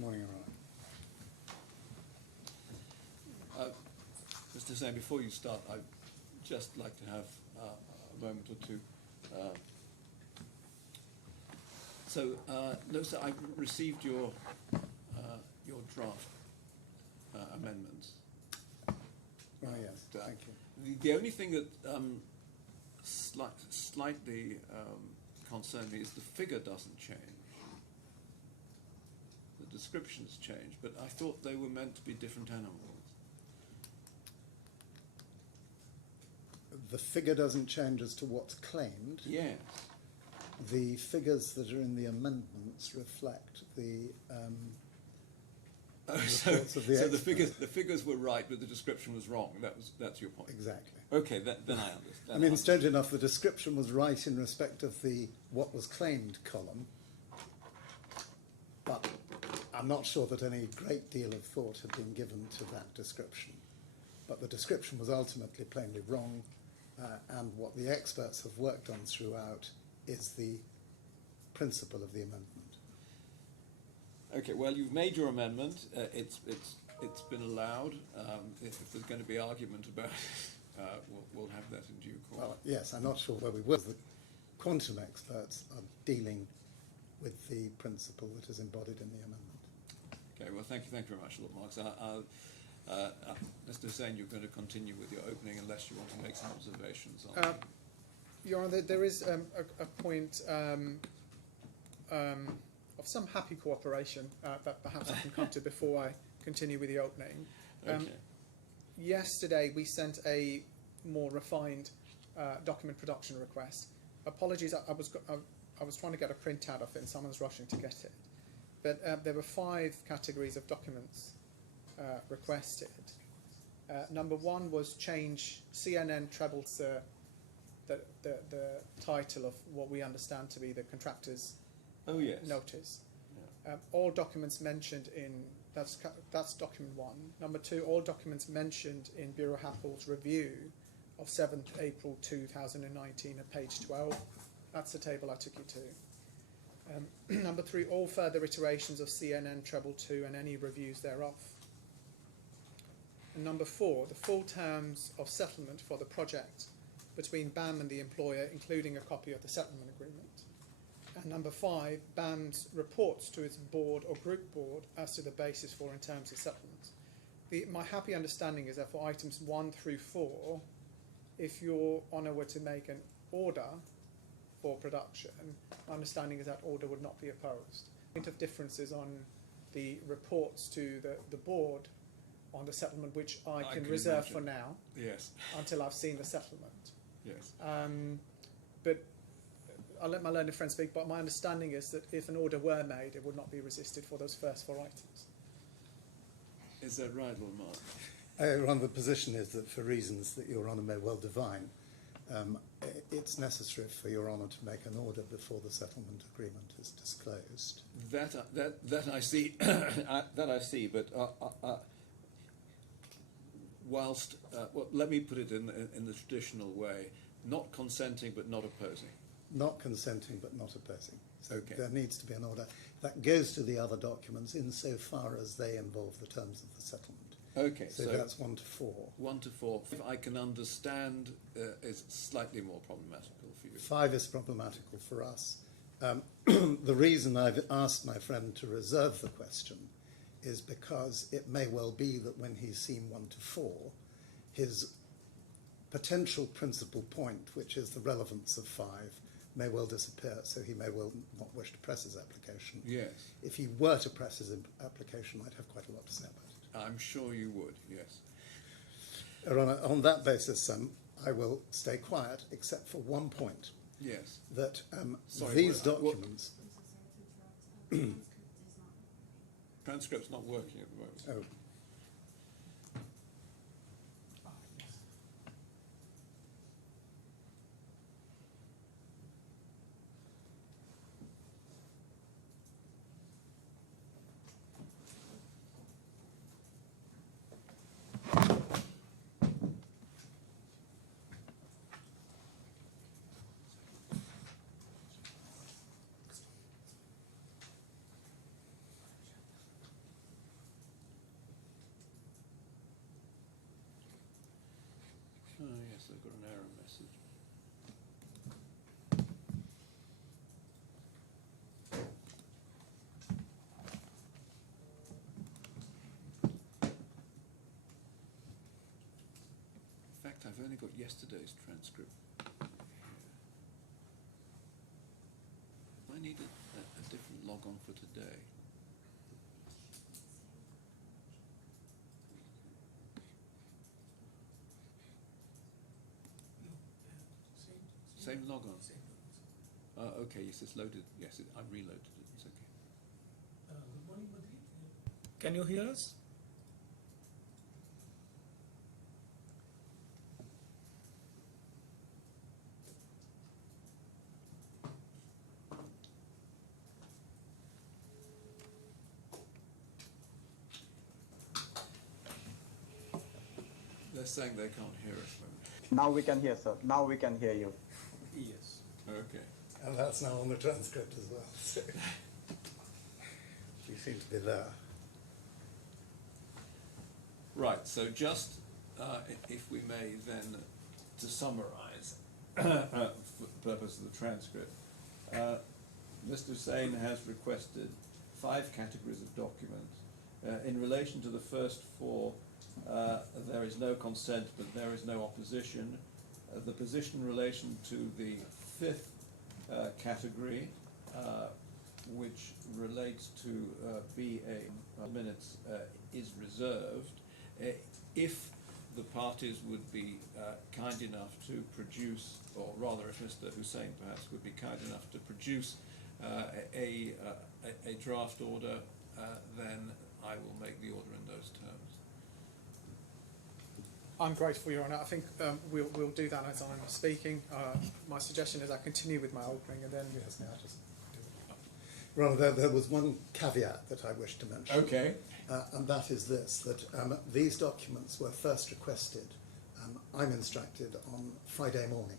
Morning, all right. Mr. Hussain, before you start, I'd just like to have a moment or two. No, sir, I've received your draft amendments. Oh, yes, thank you. The only thing that slightly concerned me is the figure doesn't change. The descriptions change, but I thought they were meant to be different animals. The figure doesn't change as to what's claimed. Yes. The figures that are in the amendments reflect the So the the figures were right, but the description was wrong. That's your point. Exactly. Okay, then I understand. I mean, strange enough, the description was right in respect of the what was claimed column, but I'm not sure that any great deal of thought had been given to that description. But the description was ultimately plainly wrong, and what the experts have worked on throughout is the principle of the amendment. Okay, well, you've made your amendment. It's been allowed. If there's going to be argument about it, we'll have that in due course. Well, yes, I'm not sure where we were. The quantum experts are dealing with the principle that is embodied in the amendment. Okay, well, thank you very much, Lord Marks. Mr. Hussain, you're going to continue with your opening unless you want to make some observations on Your Honour, there is a point of some happy cooperation that perhaps I can come to before I continue with the opening. Okay. Yesterday we sent a more refined document production request. Apologies, I was trying to get a printout of it and someone's rushing to get it. But there were 5 categories of documents requested. Number 1 was change CNN treble the title of what we understand to be the contractor's notice. Yeah. All documents mentioned in that's document 1. Number 2, all documents mentioned in Bureau Happel's review of 7th April 2019 at page 12. That's the table I took you to. Number 3, all further iterations of CNN treble 2 and any reviews thereof. And number 4, the full terms of settlement for the project between BAM and the employer, including a copy of the settlement agreement. And number 5, BAM's reports to its board or group board as to the basis for and terms of settlement. My happy understanding is that for items 1 through 4, if Your Honour were to make an order for production, my understanding is that order would not be opposed. The point of differences on the reports to the board on the settlement, which I can reserve imagine. for now. Yes. Until I've seen the settlement. Yes. But I'll let my learned friend speak, but my understanding is that if an order were made, it would not be resisted for those first 4 items. Is that right, Lord Mark? Your Honour, the position is that for reasons that Your Honour may well divine, it's necessary for Your Honour to make an order before the settlement agreement is disclosed. That I see. That I see. But whilst, well, let me put it in the traditional way: not consenting but not opposing. Not consenting but not opposing. So Okay. there needs to be an order. That goes to the other documents insofar as they involve the terms of the settlement. Okay, So that's 1 to 4. 1 to 4. If I can understand, is slightly more problematical for you. 5 is problematical for us. The reason I've asked my friend to reserve the question is because it may well be that when he's seen 1 to 4, his potential principal point, which is the relevance of 5, may well disappear, so he may well not wish to press his application. Yes. If he were to press his application, I'd have quite a lot to say about it. I'm sure you would, yes. Your Honour, on that basis, I will stay quiet, except for one point. Yes. That Sorry, these what- documents... Transcript's not working at the moment. Oh. I've got an error message. In fact, I've only got yesterday's transcript. I need a different log-on for today. Same log-on? Okay, yes, it's loaded. Yes, I've reloaded it. It's okay. Good morning, Badri. Can you hear us? They're saying they can't hear us. Now we can hear, sir. Now we can hear you. Yes. Okay. And that's now on the transcript as well. So you seem to be there. Right, so just if we may then, to summarise, for the purpose of the transcript, Mr. Hussain has requested 5 categories of documents. In relation to the first 4, there is no consent, but there is no opposition. The position in relation to the 5th category, which relates to BA minutes, is reserved. If the parties would be kind enough to produce, or rather if Mr. Hussain perhaps would be kind enough to produce a draft order, then I will make the order in those terms. I'm grateful, Your Honour. I think we'll do that as I'm speaking. My suggestion is I continue with my opening and then... Yes, may I just do it? Ronald, there was one caveat that I wish to mention. Okay. And that is this, that these documents were first requested, I'm instructed, on Friday morning.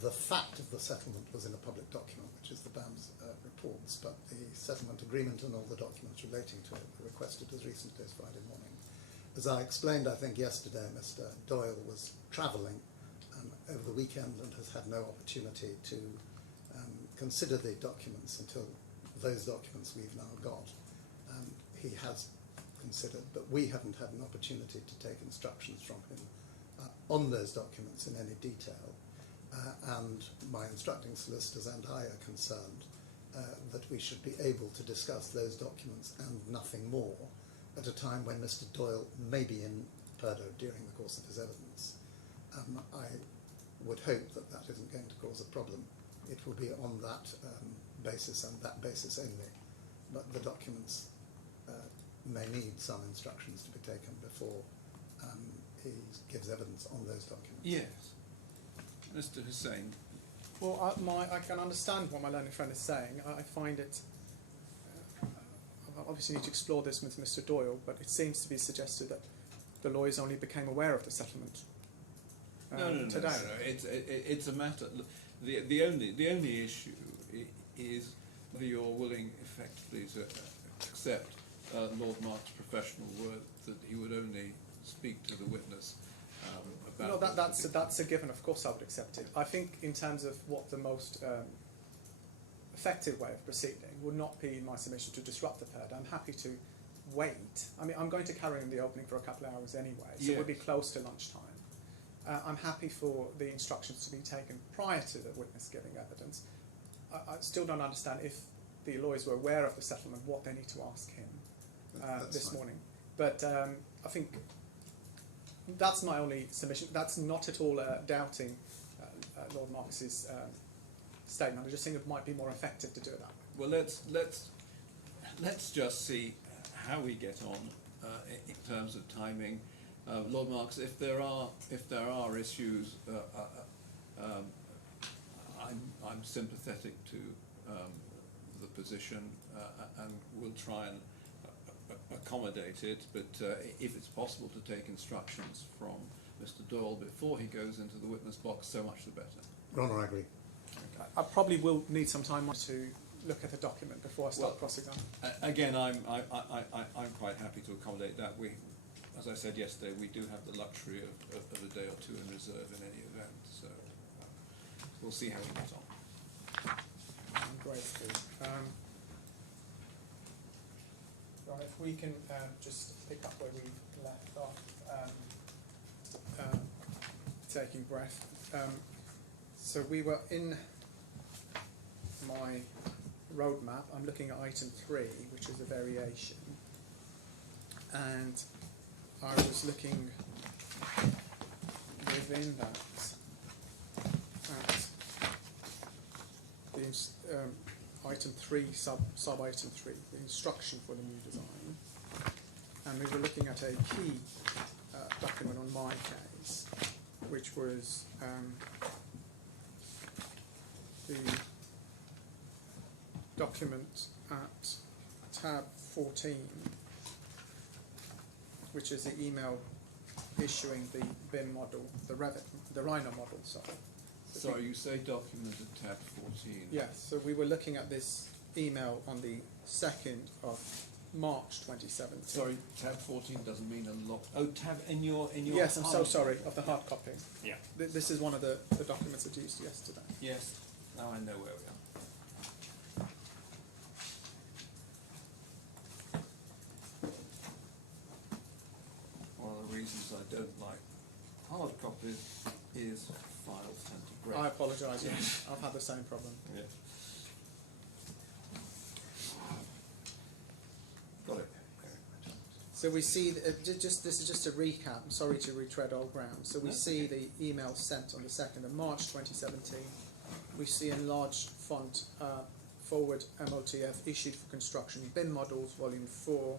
The fact of the settlement was in a public document, which is the BAM's reports, but the settlement agreement and all the documents relating to it were requested as recently as Friday morning. As I explained, I think yesterday, Mr. Doyle was travelling over the weekend and has had no opportunity to consider the documents until those documents we've now got. He has considered, but we haven't had an opportunity to take instructions from him on those documents in any detail. And my instructing solicitors and I are concerned that we should be able to discuss those documents and nothing more at a time when Mr. Doyle may be in Purdo during the course of his evidence. I would hope that that isn't going to cause a problem. It will be on that basis and that basis only. But the documents may need some instructions to be taken before he gives evidence on those documents. Yes. Mr. Hussain. Well, I can understand what my learned friend is saying. I find it... I obviously need to explore this with Mr. Doyle, but it seems to be suggested that the lawyers only became aware of the settlement today. No. It's a matter. The only issue is whether you're willing, effectively, to accept Lord Mark's professional word that he would only speak to the witness about. No, that's a given. Of course, I would accept it. I think, in terms of what the most effective way of proceeding would not be my submission to disrupt the PERD. I'm happy to wait. I mean, I'm going to carry on the opening for a couple of hours anyway, so we'll be close to lunchtime. I'm happy for the instructions to be taken prior to the witness giving evidence. I still don't understand if the lawyers were aware of the settlement, what they need to ask him this morning. But I think that's my only submission. That's not at all doubting Lord Marx's statement. I just think it might be more effective to do it that way. Well, let's just see how we get on in terms of timing. Lord Marx, if there are issues, I'm sympathetic to the position, and we'll try and accommodate it. But if it's possible to take instructions from Mr. Doyle before he goes into the witness box, so much the better. Ron, I agree. I probably will need some time to look at the document before I start cross-examining. Again, I'm quite happy to accommodate that. as I said yesterday, we do have the luxury of a day or two in reserve in any event, so we'll see how we get on. I'm grateful. Right, if we can just pick up where we've left off, taking breath. So we were in my roadmap. I'm looking at item 3, which is a variation, and I was looking within that at the item 3, sub item 3, the instruction for the new design, and we were looking at a key document on my case, which was the document at tab 14, which is the email issuing the BIM model, the Rhino model, sorry. Sorry, you say document at tab 14? Yes, so we were looking at this email on the 2nd of March 2017. Sorry, tab 14 doesn't mean a lot. Oh, tab in your Yes, I'm so hard- sorry, of the hard copy. Yeah. This is one of the documents that used yesterday. Yes, now I know where we are. One of the reasons I don't like hard copies is files tend to break. I apologise, yes, I've had the same problem. Yeah. Got it. So we see, this is just a recap, I'm sorry to retread old ground. So we No, see okay. the email sent on the 2nd of March 2017. We see in large font, forward MOTF issued for construction BIM models, volume 4.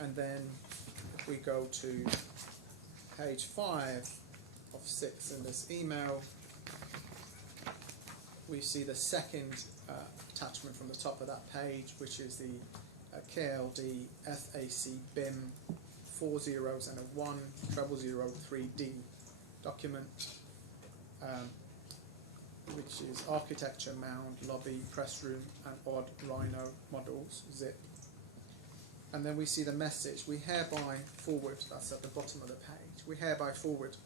And then if we go to page 5 of 6 in this email, we see the second attachment from the top of that page, which is the KLD FAC BIM 4 zeros and a 1 0003D document, which is architecture, mound, lobby, press room, and odd Rhino models, zip. And then we see the message, we hereby forward, that's at the bottom of the page, we hereby forward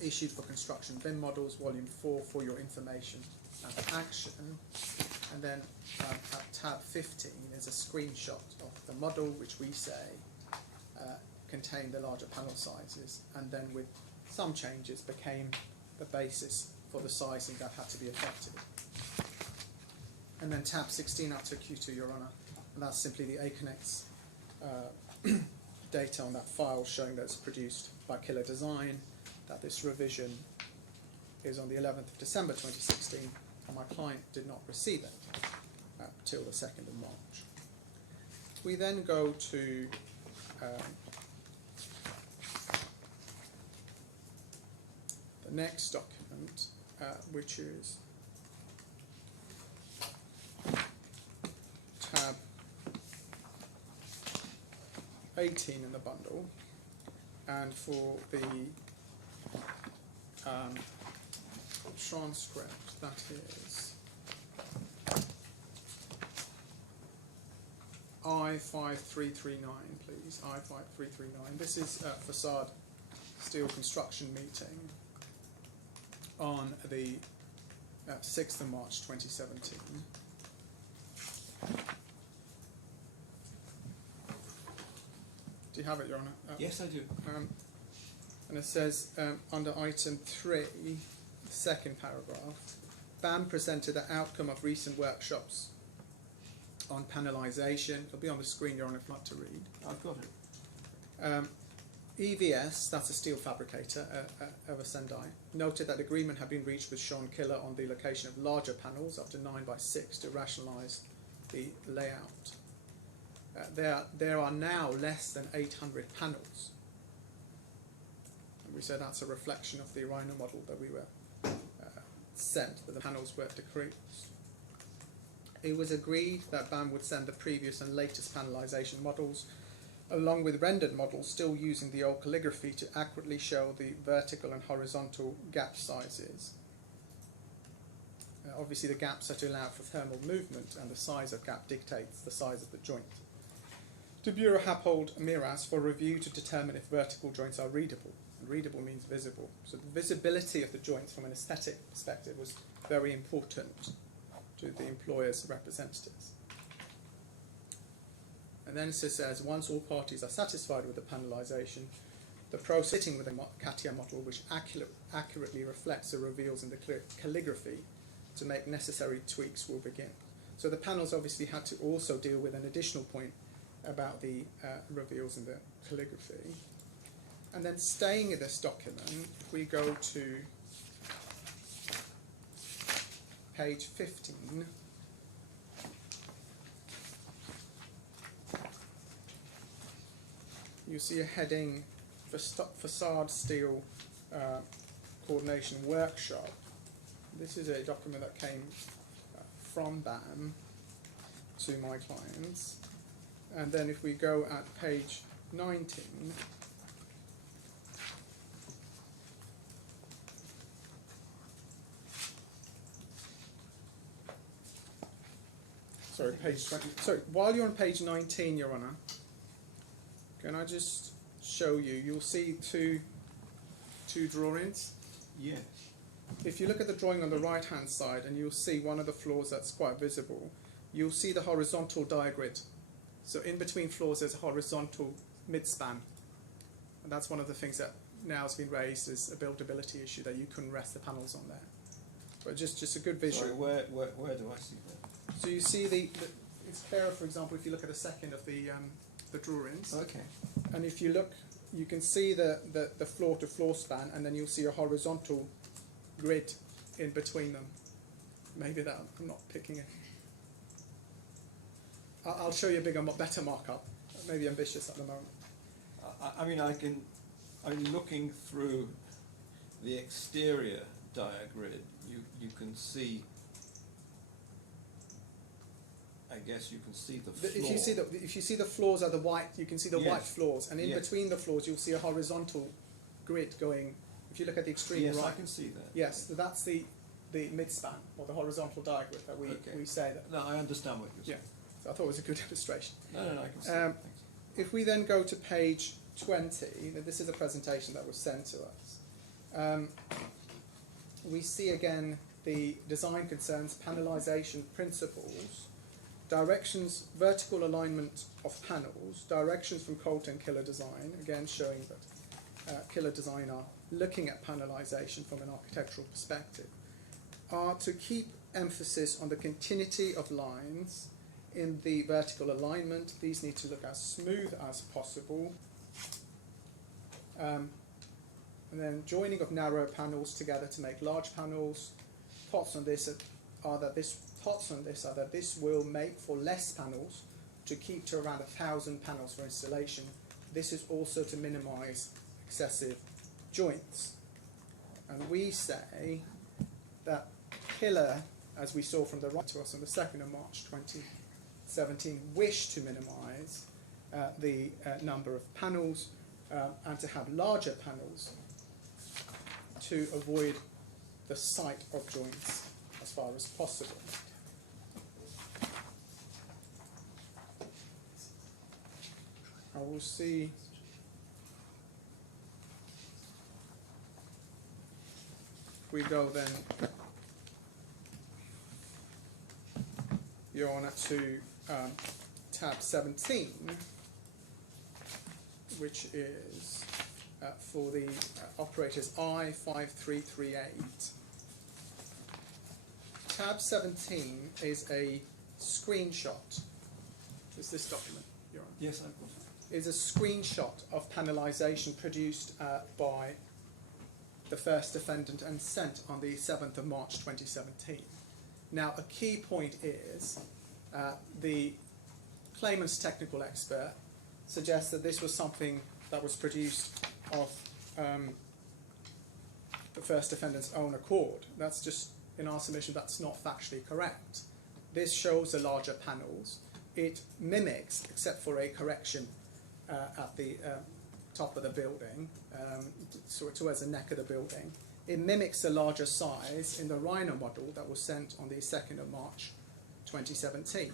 issued for construction BIM models, volume 4, for your information and action. And then at tab 15 is a screenshot of the model, which we say contained the larger panel sizes, and then with some changes became the basis for the sizing that had to be affected. And then tab 16 up to Q2, Your Honour, and that's simply the ACONNEX data on that file showing that it's produced by Killer Design, that this revision is on the 11th of December 2016, and my client did not receive it till the 2nd of March. We then go to the next document, which is tab 18 in the bundle, and for the transcript, that is I5339, please, I5339. This is a facade steel construction meeting on the 6th of March 2017. Do you have it, Your Honour? Yes, I do. And it says under item 3, the second paragraph, BAM presented the outcome of recent workshops on panelisation. It'll be on the screen, Your Honour, if you'd like to read. I've got it. EVS, that's a steel fabricator over Sendai, noted that agreement had been reached with Sean Killer on the location of larger panels up to 9x6 to rationalise the layout. There are now less than 800 panels. And we said that's a reflection of the Rhino model that we were sent, that the panels were decreased. It was agreed that BAM would send the previous and latest panelisation models along with rendered models still using the old calligraphy to accurately show the vertical and horizontal gap sizes. Obviously the gaps are to allow for thermal movement, and the size of gap dictates the size of the joint. to Bureau Happold Miras for review to determine if vertical joints are readable. And readable means visible. So the visibility of the joints from an aesthetic perspective was very important to the employer's representatives. And then it says, once all parties are satisfied with the panelization, the proceeding with the CATIA model, which accurately reflects the reveals in the calligraphy to make necessary tweaks, will begin. So the panels obviously had to also deal with an additional point about the reveals in the calligraphy. And then staying in this document, if we go to page 15, you see a heading for facade steel coordination workshop. This is a document that came from BAM to my clients. And then if we go at page 19, sorry, page 20. Sorry, while you're on page 19, Your Honour, can I just show you? You'll see two drawings. Yes. If you look at the drawing on the right-hand side, and you'll see one of the floors that's quite visible, you'll see the horizontal diagrid. So in between floors, there's a horizontal midspan. And that's one of the things that now has been raised as a buildability issue, that you couldn't rest the panels on there. But just a good visual. Sorry, where do I see that? So you see it's clearer, for example, if you look at the second of the drawings. Okay. And if you look, you can see the floor-to-floor span, and then you'll see a horizontal grid in between them. Maybe that I'm not picking it. I'll show you a better markup. Maybe ambitious at the moment. I mean, I'm looking through the exterior diagrid. You can see. I guess you can see the floor. If you see the floors are the white, you can see the white floors, and in between the floors you'll see a horizontal grid going. If you look at the extreme right, I can see that. Yes, so that's the midspan or the horizontal diagrid that we say that. No, I understand what you're saying. Yeah, so I thought it was a good illustration. No, I can see. Thanks. If we then go to page 20, this is a presentation that was sent to us. We see again the design concerns, panelization principles, directions, vertical alignment of panels, directions from Colton Killer Design, again showing that Killer Design are looking at panelization from an architectural perspective, are to keep emphasis on the continuity of lines in the vertical alignment. These need to look as smooth as possible. And then joining of narrow panels together to make large panels. Thoughts on this are that this will make for less panels, to keep to around 1,000 panels for installation. This is also to minimize excessive joints. And we say that Killer, as we saw from the right to us on the 2nd of March 2017, wish to minimize the number of panels and to have larger panels to avoid the sight of joints as far as possible. I will see if we go then, Your Honour, to tab 17, which is for the operators I5338. Tab 17 is a screenshot. Is this document, Your Honour? Yes, I've got it. Is a screenshot of panelization produced by the first defendant and sent on the 7th of March 2017. Now, a key point is the claimant's technical expert suggests that this was something that was produced of the first defendant's own accord. That's just, in our submission, that's not factually correct. This shows the larger panels. It mimics, except for a correction at the top of the building, so towards the neck of the building. It mimics the larger size in the Rhino model that was sent on the 2nd of March 2017.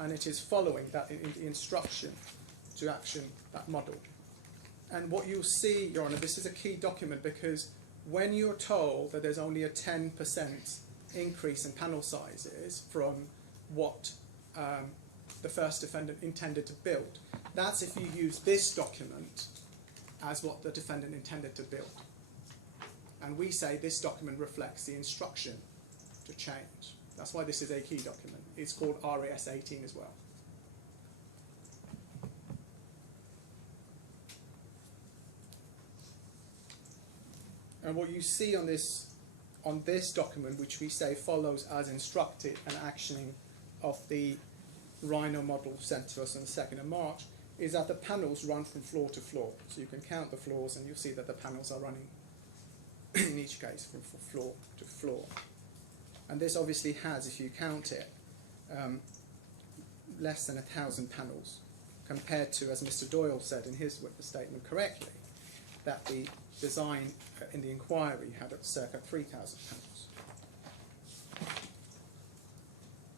and it is following that in the instruction to action that model. And what you'll see, Your Honour, this is a key document because when you're told that there's only a 10% increase in panel sizes from what the first defendant intended to build, that's if you use this document as what the defendant intended to build. And we say this document reflects the instruction to change. That's why this is a key document. It's called RAS 18 as well. And what you see on this document, which we say follows as instructed and actioning of the Rhino model sent to us on the 2nd of March, is that the panels run from floor to floor. So you can count the floors and you'll see that the panels are running, in each case, from floor to floor. And this obviously has, if you count it, less than 1,000 panels, compared to, as Mr. Doyle said in his witness statement correctly, that the design in the inquiry had circa 3,000 panels.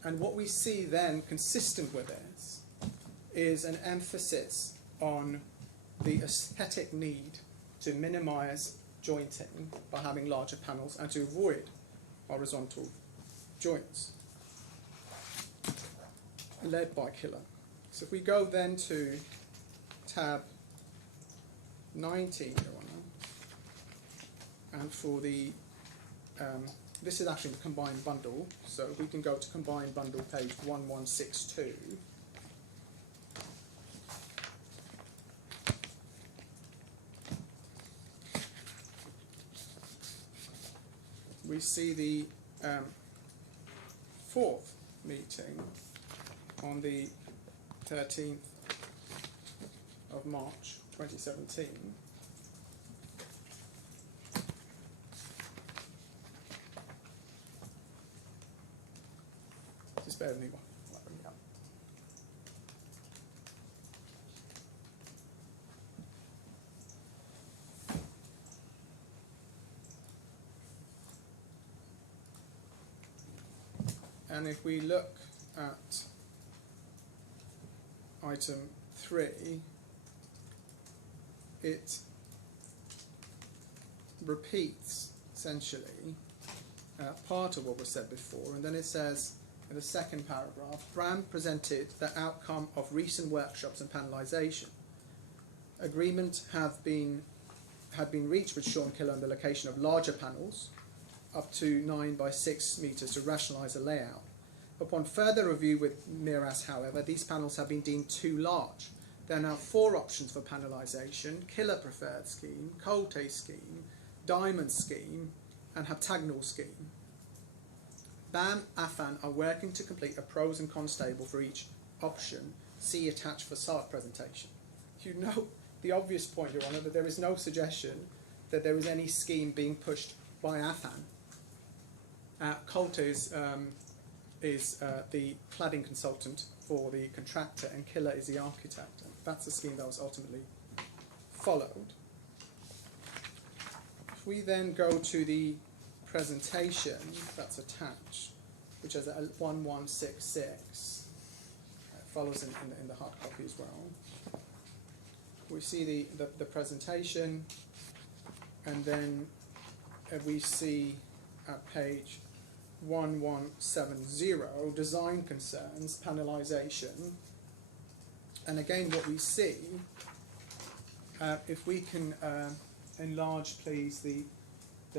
And what we see then, consistent with this, is an emphasis on the aesthetic need to minimize jointing by having larger panels and to avoid horizontal joints, led by Killer. So if we go then to tab 19, and for the, this is actually the combined bundle, so we can go to combined bundle page 1162. We see the fourth meeting on the 13th of March 2017. Just bear with me one. And if we look at item 3, it repeats essentially part of what was said before, and then it says in the second paragraph, BRAM presented the outcome of recent workshops and panelisation. Agreement had been reached with Sean Killer on the location of larger panels, up to 9 by 6 metres to rationalise the layout. Upon further review with Miras, however, these panels have been deemed too large. There are now 4 options for panelisation: Killer preferred scheme, Colte scheme, Diamond scheme, and Heptagonal scheme. BAM, Affan are working to complete a pros and cons table for each option. See attached facade presentation. You know the obvious point, Your Honour, that there is no suggestion that there is any scheme being pushed by Affan. Colte is the cladding consultant for the contractor, and Killer is the architect. And that's the scheme that was ultimately followed. If we then go to the presentation that's attached, which is at 1166, it follows in the hard copy as well. We see the presentation, and then we see at page 1170, design concerns, panelisation. And again, what we see, if we can enlarge, please, the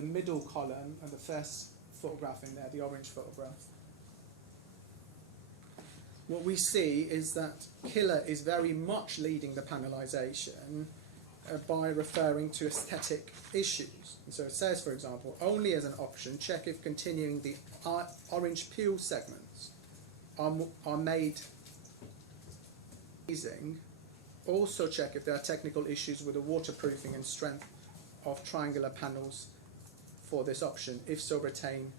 middle column and the first photograph in there, the orange photograph. What we see is that Killer is very much leading the panelisation by referring to aesthetic issues. And so it says, for example, only as an option, check if continuing the orange peel segments are made pleasing. Also check if there are technical issues with the waterproofing and strength of triangular panels for this option. If so, retain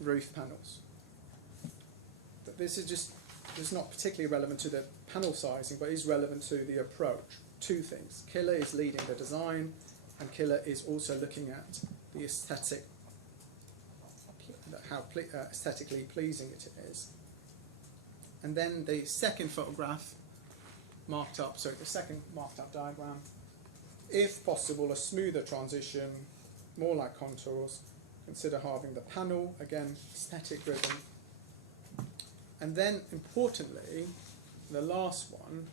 roof panels. This is not particularly relevant to the panel sizing, but is relevant to the approach. 2 things. Killer is leading the design, and Killer is also looking at the aesthetic, how aesthetically pleasing it is. And then the second photograph marked up, so the second marked up diagram, if possible, a smoother transition, more like contours. Consider halving the panel, again, aesthetic driven. And then, importantly, the last one,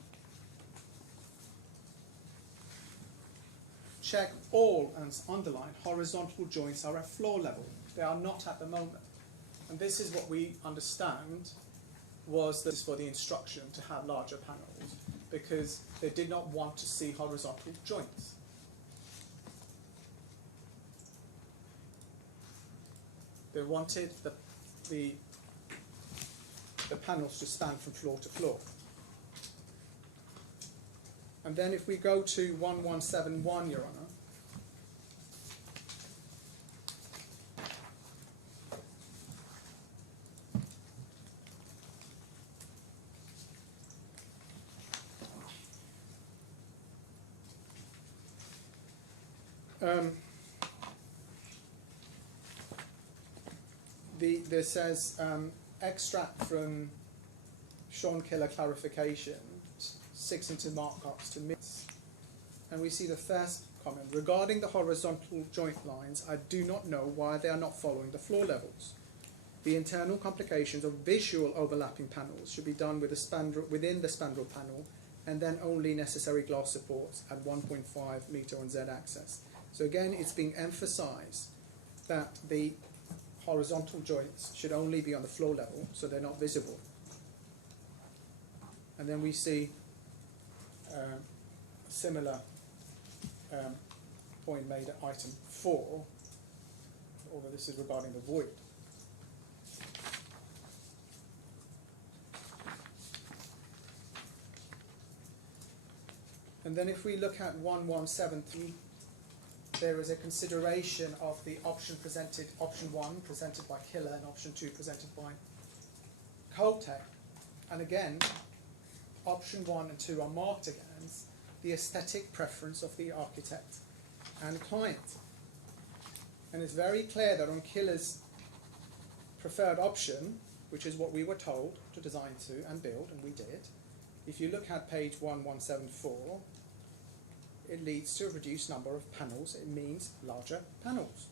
check all, and underline, horizontal joints are at floor level. They are not at the moment. And this is what we understand was this for the instruction to have larger panels, because they did not want to see horizontal joints. They wanted the panels to span from floor to floor. And then if we go to 1171, Your Honour, there says extract from Sean Killer clarification, 6 into markups to miss. And we see the first comment, regarding the horizontal joint lines, I do not know why they are not following the floor levels. The internal complications of visual overlapping panels should be done with within the spandrel panel, and then only necessary glass supports at 1.5 meter on Z-axis. So again, it's being emphasized that the horizontal joints should only be on the floor level, so they're not visible. And then we see a similar point made at item 4, although this is regarding the void. And then if we look at 1173, there is a consideration of the option 1 presented by Killer and option 2 presented by Coltec. And again, option 1 and 2 are marked against the aesthetic preference of the architect and client. And it's very clear that on Killer's preferred option, which is what we were told to design to and build, and we did, if you look at page 1174, it leads to a reduced number of panels. It means larger panels.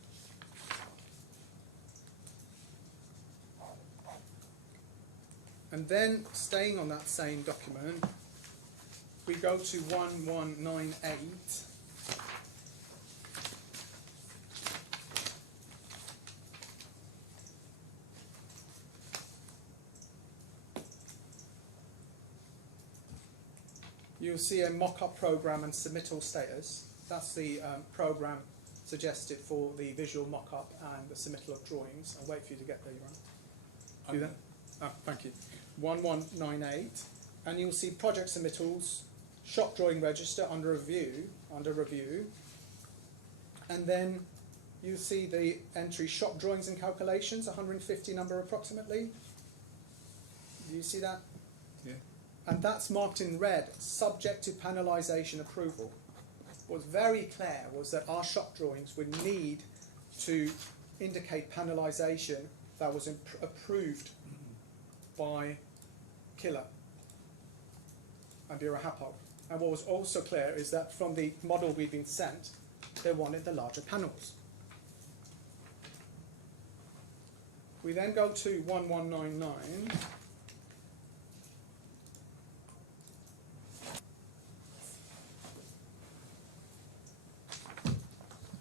And then, staying on that same document, we go to 1198. You'll see a mock-up program and submittal status. That's the program suggested for the visual mock-up and the submittal of drawings. I'll wait for you to get there, Your Honor. Do that? Ah, thank you. 1198, and you'll see project submittals, shop drawing register under review, and then you see the entry shop drawings and calculations, 150 number approximately. Do you see that? Yeah. And that's marked in red, subject to panelization approval. What's very clear was that our shop drawings would need to indicate panelization that was approved by Killer and Bureau Hapag. And what was also clear is that from the model we'd been sent, they wanted the larger panels. We then go to 1199.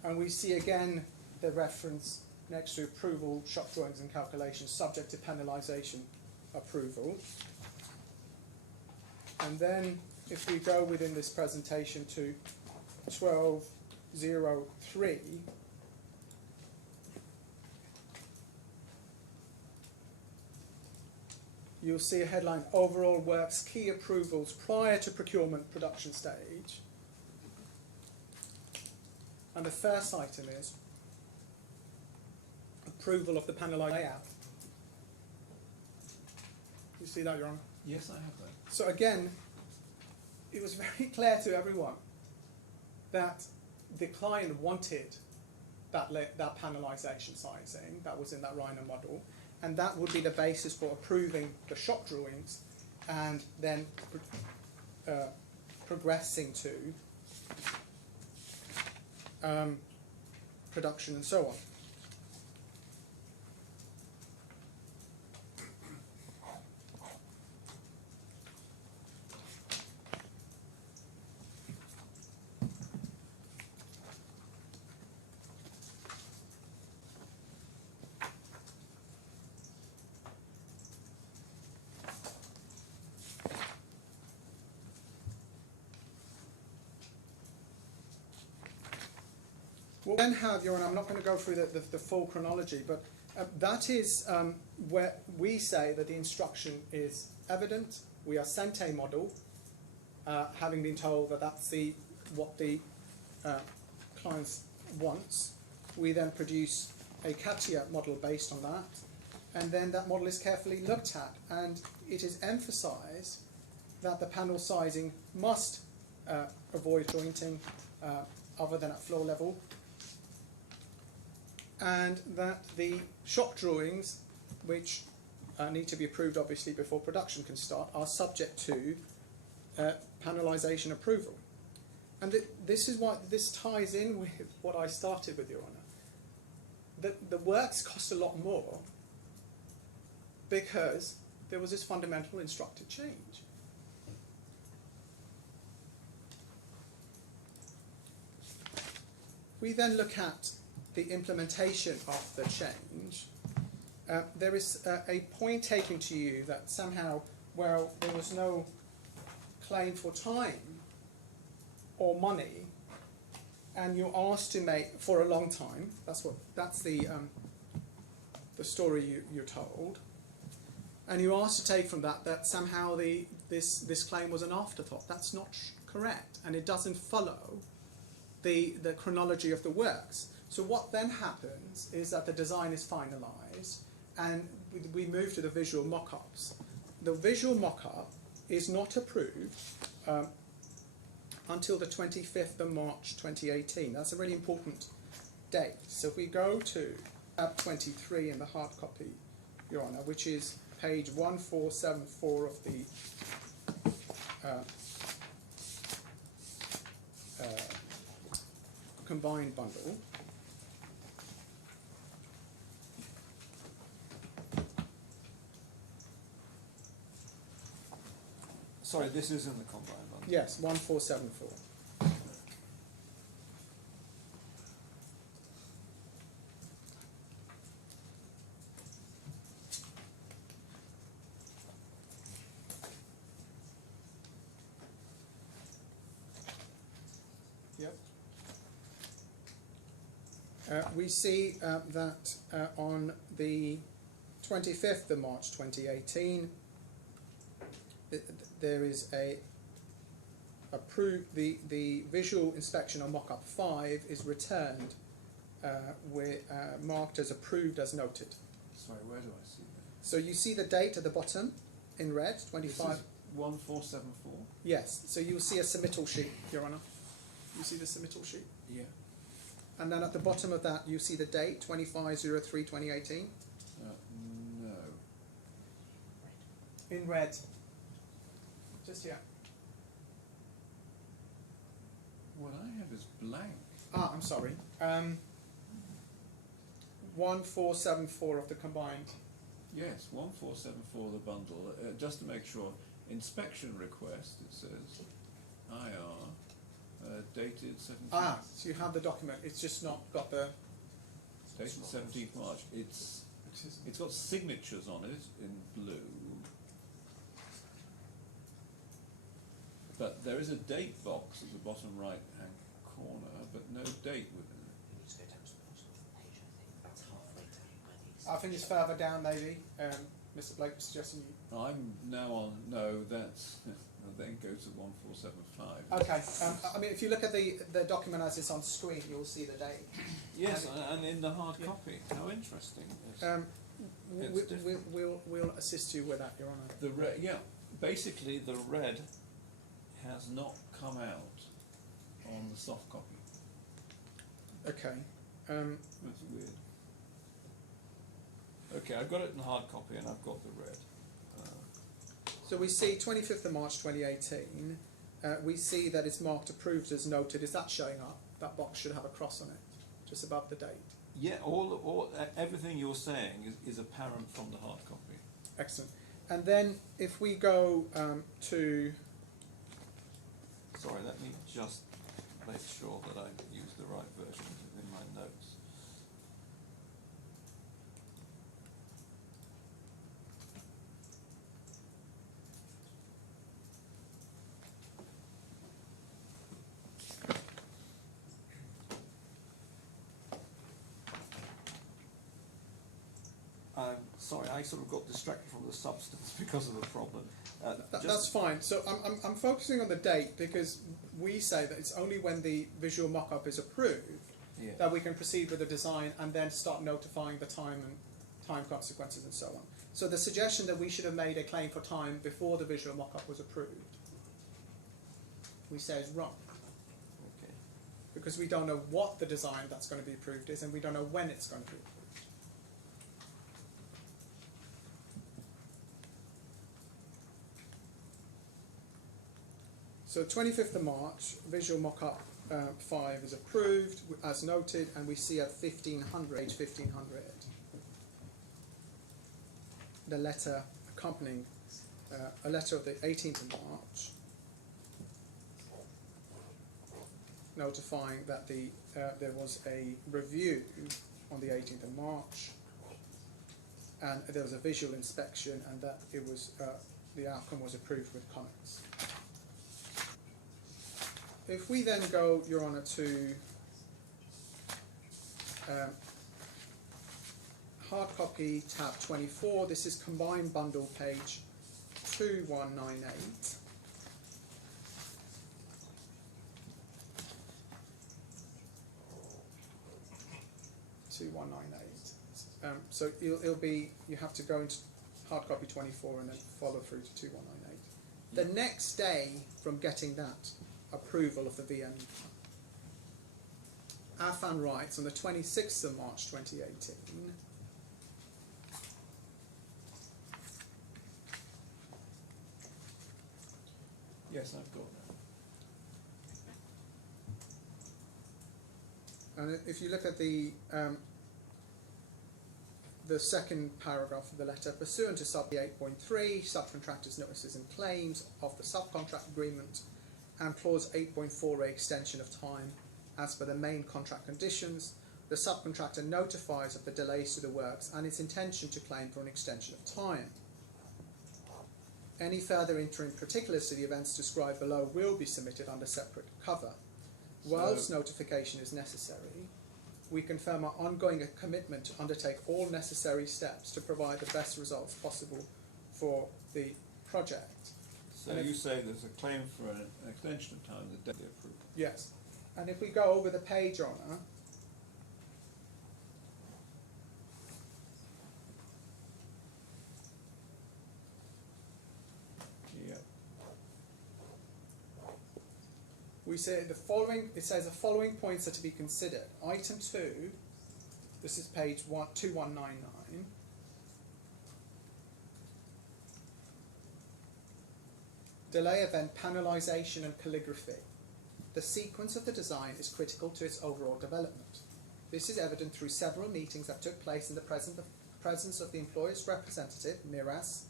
And we see again the reference next to approval, shop drawings and calculations subject to panelization approval. And then if we go within this presentation to 1203, you'll see a headline, overall works key approvals prior to procurement production stage. And the first item is approval of the panel layout. You see that, Your Honour? Yes, I have that. So again, it was very clear to everyone that the client wanted that panelization sizing that was in that Rhino model, and that would be the basis for approving the shop drawings, and then progressing to production and so on. We'll then have, Your Honour, I'm not going to go through the full chronology, but that is where we say that the instruction is evident. We are sent a model, having been told that that's what the client wants. We then produce a CATIA model based on that, and then that model is carefully looked at, and it is emphasised that the panel sizing must avoid jointing other than at floor level, and that the shop drawings, which need to be approved obviously before production can start, are subject to panelisation approval. And this is why this ties in with what I started with, Your Honour. The works cost a lot more because there was this fundamental instructed change. We then look at the implementation of the change. There is a point taken to you that somehow, well, there was no claim for time or money, and you're asked to make for a long time. That's the story you're told, and you're asked to take from that somehow this claim was an afterthought. That's not correct, and it doesn't follow the chronology of the works. So what then happens is that the design is finalised, and we move to the visual mock-ups. The visual mock-up is not approved until the 25th of March 2018. That's a really important date. So if we go to tab 23 in the hard copy, Your Honour, which is page 1474 of the combined bundle. Sorry, this is in the combined bundle. Yes, 1474. Yep. We see that on the 25th of March 2018, there is the visual inspection on mock-up 5 is returned, marked as approved as noted. Sorry, where do I see that? So you see the date at the bottom in red, 25. This is 1474? Yes, so you'll see a submittal sheet, Your Honour. You see the submittal sheet? Yeah. And then at the bottom of that you see the date, 25/03/2018. No. In red. Just yet. What I have is blank. I'm sorry. 1474 of the combined. Yes, 1474 the bundle. Just to make sure, inspection request, it says, IR, dated 17th. So you have the document, it's just not got the... Dated 17th March. It's got signatures on it in blue. But there is a date box at the bottom right-hand corner, but no date within it. You need to go down to the bottom of the page, I think. That's halfway down where the I think it's further down maybe. Mr. Blake was suggesting you... I'm now on, no, that's, then go to 1475. Okay, I mean if you look at the document as it's on screen, you'll see the date. Yes, and in the hard copy. How interesting. Yes. We'll assist you with that, Your Honour. The red, yeah, basically the red has not come out on the soft copy. Okay. That's weird. Okay, I've got it in hard copy and I've got the red. So we see 25th of March 2018, we see that it's marked approved as noted. Is that showing up? That box should have a cross on it, just above the date. Yeah, everything you're saying is apparent from the hard copy. Excellent. And then if we go to, Sorry, let me just make sure that I use the right version in my notes. Sorry, I sort of got distracted from the substance because of the problem. that's fine. So I'm focusing on the date because we say that it's only when the visual mock-up is approved that we can proceed with the design and then start notifying the time and time consequences and so on. So the suggestion that we should have made a claim for time before the visual mock-up was approved, we say is wrong. Okay. Because we don't know what the design that's going to be approved is and we don't know when it's going to be approved. So 25th of March, visual mock-up 5 is approved as noted, and we see at 1500, page 1500, the letter accompanying a letter of the 18th of March notifying that there was a review on the 18th of March and there was a visual inspection and that it was the outcome was approved with comments. If we then go, Your Honour, to hard copy tab 24, this is combined bundle page 2198. So it'll be, you have to go into hard copy 24 and then follow through to 2198. The next day from getting that approval of the VM, Affan writes on the 26th of March 2018, Yes, I've got that. and if you look at the second paragraph of the letter, pursuant to sub 8.3, subcontractors' notices and claims of the subcontract agreement, and clause 8.4a, extension of time, as per the main contract conditions, the subcontractor notifies of the delays to the works and its intention to claim for an extension of time. Any further interim particulars to the events described below will be submitted under separate cover. Whilst notification is necessary, we confirm our ongoing commitment to undertake all necessary steps to provide the best results possible for the project. So you say there's a claim for an extension of time the day of approval. Yes. And if we go over the page, Honour, Yeah. we say the following, it says the following points are to be considered. Item 2, this is page 2199. Delay event, panelization and calligraphy. The sequence of the design is critical to its overall development. This is evident through several meetings that took place in the presence of the employer's representative, MIRAS,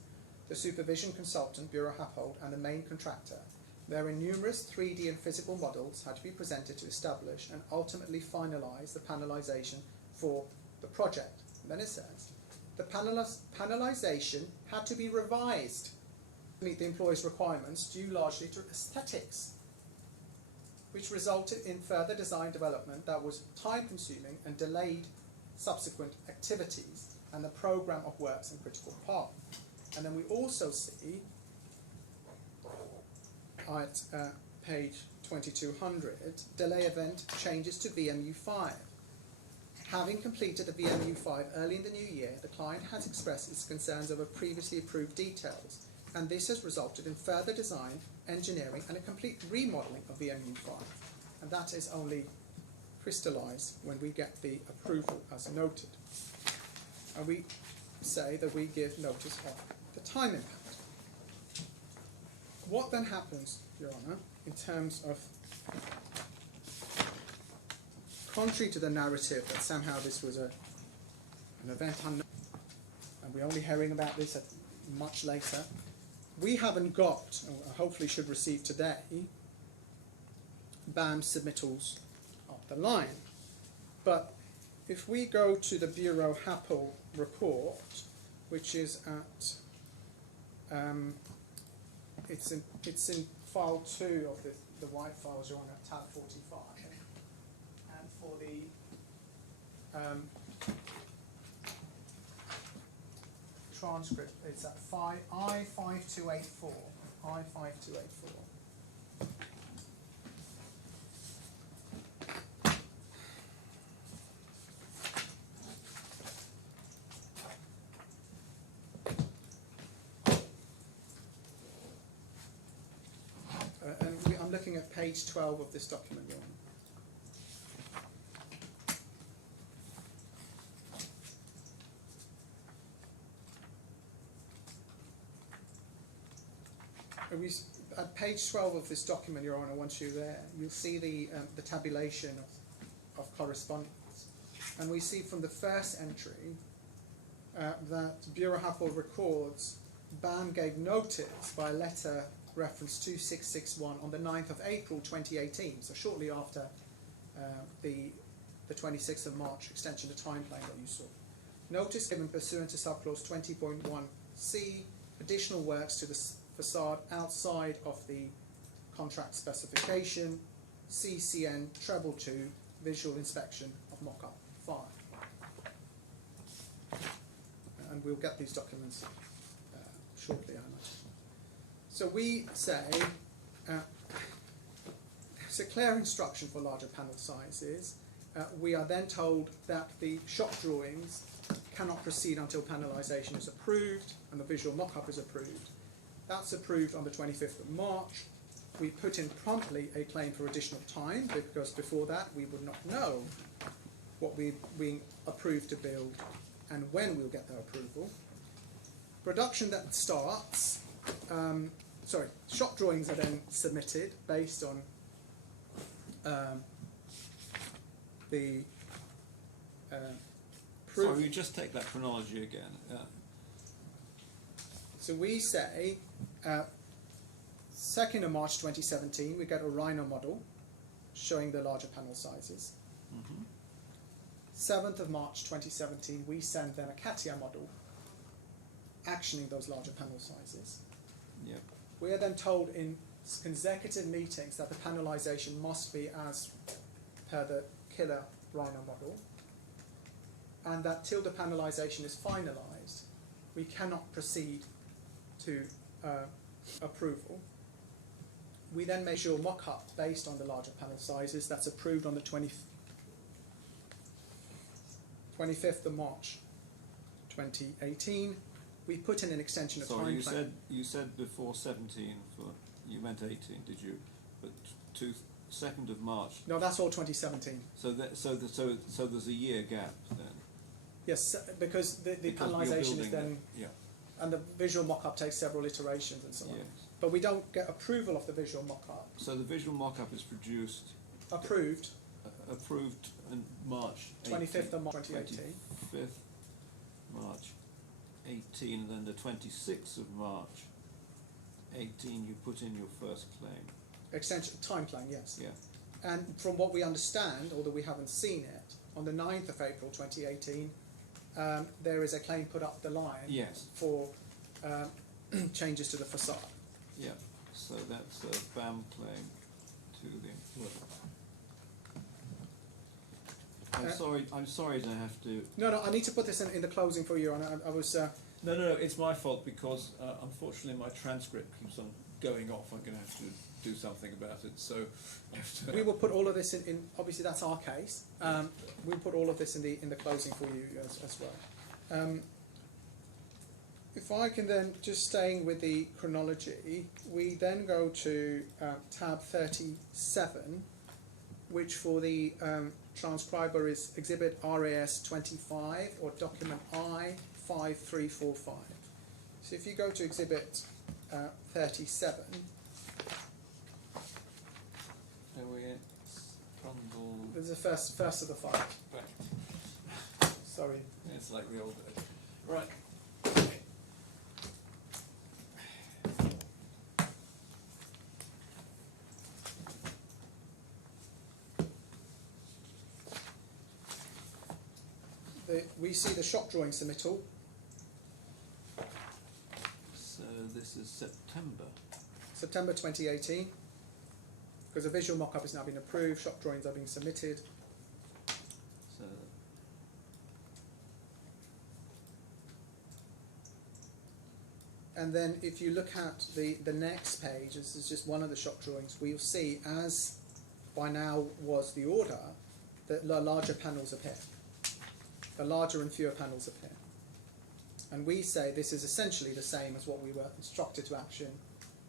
the supervision consultant, Bureau Happold, and the main contractor. There are numerous 3D and physical models had to be presented to establish and ultimately finalise the panelization for the project. And then it says, the panelization had to be revised to meet the employer's requirements due largely to aesthetics, which resulted in further design development that was time-consuming and delayed subsequent activities and the programme of works and critical path. And then we also see at page 2200, delay event changes to VMU5. Having completed the VMU5 early in the new year, the client has expressed its concerns over previously approved details, and this has resulted in further design, engineering, and a complete remodelling of VMU5. And that is only crystallised when we get the approval as noted. And we say that we give notice of the time impact. What then happens, Your Honour, in terms of, contrary to the narrative that somehow this was an event unknown, and we're only hearing about this much later, we haven't got, and hopefully should receive today, BAM's submittals of the line. But if we go to the Bureau Happel report, which is at, it's in file 2 of the white files, you're on at tab 45, and for the transcript, it's at I5284. I5284. I'm looking at page 12 of this document, Your Honour. At page 12 of this document, Your Honour, once you're there, you'll see the tabulation of correspondence. And we see from the first entry that Bureau Happel records BAM gave notice by letter reference 2661 on the 9th of April 2018, so shortly after the 26th of March extension of time plan that you saw. Notice given pursuant to subclause 20.1c, additional works to the facade outside of the contract specification, CCN treble 2, visual inspection of mock-up 5. And we'll get these documents shortly, I imagine. So we say there's a clear instruction for larger panel sizes. We are then told that the shop drawings cannot proceed until panelization is approved and the visual mock-up is approved. That's approved on the 25th of March. We put in promptly a claim for additional time because before that we would not know what we approved to build and when we'll get their approval. Production that starts, shop drawings are then submitted based on the proof. Sorry, you just take that chronology again. So we say 2nd of March 2017 we get a Rhino model showing the larger panel sizes. 7th of March 2017 we send them a CATIA model actioning those larger panel sizes. Yep. We are then told in consecutive meetings that the panelization must be as per the killer Rhino model, and that till the panelization is finalized we cannot proceed to approval. We then measure mock-up based on the larger panel sizes. That's approved on the 25th of March 2018. We put in an extension of time plan. Sorry, you said before 17 for, you meant 18, did you? But 2nd of March. No, that's all 2017. So there's a year gap then. Yes, because the panelization is then, yeah. and the visual mock-up takes several iterations and so on. Yes. But we don't get approval of the visual mock-up. So the visual mock-up is produced. Approved. Approved in March. 25th of March 2018. 25th March 18, and then the 26th of March 18, you put in your first claim. Extension time plan, yes. Yeah. And from what we understand, although we haven't seen it, on the 9th of April 2018, there is a claim put up the line. Yes. For changes to the facade. Yeah. So that's a BAM claim to the employer. I'm sorry to have to. No, I need to put this in the closing for you. I was. No, it's my fault because unfortunately my transcript keeps on going off. I'm going to have to do something about it. So we will put all of this in. Obviously, that's our case. We'll put all of this in the closing for you as well. If I can then, just staying with the chronology, we then go to tab 37, which for the transcriber is Exhibit RAS 25 or Document I 5345. So if you go to exhibit 37, Are we at bundle? there's the first of the five. Right. Sorry. It's like the old days. Right. Okay. We see the shop drawing submittal. So this is September. September 2018, because a visual mock-up has now been approved, shop drawings are being submitted. So And then if you look at the next page, this is just one of the shop drawings, we'll see, as by now was the order, that the larger panels appear. The larger and fewer panels appear. And we say this is essentially the same as what we were instructed to action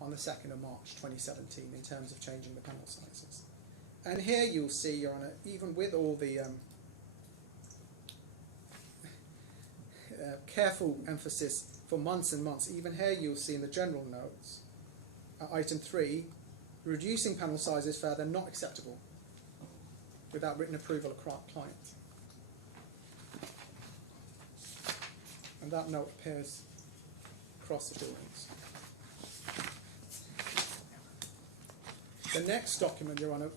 on the 2nd of March 2017 in terms of changing the panel sizes. And here you'll see, Your Honour, even with all the careful emphasis for months and months, even here you'll see in the general notes, item 3, reducing panel sizes further not acceptable without written approval of client. And that note appears across the drawings. The next document, Your Honour,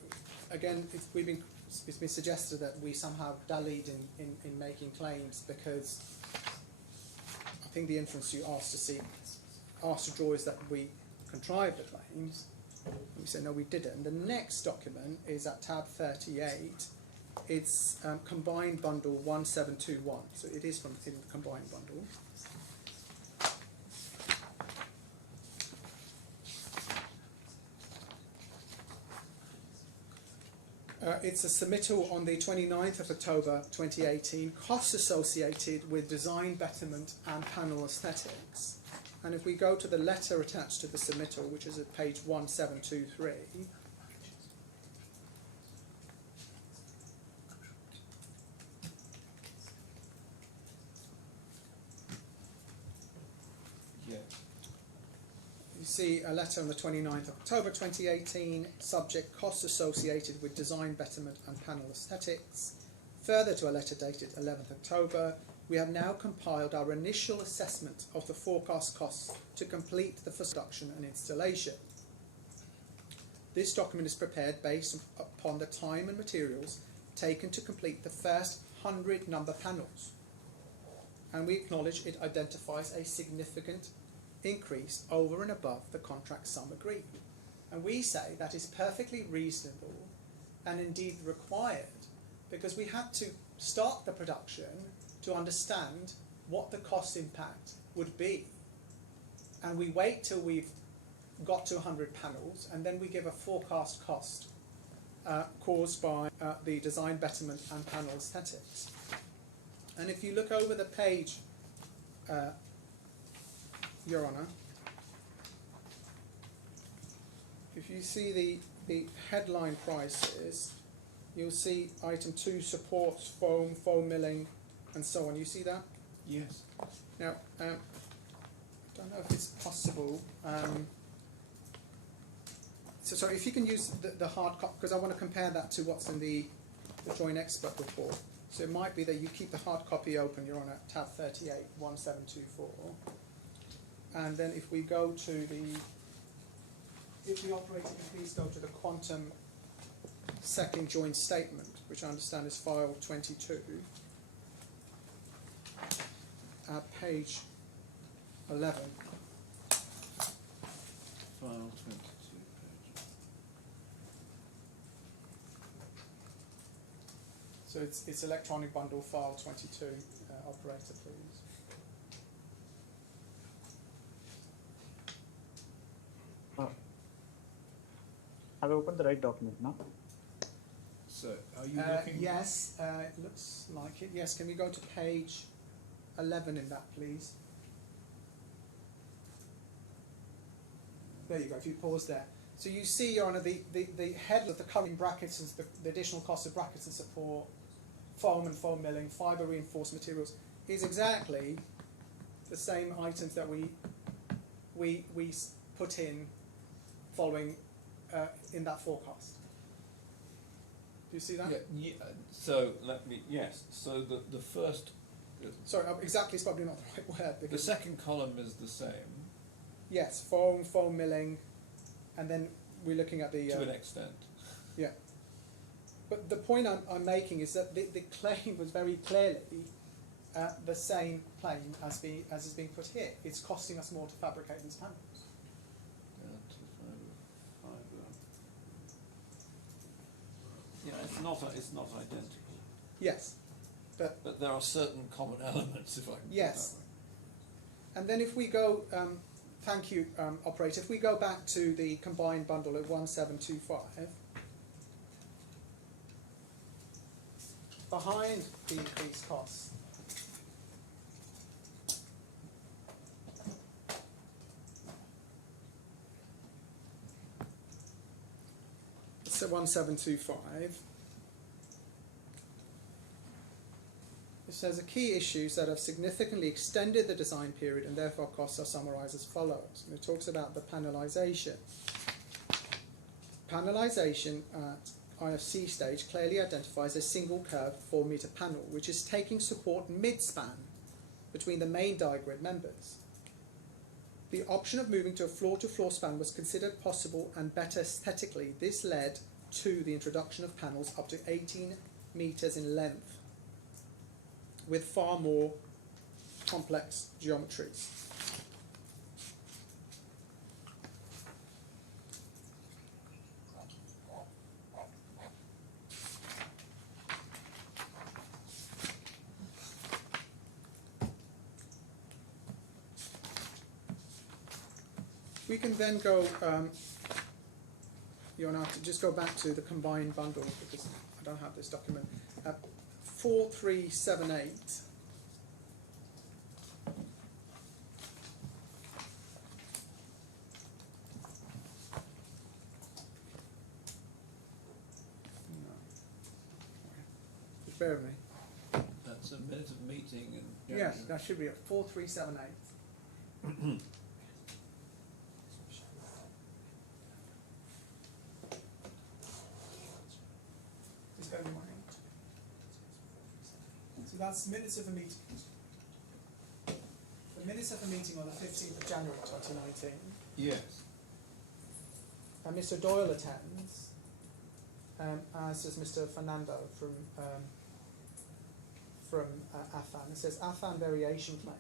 again, it's been suggested that we somehow dallied in making claims because I think the inference you asked to draw is that we contrived the claims. And we say no, we didn't. The next document is at tab 38. It's combined bundle 1721. So it is from in the combined bundle. It's a submittal on the 29th of October 2018, costs associated with design betterment and panel aesthetics. And if we go to the letter attached to the submittal, which is at page 1723, yeah. you see a letter on the 29th of October 2018, subject costs associated with design betterment and panel aesthetics. Further to a letter dated 11th October, we have now compiled our initial assessment of the forecast costs to complete the first production and installation. This document is prepared based upon the time and materials taken to complete the first 100 number panels. And we acknowledge it identifies a significant increase over and above the contract sum agreed. And we say that is perfectly reasonable and indeed required because we had to start the production to understand what the cost impact would be. And we wait till we've got to 100 panels and then we give a forecast cost caused by the design betterment and panel aesthetics. And if you look over the page, Your Honour, if you see the headline prices, you'll see item 2 supports, foam milling, and so on. You see that? Yes. Now, I don't know if it's possible. So sorry, if you can use the hard copy, because I want to compare that to what's in the joint expert report. So it might be that you keep the hard copy open, You're on at tab 38, 1724. And then if we go to if the operator can please go to the quantum second joint statement, which I understand is file 22, at page 11. File 22 page. So it's electronic bundle file 22, operator please. Have I opened the right document now? So are you looking? Yes, it looks like it. Yes, can we go to page 11 in that, please? There you go, if you pause there. So you see, Your Honour, the head of the current brackets is the additional cost of brackets and support, foam and foam milling, fibre reinforced materials, is exactly the same items that we put in following in that forecast. Do you see that? So let me, yes, so the first, Sorry, exactly is probably not the right word. the Because second column is the same, yes, foam milling, and then we're looking at the to an extent. yeah. But the point I'm making is that the claim was very clearly the same claim as is being put here. It's costing us more to fabricate these panels. Yeah, it's not identical, Yes, but but there are certain common elements, if I can put it yes. that way. And then if we go, thank you, operator. If we go back to the combined bundle at 1725, behind these costs, it's at 1725. It says the key issues that have significantly extended the design period and therefore costs are summarised as follows. And it talks about the panelisation. Panelisation at IFC stage clearly identifies a single curved 4-metre panel which is taking support mid-span between the main die-grid members. The option of moving to a floor-to-floor span was considered possible and better aesthetically. This led to the introduction of panels up to 18 metres in length, with far more complex geometries. We can then go, you're going to have to just go back to the combined bundle because I don't have this document. 4378. Just bear with me. That's a minute of meeting and. Yes, that should be it. 4378. Just bear with me. So that's minutes of the meeting. The minutes of the meeting on the 15th of January 2019. Yes. And Mr. Doyle attends, as does Mr. Fernando from Affan. It says Affan variation claim.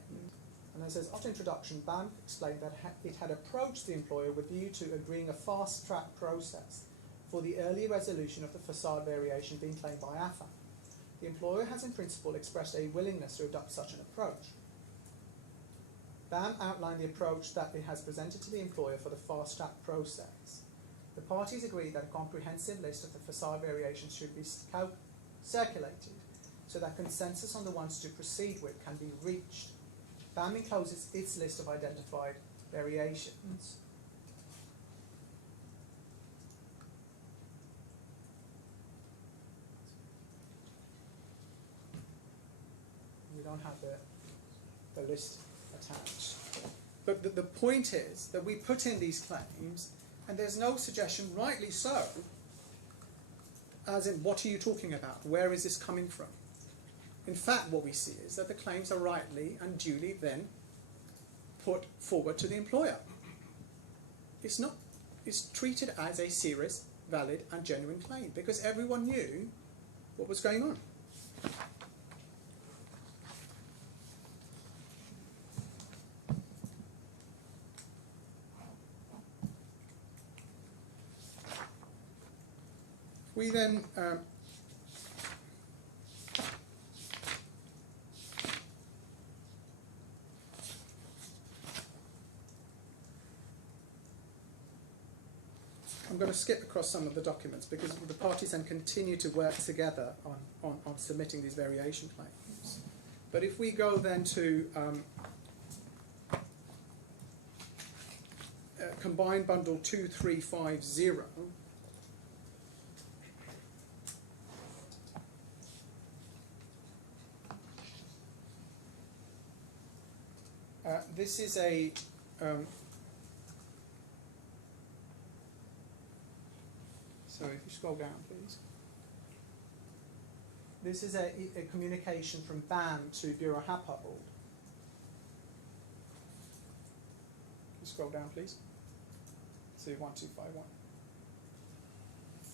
And it says, after introduction, BAM explained that it had approached the employer with view to agreeing a fast-track process for the early resolution of the facade variation being claimed by Affan. The employer has in principle expressed a willingness to adopt such an approach. BAM outlined the approach that it has presented to the employer for the fast-track process. The parties agreed that a comprehensive list of the facade variations should be circulated so that consensus on the ones to proceed with can be reached. BAM encloses its list of identified variations. We don't have the list attached. But the point is that we put in these claims and there's no suggestion, rightly so, as in what are you talking about? Where is this coming from? In fact, what we see is that the claims are rightly and duly then put forward to the employer. It's not, it's treated as a serious, valid and genuine claim because everyone knew what was going on. We then I'm going to skip across some of the documents because the parties then continue to work together on submitting these variation claims. But if we go then to combined bundle 2350, this is a so if you scroll down, please. This is a communication from BAM to Bureau Happold. Scroll down, please. So 1251.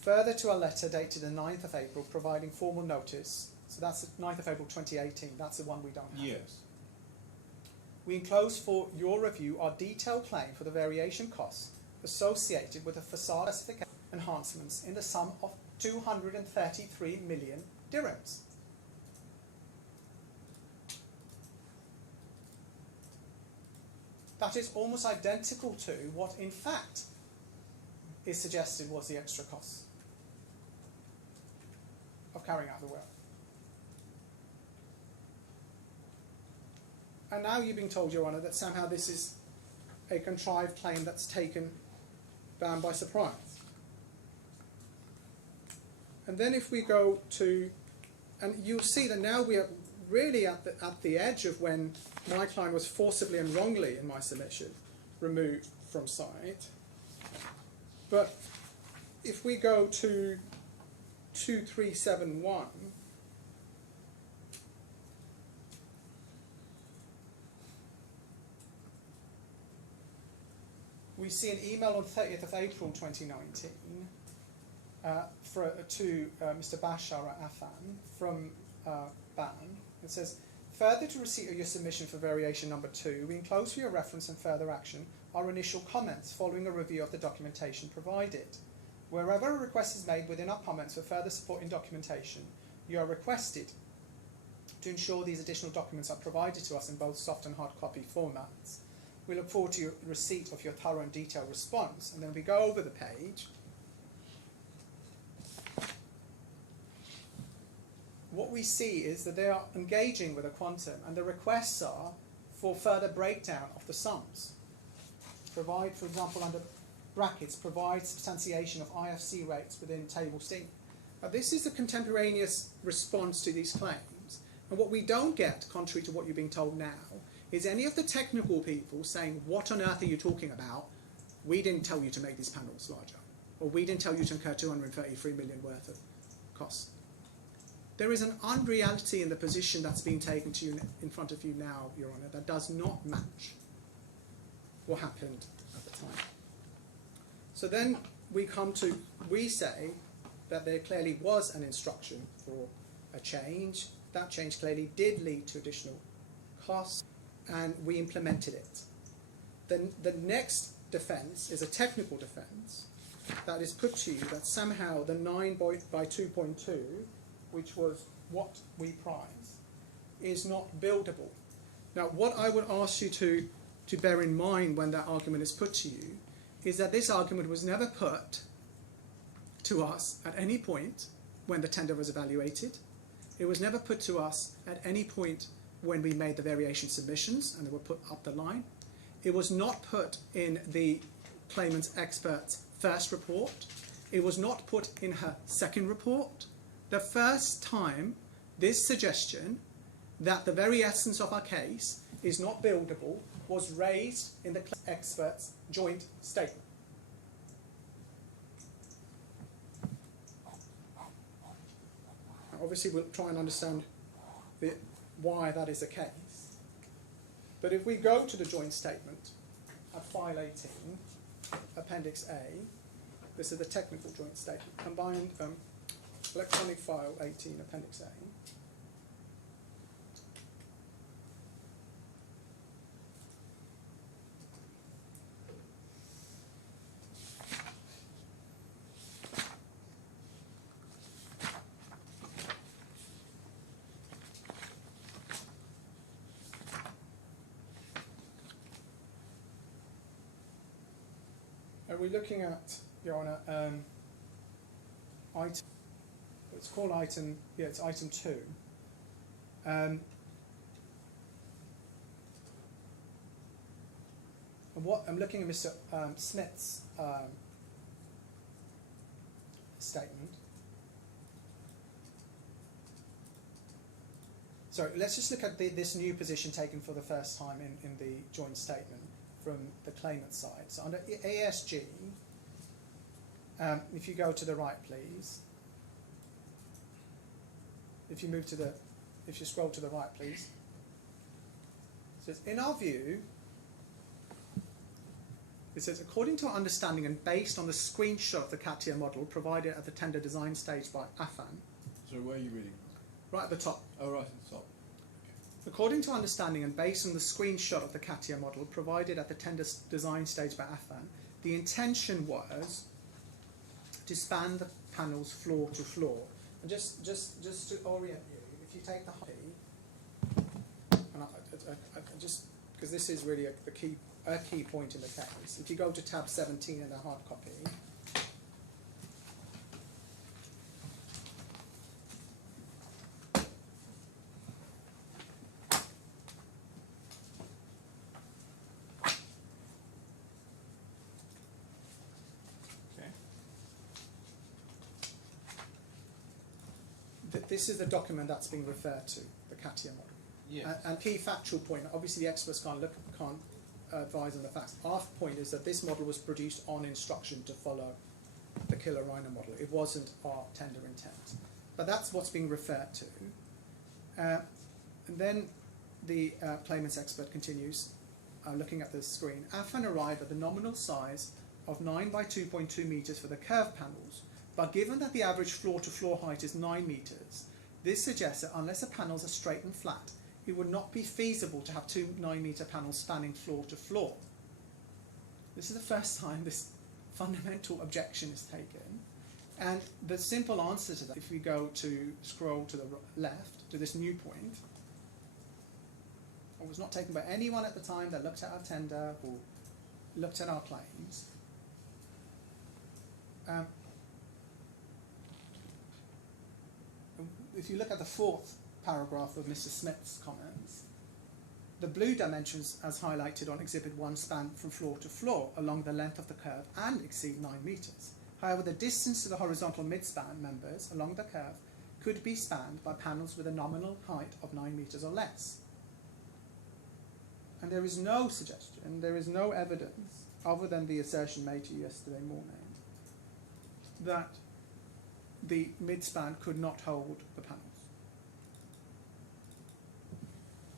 Further to a letter dated the 9th of April providing formal notice. So that's the 9th of April 2018. That's the one we don't have. Yes. We enclose for your review our detailed claim for the variation costs associated with the facade specification enhancements in the sum of 233 million dirhams. That is almost identical to what in fact is suggested was the extra cost of carrying out the work. And now you're being told, Your Honour, that somehow this is a contrived claim that's taken BAM by surprise. And then if we go to, and you'll see that now we are really at the edge of when my client was forcibly and wrongly, in my submission, removed from site. But if we go to 2371, we see an email on 30th of April 2019 to Mr. Bashar Affan from BAN. It says, further to receipt of your submission for variation number 2, we enclose for your reference and further action our initial comments following a review of the documentation provided. Wherever a request is made within our comments for further supporting documentation, you are requested to ensure these additional documents are provided to us in both soft and hard copy formats. We look forward to your receipt of your thorough and detailed response. And then we go over the page. What we see is that they are engaging with a quantum, and the requests are for further breakdown of the sums. Provide, for example, under brackets, provide substantiation of IFC rates within Table C. Now, this is a contemporaneous response to these claims, and what we don't get, contrary to what you're being told now, is any of the technical people saying, what on earth are you talking about? We didn't tell you to make these panels larger, or we didn't tell you to incur 233 million worth of costs. There is an unreality in the position that's being taken to you in front of you now, Your Honour, that does not match what happened at the time. So then we say that there clearly was an instruction for a change. That change clearly did lead to additional costs, and we implemented it. Then the next defence is a technical defence that is put to you that somehow the 9 by 2.2, which was what we prize, is not buildable. Now, what I would ask you to bear in mind when that argument is put to you is that this argument was never put to us at any point when the tender was evaluated. It was never put to us at any point when we made the variation submissions and they were put up the line. It was not put in the claimant's expert's first report. It was not put in her second report. The first time this suggestion that the very essence of our case is not buildable was raised in the expert's joint statement. Now, obviously, we'll try and understand why that is the case. But if we go to the joint statement at file 18, Appendix A, this is the technical joint statement, combined electronic file 18, Appendix A. And we're looking at, Your Honour, item. It's called item. Yeah, it's item 2. And what I'm looking at Mr. Smith's statement. Sorry, let's just look at this new position taken for the first time in the joint statement from the claimant side. So under ASG, if you go to the right, please. If you scroll to the right, please. It says, in our view, it says, according to our understanding and based on the screenshot of the CATIA model provided at the tender design stage by Affan, So where are you reading? right at the top. Oh, right at the top. According to our understanding and based on the screenshot of the CATIA model provided at the tender design stage by Affan, the intention was to span the panels floor to floor. And just to orient you, if you take the and I just because this is really a key point in the case. If you go to tab 17 in the hard copy, this is the document that's being referred to, the CATIA model. Yes. And key factual point, obviously the experts can't advise on the facts. Our point is that this model was produced on instruction to follow the killer rhino model. It wasn't our tender intent. But that's what's being referred to. And then the claimant's expert continues, looking at the screen. Affan arrived at the nominal size of 9 by 2.2 meters for the curved panels, but given that the average floor-to-floor height is 9 meters, this suggests that unless the panels are straight and flat, it would not be feasible to have two 9-meter panels spanning floor to floor. This is the first time this fundamental objection is taken. And the simple answer to that, if we go to scroll to the left, to this new point, it was not taken by anyone at the time that looked at our tender or looked at our claims. If you look at the fourth paragraph of Mr. Smith's comments, the blue dimensions as highlighted on Exhibit 1 span from floor to floor along the length of the curve and exceed 9 meters. However, the distance to the horizontal midspan members along the curve could be spanned by panels with a nominal height of 9 meters or less. And there is no suggestion, there is no evidence, other than the assertion made to you yesterday morning, that the midspan could not hold the panels.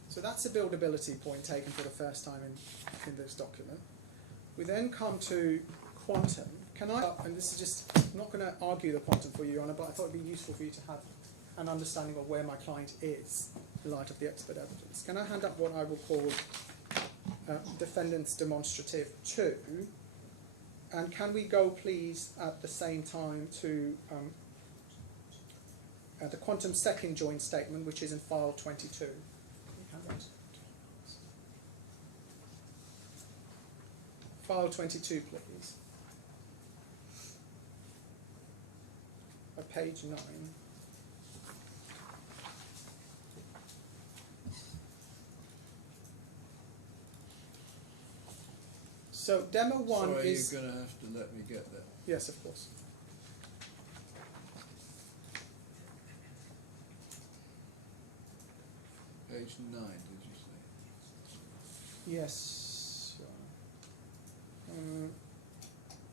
So that's a buildability point taken for the first time in this document. We then come to quantum. Can I, and this is just, I'm not going to argue the quantum for you, Your Honour, but I thought it would be useful for you to have an understanding of where my client is in light of the expert evidence. Can I hand up what I will call defendant's demonstrative 2? And can we go, please, at the same time to the quantum second joint statement, which is in file 22. File 22, please. Page 9. So demo 1 Sorry, is... you're going to have to let me get there. Yes, of course. Page 9, did you say? Yes.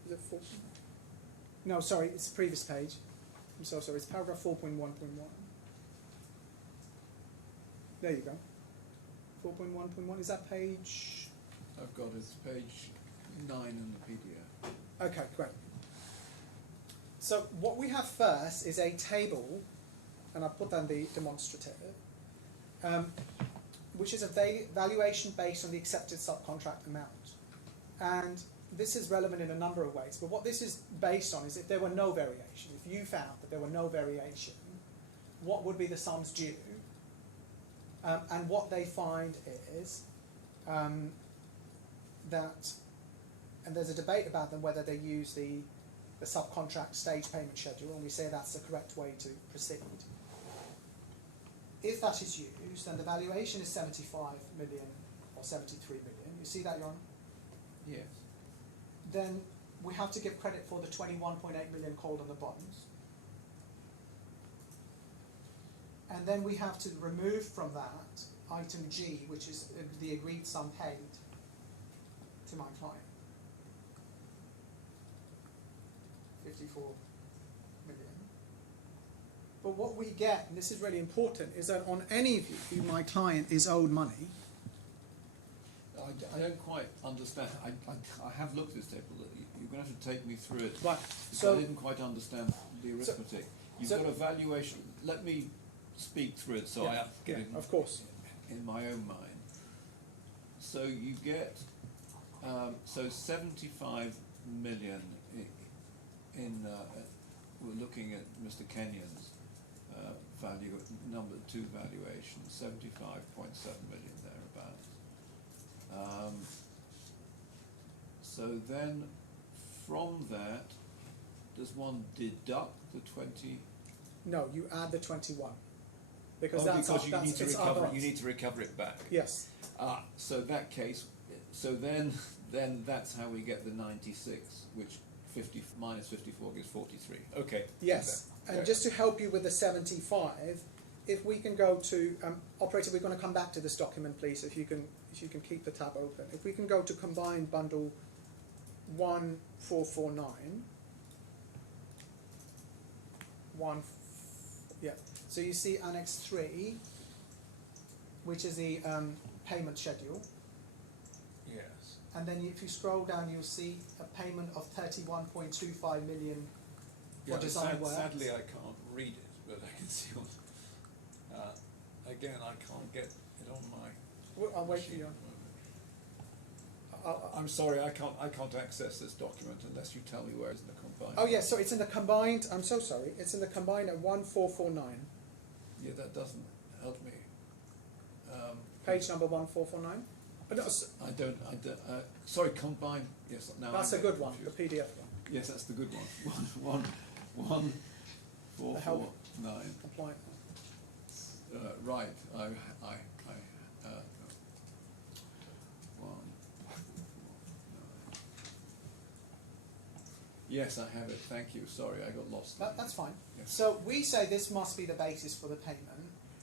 Is it 4? No, sorry, it's the previous page. I'm so sorry, it's paragraph 4.1.1. There you go. 4.1.1, is that page? I've got it, it's page 9 in the PDF. Okay, great. So what we have first is a table, and I'll put that in the demonstrative, which is a valuation based on the accepted subcontract amount. And this is relevant in a number of ways, but what this is based on is if there were no variation, if you found that there were no variation, what would be the sums due? And what they find is that, and there's a debate about them whether they use the subcontract stage payment schedule, and we say that's the correct way to proceed. If that is used, then the valuation is 75 million or 73 million. You see that, Your Honour? Yes. Then we have to give credit for the 21.8 million called on the bonds. And then we have to remove from that item G, which is the agreed sum paid to my client. 54 million. But what we get, and this is really important, is that on any view my client is owed money. I don't quite understand. I have looked at this table. You're going to have to take me through it. Right. Because So I didn't quite understand the arithmetic. You've so- got a valuation. Let me speak through it so I get it of course. in my own mind. So you get so 75 million in we're looking at Mr. Kenyon's value, number 2 valuation, 75.7 million thereabouts. So then from that, does one deduct the 20? No, you add the 21. Because Because that's you need to it's recover. other- You need to recover it back. Yes. So that case, so then that's how we get the 96, which 50 minus 54 gives 43. Okay. Yes, Okay. and just to help you with the 75, if we can go to operator, we're going to come back to this document, please. If you can keep the tab open. If we can go to combined bundle 1449. Yeah. So you see Annex 3, which is the payment schedule. Yes. And then if you scroll down, you'll see a payment of 31.25 million for design work. Sadly, I can't read it, but I can see on. Again, I can't get it on my. I'll wait for machine you. at the moment. I'm sorry, I can't access this document unless you tell me where it's in the combined. Oh yes, so it's in the combined. I'm so sorry. It's in the combined at 1449. Yeah, that doesn't help me. Page number 1449. But no, I don't. Sorry, combined. Yes, now that's a I'm good one. confused. The PDF one. Yes, that's the good one. One, 4, The help. 4, 9. Apply. Right. I 1, 4, 9. Yes, I have it. Thank you. Sorry, I got lost. That's fine. Yes. So we say this must be the basis for the payment,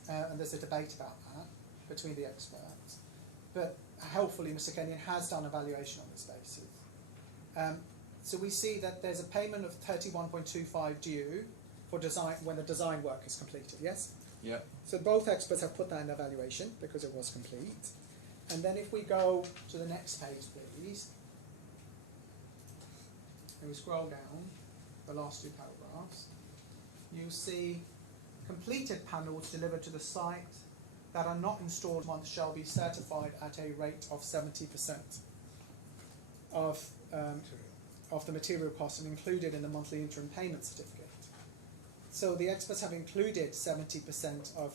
and there's a debate about that between the experts. But helpfully, Mr. Kenyon has done a valuation on this basis. So we see that there's a payment of 31.25 due for design when the design work is completed. Yes. Yeah. So both experts have put that in their valuation because it was complete. And then if we go to the next page, please, and we scroll down the last 2 paragraphs, you see completed panels delivered to the site that are not installed month shall be certified at a rate of 70% of the material cost and included in the monthly interim payment certificate. So the experts have included 70% of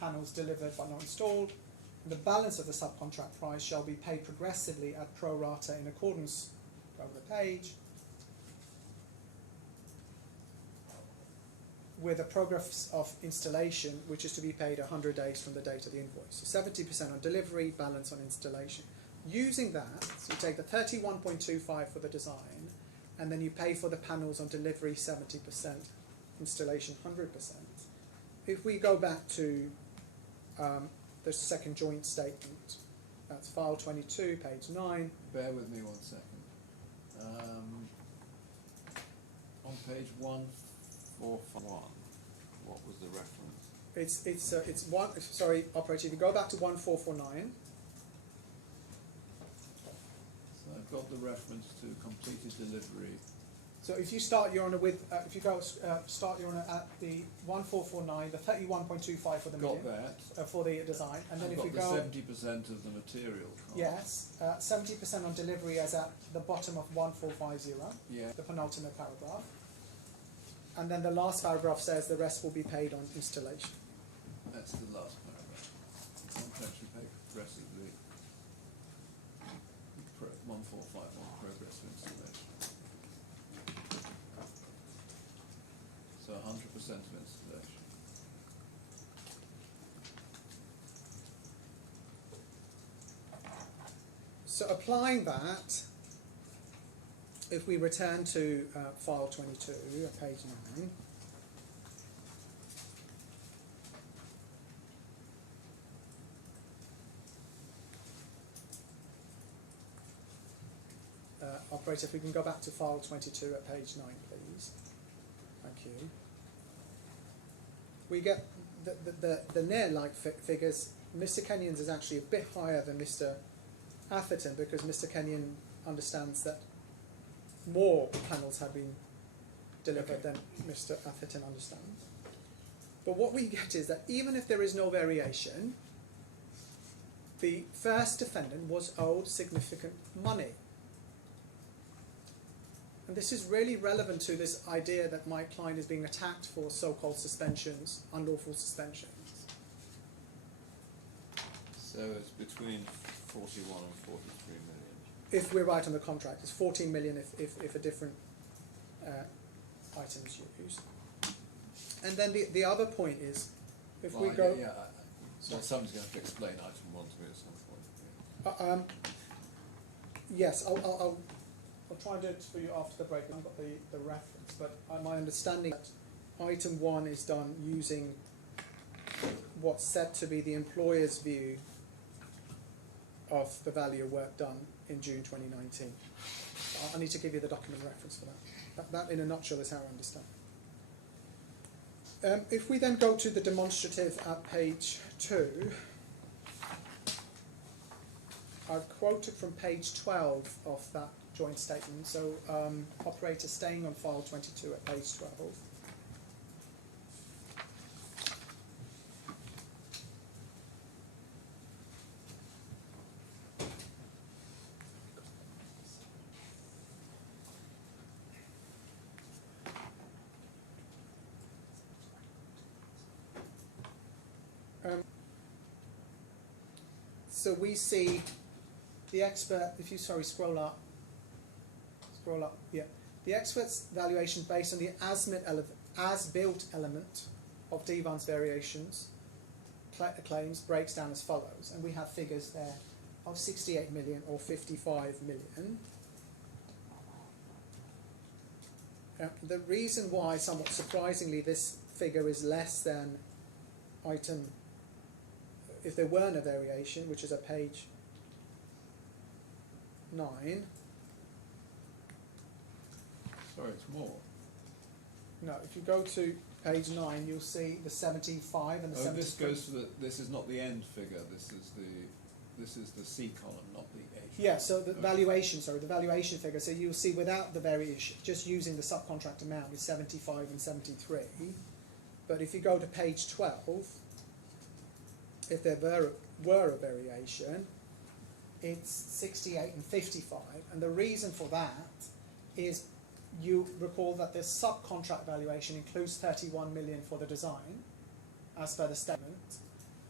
panels delivered but not installed. The balance of the subcontract price shall be paid progressively at pro rata in accordance over the page with a progress of installation which is to be paid 100 days from the date of the invoice. So 70% on delivery, balance on installation. Using that, so you take the 31.25 for the design and then you pay for the panels on delivery 70%, installation 100%. If we go back to the second joint statement, that's file 22, page 9. Bear with me 1 second. On page 141, what was the reference? It's one. Sorry, operator. If you go back to 1449. So I've got the reference to completed delivery. So if you start your honor with, if you go start your honor at the 1449, the 31.25 for the Got million, that. For the design, and then I've if you got go, the 70% of the material cost. yes, 70% on delivery as at the bottom of 1450, Yeah. the penultimate paragraph, and then the last paragraph says the rest will be paid on installation. That's the last paragraph. Contracts we pay progressively. 1451 progress of installation. So 100% of installation. So applying that, if we return to file 22, page 9, Operator, if we can go back to file 22 at page 9, please. Thank you. We get the near-like figures. Mr. Kenyon's is actually a bit higher than Mr. Atherton because Mr. Kenyon understands that more panels have been delivered than Mr. Atherton understands. But what we get is that even if there is no variation, the first defendant was owed significant money. And this is really relevant to this idea that my client is being attacked for so-called suspensions, unlawful suspensions. So it's between 41 and 43 million. If we're right on the contract, it's 14 million if a different item is used. And then the other point is, if we go... So someone's going to have to explain item 1 to me at some point. Yes, I'll try and do it for you after the break. I've got the reference, but my understanding that item 1 is done using what's said to be the employer's view of the value of work done in June 2019. I need to give you the document reference for that. That in a nutshell is how I understand. If we then go to the demonstrative at page 2, I've quoted from page 12 of that joint statement. So operator, staying on file 22 at page 12. So we see the expert, if you, scroll up, yeah. The expert's valuation based on the as-built element of Devon's variations claims breaks down as follows, and we have figures there of 68 million or 55 million. The reason why, somewhat surprisingly, this figure is less than item, if there weren't a variation, which is at page 9. Sorry, it's more. No, if you go to page 9, you'll see the 75 and the 73. This goes to the. This is not the end figure. This is the C column, not the A. Yeah. So the valuation, the valuation figure. So you'll see without the variation, just using the subcontract amount, is 75 and 73. But if you go to page 12, if there were a variation, it's 68 and 55. And the reason for that is, you recall that the subcontract valuation includes 31 million for the design, as per the statement.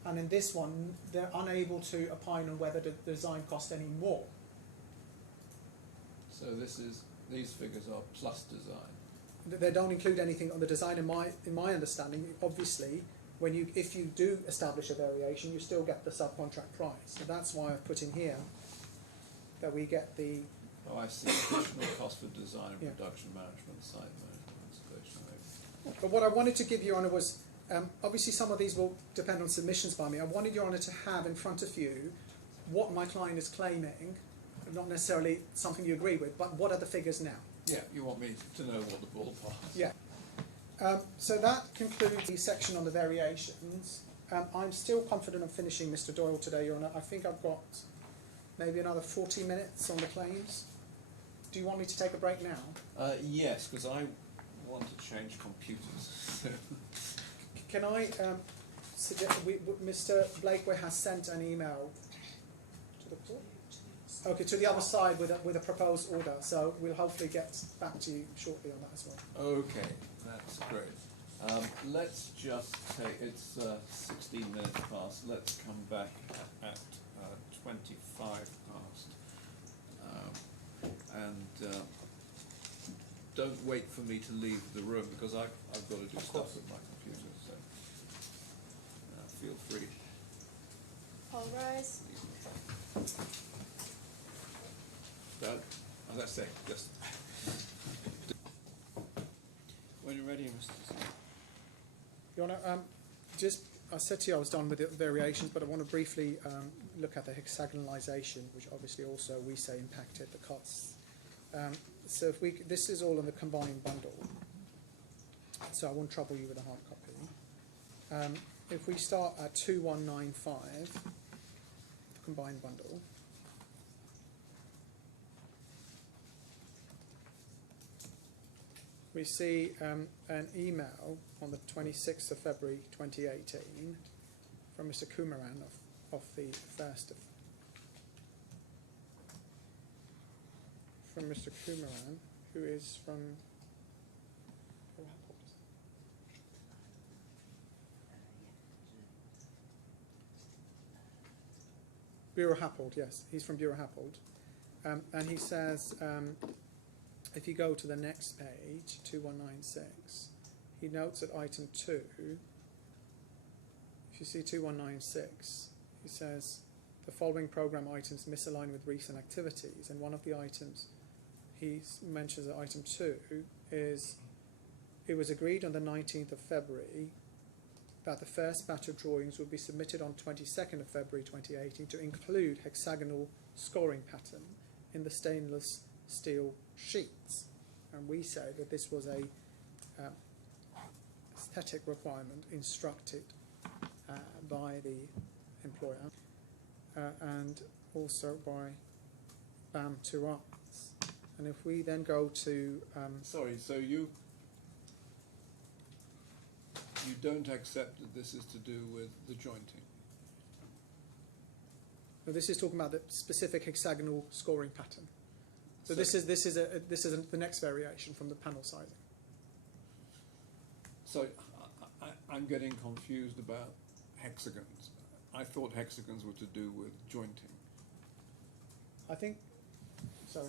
And in this one, they're unable to opine on whether the design cost any more. So these figures are plus design. They don't include anything on the design. In my understanding, obviously, if you do establish a variation, you still get the subcontract price. So that's why I've put in here that we get the. Oh, I see. Additional cost for design and Yeah. production management, site management, installation. But what I wanted to give Your Honour was, obviously some of these will depend on submissions by me. I wanted Your Honour to have in front of you what my client is claiming, not necessarily something you agree with, but what are the figures now? Yeah, you want me to know what the ballpark is. Yeah. So that concludes the section on the variations. I'm still confident of finishing Mr. Doyle today, Your Honour. I think I've got maybe another 40 minutes on the claims. Do you want me to take a break now? Yes, because I want to change computers. Can I suggest, Mr. Blakeway has sent an email to the court? Okay, to the other side with a proposed order, so we'll hopefully get back to you shortly on that as well. Okay, that's great. Let's just take, it's 16 minutes past, let's come back at 25 past. And don't wait for me to leave the room, because I've got to do stuff with my computer, so feel free. All rise. As I say, just when you're ready, Mr. Singh. Your Honour, I said to you I was done with the variations, but I want to briefly look at the hexagonalisation, which obviously also we say impacted the costs. So if we, this is all in the combined bundle, so I won't trouble you with a hard copy. If we start at 2195, combined bundle, we see an email on the 26th of February 2018 from Mr. Kumaran of the 1st of from Mr. Kumaran, who is from Bureau Happold, yes, he's from Bureau Happold. And he says, if you go to the next page, 2196, he notes at item 2, if you see 2196, he says, the following programme items misalign with recent activities, and one of the items he mentions at item 2 is, it was agreed on the 19th of February that the first batch of drawings would be submitted on 22nd of February 2018 to include hexagonal scoring pattern in the stainless steel sheets. And we say that this was a aesthetic requirement instructed by the employer and also by BAM to us. And if we then go to... Sorry, so you don't accept that this is to do with the jointing? no, this is talking about the specific hexagonal scoring pattern. So So- this is the next variation from the panel sizing. So I'm getting confused about hexagons. I thought hexagons were to do with jointing. I think, sorry.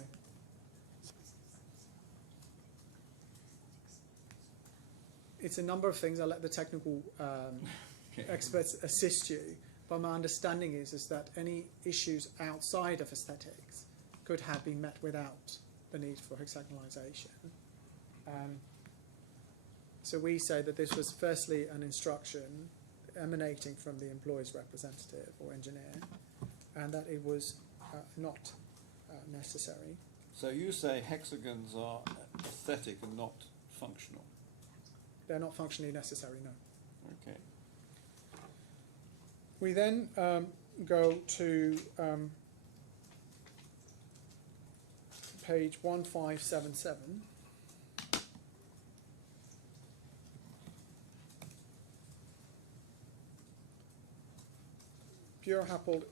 It's a number of things. I'll let the technical Okay. experts assist you. But my understanding is that any issues outside of aesthetics could have been met without the need for hexagonalisation. So we say that this was firstly an instruction emanating from the employer's representative or engineer, and that it was not necessary. So you say hexagons are aesthetic and not functional. They're not functionally necessary, no. Okay. We then go to page 1577. Bureau Happold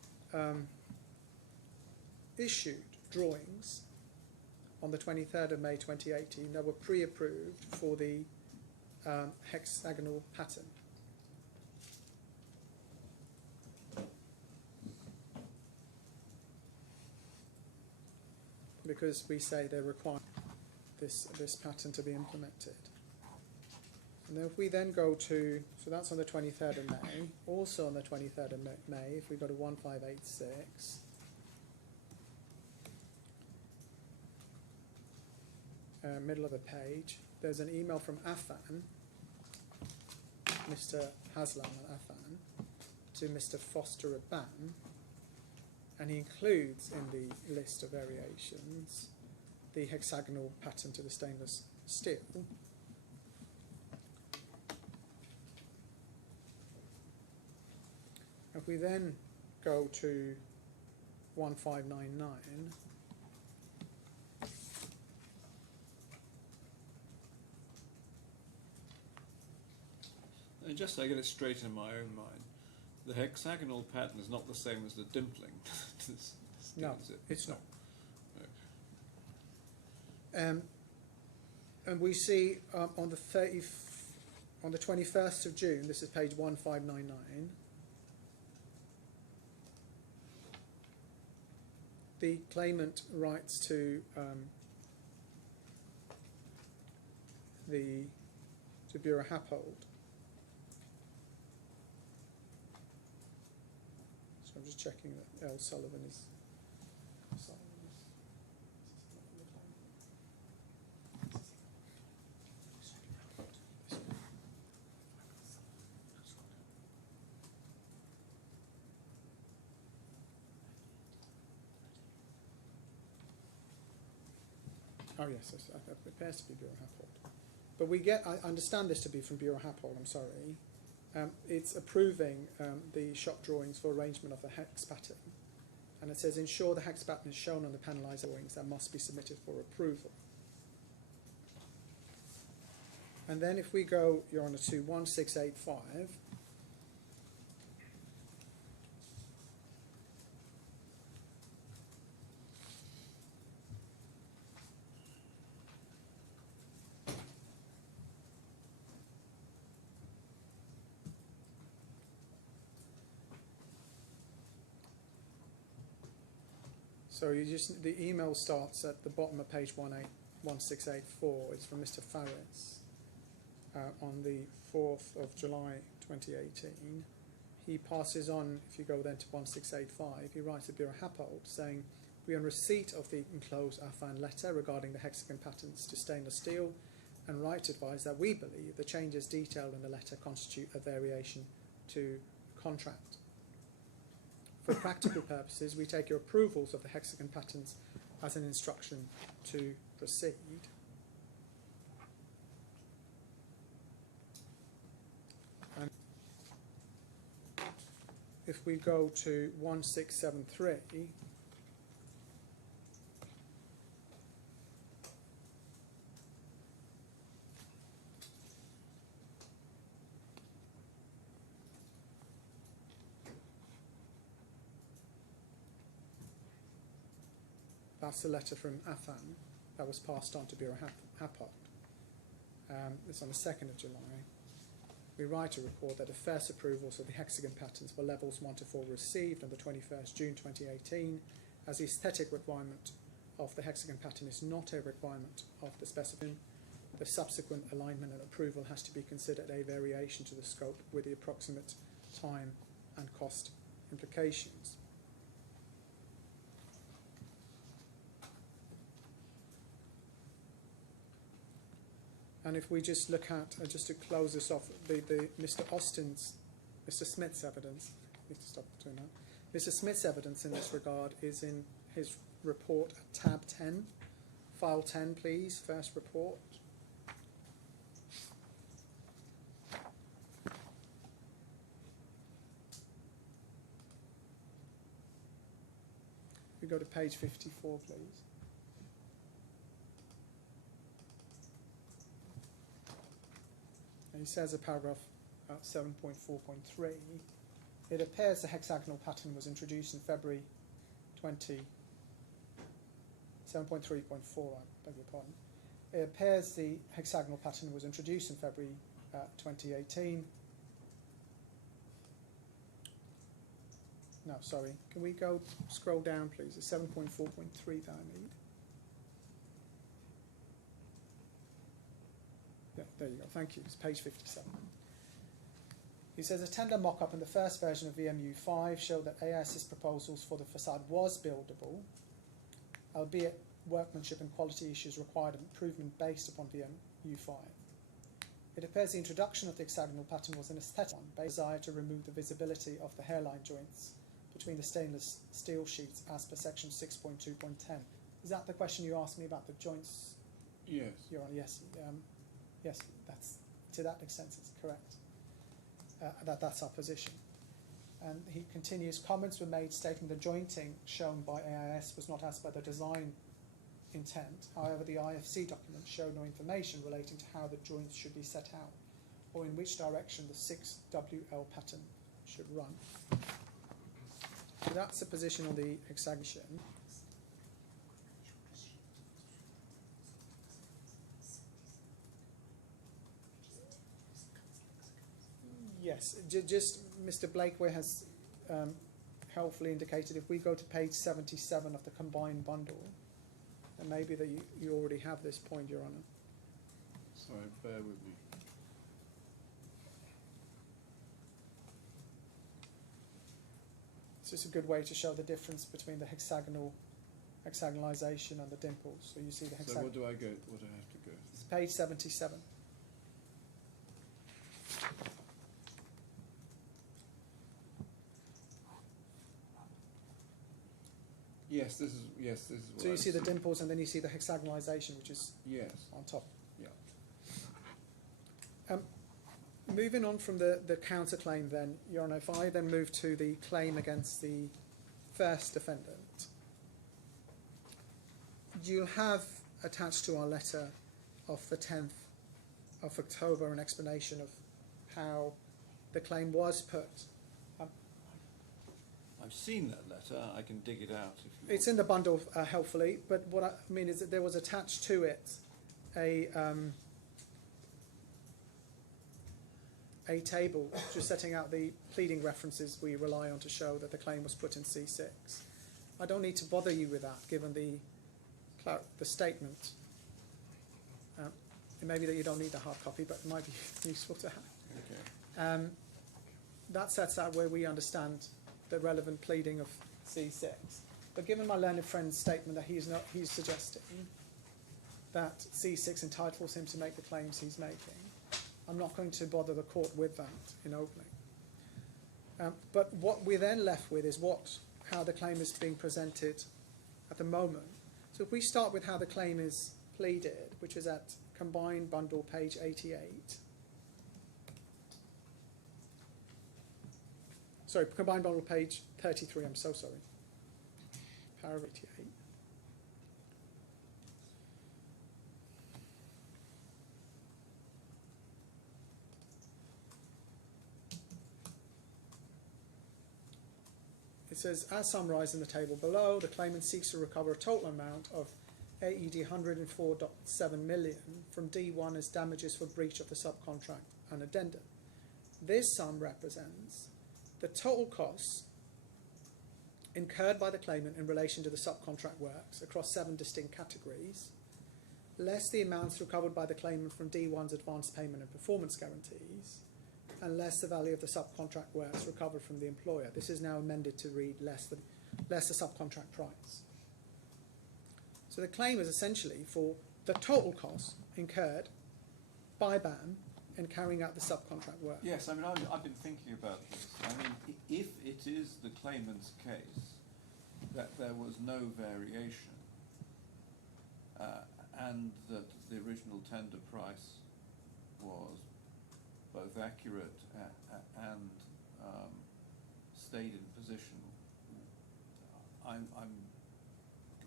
issued drawings on the 23rd of May 2018 that were pre-approved for the hexagonal pattern. Because we say they require this pattern to be implemented. And then if we then go to, so that's on the 23rd of May, also on the 23rd of May, if we go to 1586, middle of the page, there's an email from Affan, Mr. Haslam al-Affan, to Mr. Foster at BAM, and he includes in the list of variations the hexagonal pattern to the stainless steel. If we then go to 1599, And just so I get it straight in my own mind, the hexagonal pattern is not the same as the dimpling. no, is it? it's not. No. And we see on the 21st of June, this is page 1599, the claimant writes to Bureau Happold. So I'm just checking that L. Sullivan is. Oh yes, it appears to be Bureau Happold. But we get, I understand this to be from Bureau Happold, I'm sorry. It's approving the shop drawings for arrangement of the hex pattern. And it says, ensure the hex pattern is shown on the penalised drawings that must be submitted for approval. And then if we go, Your Honour, to 1685, so you just, the email starts at the bottom of page 1684. It's from Mr. Farris on the 4th of July 2018. He passes on, if you go then to 1685, he writes to Bureau Happold saying, we are in receipt of the enclosed Affan letter regarding the hexagon patterns to stainless steel and write to advise that we believe the changes detailed in the letter constitute a variation to contract. For practical purposes, we take your approvals of the hexagon patterns as an instruction to proceed. And if we go to 1673, that's a letter from Affan that was passed on to Bureau Happold. It's on the 2nd of July. We write a report that the first approvals of the hexagon patterns for levels 1 to 4 were received on the 21st June 2018, as the aesthetic requirement of the hexagon pattern is not a requirement of the specification. The subsequent alignment and approval has to be considered a variation to the scope with the approximate time and cost implications. And if we just look at, just to close this off, the Mr. Smith's evidence, I need to stop doing that. Mr. Smith's evidence in this regard is in his report at tab 10, file 10 please, first report. We go to page 54 please. And he says in paragraph 7.4.3, it appears the hexagonal pattern was introduced in February 7.3.4, I beg your pardon. It appears the hexagonal pattern was introduced in February 2018. No, sorry, can we go scroll down please, it's 7.4.3 that I need. Yeah, there you go, thank you, it's page 57. He says a tender mock-up in the first version of VMU5 showed that AIS's proposals for the facade was buildable, albeit workmanship and quality issues required improvement based upon VMU5. It appears the introduction of the hexagonal pattern was an aesthetic one, based on the desire to remove the visibility of the hairline joints between the stainless steel sheets as per section 6.2.10. Is that the question you asked me about the joints? Yes. Your Honour, yes. Yes, that's, to that extent it's correct. That's our position. And he continues, comments were made stating the jointing shown by AIS was not as per the design intent. However, the IFC document showed no information relating to how the joints should be set out or in which direction the 6WL pattern should run. So that's the position on the hexagonation. Yes, just Mr. Blakeway has helpfully indicated if we go to page 77 of the combined bundle, and maybe that you already have this point, Your Honour. Sorry, bear with me. It's just a good way to show the difference between the hexagonalization and the dimples. So you see the hexagon. So what do I go? What do I have to go? It's page 77. Yes, this is what So you I see the was- dimples and then you see the hexagonalization, which is Yes, on top. yeah. Moving on from the counterclaim then, Your Honour, if I then move to the claim against the first defendant, you'll have attached to our letter of the 10th of October an explanation of how the claim was put. I've seen that letter. I can dig it out if you It's in the bundle helpfully, but what I mean is that there was attached to it a table just setting out the pleading references we rely on to show that the claim was put in C6. I don't need to bother you with that, given the statement. It may be that you don't need a hard copy, but it might be useful to have. Okay. That sets out where we understand the relevant pleading of C6. But given my learned friend's statement that he's suggesting that C6 entitles him to make the claims he's making, I'm not going to bother the court with that in opening. But what we're then left with is how the claim is being presented at the moment. So if we start with how the claim is pleaded, which is at combined bundle page 88. Sorry, combined bundle page 33, I'm so sorry. Paragraph 88. It says, as summarised in the table below, the claimant seeks to recover a total amount of AED 104.7 million from D1 as damages for breach of the subcontract and addendum. This sum represents the total costs incurred by the claimant in relation to the subcontract works across 7 distinct categories, less the amounts recovered by the claimant from D1's advance payment and performance guarantees, and less the value of the subcontract works recovered from the employer. This is now amended to read less the subcontract price. So the claim is essentially for the total costs incurred by BAM in carrying out the subcontract work. Yes, I mean, I've been thinking about this. I mean, if it is the claimant's case that there was no variation and that the original tender price was both accurate and stayed in position, I'm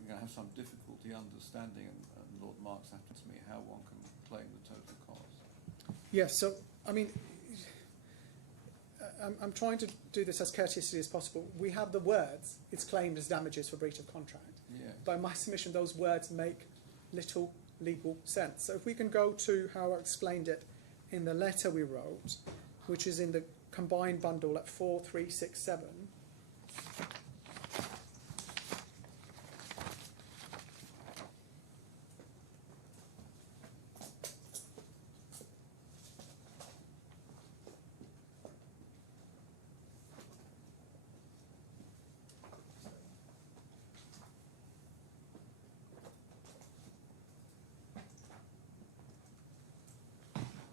going to have some difficulty understanding, and Lord Marks asked me how one can claim the total cost. Yes, so, I mean, I'm trying to do this as courteously as possible. We have the words, it's claimed as damages for breach of contract. Yes. By my submission, those words make little legal sense. So if we can go to how I explained it in the letter we wrote, which is in the combined bundle at 4367.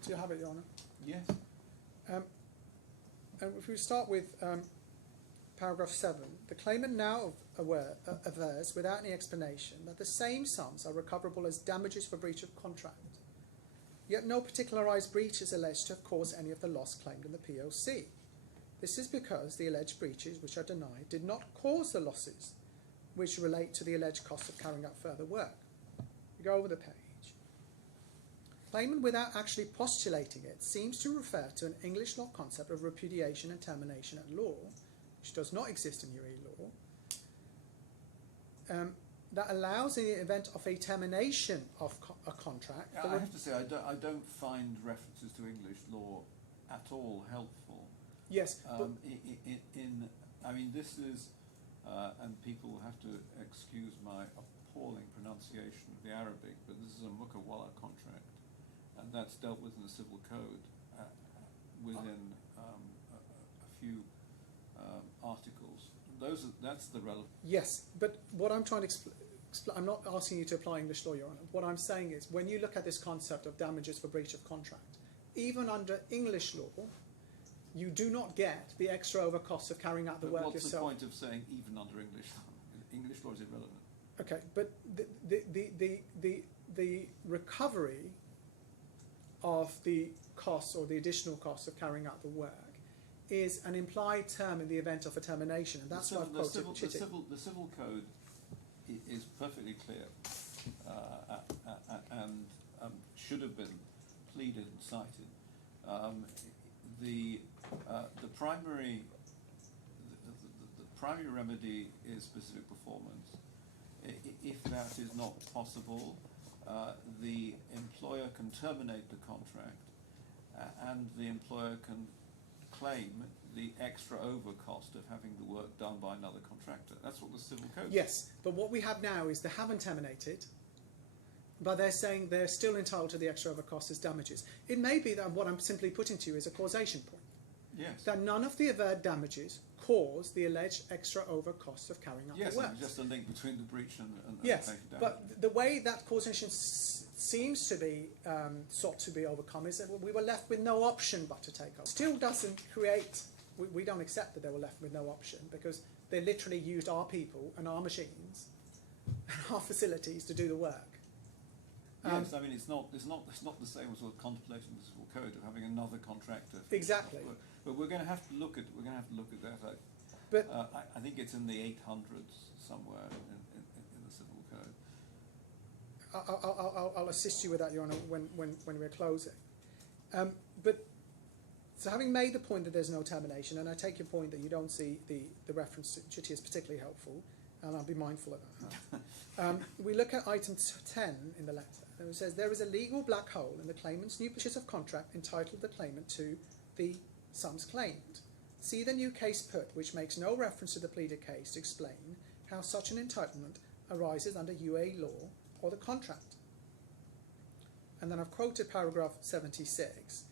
Do you have it, Your Honour? Yes. And if we start with paragraph 7, the claimant now avers, without any explanation, that the same sums are recoverable as damages for breach of contract. Yet no particularised breach is alleged to have caused any of the loss claimed in the POC. This is because the alleged breaches, which are denied, did not cause the losses which relate to the alleged cost of carrying out further work. You go over the page. Claimant, without actually postulating it, seems to refer to an English law concept of repudiation and termination at law, which does not exist in UAE law, that allows, in the event of a termination of a contract... I have to say, I don't find references to English law at all helpful. Yes. I mean, this is, and people have to excuse my appalling pronunciation of the Arabic, but this is a mukawala contract. And that's dealt with in the civil code within a few articles. That's the relevant. Yes, but what I'm trying to explain, I'm not asking you to apply English law, Your Honour. What I'm saying is, when you look at this concept of damages for breach of contract, even under English law, you do not get the extra over costs of carrying out the work What's yourself. the point of saying even under English law? English law is irrelevant. Okay, but the recovery of the costs or the additional costs of carrying out the work is an implied term in the event of a termination, and that's why I've quoted Chitty. The civil code is perfectly clear and should have been pleaded and cited. The primary remedy is specific performance. If that is not possible, the employer can terminate the contract, and the employer can claim the extra over cost of having the work done by another contractor. That's what the civil code says. Yes, but what we have now is they haven't terminated, but they're saying they're still entitled to the extra over costs as damages. It may be that what I'm simply putting to you is a causation point. Yes. That none of the averred damages cause the alleged extra over costs of carrying out Yes, the work. and just a link between the breach and Yes, paying damage. but the way that causation seems to be sought to be overcome is that we were left with no option but to take over. Still doesn't create, we don't accept that they were left with no option, because they literally used our people and our machines and our facilities to do the work. Yes, I mean it's not the same as what contemplating the civil code of having another contractor. for Exactly. work. But we're going to have to look at that. But I think it's in the 800s somewhere in the civil code. I'll assist you with that, Your Honour, when we're closing. But so having made the point that there's no termination, and I take your point that you don't see the reference to Chitty as particularly helpful, and I'll be mindful of that. We look at item 10 in the letter, and it says, there is a legal black hole in the claimant's new purchase of contract entitled the claimant to the sums claimed. See the new case put, which makes no reference to the pleaded case, to explain how such an entitlement arises under UA law or the contract. And then I've quoted paragraph 76,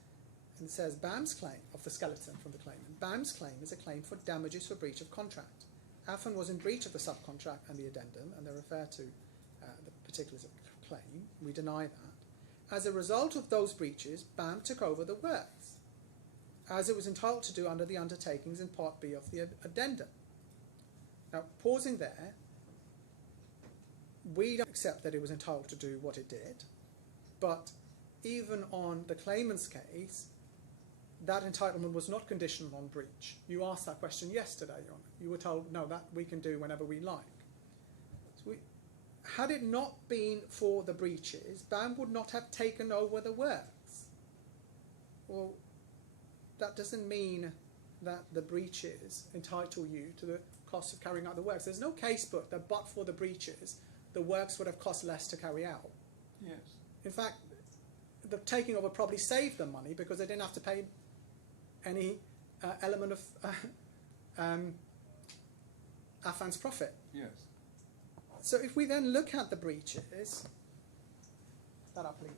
and it says, BAM's claim of the skeleton from the claimant. BAM's claim is a claim for damages for breach of contract. Affan was in breach of the subcontract and the addendum, and they refer to the particulars of the claim. We deny that. As a result of those breaches, BAM took over the works, as it was entitled to do under the undertakings in Part B of the addendum. Now, pausing there, we don't accept that it was entitled to do what it did, but even on the claimant's case, that entitlement was not conditional on breach. You asked that question yesterday, Your Honour. You were told, no, that we can do whenever we like. So had it not been for the breaches, BAM would not have taken over the works. Well, that doesn't mean that the breaches entitle you to the cost of carrying out the works. There's no case book that but for the breaches, the works would have cost less to carry out. Yes. In fact, the taking over probably saved them money because they didn't have to pay any element of Affan's profit. Yes. So if we then look at the breaches that are pleaded,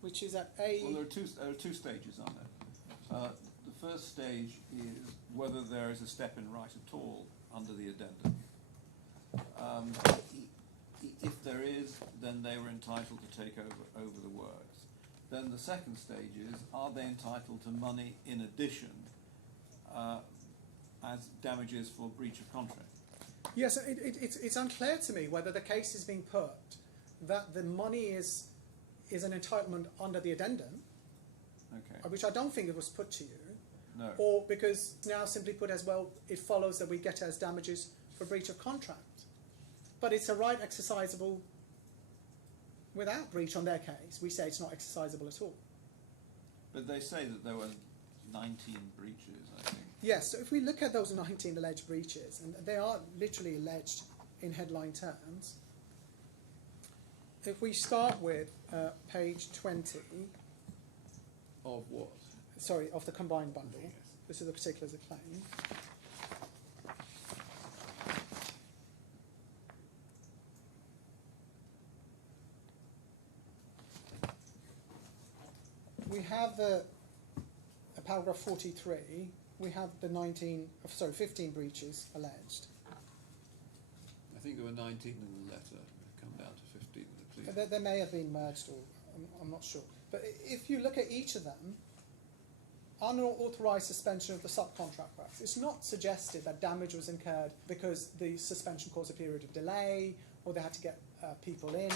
which is at A... Well, there are two stages, aren't there? The first stage is whether there is a step-in right at all under the addendum. If there is, then they were entitled to take over the works. Then the second stage is, are they entitled to money in addition as damages for breach of contract? Yes, it's unclear to me whether the case is being put that the money is an entitlement under the addendum, Okay. which I don't think it was put to you, No. or because now simply put as well, it follows that we get as damages for breach of contract. But it's a right exercisable without breach on their case. We say it's not exercisable at all. But they say that there were 19 breaches, I think. Yes, so if we look at those 19 alleged breaches, and they are literally alleged in headline terms, if we start with page 20, Of what? sorry, of the combined bundle, Yes. this is the particulars of claim. We have paragraph 43, we have the 15 breaches alleged. I think there were 19 in the letter. We've come down to 15 in the plea. They may have been merged, or I'm not sure. But if you look at each of them, unauthorised suspension of the subcontract works. It's not suggested that damage was incurred because the suspension caused a period of delay or they had to get people in.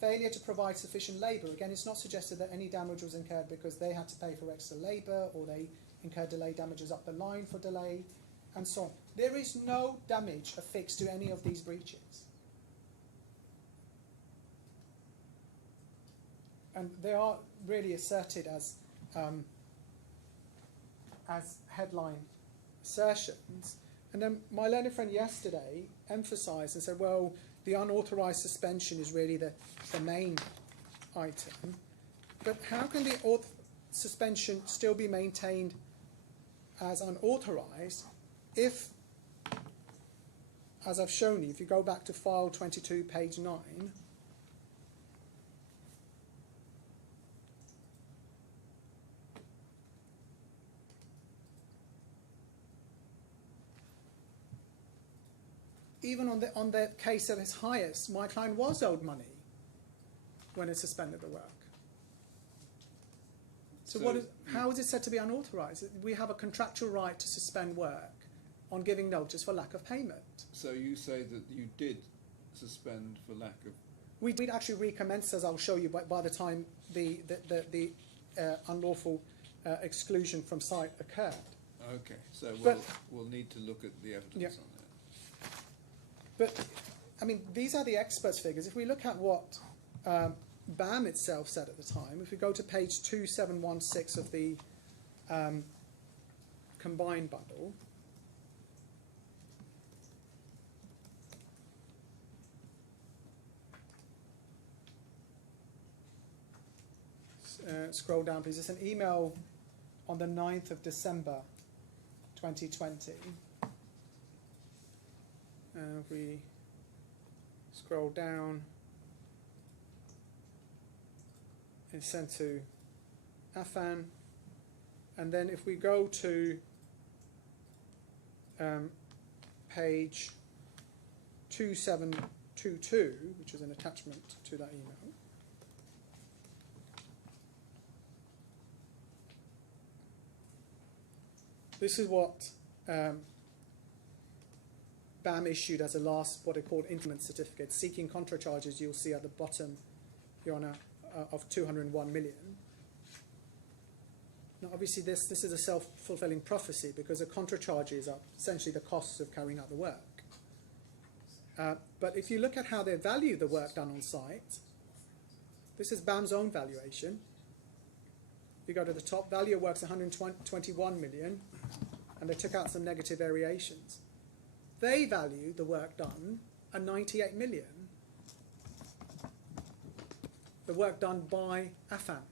Failure to provide sufficient labour. Again, it's not suggested that any damage was incurred because they had to pay for extra labour or they incurred delay damages up the line for delay and so on. There is no damage affixed to any of these breaches. And they are really asserted as headline assertions. And then my learned friend yesterday emphasised and said, well, the unauthorised suspension is really the main item. But how can the suspension still be maintained as unauthorised if, as I've shown you, if you go back to file 22, page 9, even on the case of his highest, my client was owed money when it suspended the work. So how is it said to be unauthorised? We have a contractual right to suspend work on giving notice for lack of payment. So you say that you did suspend for lack of... We'd actually recommenced, as I'll show you, by the time the unlawful exclusion from site occurred. Okay, so But- we'll need to look at the evidence Yeah. on that. But, I mean, these are the experts' figures. If we look at what BAM itself said at the time, if we go to page 2716 of the combined bundle, scroll down, please. It's an email on the 9th of December 2020. If we scroll down, it's sent to Affan, and then if we go to page 2722, which is an attachment to that email, this is what BAM issued as a last, what they called increment certificate, seeking contra charges. You'll see at the bottom, Your Honour, of 201 million. Now, obviously, this is a self-fulfilling prophecy because the contra charges are essentially the costs of carrying out the work. But if you look at how they value the work done on site, this is BAM's own valuation. You go to the top, value of works 121 million, and they took out some negative variations. They value the work done at 98 million. The work done by Affan.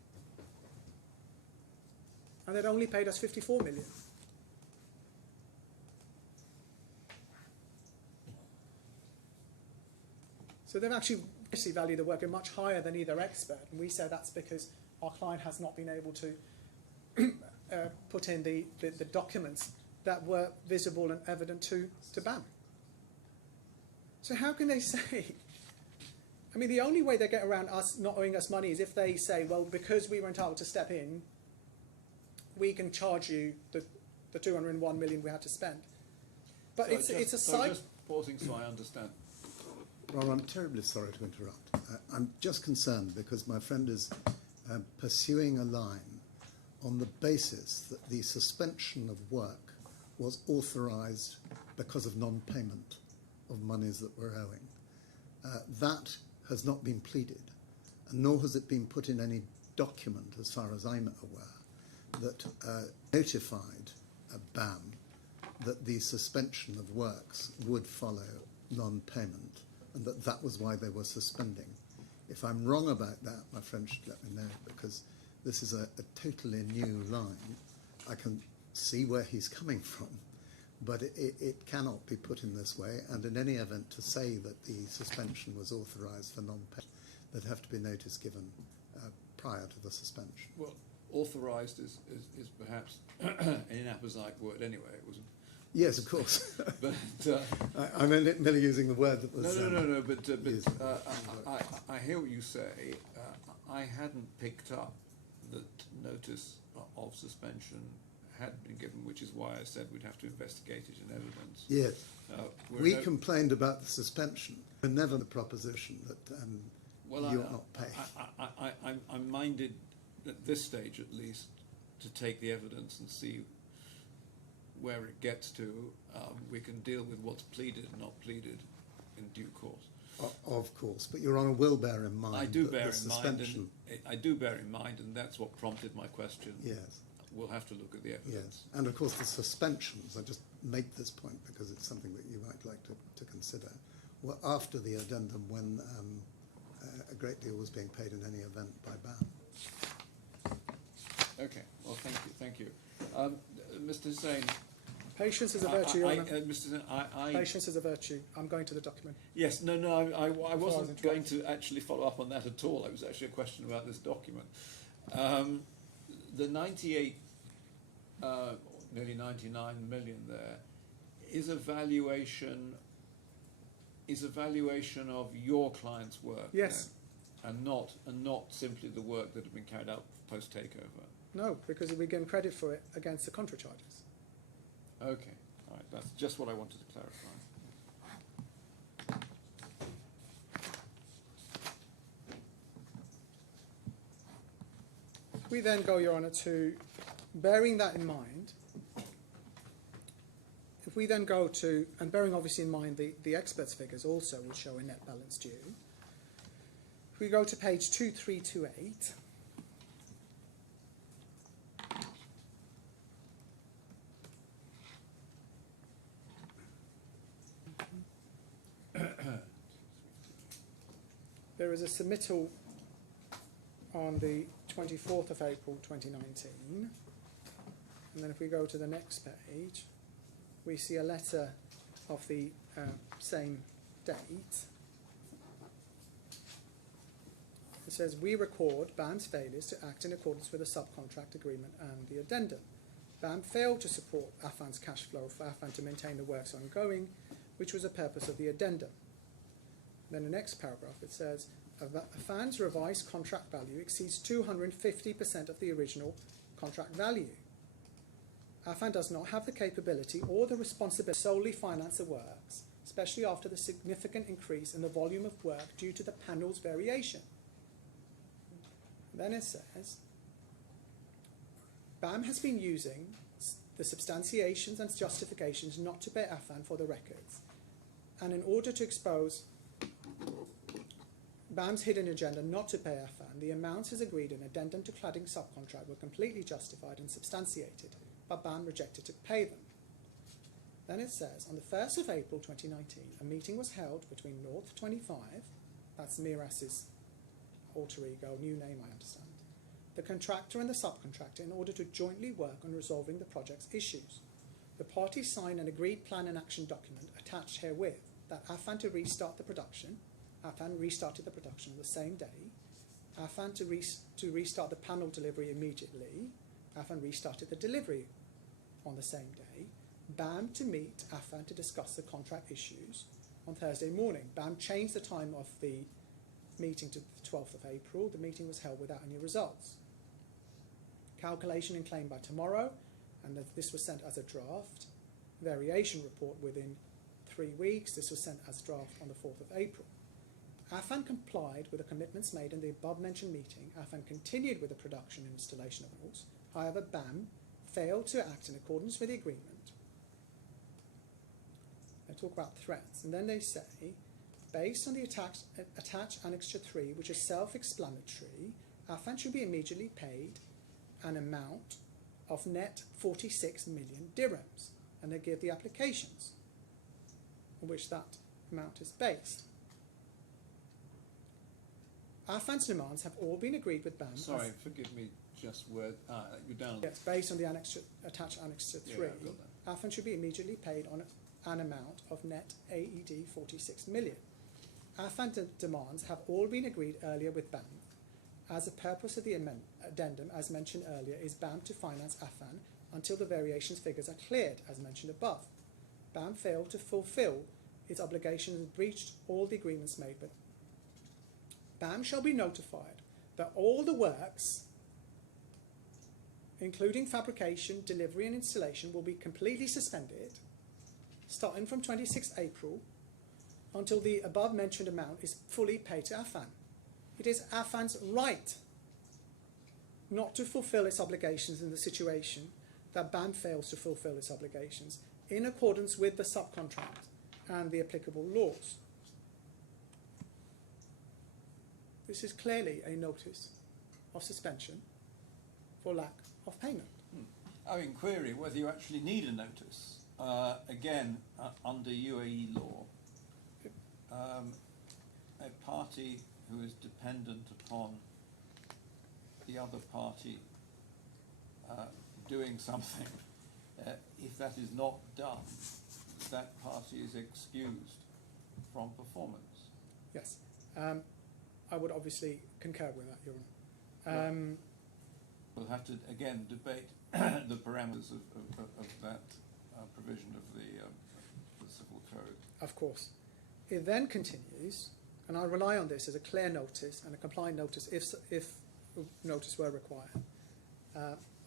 And they'd only paid us 54 million. So they've actually valued the work at much higher than either expert. And we say that's because our client has not been able to put in the documents that were visible and evident to BAM. So how can they say? I mean, the only way they get around us not owing us money is if they say, well, because we were entitled to step in, we can charge you the 201 million we had to spend. But So it's a so side. just pausing so I understand. Well, I'm terribly sorry to interrupt. I'm just concerned because my friend is pursuing a line on the basis that the suspension of work was authorised because of non-payment of monies that we're owing. That has not been pleaded, and nor has it been put in any document, as far as I'm aware, that notified BAM that the suspension of works would follow non-payment, and that was why they were suspending. If I'm wrong about that, my friend should let me know, because this is a totally new line. I can see where he's coming from, but it cannot be put in this way, and in any event, to say that the suspension was authorised for non-payment, there'd have to be notice given prior to the suspension. Well, authorised is perhaps an inapposite word anyway. It was. Yes, of course. But I'm merely using the word that was. no. But used. I hear what you say. I hadn't picked up that notice of suspension had been given, which is why I said we'd have to investigate it in evidence. Yes. We're We no- complained about the suspension, but never the proposition that Well, you're not paid. I'm minded, at this stage at least, to take the evidence and see where it gets to. We can deal with what's pleaded and not pleaded in due course. Of course, but Your Honour will bear in mind I do that bear the in mind, suspension. and I do bear in mind, and that's what prompted my question. Yes, We'll have to look at the evidence. yes. And of course the suspensions, I just make this point because it's something that you might like to consider, were after the addendum when a great deal was being paid in any event by BAM. Okay. Well, thank you. Mr. Hussain. Patience is a virtue, Your Honour. Mr. Hussain, Patience is a virtue. I'm going to the document. Yes, no, I wasn't interrupted. going to actually follow up on that at all. It was actually a question about this document. The 98, nearly 99 million there is a valuation of your client's work. Yes. There, and not simply the work that had been carried out post takeover. No, because we get credit for it against the contra charges. Okay, all right. That's just what I wanted to clarify. We then go, Your Honour, to bearing that in mind. If we then go to, and bearing obviously in mind the experts' figures also will show a net balance due. If we go to page 2328, there is a submittal on the 24th of April 2019, and then if we go to the next page, we see a letter of the same date. It says, we record BAM's failures to act in accordance with the subcontract agreement and the addendum. BAM failed to support Affan's cash flow for Affan to maintain the works ongoing, which was the purpose of the addendum. Then the next paragraph, it says, Affan's revised contract value exceeds 250% of the original contract value. Affan does not have the capability or the responsibility to solely finance the works, especially after the significant increase in the volume of work due to the panel's variation. Then it says, BAM has been using the substantiations and justifications not to pay Affan for the records, and in order to expose BAM's hidden agenda not to pay Affan, the amounts as agreed in addendum to cladding subcontract were completely justified and substantiated, but BAM rejected to pay them. Then it says, on the 1st of April 2019, a meeting was held between North 25, that's Miras's alter ego, new name I understand, the contractor and the subcontractor in order to jointly work on resolving the project's issues. The parties signed an agreed plan and action document attached herewith that Affan to restart the production. Affan restarted the production the same day. Affan to restart the panel delivery immediately. Affan restarted the delivery on the same day. BAM to meet Affan to discuss the contract issues on Thursday morning. BAM changed the time of the meeting to the 12th of April. The meeting was held without any results. Calculation and claim by tomorrow, and this was sent as a draft. Variation report within 3 weeks. This was sent as draft on the 4th of April. Affan complied with the commitments made in the above-mentioned meeting. Affan continued with the production and installation of walls. However, BAM failed to act in accordance with the agreement. They talk about threats, and then they say, based on the attached Annexure 3, which is self-explanatory, Affan should be immediately paid an amount of net 46 million dirhams, and they give the applications on which that amount is based. Affan's demands have all been agreed with BAM. Sorry, forgive me, just word. You're down. Yes, based on the attached Annexure 3, Yeah, I've got that. Affan should be immediately paid on an amount of net AED 46 million. Affan demands have all been agreed earlier with BAM. As the purpose of the addendum, as mentioned earlier, is BAM to finance Affan until the variations figures are cleared, as mentioned above. BAM failed to fulfill its obligations and breached all the agreements made with BAM shall be notified that all the works including fabrication, delivery and installation, will be completely suspended starting from 26th April until the above mentioned amount is fully paid to Affan. It is Affan's right not to fulfill its obligations in the situation that BAM fails to fulfill its obligations in accordance with the subcontract and the applicable laws. This is clearly a notice of suspension for lack of payment. I mean, query whether you actually need a notice. Again, under UAE law, a party who is dependent upon the other party doing something, if that is not done, that party is excused from performance. Yes, I would obviously concur with that, Your Honour. We'll have to again debate the parameters of that provision of the civil code. Of course. It then continues, and I rely on this as a clear notice and a compliant notice if notice were required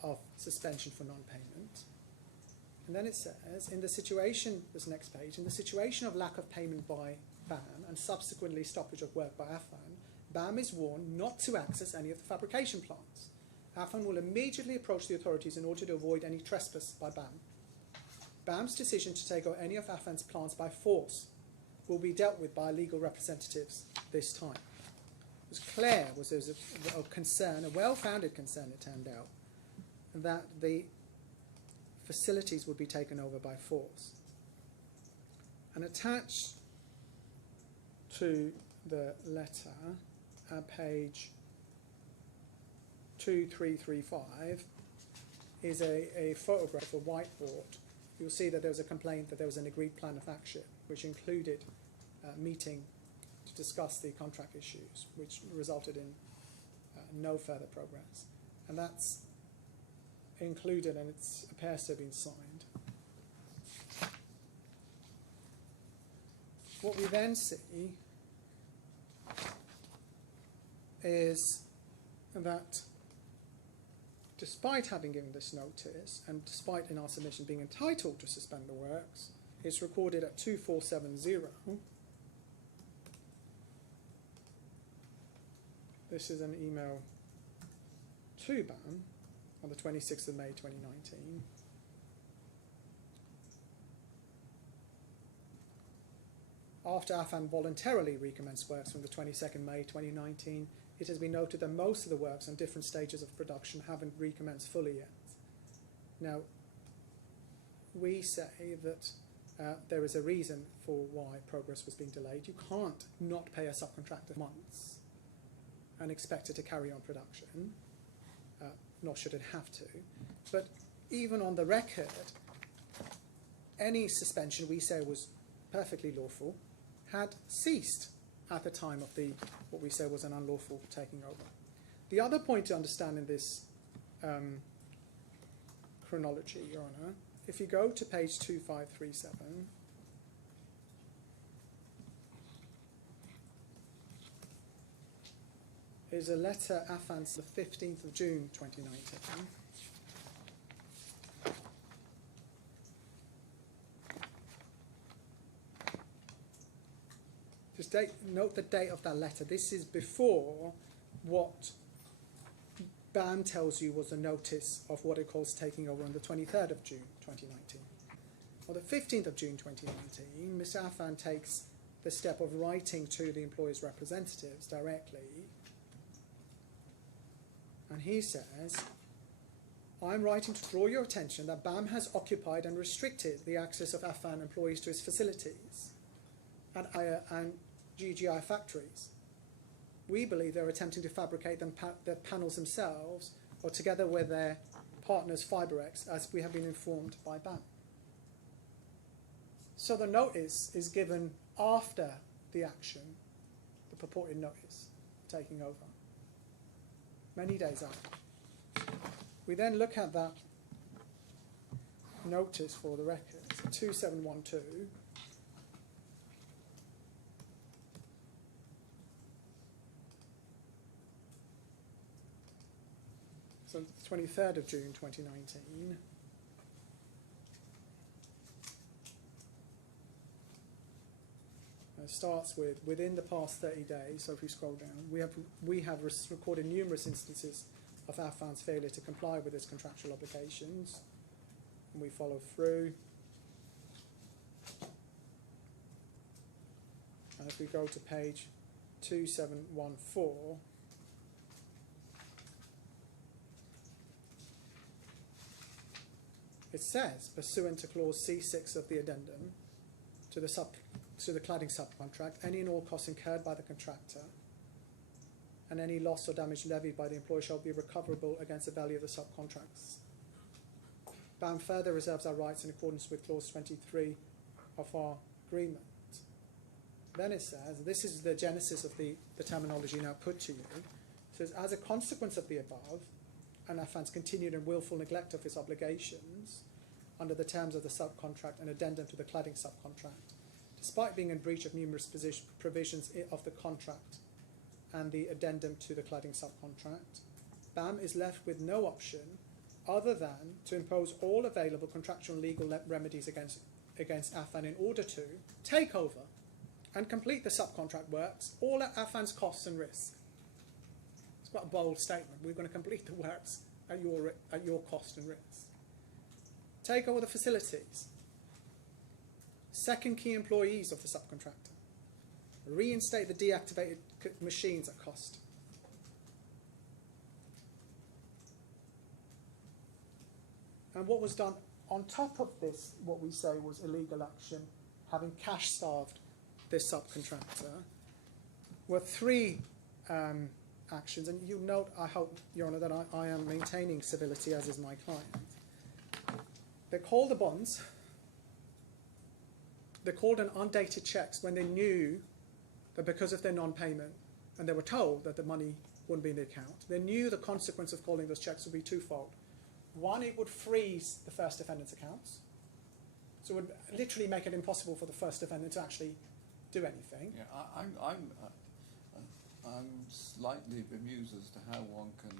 of suspension for non-payment. And then it says, in the situation, this next page, in the situation of lack of payment by BAM and subsequently stoppage of work by Affan, BAM is warned not to access any of the fabrication plants. Affan will immediately approach the authorities in order to avoid any trespass by BAM. BAM's decision to take out any of Affan's plants by force will be dealt with by legal representatives this time. It was clear, there was a concern, a well-founded concern it turned out, that the facilities would be taken over by force. And attached to the letter at page 2335 is a photograph of a whiteboard. You'll see that there was a complaint that there was an agreed plan of action, which included a meeting to discuss the contract issues, which resulted in no further progress. And that's included, and it appears to have been signed. What we then see is that despite having given this notice, and despite in our submission being entitled to suspend the works, it's recorded at 2470. This is an email to BAM on the 26th of May 2019. After Affan voluntarily recommenced works from the 22nd May 2019, it has been noted that most of the works on different stages of production haven't recommenced fully yet. Now, we say that there is a reason for why progress was being delayed. You can't not pay a subcontractor months and expect it to carry on production, nor should it have to. But even on the record, any suspension we say was perfectly lawful had ceased at the time of the what we say was an unlawful taking over. The other point to understand in this chronology, Your Honour, if you go to page 2537, is a letter Affan the 15th of June 2019. Just note the date of that letter. This is before what BAM tells you was a notice of what it calls taking over on the 23rd of June 2019. On the 15th of June 2019, Mr. Affan takes the step of writing to the employer's representatives directly, and he says, I'm writing to draw your attention that BAM has occupied and restricted the access of Affan employees to its facilities and GGI factories. We believe they're attempting to fabricate the panels themselves or together with their partners Fiberex, as we have been informed by BAM. So the notice is given after the action, the purported notice, taking over, many days after. We then look at that notice for the record, 2712. So the 23rd of June 2019. It starts with, within the past 30 days, so if we scroll down, we have recorded numerous instances of Affan's failure to comply with its contractual obligations. And we follow through. And if we go to page 2714, it says, pursuant to clause C6 of the addendum to the cladding subcontract, any and all costs incurred by the contractor and any loss or damage levied by the employer shall be recoverable against the value of the subcontracts. BAM further reserves our rights in accordance with clause 23 of our agreement. Then it says, this is the genesis of the terminology now put to you. It says, as a consequence of the above, and Affan's continued and willful neglect of his obligations under the terms of the subcontract and addendum to the cladding subcontract, despite being in breach of numerous provisions of the contract and the addendum to the cladding subcontract, BAM is left with no option other than to impose all available contractual and legal remedies against Affan in order to take over and complete the subcontract works, all at Affan's costs and risk. It's quite a bold statement. We're going to complete the works at your cost and risk. Take over the facilities. Second key employees of the subcontractor. Reinstate the deactivated machines at cost. And what was done on top of this, what we say was illegal action, having cash starved this subcontractor, were three actions. And you note, I hope, Your Honour, that I am maintaining civility, as is my client. They called the bonds. They called an undated checks when they knew that because of their non-payment, and they were told that the money wouldn't be in the account, they knew the consequence of calling those checks would be twofold. One, it would freeze the first defendant's accounts. So it would literally make it impossible for the first defendant to actually do anything. Yeah, I'm slightly bemused as to how one can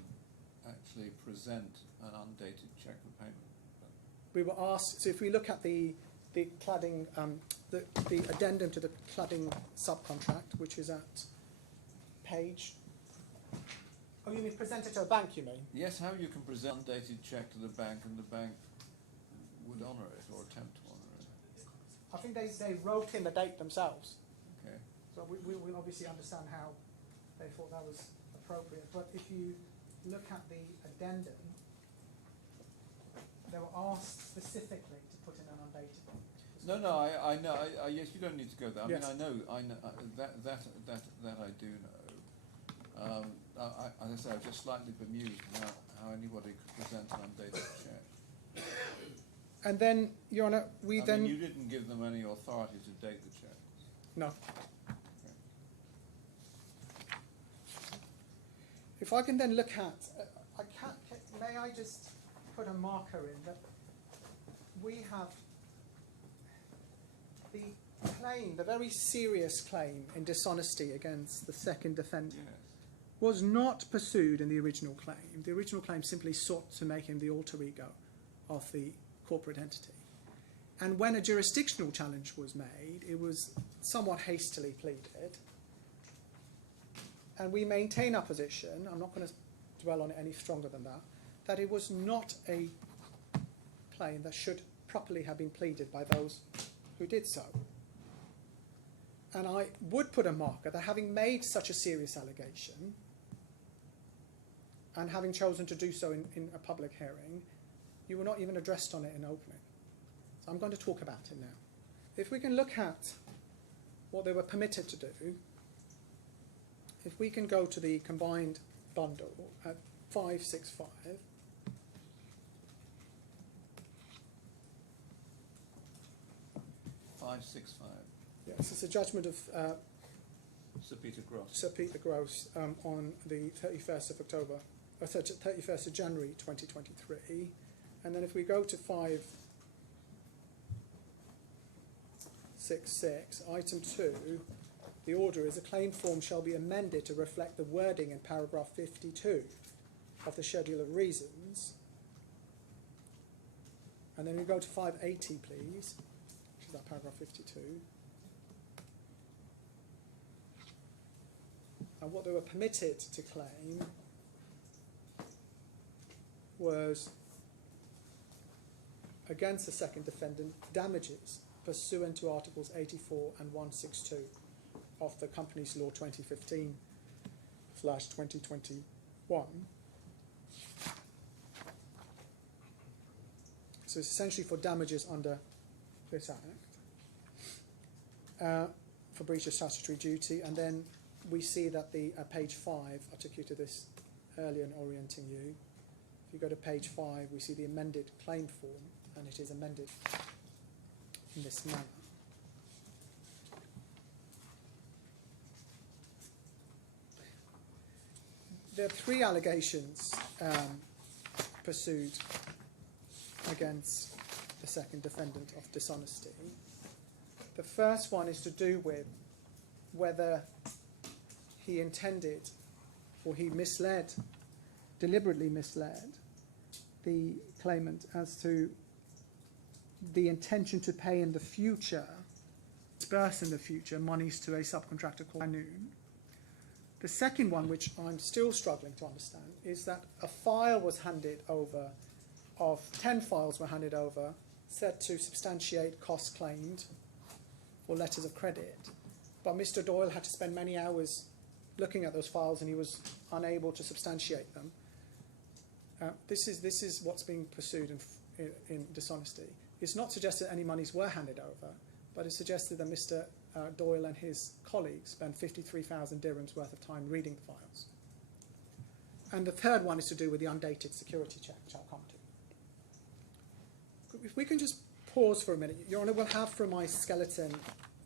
actually present an undated cheque for payment. We were asked, so if we look at the cladding, the addendum to the cladding subcontract, which is at page... Oh, you mean present it to a bank, you mean? Yes, how you can present undated cheque to the bank and the bank would honour it or attempt to honour it. I think they wrote in the date themselves. Okay. So we will obviously understand how they thought that was appropriate. But if you look at the addendum, they were asked specifically to put in an undated. No, I know. Yes, you don't need to go there. Yes. I know that I do know. As I say, I'm just slightly bemused how anybody could present an undated cheque. And then, Your Honour, I mean, you didn't give them any authority to date the cheque. No. Okay. If I can then look at, may I just put a marker in that we have the claim, the very serious claim in dishonesty against the second defendant. Yes. Was not pursued in the original claim. The original claim simply sought to make him the alter ego of the corporate entity. And when a jurisdictional challenge was made, it was somewhat hastily pleaded. And we maintain our position, I'm not going to dwell on it any stronger than that, that it was not a claim that should properly have been pleaded by those who did so. And I would put a marker that having made such a serious allegation, and having chosen to do so in a public hearing, you were not even addressed on it in opening. So I'm going to talk about it now. If we can look at what they were permitted to do, if we can go to the combined bundle at 565, yes, it's a judgment of Sir Peter Gross. Sir Peter Gross on the 31st of October, 31st of January 2023. And then if we go to 566, item 2, the order is a claim form shall be amended to reflect the wording in paragraph 52 of the schedule of reasons. And then we go to 580, please, which is that paragraph 52. And what they were permitted to claim was against the second defendant damages pursuant to Articles 84 and 162 of the Companies Law 2015/2021. So it's essentially for damages under this Act, for breach of statutory duty. And then we see that the page 5, I took you to this earlier in orienting you. If you go to page 5, we see the amended claim form, and it is amended in this manner. There are 3 allegations pursued against the second defendant of dishonesty. The first one is to do with whether he intended or he deliberately misled the claimant as to the intention to pay in the future, disperse in the future, monies to a subcontractor called Hanoun. The second one, which I'm still struggling to understand, is that a file was handed over, of 10 files were handed over, said to substantiate costs claimed for letters of credit. But Mr. Doyle had to spend many hours looking at those files, and he was unable to substantiate them. This is what's being pursued in dishonesty. It's not suggested any monies were handed over, but it's suggested that Mr. Doyle and his colleagues spent 53,000 dirhams worth of time reading the files. And the third one is to do with the undated security check, which I'll come to. If we can just pause for a minute. Your Honour, will have from my skeleton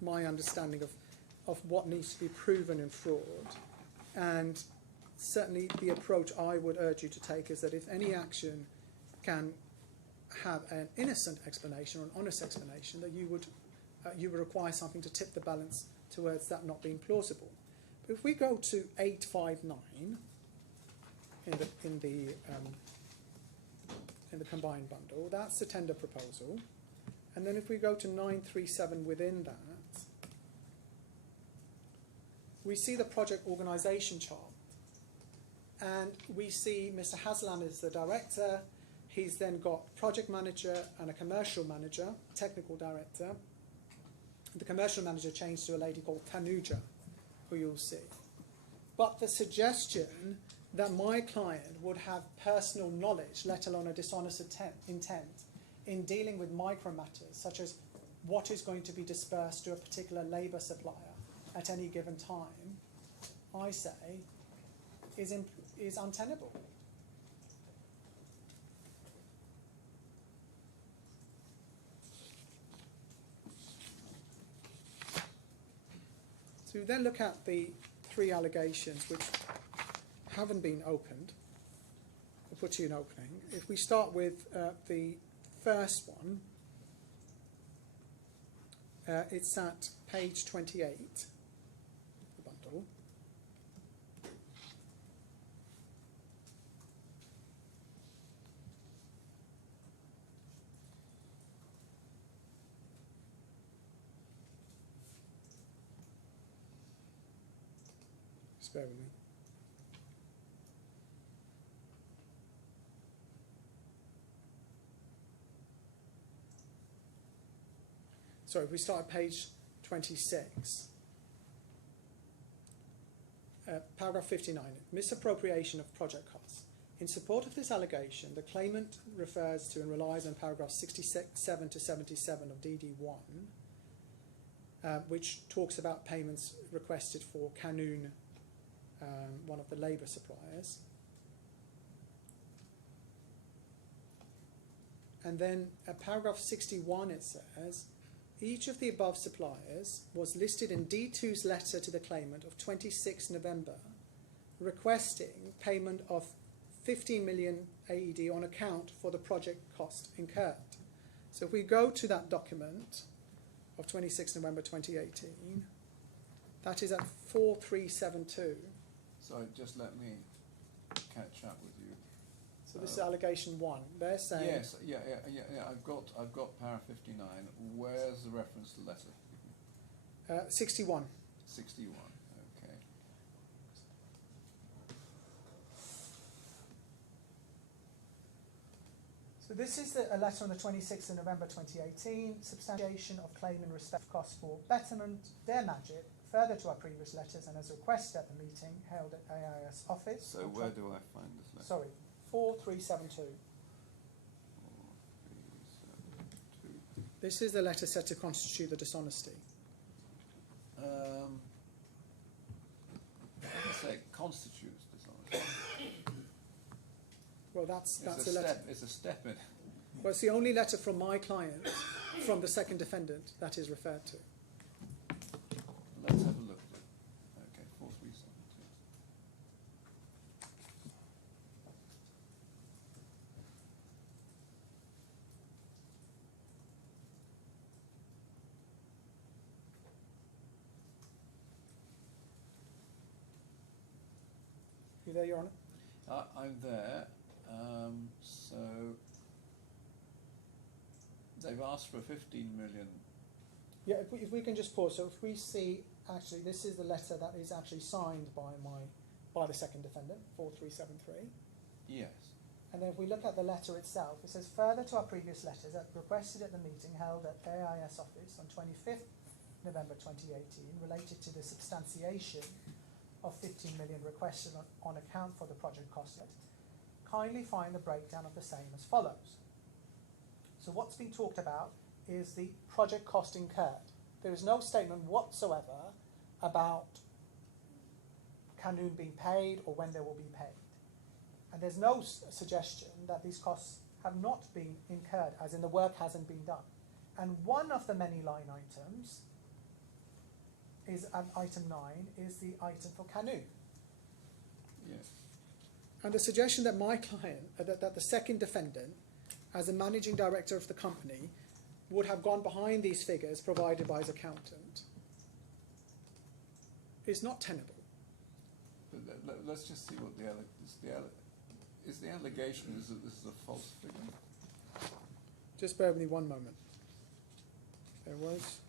my understanding of what needs to be proven in fraud. And certainly the approach I would urge you to take is that if any action can have an innocent explanation or an honest explanation, that you would require something to tip the balance towards that not being plausible. But if we go to 859 in the combined bundle, that's the tender proposal. And then if we go to 937 within that, we see the project organisation chart. And we see Mr. Haslam is the director. He's then got project manager and a commercial manager, technical director. The commercial manager changed to a lady called Tanuja, who you'll see. But the suggestion that my client would have personal knowledge, let alone a dishonest intent, in dealing with micro matters, such as what is going to be dispersed to a particular labour supplier at any given time, I say, is untenable. So we then look at the 3 allegations which haven't been opened. I'll put you an opening. If we start with the first one, it's at page 28, the bundle. Just bear with me. So if we start at page 26, paragraph 59, misappropriation of project costs. In support of this allegation, the claimant refers to and relies on paragraphs 67 to 77 of DD1, which talks about payments requested for Hanoun, one of the labour suppliers. And then at paragraph 61 it says, each of the above suppliers was listed in D2's letter to the claimant of 26 November requesting payment of 15 million AED on account for the project cost incurred. So if we go to that document of 26 November 2018, that is at 4372. So just let me catch up with you. So this is allegation 1. They're saying Yes, yeah. I've got para 59. Where's the reference to the letter? 61. 61. Okay. So this is a letter on the 26th of November 2018, substantiation of claim in respect of cost for betterment, their magic, further to our previous letters and as requested at the meeting held at AIS office. So where do I find this letter? Sorry, 4372. 4372. This is the letter said to constitute the dishonesty. I say it constitutes dishonesty. Well, that's It's the a letter. step. It's a step in. Well, it's the only letter from my client, from the second defendant, that is referred to. Let's have a look at it. Okay, 4372. You there, Your Honour? I'm there. So they've asked for 15 million. Yeah, if we can just pause. So if we see, actually, this is the letter that is actually signed by the second defendant, 4373. Yes. And then if we look at the letter itself, it says, further to our previous letters that requested at the meeting held at AIS office on 25th November 2018 related to the substantiation of 15 million requested on account for the project cost. Kindly find the breakdown of the same as follows. So what's been talked about is the project cost incurred. There is no statement whatsoever about Canoon being paid or when they will be paid. And there's no suggestion that these costs have not been incurred, as in the work hasn't been done. And one of the many line items is item 9, is the item for Canoon. Yes. And the suggestion that my client, that the second defendant, as the managing director of the company, would have gone behind these figures provided by his accountant is not tenable. But let's just see what the allegation is that this is a false figure. Just bear with me one moment. There was.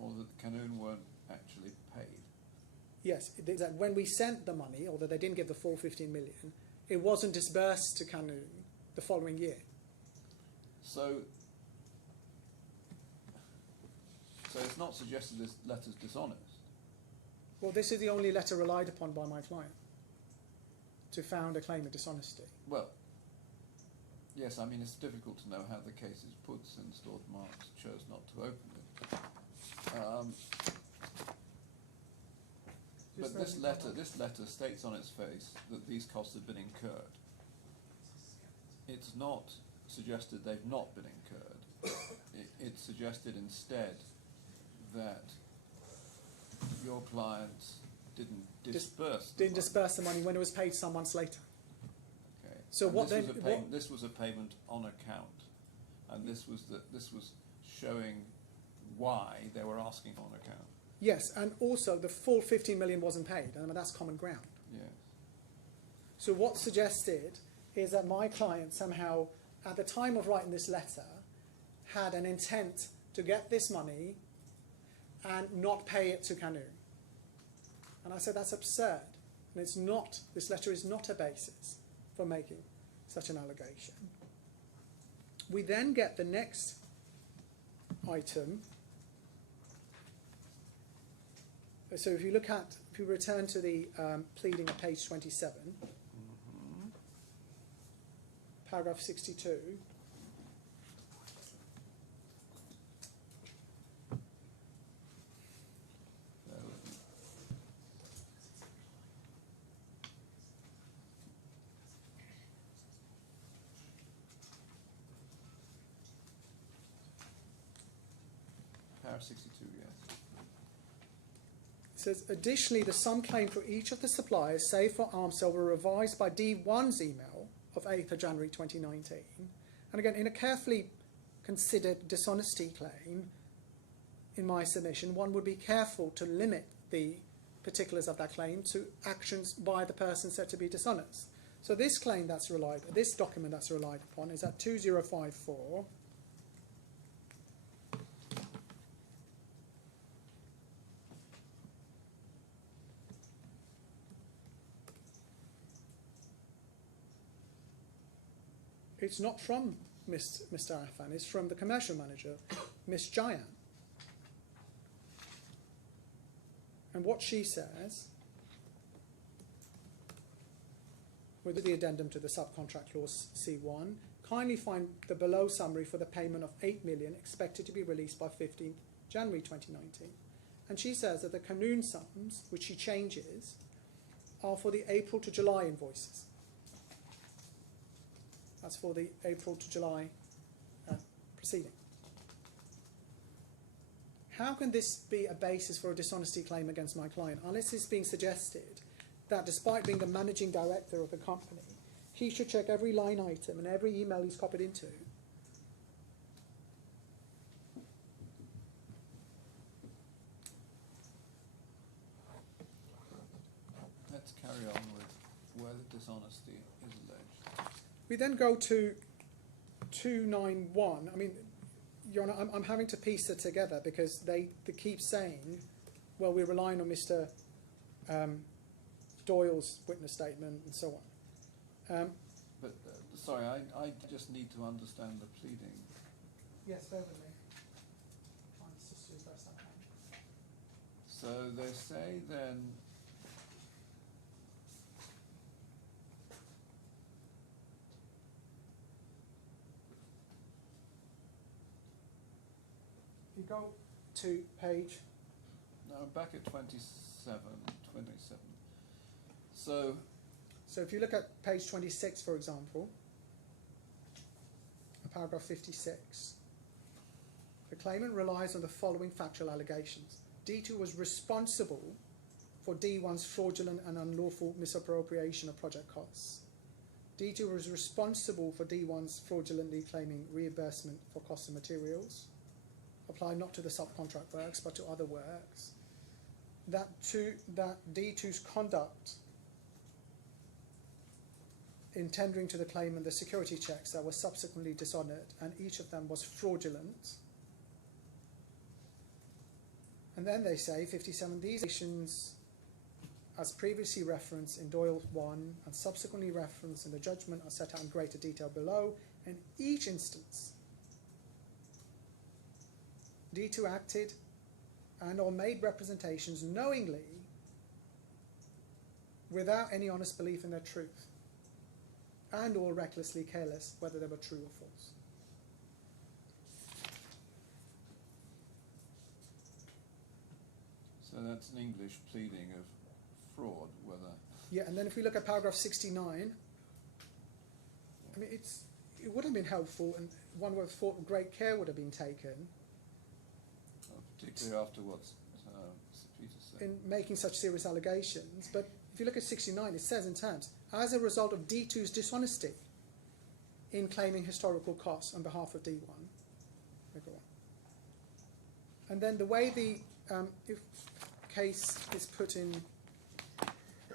Or that Canoon weren't actually paid. Yes, that when we sent the money, although they didn't give the full 15 million, it wasn't disbursed to Canoon the following year. So it's not suggested this letter's dishonest. Well, this is the only letter relied upon by my client to found a claim of dishonesty. Well, yes, I mean, it's difficult to know how the case is put since Lord Marks chose not to open it. But this letter states on its face that these costs have been incurred. It's not suggested they've not been incurred. It's suggested instead that your client didn't disburse the money when it was paid some months later. Okay. So and what this then? was this was a payment on account, and this was showing why they were asking on account. Yes, and also the full 15 million wasn't paid, and that's common ground. Yes. So what's suggested is that my client somehow, at the time of writing this letter, had an intent to get this money and not pay it to Canoon. And I said that's absurd, and it's not. This letter is not a basis for making such an allegation. We then get the next item. So if you return to the pleading at page 27, paragraph 62, Para 62, yes. it says, additionally, the sum claimed for each of the suppliers, save for Armcell, were revised by D1's email of 8th of January 2019. And again, in a carefully considered dishonesty claim, in my submission, one would be careful to limit the particulars of that claim to actions by the person said to be dishonest. So this claim that's relied, this document that's relied upon is at 2054. It's not from Mr. Affan, it's from the commercial manager, Miss Jayan. And what she says, with the addendum to the subcontract clause C1, kindly find the below summary for the payment of 8 million expected to be released by 15th January 2019. And she says that the Canoon sums, which she changes, are for the April to July invoices. That's for the April to July proceeding. How can this be a basis for a dishonesty claim against my client, unless it's being suggested that despite being the managing director of the company, he should check every line item and every email he's copied into? Let's carry on with where the dishonesty is alleged. We then go to 291. I mean, Your Honour, I'm having to piece it together because they keep saying, well, we're relying on Mr. Doyle's witness statement and so on. But, sorry, I just need to understand the pleading. Yes, bear with me. Trying to just do the best I can. So they say then, If you go to page, no, back at 27. So, if you look at page 26, for example, paragraph 56, the claimant relies on the following factual allegations. D2 was responsible for D1's fraudulent and unlawful misappropriation of project costs. D2 was responsible for D1's fraudulently claiming reimbursement for costs and materials, applied not to the subcontract works but to other works. That D2's conduct in tendering to the claimant the security checks that were subsequently dishonoured, and each of them was fraudulent. And then they say, 57, these actions, as previously referenced in Doyle 1 and subsequently referenced in the judgment, are set out in greater detail below. In each instance, D2 acted and or made representations knowingly without any honest belief in their truth, and or recklessly careless whether they were true or false. so that's an English pleading of fraud, whether... Yeah, and then if we look at paragraph 69, I mean, it would have been helpful, and one would have thought great care would have been taken particularly after what Sir Peter said. in making such serious allegations. But if you look at 69, it says in terms, as a result of D2's dishonesty in claiming historical costs on behalf of D1. And then the way the case is put in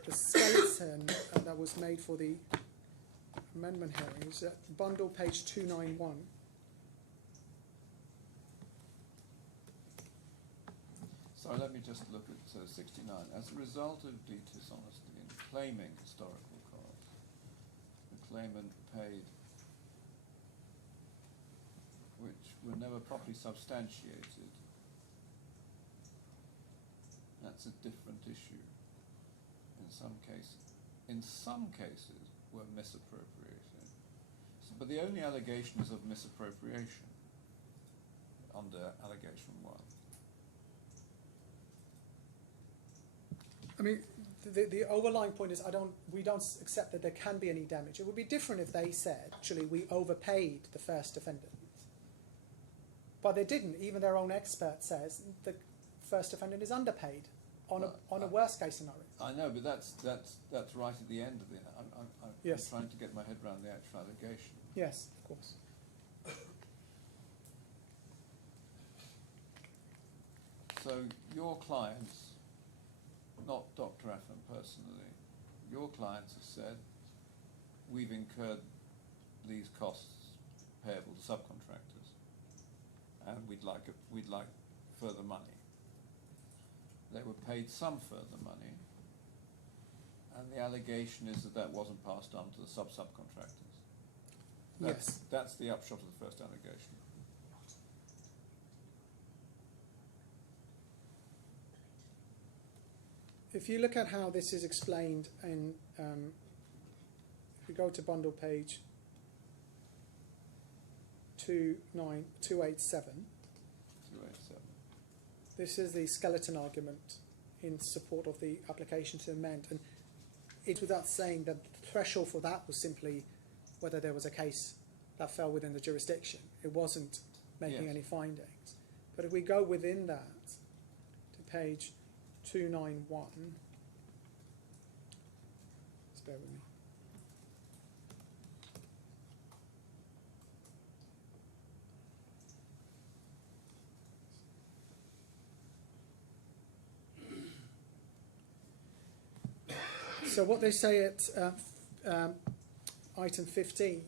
the skeleton that was made for the amendment hearings, bundle page 291. Sorry, let me just look at 69. As a result of dishonesty in claiming historical costs, the claimant paid, which were never properly substantiated. That's a different issue. In some cases, were misappropriated. So, but the only allegation is of misappropriation under allegation 1. I mean, the overlying point is we don't accept that there can be any damage. It would be different if they said, actually, we overpaid the first defendant. But they didn't. Even their own expert says the first defendant is underpaid on a worst case scenario. I know, but that's right at the end of the... I'm Yes. trying to get my head around the actual allegation. Yes, of course. So your clients, not Dr. Affan personally. Your clients have said, we've incurred these costs payable to subcontractors, and we'd like further money. They were paid some further money, and the allegation is that that wasn't passed on to the subcontractors. Yes. That's the upshot of the first allegation. If you look at how this is explained in, if we go to bundle page 287, 287. this is the skeleton argument in support of the application to amend. And it's without saying that the threshold for that was simply whether there was a case that fell within the jurisdiction. It wasn't making Yes. any findings. But if we go within that to page 291, just bear with me. So what they say at item 15,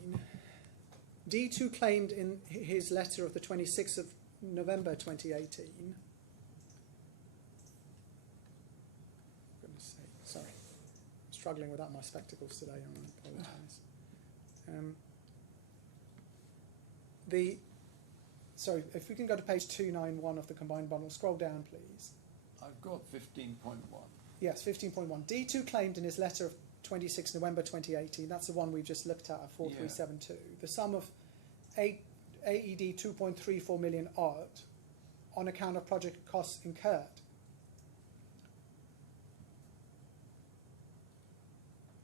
D2 claimed in his letter of the 26th of November 2018, goodness sake, sorry, I'm struggling without my spectacles today, I apologise. Sorry, if we can go to page 291 of the combined bundle, scroll down please. I've got 15.1. Yes, 15.1. D2 claimed in his letter of 26 November 2018, that's the one we've just looked at 4372, the sum of AED 2.34 million odd on account of project costs incurred.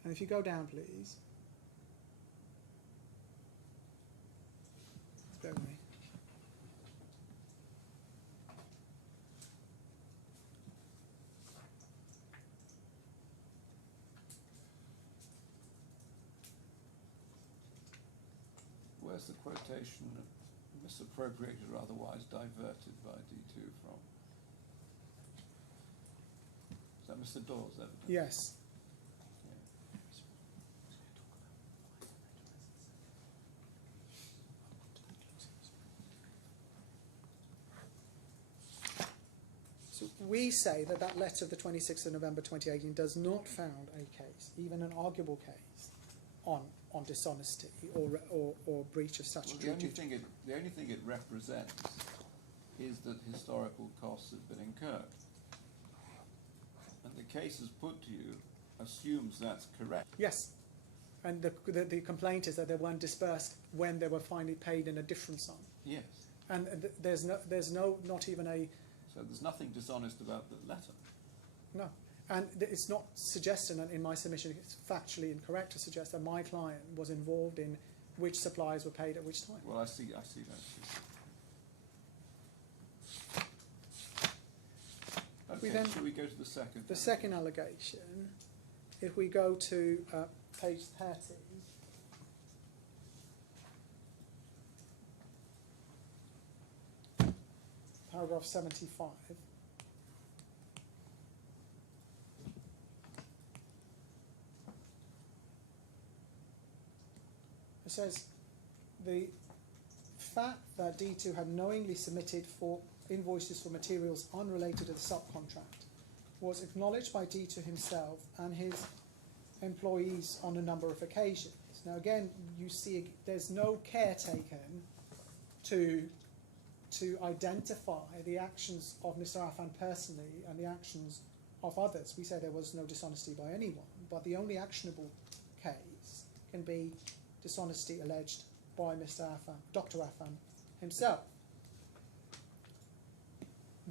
And if you go down, please. Bear with me. Where's the quotation misappropriated or otherwise diverted by D2 from? Is that Mr. Dawes' evidence? Yes. So we say that that letter of the 26th of November 2018 does not found a case, even an arguable case, on dishonesty or breach of Well, statutory duty. the only thing it represents is that historical costs have been incurred. And the case is put to you assumes that's correct. Yes, and the complaint is that they weren't dispersed when they were finally paid in a different sum. Yes. And there's not even a, So there's nothing dishonest about the letter. no. And it's not suggesting, and in my submission it's factually incorrect to suggest that my client was involved in which suppliers were paid at which time. Well, I see that. We Okay, then- shall we go to the second? The second allegation, if we go to page 30, paragraph 75, it says the fact that D2 had knowingly submitted for invoices for materials unrelated to the subcontract was acknowledged by D2 himself and his employees on a number of occasions. Now again, you see there's no care taken to identify the actions of Mr. Affan personally and the actions of others. We say there was no dishonesty by anyone, but the only actionable case can be dishonesty alleged by Mr. Affan, Dr. Affan himself.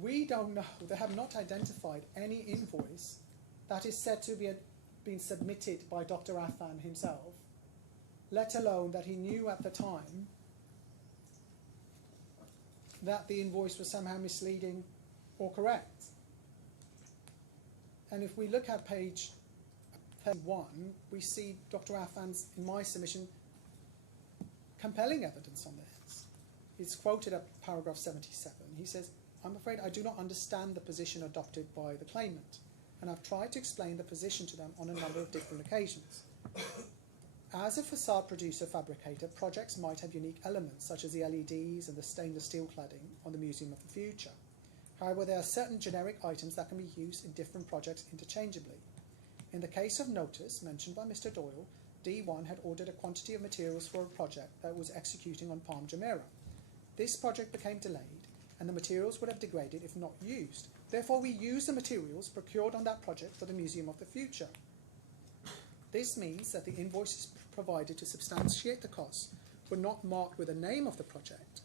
We don't know, they have not identified any invoice that is said to be been submitted by Dr. Affan himself, let alone that he knew at the time that the invoice was somehow misleading or correct. And if we look at page 31, we see Dr. Affan's, in my submission, compelling evidence on this. It's quoted at paragraph 77. He says, "I'm afraid I do not understand the position adopted by the claimant, and I've tried to explain the position to them on a number of different occasions. As a facade producer fabricator, projects might have unique elements such as the LEDs and the stainless steel cladding on the Museum of the Future. However, there are certain generic items that can be used in different projects interchangeably. In the case of Notice, mentioned by Mr. Doyle, D1 had ordered a quantity of materials for a project that it was executing on Palm Jumeirah. This project became delayed, and the materials would have degraded if not used. Therefore, we used the materials procured on that project for the Museum of the Future. This means that the invoices provided to substantiate the costs were not marked with the name of the project,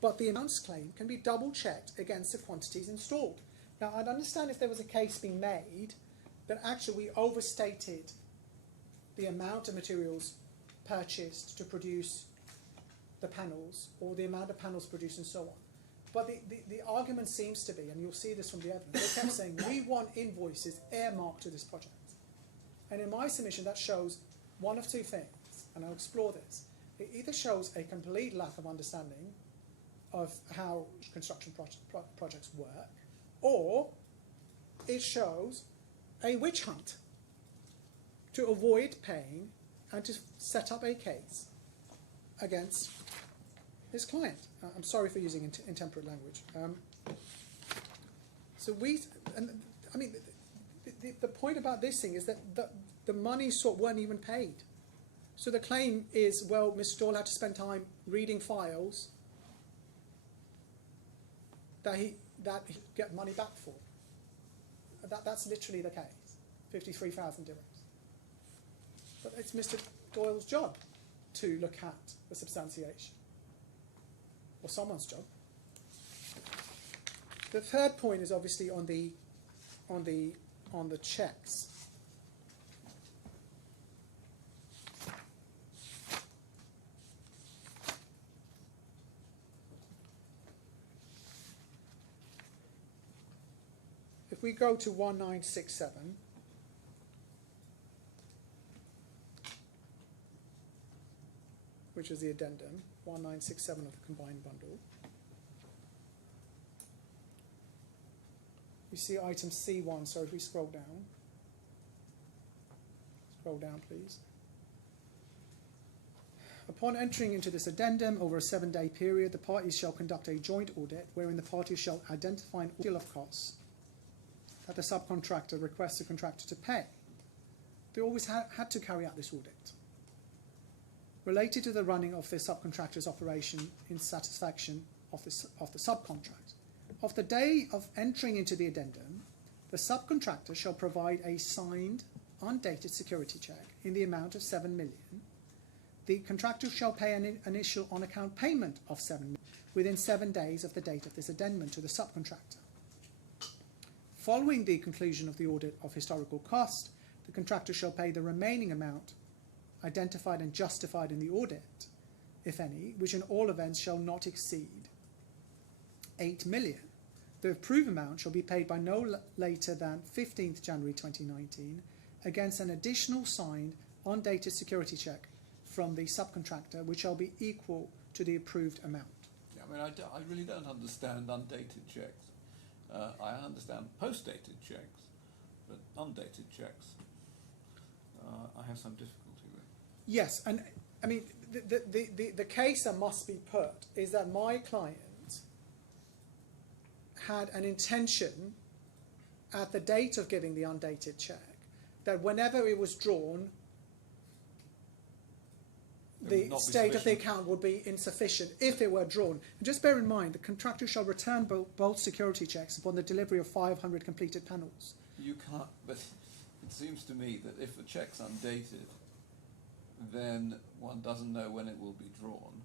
but the amounts claimed can be double-checked against the quantities installed. Now, I'd understand if there was a case being made that actually we overstated the amount of materials purchased to produce the panels, or the amount of panels produced and so on. But the argument seems to be, and you'll see this from the evidence, they kept saying, we want invoices earmarked to this project. And in my submission, that shows one of two things, and I'll explore this. It either shows a complete lack of understanding of how construction projects work, or it shows a witch hunt to avoid paying and to set up a case against his client. I'm sorry for using intemperate language. The point about this thing is that the money weren't even paid. So the claim is, well, Mr. Doyle had to spend time reading files that he get money back for. That's literally the case. 53,000 dirhams. But it's Mr. Doyle's job to look at the substantiation, or someone's job. The third point is obviously on the checks. If we go to 1967, which is the addendum, 1967 of the combined bundle, you see item C1, so if we scroll down please. Upon entering into this addendum over a 7-day period, the parties shall conduct a joint audit wherein the parties shall identify an deal of costs that the subcontractor requests the contractor to pay. They always had to carry out this audit related to the running of the subcontractor's operation in satisfaction of the subcontract. Of the day of entering into the addendum, the subcontractor shall provide a signed, undated security check in the amount of 7 million. The contractor shall pay an initial on-account payment of 7 million within 7 days of the date of this addendum to the subcontractor. Following the conclusion of the audit of historical cost, the contractor shall pay the remaining amount identified and justified in the audit, if any, which in all events shall not exceed 8 million. The approved amount shall be paid by no later than 15th January 2019 against an additional signed, undated security check from the subcontractor, which shall be equal to the approved amount. Yeah, I mean, I really don't understand undated checks. I understand post-dated checks, but undated checks, I have some difficulty with. Yes, and I mean, the case that must be put is that my client had an intention at the date of giving the undated check that whenever it was drawn, the state of the account would be insufficient if it were drawn. And just bear in mind, the contractor shall return both security checks upon the delivery of 500 completed panels. You can't, but it seems to me that if the check's undated, then one doesn't know when it will be drawn.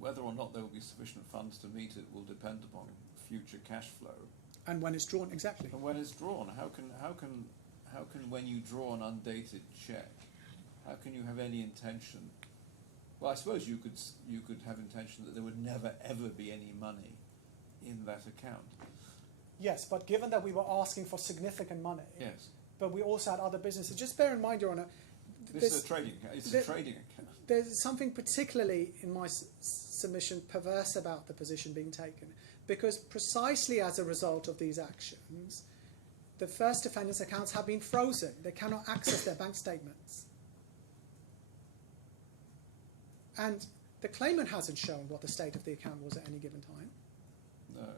Whether or not there will be sufficient funds to meet it will depend upon future cash flow. And when it's drawn, exactly. And when it's drawn, how can when you draw an undated check, how can you have any intention? Well, I suppose you could have intention that there would never ever be any money in that account. Yes, but given that we were asking for significant money, Yes. but we also had other businesses. Just bear in mind, Your Honour, This is a trading account. It's a trading account. there's something particularly in my submission perverse about the position being taken, because precisely as a result of these actions, the first defendant's accounts have been frozen. They cannot access their bank statements. And the claimant hasn't shown what the state of the account was at any given time. No.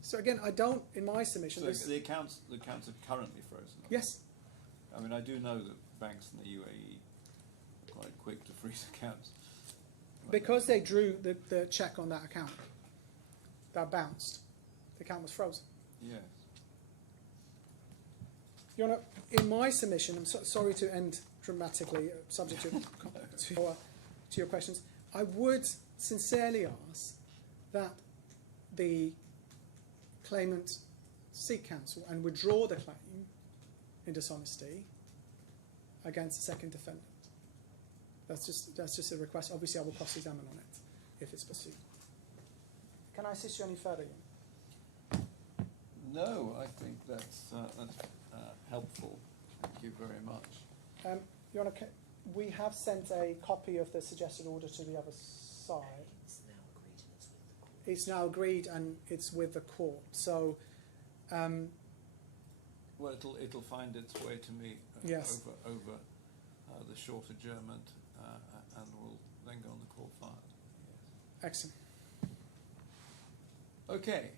So again, I don't, in my submission, So this, the accounts are currently frozen. yes, I mean, I do know that banks in the UAE are quite quick to freeze accounts. because they drew the check on that account, that bounced, the account was frozen. Yes. Your Honour, in my submission, I'm sorry to end dramatically, subject to your questions. I would sincerely ask that the claimant seek counsel and withdraw the claim in dishonesty against the second defendant. That's just a request. Obviously, I will cross-examine on it if it's pursued. Can I assist you any further, Ian? No, I think that's helpful. Thank you very much. Your Honour, we have sent a copy of the suggested order to the other side. It's now agreed and it's with the court. It's now agreed and it's with the court. So, Well, it'll find its way to me Yes. over the short adjournment, and will then go on the court file. Yes. excellent. Okay,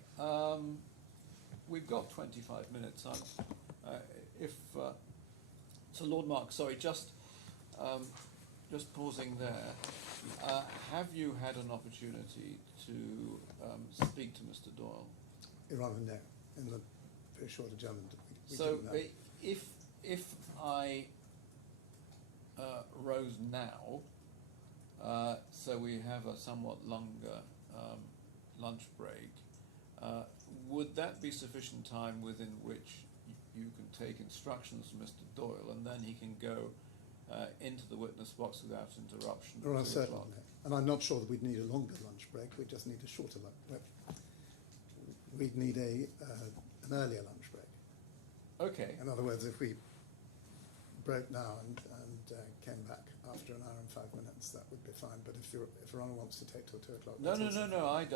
we've got 25 minutes. So Lord Mark, sorry, just pausing there. Have you had an opportunity to speak to Mr. Doyle? Your Honour, no. In the very short adjournment, we So didn't know. if I rose now, so we have a somewhat longer lunch break, would that be sufficient time within which you can take instructions from Mr. Doyle, and then he can go into the witness box without interruption? Your Honour, at 2 certainly o'clock? no. And I'm not sure that we'd need a longer lunch break. We just need a shorter lunch break. We'd need an earlier lunch break. Okay. In other words, if we broke now and came back after an hour and 5 minutes, that would be fine. But if Your Honour wants to take till 2 o'clock, No. that's also fine.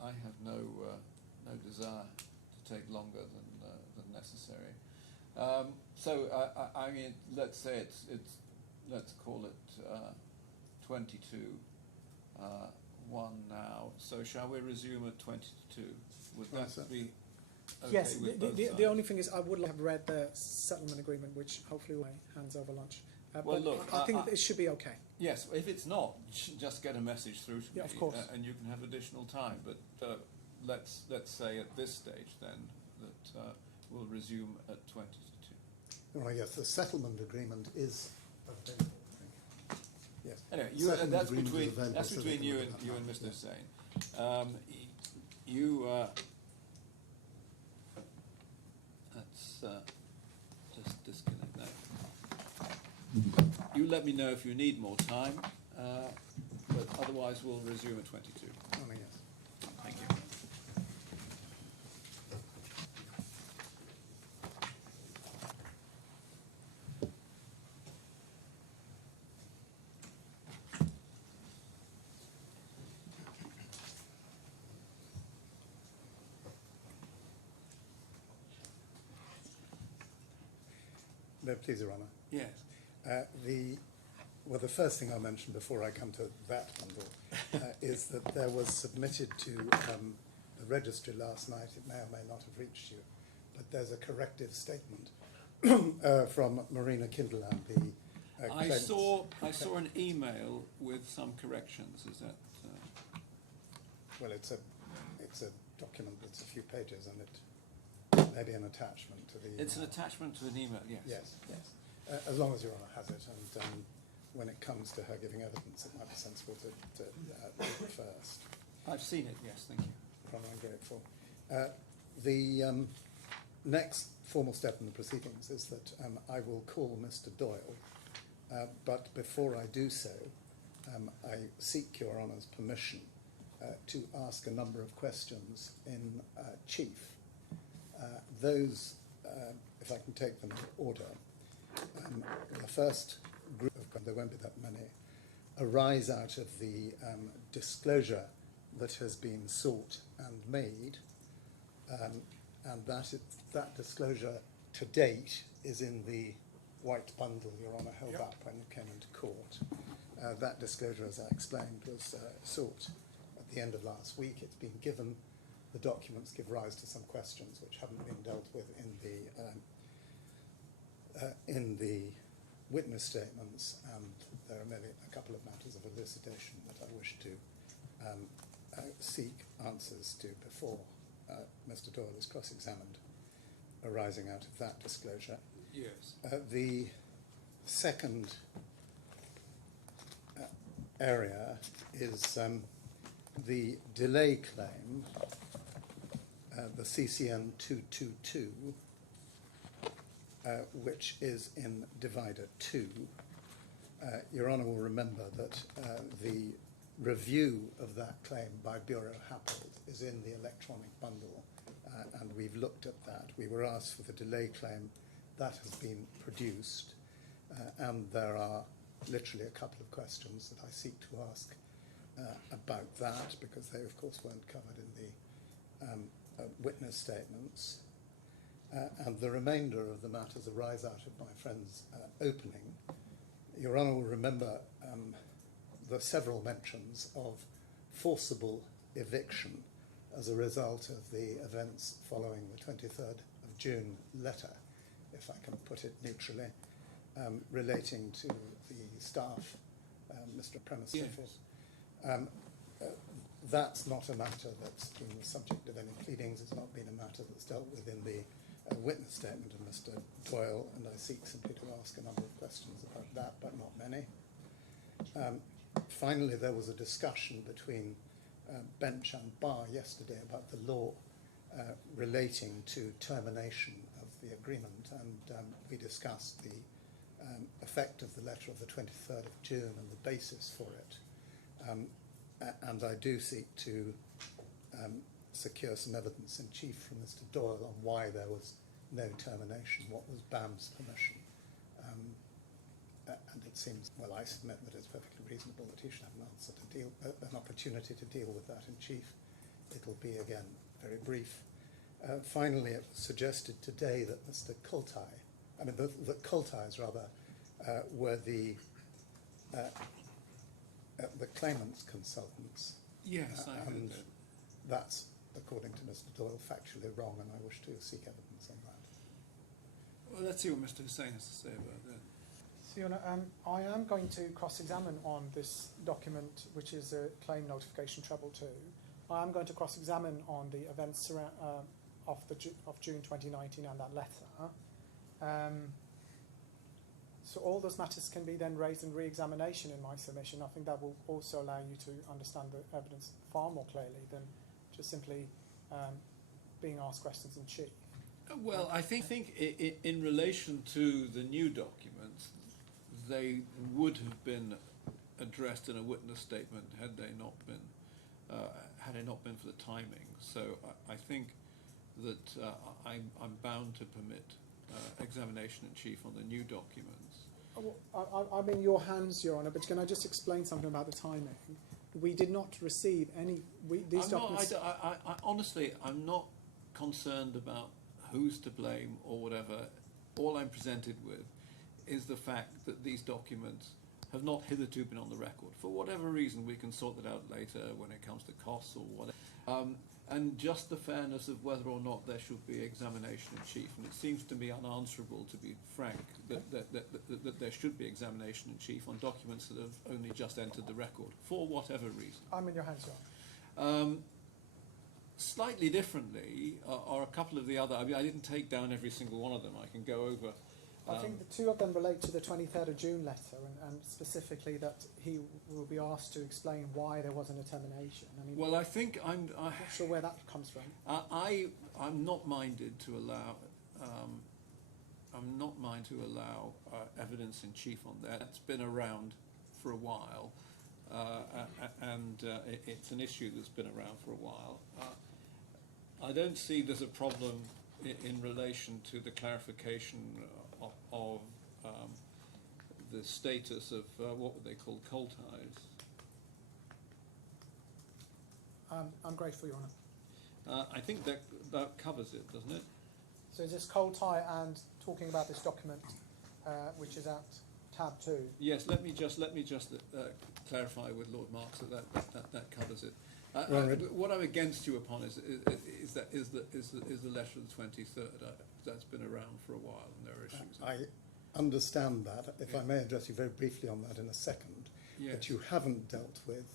I have no desire to take longer than necessary. So I mean, let's say let's call it 1 now. So shall we resume at 22? Would Right, that sir. be okay Yes, with the, both the, sides? the only thing is I would have read the settlement agreement, which hopefully will hands over lunch. Well, but look, I think it should be okay. Yes, if it's not, just get a message through to Yeah, me, of course. and you can have additional time. But let's say at this stage then that we'll resume at 22. Your Honour, yes, the settlement agreement is available. I think. Yes. Anyway, Settlement that's agreement is between available, so they can you look and at that you now. and Mr. Yeah. Hussain. You let's just disconnect that. You let me know if you need more time, but otherwise we'll resume at 22. Your Honour, yes. Thank you. No, please, Your Honour. Yes. The first thing I'll mention before I come to that bundle is that there was submitted to the registry last night. It may or may not have reached you, but there's a corrective statement from Marina Kinderland, the I claimant. saw an email with some corrections. Is that? Well, it's a document that's a few pages, and it may be an attachment to the email. It's an attachment to an email. Yes. Yes. As long as Your Honour has it, and when it comes to her giving evidence, it might be sensible to read it first. I've seen it. Yes. Thank you. From I'm grateful. The next formal step in the proceedings is that I will call Mr. Doyle, but before I do so, I seek Your Honour's permission to ask a number of questions in chief. Those, if I can take them in order, the first group of, there won't be that many, arise out of the disclosure that has been sought and made and that disclosure to date is in the white bundle Your Honour held Yep. up when you came into court. That disclosure, as I explained, was sought at the end of last week. It's been given. The documents give rise to some questions which haven't been dealt with in the witness statements, and there are maybe a couple of matters of elucidation that I wish to seek answers to before Mr. Doyle is cross-examined, arising out of that disclosure. Yes. The second area is the delay claim, the CCN 222, which is in divider 2. Your Honour will remember that the review of that claim by Bureau Happold is in the electronic bundle, and we've looked at that. We were asked for the delay claim. That has been produced, and there are literally a couple of questions that I seek to ask about that, because they, of course, weren't covered in the witness statements. And the remainder of the matters arise out of my friend's opening. Your Honour will remember the several mentions of forcible eviction as a result of the events following the 23rd of June letter, if I can put it neutrally, relating to the staff, Mr. Premises. Yes. That's not a matter that's been the subject of any pleadings. It's not been a matter that's dealt with in the witness statement of Mr. Doyle, and I seek simply to ask a number of questions about that, but not many. Finally, there was a discussion between bench and bar yesterday about the law relating to termination of the agreement, and we discussed the effect of the letter of the 23rd of June and the basis for it. And I do seek to secure some evidence in chief from Mr. Doyle on why there was no termination, what was BAM's permission. And it seems, well, I submit that it's perfectly reasonable that he should have an answer to deal, an opportunity to deal with that in chief. It'll be, again, very brief. Finally, it was suggested today that Mr. Coltai, that Coltais, rather, were the claimant's consultants. Yes, I heard and that. that's, according to Mr. Doyle, factually wrong, and I wish to seek evidence on that. Well, let's see what Mr. Hussain has to say about that. So, Your Honour, I am going to cross-examine on this document, which is a claim notification treble 2. I am going to cross-examine on the events of June 2019 and that letter. So all those matters can be then raised in re-examination in my submission. I think that will also allow you to understand the evidence far more clearly than just simply being asked questions in chief. Well, I think in relation to the new documents, they would have been addressed in a witness statement had they not been for the timing. So I think that I'm bound to permit examination in chief on the new documents. I'm in your hands, Your Honour, but can I just explain something about the timing? We did not receive any. These documents. Honestly, I'm not concerned about who's to blame or whatever. All I'm presented with is the fact that these documents have not hitherto been on the record. For whatever reason, we can sort that out later when it comes to costs or whatever. And just the fairness of whether or not there should be examination in chief. And it seems to me unanswerable, to be frank, that there should be examination in chief on documents that have only just entered the record, for whatever reason. I'm in your hands, Your Honour. Slightly differently are a couple of the other. I mean, I didn't take down every single one of them. I can go over. I think the two of them relate to the 23rd of June letter, and specifically that he will be asked to explain why there wasn't a termination. I mean, Well, I think I'm not sure where that comes from. I'm not minded to allow. I'm not mind to allow evidence in chief on that. It's been around for a while, and it's an issue that's been around for a while. I don't see there's a problem in relation to the clarification of the status of what were they called, coal ties. I'm grateful, Your I think that about covers it, doesn't it? So is this coal tie and talking about this document, which is at tab 2? Yes, let me just clarify with Lord Marks that covers it. Right. What I'm against you upon is the letter of the 23rd. That's been around for a while, and there are issues. I understand that. If I may address you very briefly on that in a second. Yes. But you haven't dealt with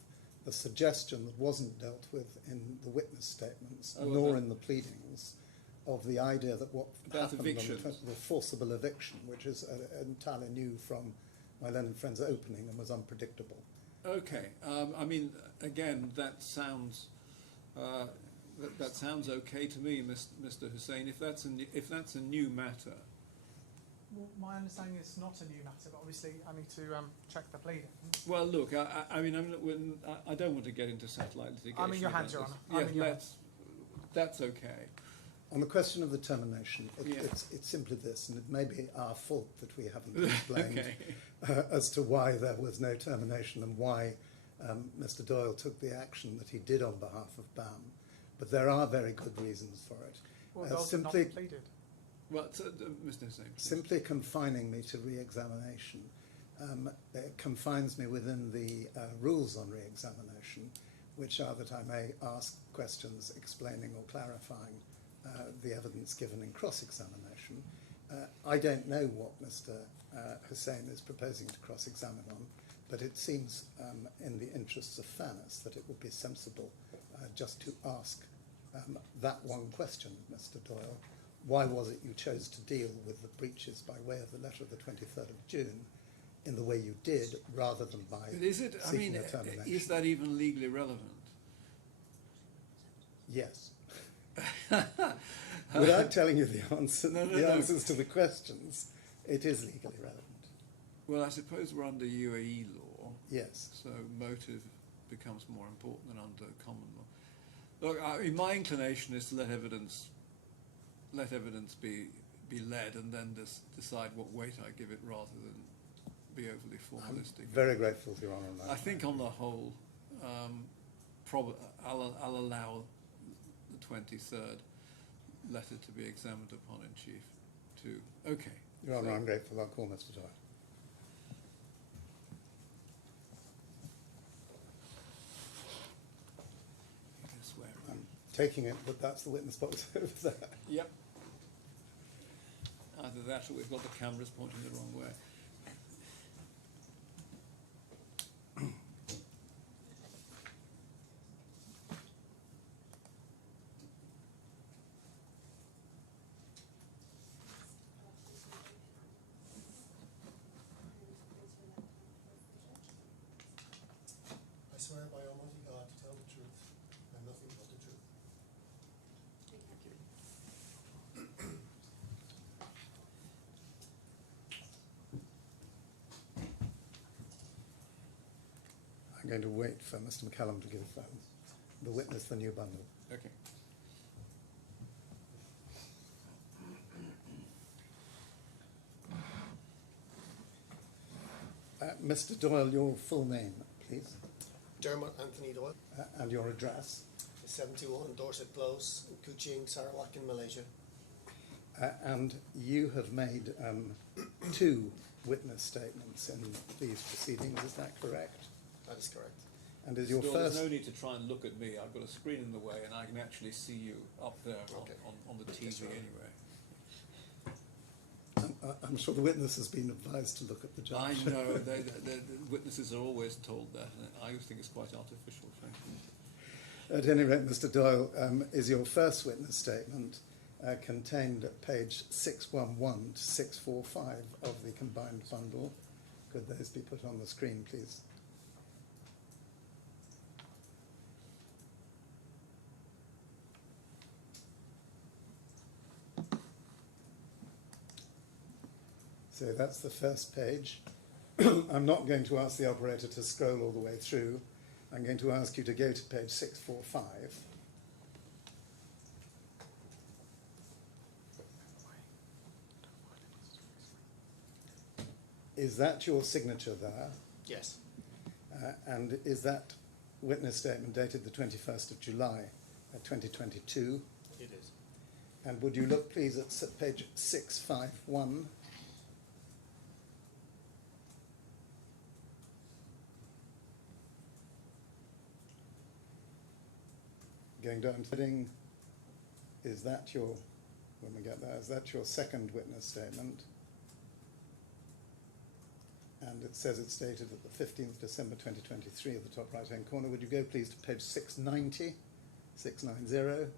the suggestion that wasn't dealt with in the witness statements, nor in the pleadings, of the idea that what About happened evictions. on the forcible eviction, which is entirely new from my learned friend's opening and was unpredictable. Okay. I mean, again, that sounds okay to me, Mr. Hussain. If that's a new matter. Well, my understanding is not a new matter, but obviously I need to check the pleading. Well, look, I mean, I don't want to get into satellite litigation. I'm in your hands, Your Honour. Yes, that's okay. On the question of the termination, Yeah. it's simply this, and it may be our fault that we haven't explained Okay. as to why there was no termination and why Mr. Doyle took the action that he did on behalf of BAM. But there are very good reasons for it. Well, those simply- are not pleaded. Well, Mr. Hussain, please. Simply confining me to re-examination it confines me within the rules on re-examination, which are that I may ask questions explaining or clarifying the evidence given in cross-examination. I don't know what Mr. Hussain is proposing to cross-examine on, but it seems in the interests of fairness that it would be sensible just to ask that one question, Mr. Doyle. Why was it you chose to deal with the breaches by way of the letter of the 23rd of June in the way you did, rather than by But is it? I seeking mean, a termination? is that even legally relevant? Yes. Without telling you the answer, No. answers to the questions, it is legally relevant. Well, I suppose we're under UAE law, Yes. so motive becomes more important than under common law. Look, I mean, my inclination is to let evidence be led, and then decide what weight I give it, rather than be overly formalistic. Very grateful to Your Honour on that. I think on the whole, I'll allow the 23rd letter to be examined upon in chief too. Okay. Your Honour, So- I'm grateful. I'll call Mr. Doyle. You can swear. I'm taking it, but that's the witness box over there. Yep. Either that or we've got the cameras pointing the wrong way. I swear by Almighty God to tell the truth and nothing but the truth. I'm going to wait for Mr. McCallum to give the witness the new bundle. Okay. Mr. Doyle, your full name, please, Dermot Anthony Doyle, and your address. 71 Dorset Close, Kuching, Sarawak in Malaysia. And you have made two witness statements in these proceedings, is that correct? That is correct. And is your Still, first... there's no need to try and look at me. I've got a screen in the way, and I can actually see you up there Okay. on the TV Yes, right. anyway. I'm sure the witness has been advised to look at the judge. I know, the witnesses are always told that, and I think it's quite artificial, frankly. At any rate, Mr. Doyle, is your first witness statement contained at page 611 to 645 of the combined bundle? Could those be put on the screen, please? So that's the first page. I'm not going to ask the operator to scroll all the way through. I'm going to ask you to go to page 645. Is that your signature there? Yes. And is that witness statement dated the 21st of July 2022. It is. And would you look please at page 651? Going down to heading, is that your, when we get there, is that your second witness statement? And it says it's dated at the 15th December 2023 at the top right hand corner. Would you go please to page 690? 690.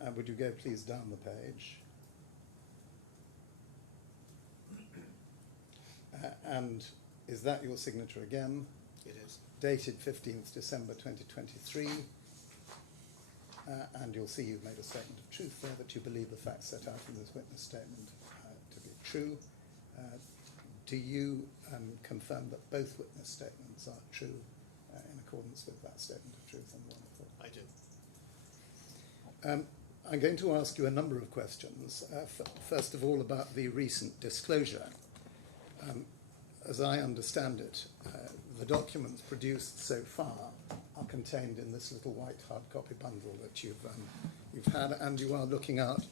And would you go please down the page? And is that your signature again? It is. Dated 15th December 2023. And you'll see you've made a statement of truth there, that you believe the facts set out in this witness statement to be true. Do you confirm that both witness statements are true in accordance with that statement of truth and the one before? I do. I'm going to ask you a number of questions. First of all, about the recent disclosure. As I understand it, the documents produced so far are contained in this little white hard copy bundle that you've had, and you are looking out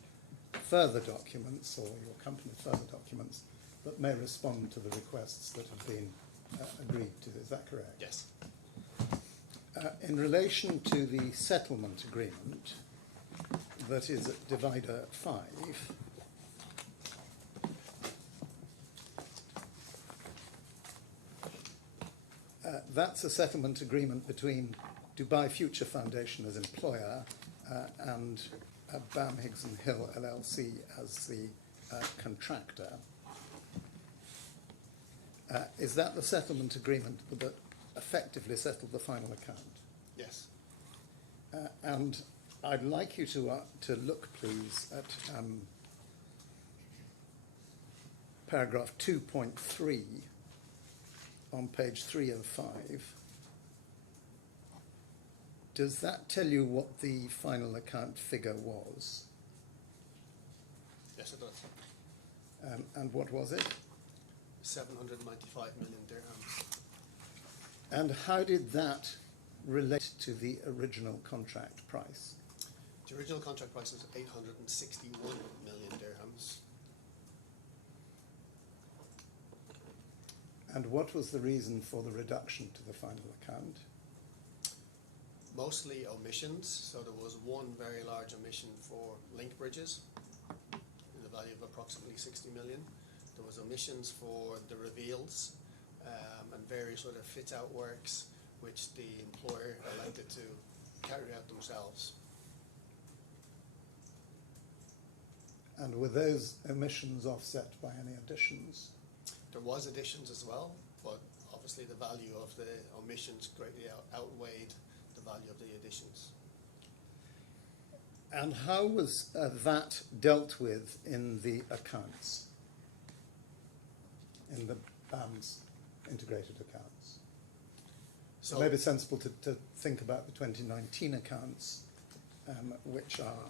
further documents, or your company further documents, that may respond to the requests that have been agreed to. Is that correct? Yes. In relation to the settlement agreement that is at divider 5, that's a settlement agreement between Dubai Future Foundation as employer and BAM Higgs and Hill LLC as the contractor. Is that the settlement agreement that effectively settled the final account? Yes. And I'd like you to look, please, at paragraph 2.3 on page 305. Does that tell you what the final account figure was? Yes, it does. And what was it? 795 million dirhams. And how did that relate to the original contract price? The original contract price was 861 million dirhams. And what was the reason for the reduction to the final account? Mostly omissions. So there was one very large omission for link bridges in the value of approximately 60 million. There was omissions for the reveals and various other fit-out works which the employer elected to carry out themselves. And were those omissions offset by any additions? There was additions as well, but obviously the value of the omissions greatly outweighed the value of the additions. And how was that dealt with in the accounts, in the BAM's integrated accounts? So Maybe sensible to think about the 2019 accounts, which are,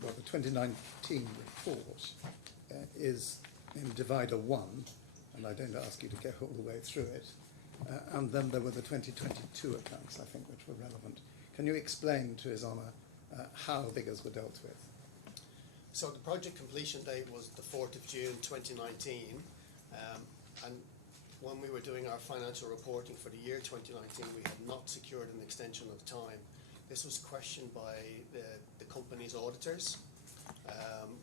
well, the 2019 report is in divider 1, and I don't ask you to go all the way through it. And then there were the 2022 accounts, I think, which were relevant. Can you explain to His Honour how figures were dealt with? So the project completion date was the 4th of June 2019, and when we were doing our financial reporting for the year 2019, we had not secured an extension of time. This was questioned by the company's auditors.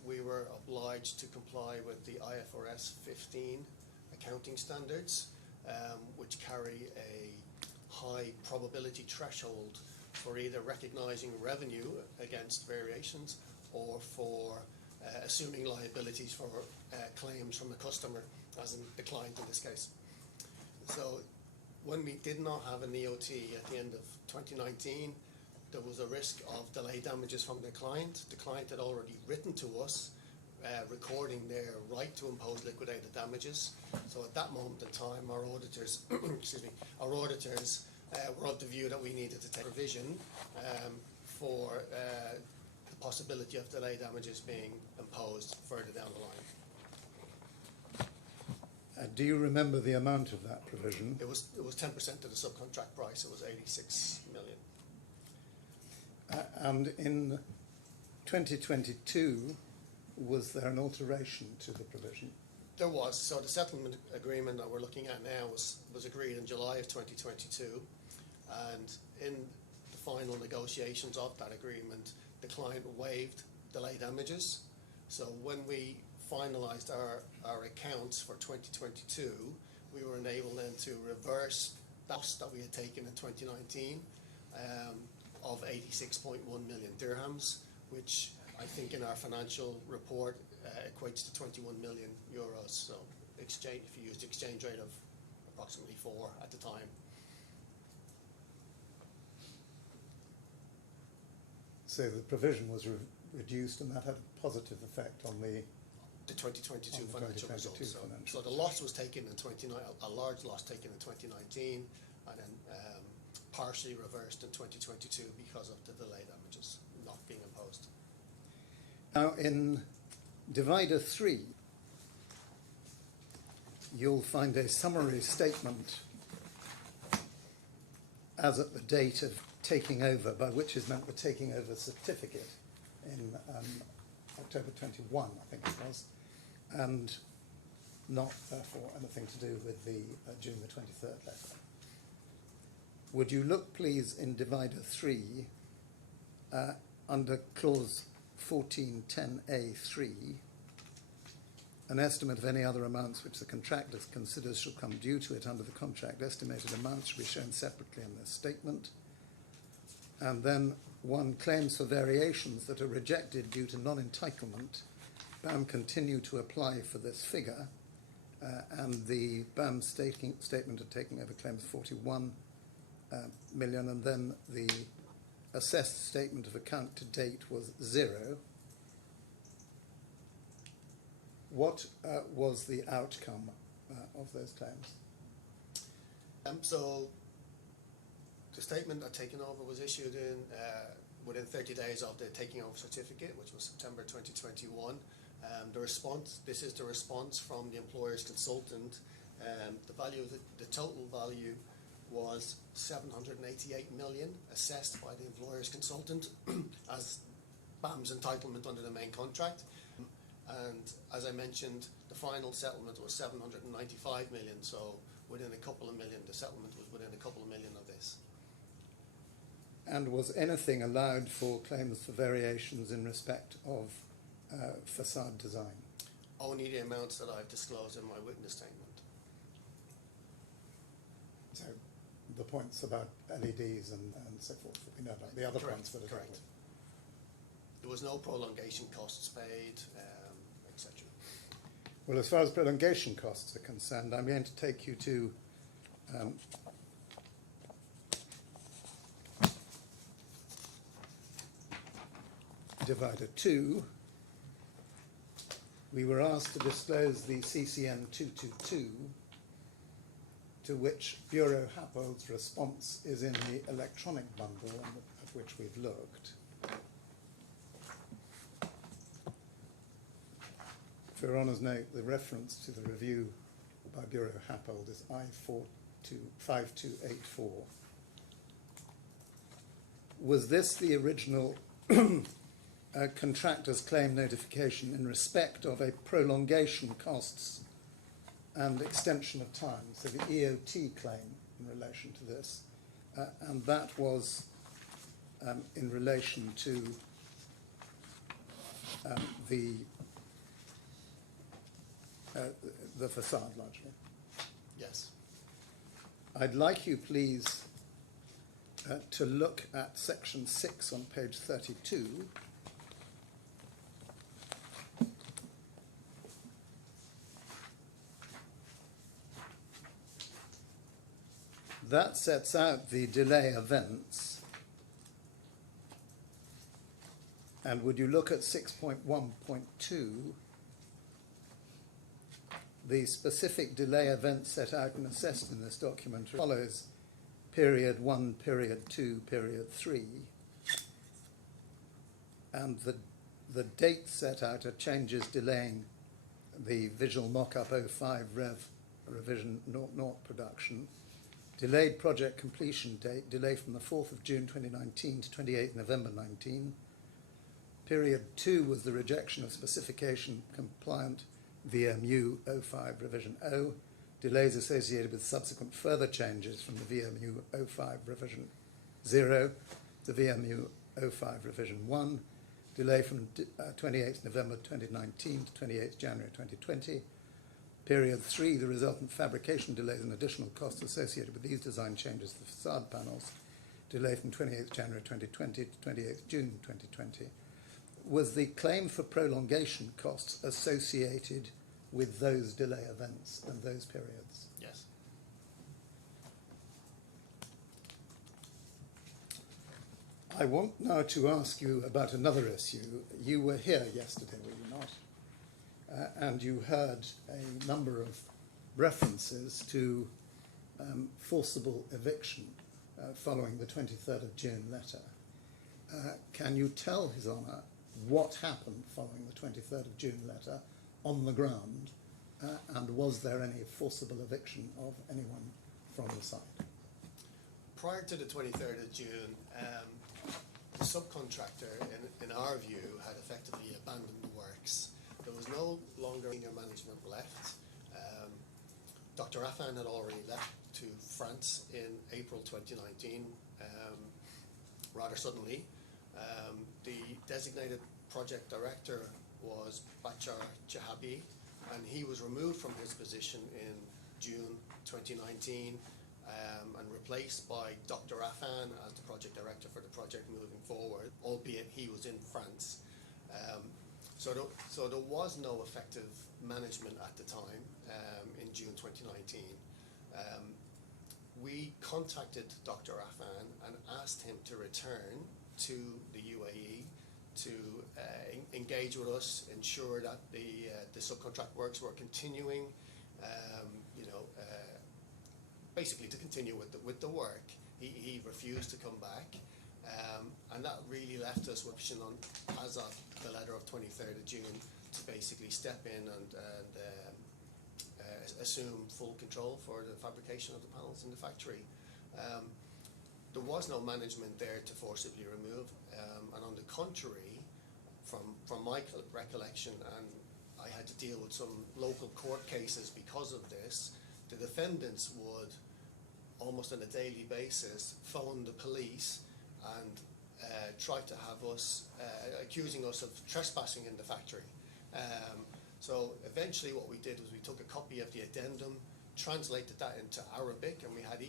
We were obliged to comply with the IFRS 15 accounting standards, which carry a high probability threshold for either recognising revenue against variations or for assuming liabilities for claims from the customer, as in the client in this case. So when we did not have an EOT at the end of 2019, there was a risk of delay damages from the client. The client had already written to us recording their right to impose liquidated damages. So at that moment in time, our auditors, were of the view that we needed to take provision for the possibility of delay damages being imposed further down the line. Do you remember the amount of that provision? It was 10% of the subcontract price. It was 86 million. And in 2022, was there an alteration to the provision? There was. So the settlement agreement that we're looking at now was agreed in July of 2022, and in the final negotiations of that agreement, the client waived delay damages. So when we finalised our accounts for 2022, we were enabled then to reverse that loss that we had taken in 2019 of 86.1 million dirhams, which I think in our financial report equates to 21 million euros. So exchange, if you used exchange rate of approximately 4 at the time. So the provision was reduced, and that had a positive effect on the 2022 on the financial 2022 results. So, financial the loss was taken in a large loss taken in 2019, and then partially reversed in 2022 because of the delay damages not being imposed. Now, in Divider 3, you'll find a summary statement as at the date of taking over, by which is meant the taking over certificate in October 21, I think it was, and not, therefore, anything to do with the June the 23rd letter. Would you look, please, in Divider 3, under clause 1410A3, an estimate of any other amounts which the contractor considers shall come due to it under the contract. Estimated amounts shall be shown separately in this statement. And then 1, claims for variations that are rejected due to non-entitlement. BAM continue to apply for this figure, and the BAM statement of taking over claims 41 million, and then the assessed statement of account to date was 0. What was the outcome of those claims? So the statement of taking over was issued in within 30 days of the taking over certificate, which was September 2021. The response, this is the response from the employer's consultant. The value of the total value was 788 million, assessed by the employer's consultant as BAM's entitlement under the main contract. And as I mentioned, the final settlement was 795 million, so within a couple of million, the settlement was within a couple of million of this. And was anything allowed for claims for variations in respect of facade design? Only the amounts that I've disclosed in my witness statement. So the points about LEDs and so forth that we know about, the other points that are Correct. dealt There was no prolongation costs paid, etc. Well, as far as prolongation costs are concerned, I'm going to take you to Divider 2. We were asked to disclose the CCN 222, to which Bureau Happold's response is in the electronic bundle at which we've looked. For your honour's note, the reference to the review by Bureau Happold is I-5284. Was this the original contractor's claim notification in respect of a prolongation costs and extension of time, so the EOT claim in relation to this, and that was in relation to the facade, largely? Yes. I'd like you, please, to look at section 6 on page 32. That sets out the delay events. And would you look at 6.1.2, the specific delay events set out and assessed in this document follows period 1, period 2, period 3. And the dates set out are changes delaying the visual mock-up 05 Rev revision 00 production. Delayed project completion date, delay from the 4th of June 2019 to 28th November 19. Period 2 was the rejection of specification compliant VMU 05 revision O. Delays associated with subsequent further changes from the VMU 05 revision 0, the VMU 05 revision 1. Delay from 28th November 2019 to 28th January 2020. Period 3, the resultant fabrication delays and additional costs associated with these design changes to the facade panels. Delay from 28th January 2020 to 28th June 2020. Was the claim for prolongation costs associated with those delay events and those periods? Yes. I want now to ask you about another issue. You were here yesterday, were you not? And you heard a number of references to forcible eviction following the 23rd of June letter. Can you tell His Honour what happened following the 23rd of June letter on the ground, and was there any forcible eviction of anyone from the site? Prior to the 23rd of June, the subcontractor, in our view, had effectively abandoned the works. There was no longer senior management left. Dr. Affan had already left to France in April 2019, rather suddenly. The designated project director was Bachar Jahabi, and he was removed from his position in June 2019 and replaced by Dr. Affan as the project director for the project moving forward, albeit he was in France. So there was no effective management at the time in June 2019. We contacted Dr. Affan and asked him to return to the UAE to engage with us, ensure that the subcontract works were continuing, basically to continue with the work. He refused to come back, and that really left us with option on, as of the letter of 23rd of June, to basically step in and assume full control for the fabrication of the panels in the factory. There was no management there to forcibly remove, and on the contrary, from my recollection, and I had to deal with some local court cases because of this, the defendants would almost on a daily basis phone the police and try to have us, accusing us of trespassing in the factory. So eventually what we did was we took a copy of the addendum, translated that into Arabic, and we had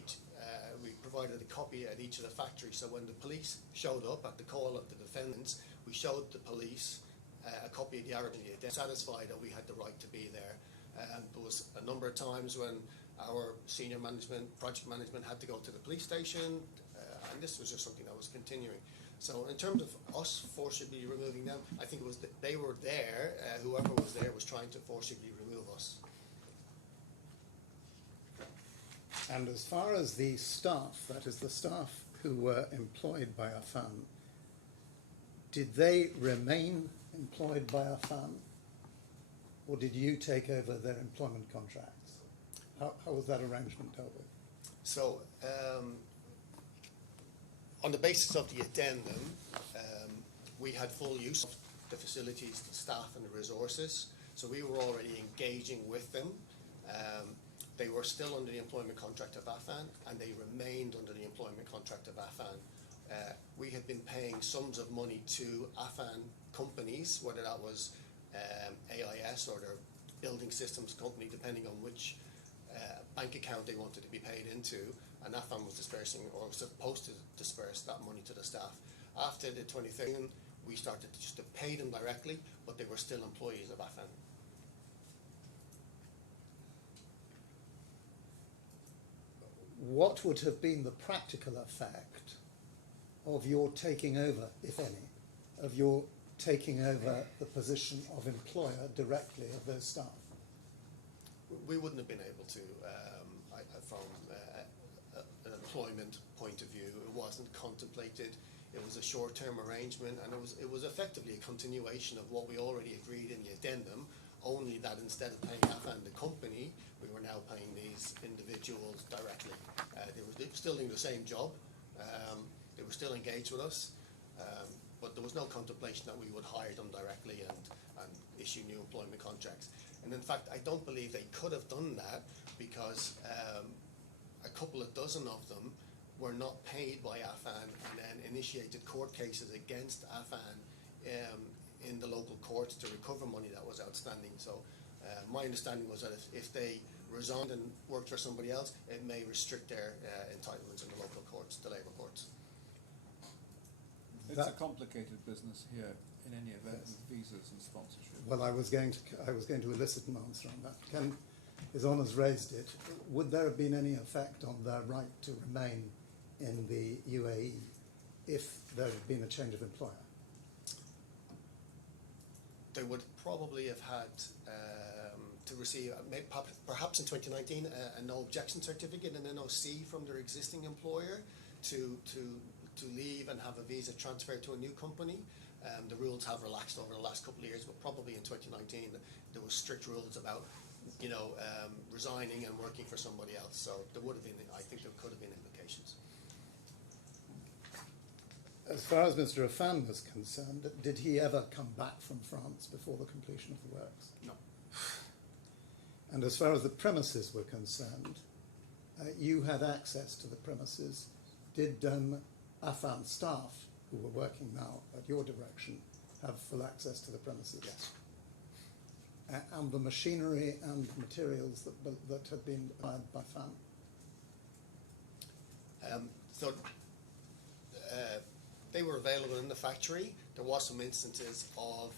we provided a copy at each of the factories. So when the police showed up at the call of the defendants, we showed the police a copy of the Arabic addendum, satisfied that we had the right to be there. There was a number of times when our senior management, project management, had to go to the police station, and this was just something that was continuing. So in terms of us forcibly removing them, I think it was that they were there, whoever was there was trying to forcibly remove us. And as far as the staff, that is the staff who were employed by Affan, did they remain employed by Affan, or did you take over their employment contracts? How was that arrangement dealt with? So on the basis of the addendum, we had full use of the facilities, the staff and the resources. So we were already engaging with them. They were still under the employment contract of Affan, and they remained under the employment contract of Affan. We had been paying sums of money to Affan companies, whether that was AIS or their building systems company, depending on which bank account they wanted to be paid into, and Affan was dispersing, or was supposed to disperse that money to the staff. After the 23rd, we started just to pay them directly, but they were still employees of Affan. What would have been the practical effect of your taking over, if any, of your taking over the position of employer directly of those staff? We wouldn't have been able to, from an employment point of view. It wasn't contemplated. It was a short-term arrangement, and it was effectively a continuation of what we already agreed in the addendum only that instead of paying Affan the company, we were now paying these individuals directly. They were still doing the same job. They were still engaged with us, but there was no contemplation that we would hire them directly and issue new employment contracts. And in fact, I don't believe they could have done that because a couple of dozen of them were not paid by Affan and then initiated court cases against Affan in the local courts to recover money that was outstanding. So my understanding was that if they resigned and worked for somebody else, it may restrict their entitlements in the local courts, the labour courts. It's a complicated business here in any event, Yes. with visas and sponsorship. Well, I was going to elicit an answer on that. His Honour's raised it. Would there have been any effect on their right to remain in the UAE if there had been a change of employer? They would probably have had to receive, perhaps in 2019, a no objection certificate, an NOC from their existing employer to leave and have a visa transferred to a new company. The rules have relaxed over the last couple of years, but probably in 2019 there were strict rules about, resigning and working for somebody else. So there would have been, I think there could have been implications. As far as Mr. Affan was concerned, did he ever come back from France before the completion of the works? No. And as far as the premises were concerned, you had access to the premises. Did Affan staff, who were working now at your direction, have full access to the premises? Yes. And the machinery and materials that had been acquired by Affan? They were available in the factory. There was some instances of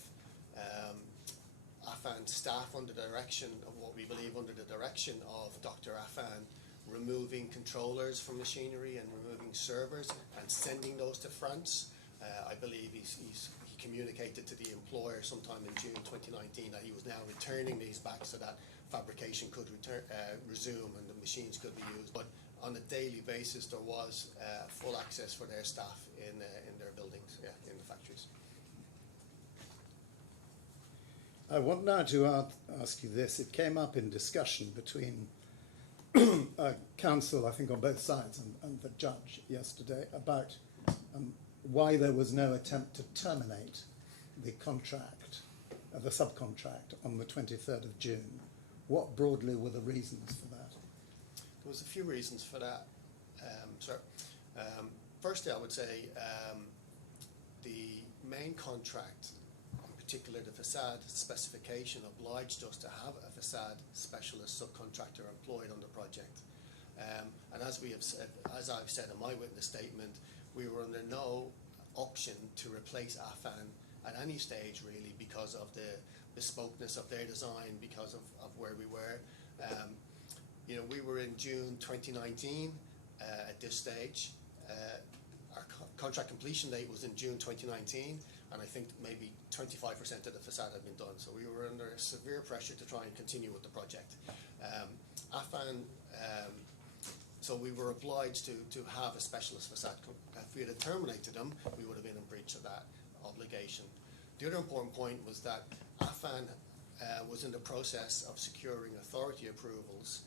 Affan staff under the direction of what we believe under the direction of Dr. Affan removing controllers from machinery and removing servers and sending those to France. I believe he communicated to the employer sometime in June 2019 that he was now returning these back so that fabrication could resume and the machines could be used. But on a daily basis, there was full access for their staff in their buildings, in the factories. I want now to ask you this. It came up in discussion between counsel, I think on both sides, and the judge yesterday about why there was no attempt to terminate the contract, the subcontract, on the 23rd of June. What broadly were the reasons for that? There was a few reasons for that, sir. Firstly, I would say the main contract, in particular the facade specification, obliged us to have a facade specialist subcontractor employed on the project. And as I've said in my witness statement, we were under no option to replace Affan at any stage, really, because of the bespokeness of their design, because of where we were. We were in June 2019 at this stage. Our contract completion date was in June 2019, and I think maybe 25% of the facade had been done. So we were under severe pressure to try and continue with the project. Affan, so we were obliged to have a specialist facade. If we had terminated them, we would have been in breach of that obligation. The other important point was that Affan was in the process of securing authority approvals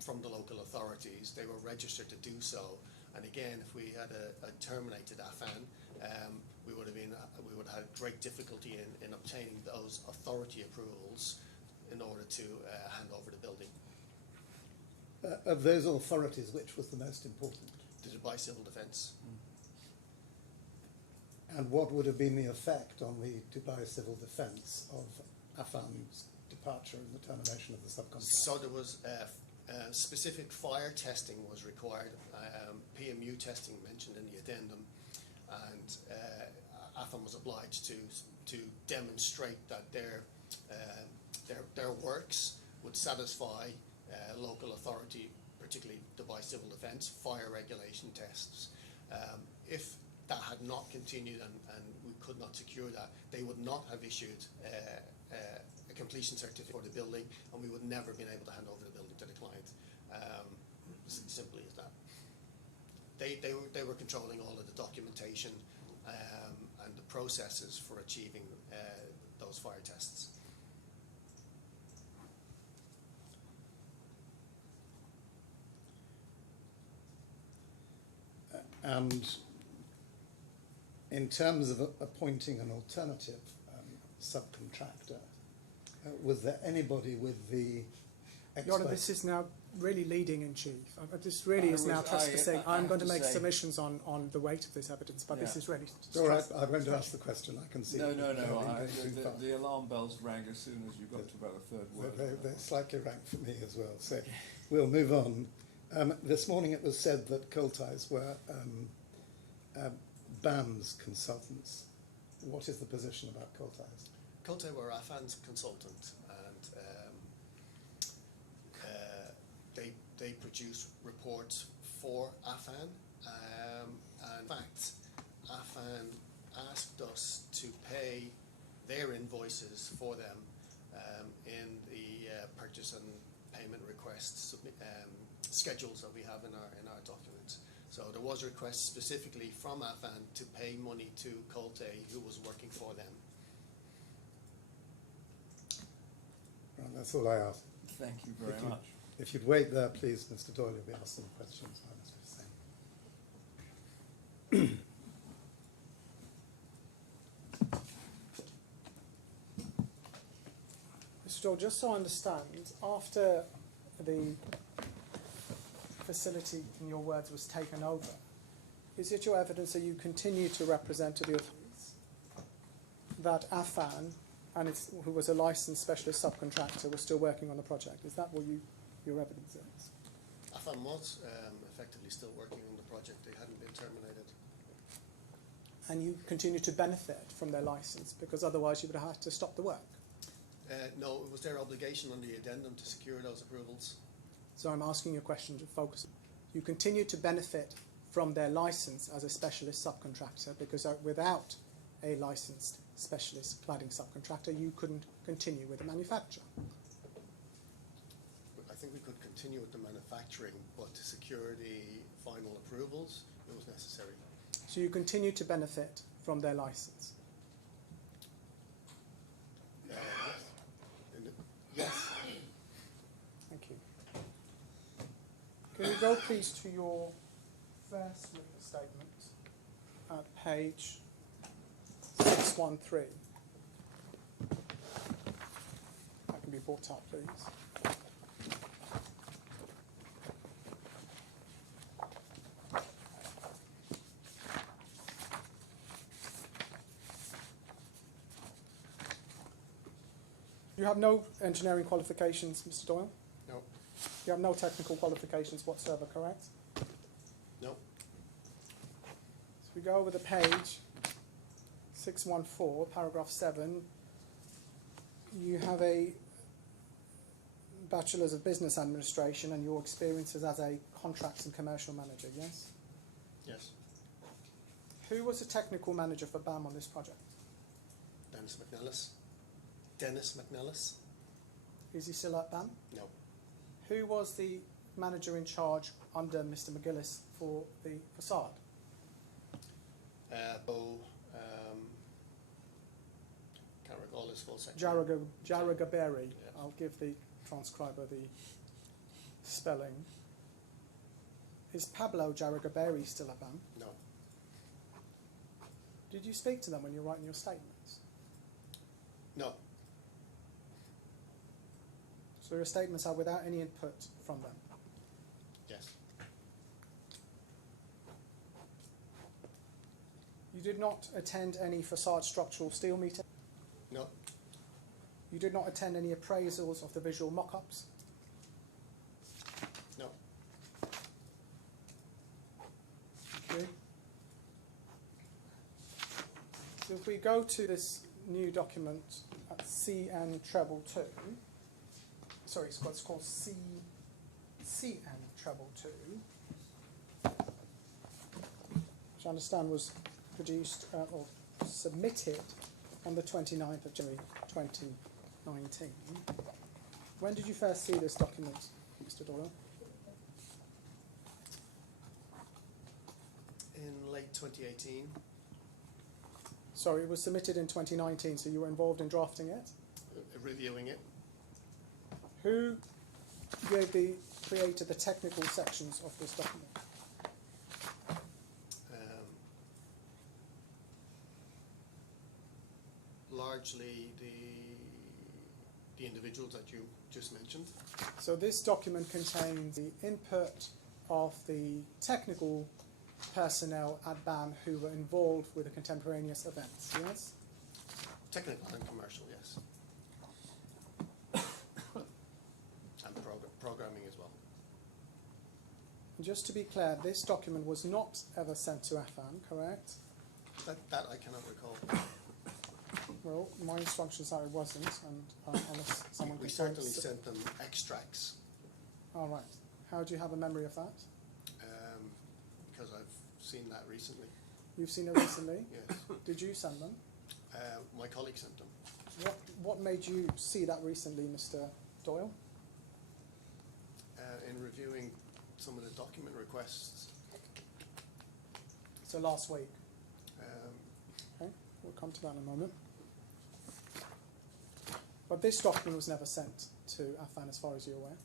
from the local authorities. They were registered to do so, and again, if we had terminated Affan, we would have had great difficulty in obtaining those authority approvals in order to hand over the building. Of those authorities, which was the most important? The Dubai Civil Defence. And what would have been the effect on the Dubai Civil Defence of Affan's departure and the termination of the subcontract? So there was specific fire testing was required, PMU testing mentioned in the addendum, and Affan was obliged to demonstrate that their works would satisfy local authority, particularly Dubai Civil Defence, fire regulation tests. If that had not continued and we could not secure that, they would not have issued a completion certificate for the building, and we would never have been able to hand over the building to the client. Simply as that. They were controlling all of the documentation and the processes for achieving those fire tests. And in terms of appointing an alternative subcontractor, was there anybody with the Your Honour, this is now really leading in chief. This really is now trespassing. I'm going to make submissions on the weight of this evidence, but this is really... All right, I won't ask the question, I can see. No. The The alarm bells rang as soon as you got to about the third word. They slightly rang for me as well, so we'll move on. This morning it was said that Coltais were BAM's consultants. What is the position about Coltais? Colte were Affan's consultant, and they produce reports for Affan. And in fact, Affan asked us to pay their invoices for them in the purchase and payment request schedules that we have in our documents. So there was a request specifically from Affan to pay money to Colte, who was working for them. Right, that's all I ask. Thank you very much. If you'd wait there, please, Mr. Doyle, you'll be asked some questions by Mr. Hussain. Mr. Doyle, just so I understand, after the facility, in your words, was taken over, is it your evidence that you continue to represent to the authorities that Affan, who was a licensed specialist subcontractor, was still working on the project? Is that what your evidence is? Affan was effectively still working on the project. They hadn't been terminated. And you continue to benefit from their license, because otherwise you would have had to stop the work? No, it was their obligation under the addendum to secure those approvals. So I'm asking you a question to focus. You continue to benefit from their license as a specialist subcontractor, because without a licensed specialist cladding subcontractor, you couldn't continue with the manufacture. I think we could continue with the manufacturing, but to secure the final approvals, it was necessary. So you continue to benefit from their license? Yes. Thank you. Can you go please to your first written statement at page 613? That can be brought up, please. You have no engineering qualifications, Mr. Doyle? No. You have no technical qualifications whatsoever, correct? No. So we go over the page 614, paragraph 7. You have a Bachelor's of Business Administration and your experiences as a contracts and commercial manager, yes? Yes. Who was the technical manager for BAM on this project? Dennis McNellis. Dennis McNellis? Is he still at BAM? No. Who was the manager in charge under Mr. McGillis for the facade? Can't recall his full section. Jarragaberi. Yeah. I'll give the transcriber the spelling. Is Pablo Jarragaberi still at BAM? No. Did you speak to them when you were writing your statements? No. So your statements are without any input from them? Yes. You did not attend any facade structural steel meeting? No. You did not attend any appraisals of the visual mock-ups? No. Thank you. So if we go to this new document at CN treble 2, sorry, it's called CN treble 2, which I understand was produced or submitted on the 29th of January 2019. When did you first see this document, Mr. Doyle? In late 2018. Sorry, it was submitted in 2019, so you were involved in drafting it? Reviewing it. Who created the technical sections of this document? largely the individuals that you just mentioned. So this document contains the input of the technical personnel at BAM who were involved with the contemporaneous events, yes? Technical and commercial, yes. And programming as well. And just to be clear, this document was not ever sent to Affan, correct? That I cannot recall. Well, my instructions are it wasn't, and unless someone We can certainly sent them extracts, All right. How do you have a memory of that? because I've seen that recently. You've seen it recently. Yes. Did you send them? My colleague sent them. What made you see that recently, Mr. Doyle? In reviewing some of the document requests, So last week. um, Okay, we'll come to that in a moment. But this document was never sent to Affan, as far as you're aware.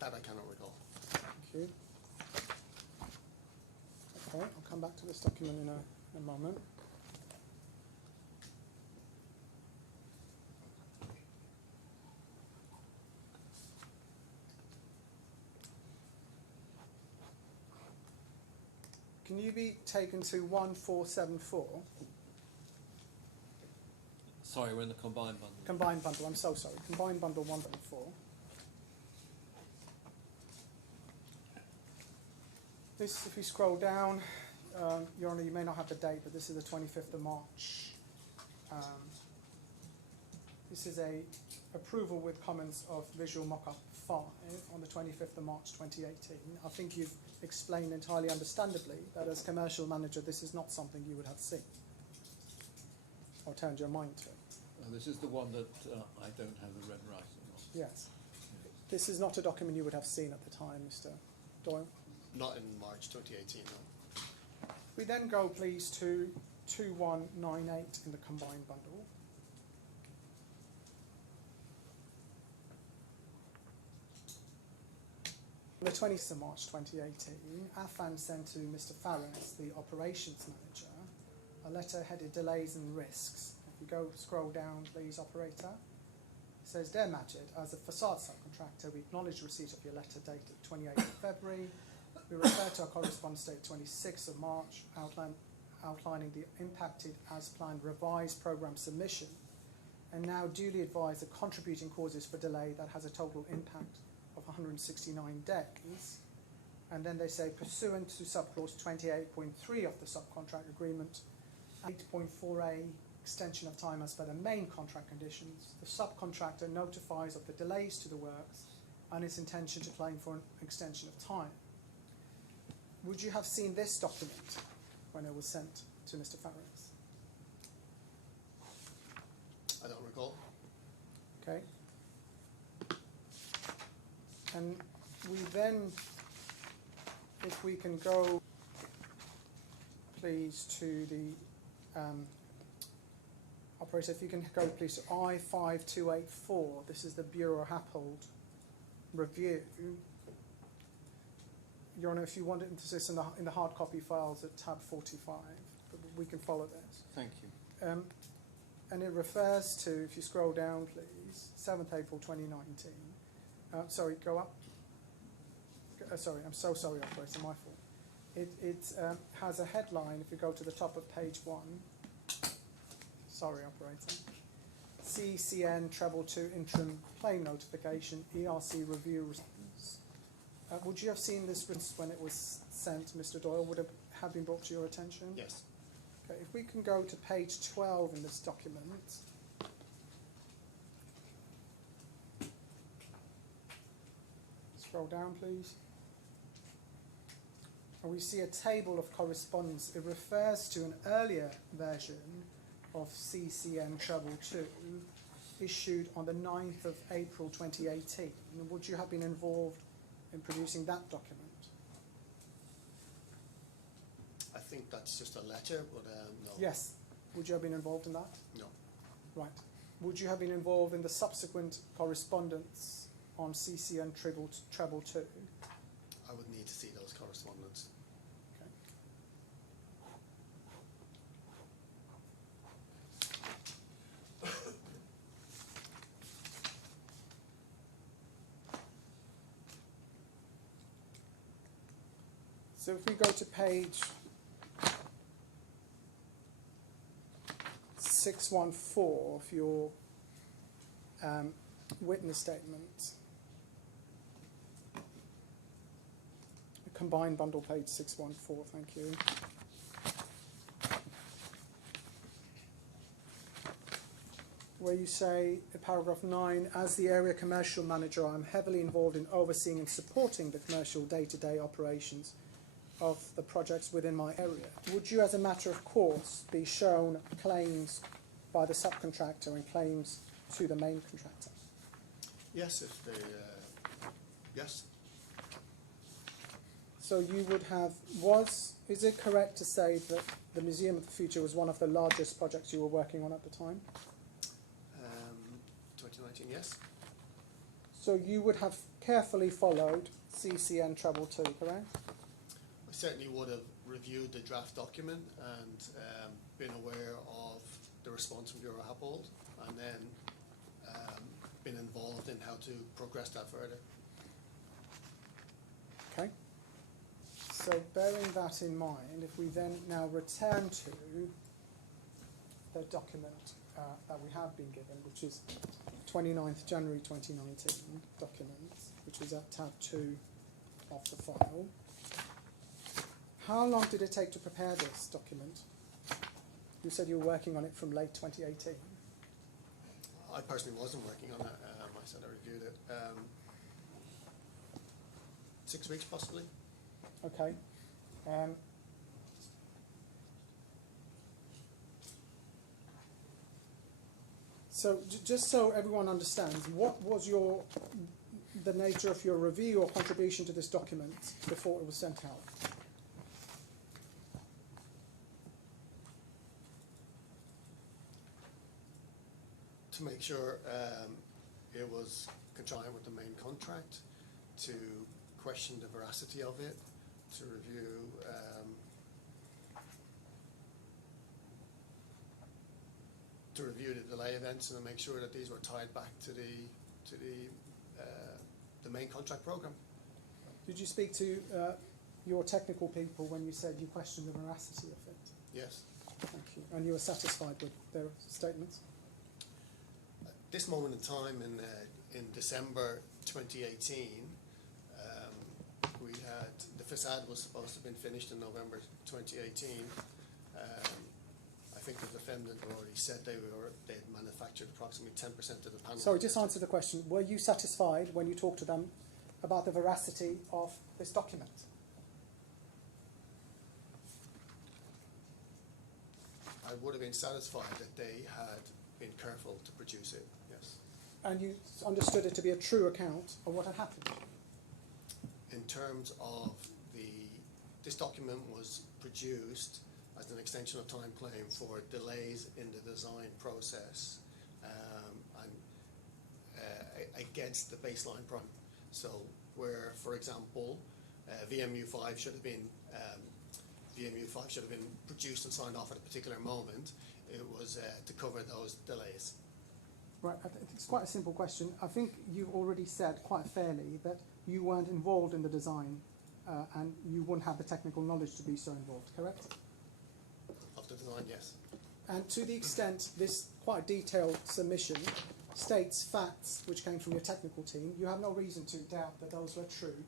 that I cannot recall. Thank you. Okay, I'll come back to this document in a moment. Can you be taken to 1474? Sorry, we're in the combined bundle. Combined bundle, I'm so sorry. Combined bundle 174. This, if you scroll down, Your Honour, you may not have the date, but this is the 25th of March. This is a approval with comments of visual mock-up 5 on the 25th of March 2018. I think you've explained entirely understandably that as commercial manager this is not something you would have seen or turned your mind to. This is the one that I don't have the red writing on. Yes. This is not a document you would have seen at the time, Mr. Doyle. Not in March 2018, no. We then go, please, to 2198 in the combined bundle. On the 20th of March 2018, Affan sent to Mr. Fares, the operations manager, a letter headed Delays and Risks. If you go scroll down, please, operator. It says, Dear Majid, as a facade subcontractor, we acknowledge receipt of your letter dated 28th of February. We refer to our correspondence date 26th of March, outlining the impacted as planned revised programme submission, and now duly advise the contributing causes for delay that has a total impact of 169 days. And then they say, pursuant to subclause 28.3 of the subcontract agreement, 8.4a extension of time as per the main contract conditions, the subcontractor notifies of the delays to the works and its intention to claim for an extension of time. Would you have seen this document when it was sent to Mr. Fares? I don't recall. Okay. And we then, if we can go, please, to the operator, if you can go, please, to I-5284. This is the Bureau Happold review. Your Honour, if you want it to sit in the hard copy files at tab 45, but we can follow this. Thank you. And it refers to, if you scroll down, please, 7th April 2019. Sorry, go up. Sorry, I'm so sorry, operator, my fault. It has a headline, if you go to the top of page 1. Sorry, operator. CCN Treble 2 Interim Claim Notification, ERC Review Response. Would you have seen this when it was sent, Mr. Doyle? Would it have been brought to your attention? Yes. Okay, if we can go to page 12 in this document. Scroll down, please. And we see a table of correspondence. It refers to an earlier version of CCN Treble 2 issued on the 9th of April 2018. Would you have been involved in producing that document? I think that's just a letter, but no. Yes. Would you have been involved in that? No. Right. Would you have been involved in the subsequent correspondence on CCN Treble 2? I would need to see those correspondence. Okay. So if we go to page 614 of your witness statement, combined bundle page 614, thank you. Where you say, in paragraph 9, as the area commercial manager, I'm heavily involved in overseeing and supporting the commercial day-to-day operations of the projects within my area. Would you, as a matter of course, be shown claims by the subcontractor and claims to the main contractor? Yes, if they, yes. So you would have, is it correct to say that the Museum of the Future was one of the largest projects you were working on at the time? 2019, yes. So you would have carefully followed CCN Treble 2, correct? I certainly would have reviewed the draft document and been aware of the response from Bureau Happold, and then been involved in how to progress that further. Okay. So bearing that in mind, if we then now return to the document that we have been given, which is 29th January 2019 document, which is at tab 2 of the file. How long did it take to prepare this document? You said you were working on it from late 2018. I personally wasn't working on it. I said I reviewed it. 6 weeks, possibly. Okay. So just so everyone understands, what was the nature of your review or contribution to this document before it was sent out? To make sure it was compliant with the main contract, to question the veracity of it, to review the delay events and to make sure that these were tied back to the main contract program. Did you speak to your technical people when you said you questioned the veracity of it? Yes. Thank you. And you were satisfied with their statements? At this moment in time, in December 2018, we had the facade was supposed to have been finished in November 2018. I think the defendant already said they had manufactured approximately 10% of the panels. Sorry, just answer the question. Were you satisfied when you talked to them about the veracity of this document? I would have been satisfied that they had been careful to produce it, yes. And you understood it to be a true account of what had happened? In terms of this document was produced as an extension of time claim for delays in the design process against the baseline prime. So where, for example, VMU5 should have been produced and signed off at a particular moment, it was to cover those delays. Right, I think it's quite a simple question. I think you've already said quite fairly that you weren't involved in the design and you wouldn't have the technical knowledge to be so involved, correct? Of the design, yes. And to the extent this quite detailed submission states facts which came from your technical team, you have no reason to doubt that those were true.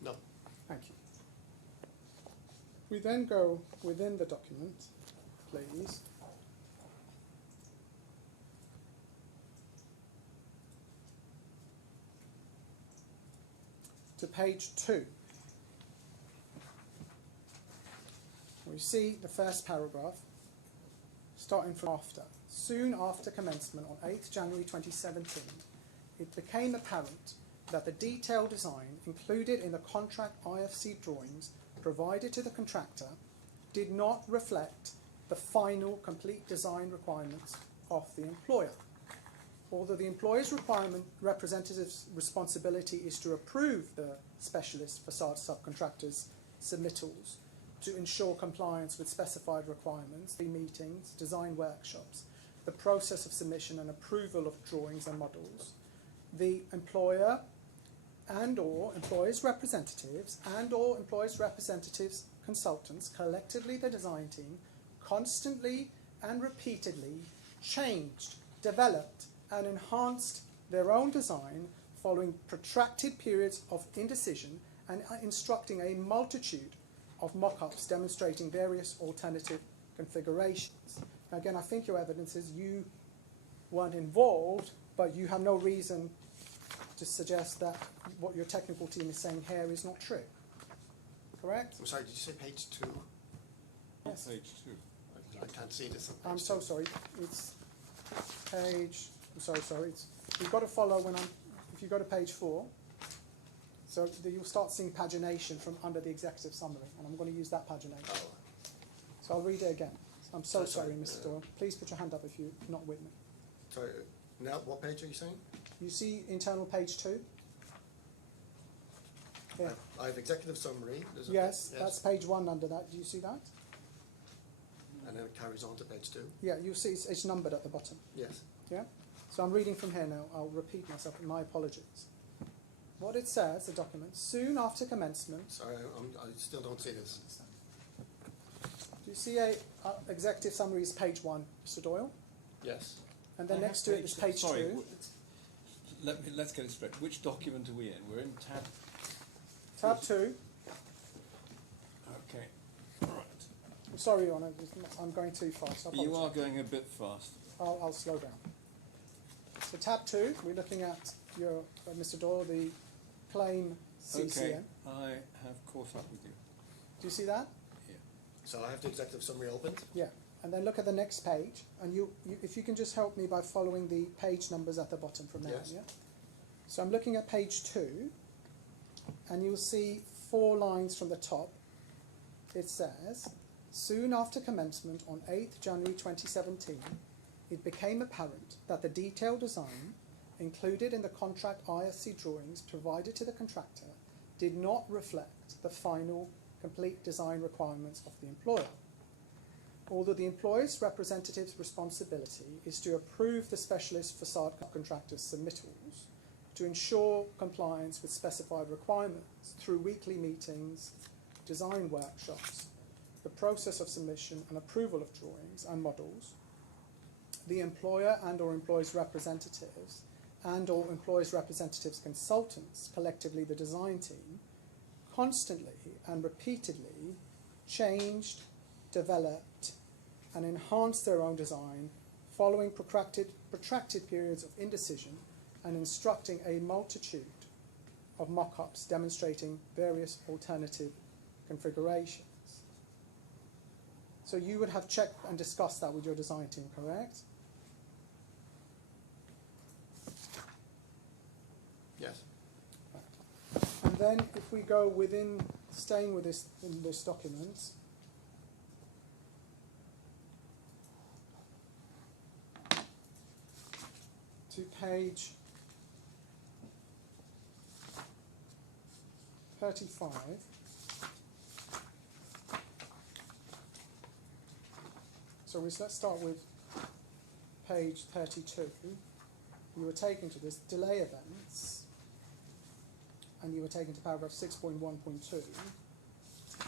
No. Thank you. We then go within the document, please. To page 2. We see the first paragraph, starting from after. Soon after commencement on 8th January 2017, it became apparent that the detailed design included in the contract IFC drawings provided to the contractor did not reflect the final complete design requirements of the employer. Although the employer's representative's responsibility is to approve the specialist facade subcontractors' submittals to ensure compliance with specified requirements, the meetings, design workshops, the process of submission and approval of drawings and models, the employer and/or employees' representatives and/or employees' representatives consultants, collectively the design team, constantly and repeatedly changed, developed, and enhanced their own design following protracted periods of indecision and instructing a multitude of mock-ups demonstrating various alternative configurations. Now, again, I think your evidence is you weren't involved, but you have no reason to suggest that what your technical team is saying here is not true. Correct? I'm sorry, did you say page 2? On page 2. I can't see this on page I'm 2. so sorry. It's page. I'm sorry. It's, you've got to follow when I'm. If you go to page 4, so you'll start seeing pagination from under the executive summary, and I'm going to use that pagination. Oh, So I'll read it again. I'm so Sorry, sorry, Mr. Doyle. Please put your hand up if you're not with me. sorry, now what page are you saying? You see internal page 2? Yeah. I have executive summary. There's a- Yes, that's page 1 under that. Do you see that? And then it carries on to page 2. Yeah, you'll see it's numbered at the bottom. Yes. Yeah? So I'm reading from here now. I'll repeat myself, and my apologies. What it says, the document, soon after commencement. Sorry, I still don't see this. Do you see executive summary is page 1, Mr. Doyle? Yes. And then next to it is page 2. Sorry, let's get it straight. Which document are we in? We're in tab. Tab 2. Okay. Right. I'm sorry, Your Honour, I'm going too fast. I You are apologise. going a bit fast. I'll slow down. So tab 2, we're looking at your, Mr. Doyle, the claim CCM. Okay. I have caught up with you. Do you see that? So I have the executive summary opened. Yeah. And then look at the next page, and you if you can just help me by following the page numbers at the bottom from now. Yes. Yeah. So I'm looking at page 2, and you'll see 4 lines from the top. It says, soon after commencement on 8th January 2017, it became apparent that the detailed design included in the contract ISC drawings provided to the contractor did not reflect the final complete design requirements of the employer. Although the employer's representative's responsibility is to approve the specialist facade contractor's submittals to ensure compliance with specified requirements through weekly meetings, design workshops, the process of submission and approval of drawings and models, the employer and or employee's representatives and or employee's representatives consultants, collectively the design team, constantly and repeatedly changed, developed and enhanced their own design following protracted periods of indecision and instructing a multitude of mock-ups demonstrating various alternative configurations. So you would have checked and discussed that with your design team, correct? Yes. And then if we go within, staying with this in this document, to page 35. So let's start with page 32. You were taken to this delay events, and you were taken to paragraph 6.1.2.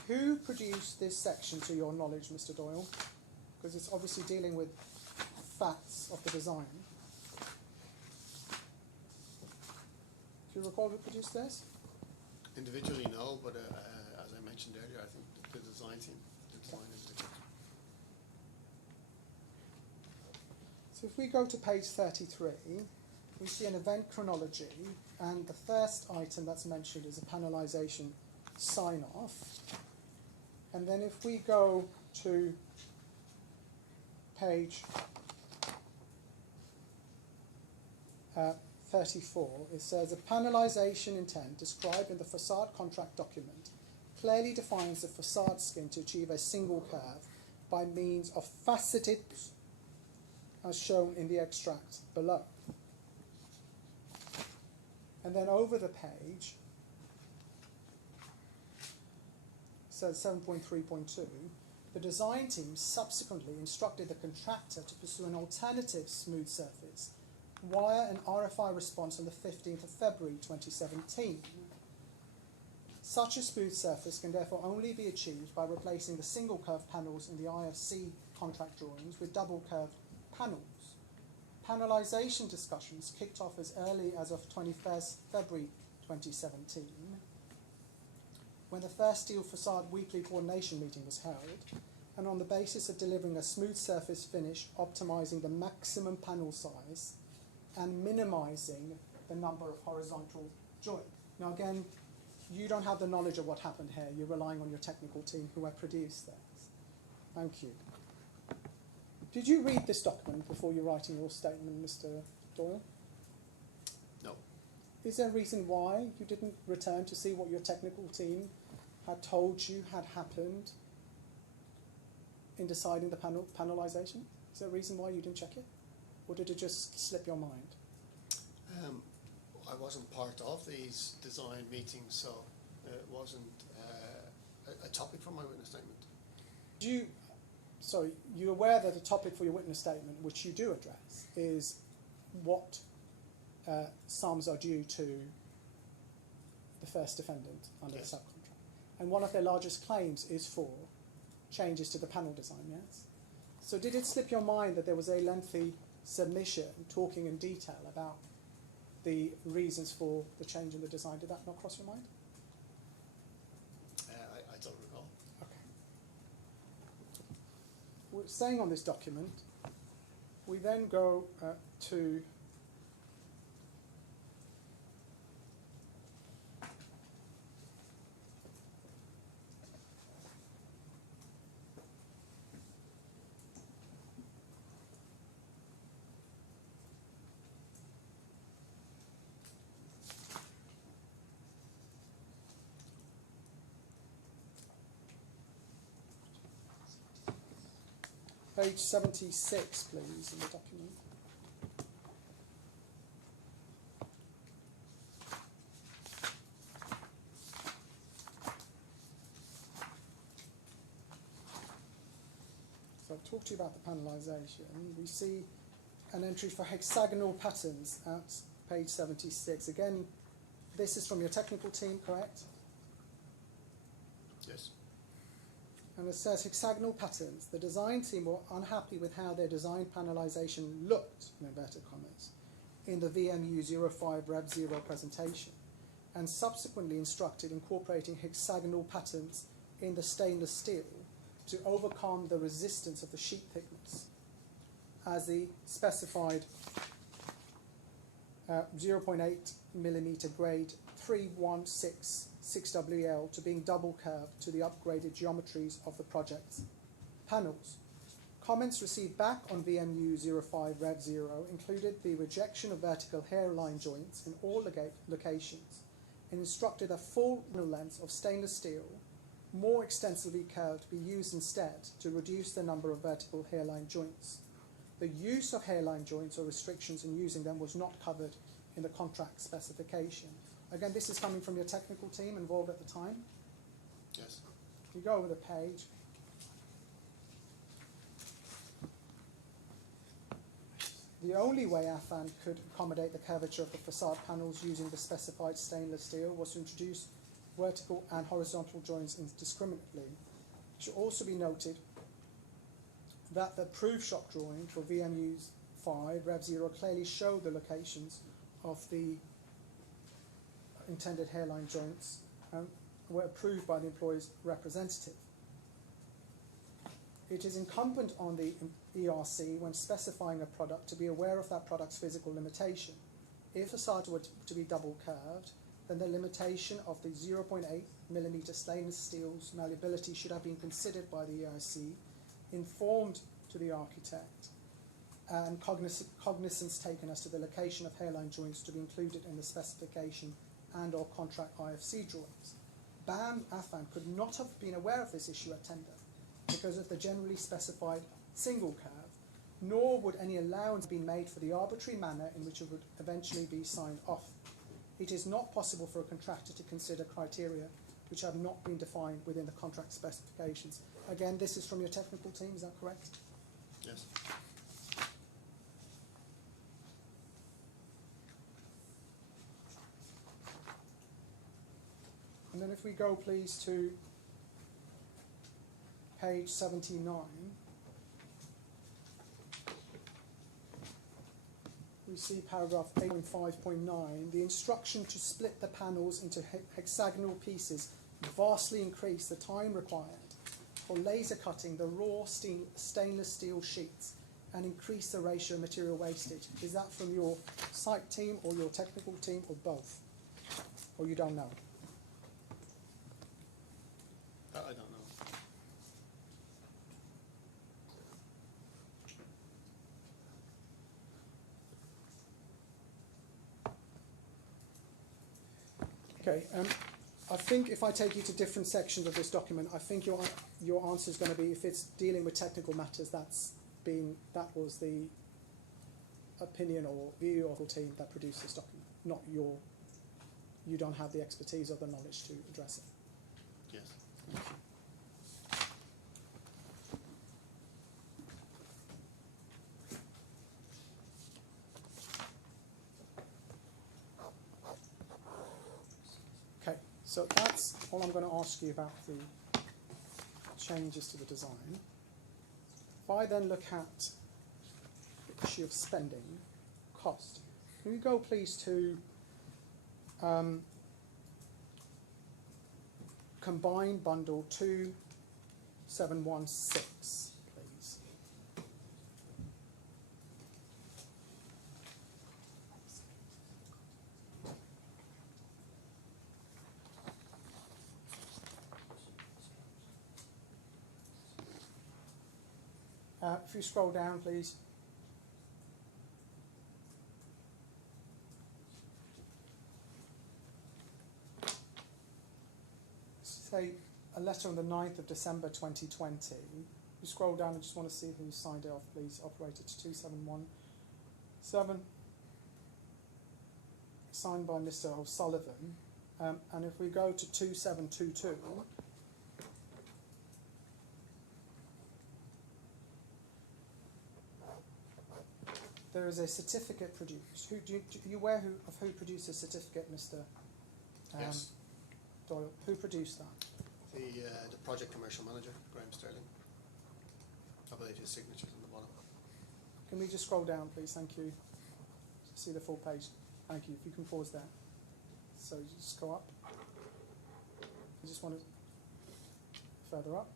Who produced this section to your knowledge, Mr. Doyle? Because it's obviously dealing with facts of the design. Do you recall who produced this? Individually, no, but as I mentioned earlier, I think the design team, the design is the So if we go to page 33, we see an event chronology, and the first item that's mentioned is a panelization sign-off. And then if we go to page 34, it says a panelization intent described in the facade contract document clearly defines the facade skin to achieve a single curve by means of faceted, as shown in the extract below. And then over the page, it says 7.3.2, the design team subsequently instructed the contractor to pursue an alternative smooth surface via an RFI response on the 15th of February 2017. Such a smooth surface can therefore only be achieved by replacing the single curved panels in the IFC contract drawings with double curved panels. Panelization discussions kicked off as early as of 21st February 2017, when the first steel facade weekly coordination meeting was held, and on the basis of delivering a smooth surface finish, optimizing the maximum panel size and minimizing the number of horizontal joints. Now again, you don't have the knowledge of what happened here. You're relying on your technical team who have produced this. Thank you. Did you read this document before you're writing your statement, Mr. Doyle? No. Is there a reason why you didn't return to see what your technical team had told you had happened in deciding the panelization? Is there a reason why you didn't check it? Or did it just slip your mind? I wasn't part of these design meetings, so it wasn't a topic for my witness statement. You're aware that the topic for your witness statement, which you do address, is what sums are due to the first defendant under Yes. the subcontract. And one of their largest claims is for changes to the panel design, yes? So did it slip your mind that there was a lengthy submission talking in detail about the reasons for the change in the design? Did that not cross your mind? I don't recall. Okay. We're staying on this document. We then go to page 76, please, in the document. So I've talked to you about the panelization. We see an entry for hexagonal patterns at page 76. Again, this is from your technical team, correct? Yes. And it says hexagonal patterns. The design team were unhappy with how their design panelization looked, in inverted commas, in the VMU 05 Rev 0 presentation, and subsequently instructed incorporating hexagonal patterns in the stainless steel to overcome the resistance of the sheet thickness, as the specified 0.8 millimeter grade 3166WL to being double curved to the upgraded geometries of the project's panels. Comments received back on VMU 05 Rev 0 included the rejection of vertical hairline joints in all locations and instructed a full length of stainless steel, more extensively curved, be used instead to reduce the number of vertical hairline joints. The use of hairline joints or restrictions in using them was not covered in the contract specification. Again, this is coming from your technical team involved at the time. Yes. You go over the page. The only way Affan could accommodate the curvature of the facade panels using the specified stainless steel was to introduce vertical and horizontal joints indiscriminately. It should also be noted that the proof shop drawing for VMU 5 Rev 0 clearly showed the locations of the intended hairline joints were approved by the employer's representative. It is incumbent on the ERC when specifying a product to be aware of that product's physical limitation. If a facade were to be double curved, then the limitation of the 0.8 millimeter stainless steel's malleability should have been considered by the ERC, informed to the architect, and cognizance taken as to the location of hairline joints to be included in the specification and or contract IFC drawings. BAM Affan could not have been aware of this issue at tender because of the generally specified single curve, nor would any allowance be made for the arbitrary manner in which it would eventually be signed off. It is not possible for a contractor to consider criteria which have not been defined within the contract specifications. Again, this is from your technical team, is that correct? Yes. then if we go please to page 79, we see paragraph 8.5.9, the instruction to split the panels into hexagonal pieces vastly increase the time required for laser cutting the raw stainless steel sheets and increase the ratio of material wastage. Is that from your site team or your technical team or both? Or you don't know? I don't know. Okay, I think if I take you to different sections of this document, I think your answer is going to be, if it's dealing with technical matters, that was the opinion or view of the team that produced this document, not you don't have the expertise or the knowledge to address it. Yes. Okay, so that's all I'm going to ask you about the changes to the design. If I then look at the issue of spending, cost, can we go please to combined bundle 2716, please. If you scroll down, please. Say a letter on the 9th of December 2020. You scroll down, I just want to see who signed it off, please. Operator to 2717. Signed by Mr. O'Sullivan. And if we go to 2722, there is a certificate produced. Are you aware of who produced the certificate, Mr. Yes. Doyle? Who produced that? The project commercial manager, Graham Sterling. I believe his signature's on the bottom. Can we just scroll down, please? Thank you. See the full page. Thank you. If you can pause there. So you just go up. I just want to further up.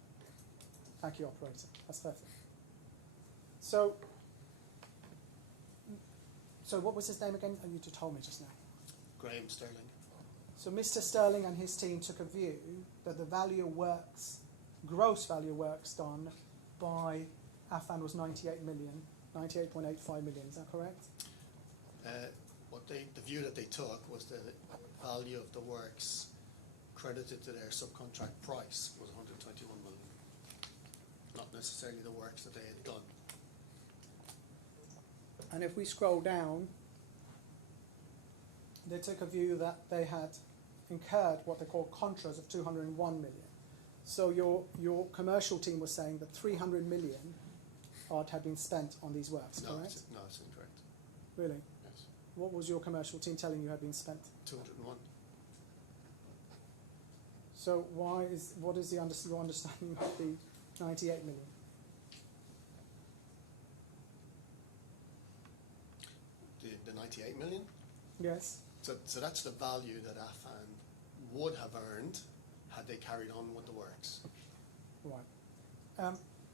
Thank you, operator. That's perfect. So what was his name again? Oh, you just told me just now. Graham Sterling. So Mr. Sterling and his team took a view that the value of works, gross value of works done by Affan was 98.85 million. Is that correct? The view that they took was the value of the works credited to their subcontract price was 121 million, not necessarily the works that they had done. And if we scroll down, they took a view that they had incurred what they call contras of 201 million. So your commercial team was saying that 300 million odd had been spent on these works, correct? No, it's incorrect. Really? Yes. What was your commercial team telling you had been spent? 201. So what is your understanding of the 98 million? The 98 million? Yes. So that's the value that Affan would have earned had they carried on with the works. Right.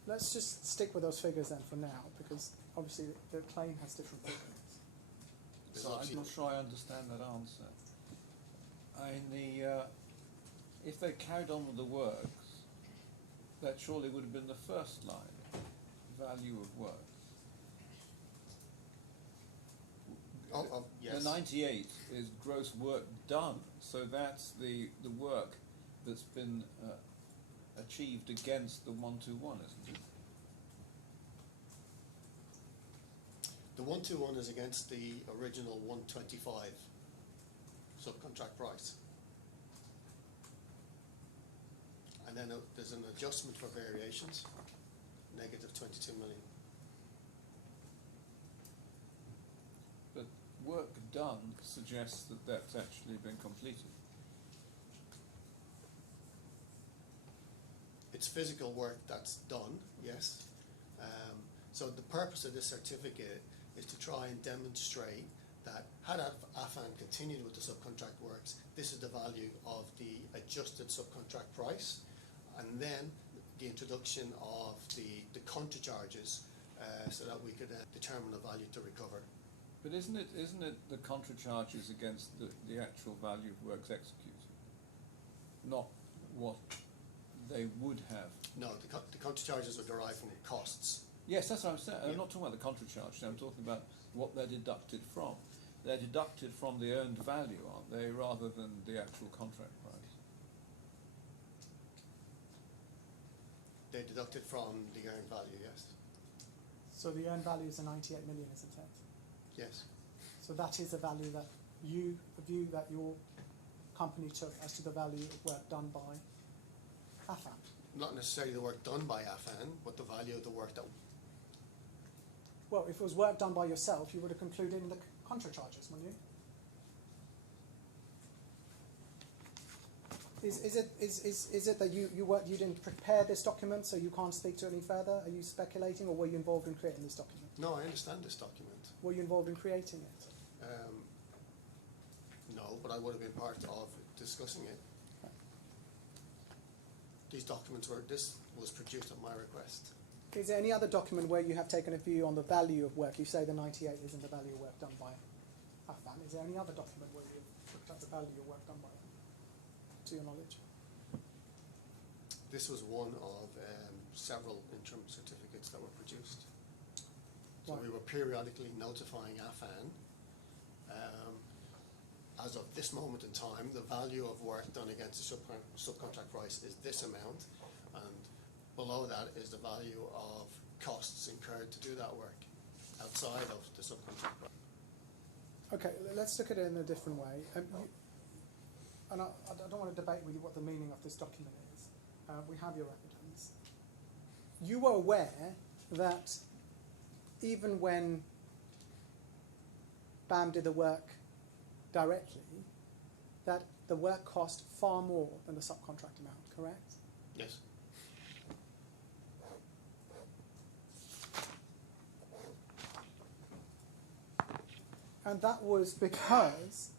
Let's just stick with those figures then for now, because obviously the claim has different figures. There's So I'm obviously not sure I understand that answer. If they carried on with the works, that surely would have been the first line, value of works. Yes. The 98 is gross work done, so that's the work that's been achieved against the 121, isn't it? The 121 is against the original 125 subcontract price. And then there's an adjustment for variations, negative 22 million. But work done suggests that that's actually been completed. it's physical work that's done, yes. So the purpose of this certificate is to try and demonstrate that had Affan continued with the subcontract works, this is the value of the adjusted subcontract price, and then the introduction of the contra charges so that we could determine the value to recover. But isn't it the contra charges against the actual value of works executed, not what they would have? No, the contra charges are derived from costs. Yes, that's what I'm saying. Yeah. I'm not talking about the contra charge. I'm talking about what they're deducted from. They're deducted from the earned value, aren't they, rather than the actual contract price? They're deducted from the earned value, yes. So the earned value is the 98 million, isn't it? Yes. So that is a value that a view that your company took as to the value of work done by Affan. Not necessarily the work done by Affan, but the value of the work that. Well, if it was work done by yourself, you would have concluded in the contra charges, wouldn't you? Is it that you didn't prepare this document, so you can't speak to it any further? Are you speculating, or were you involved in creating this document? No, I understand this document. Were you involved in creating it? No, but I would have been part of discussing it. This was produced at my request. Is there any other document where you have taken a view on the value of work? You say the 98 isn't the value of work done by Affan. Is there any other document where you've looked at the value of work done by them, to your knowledge? This was one of several interim certificates that were produced. So Right. we were periodically notifying Affan, as of this moment in time, the value of work done against the subcontract price is this amount, and below that is the value of costs incurred to do that work outside of the subcontract price. Okay, let's look at it in a different way. I don't want to debate with you what the meaning of this document is. We have your evidence. You were aware that even when BAM did the work directly, that the work cost far more than the subcontract amount, correct? Yes. And that was because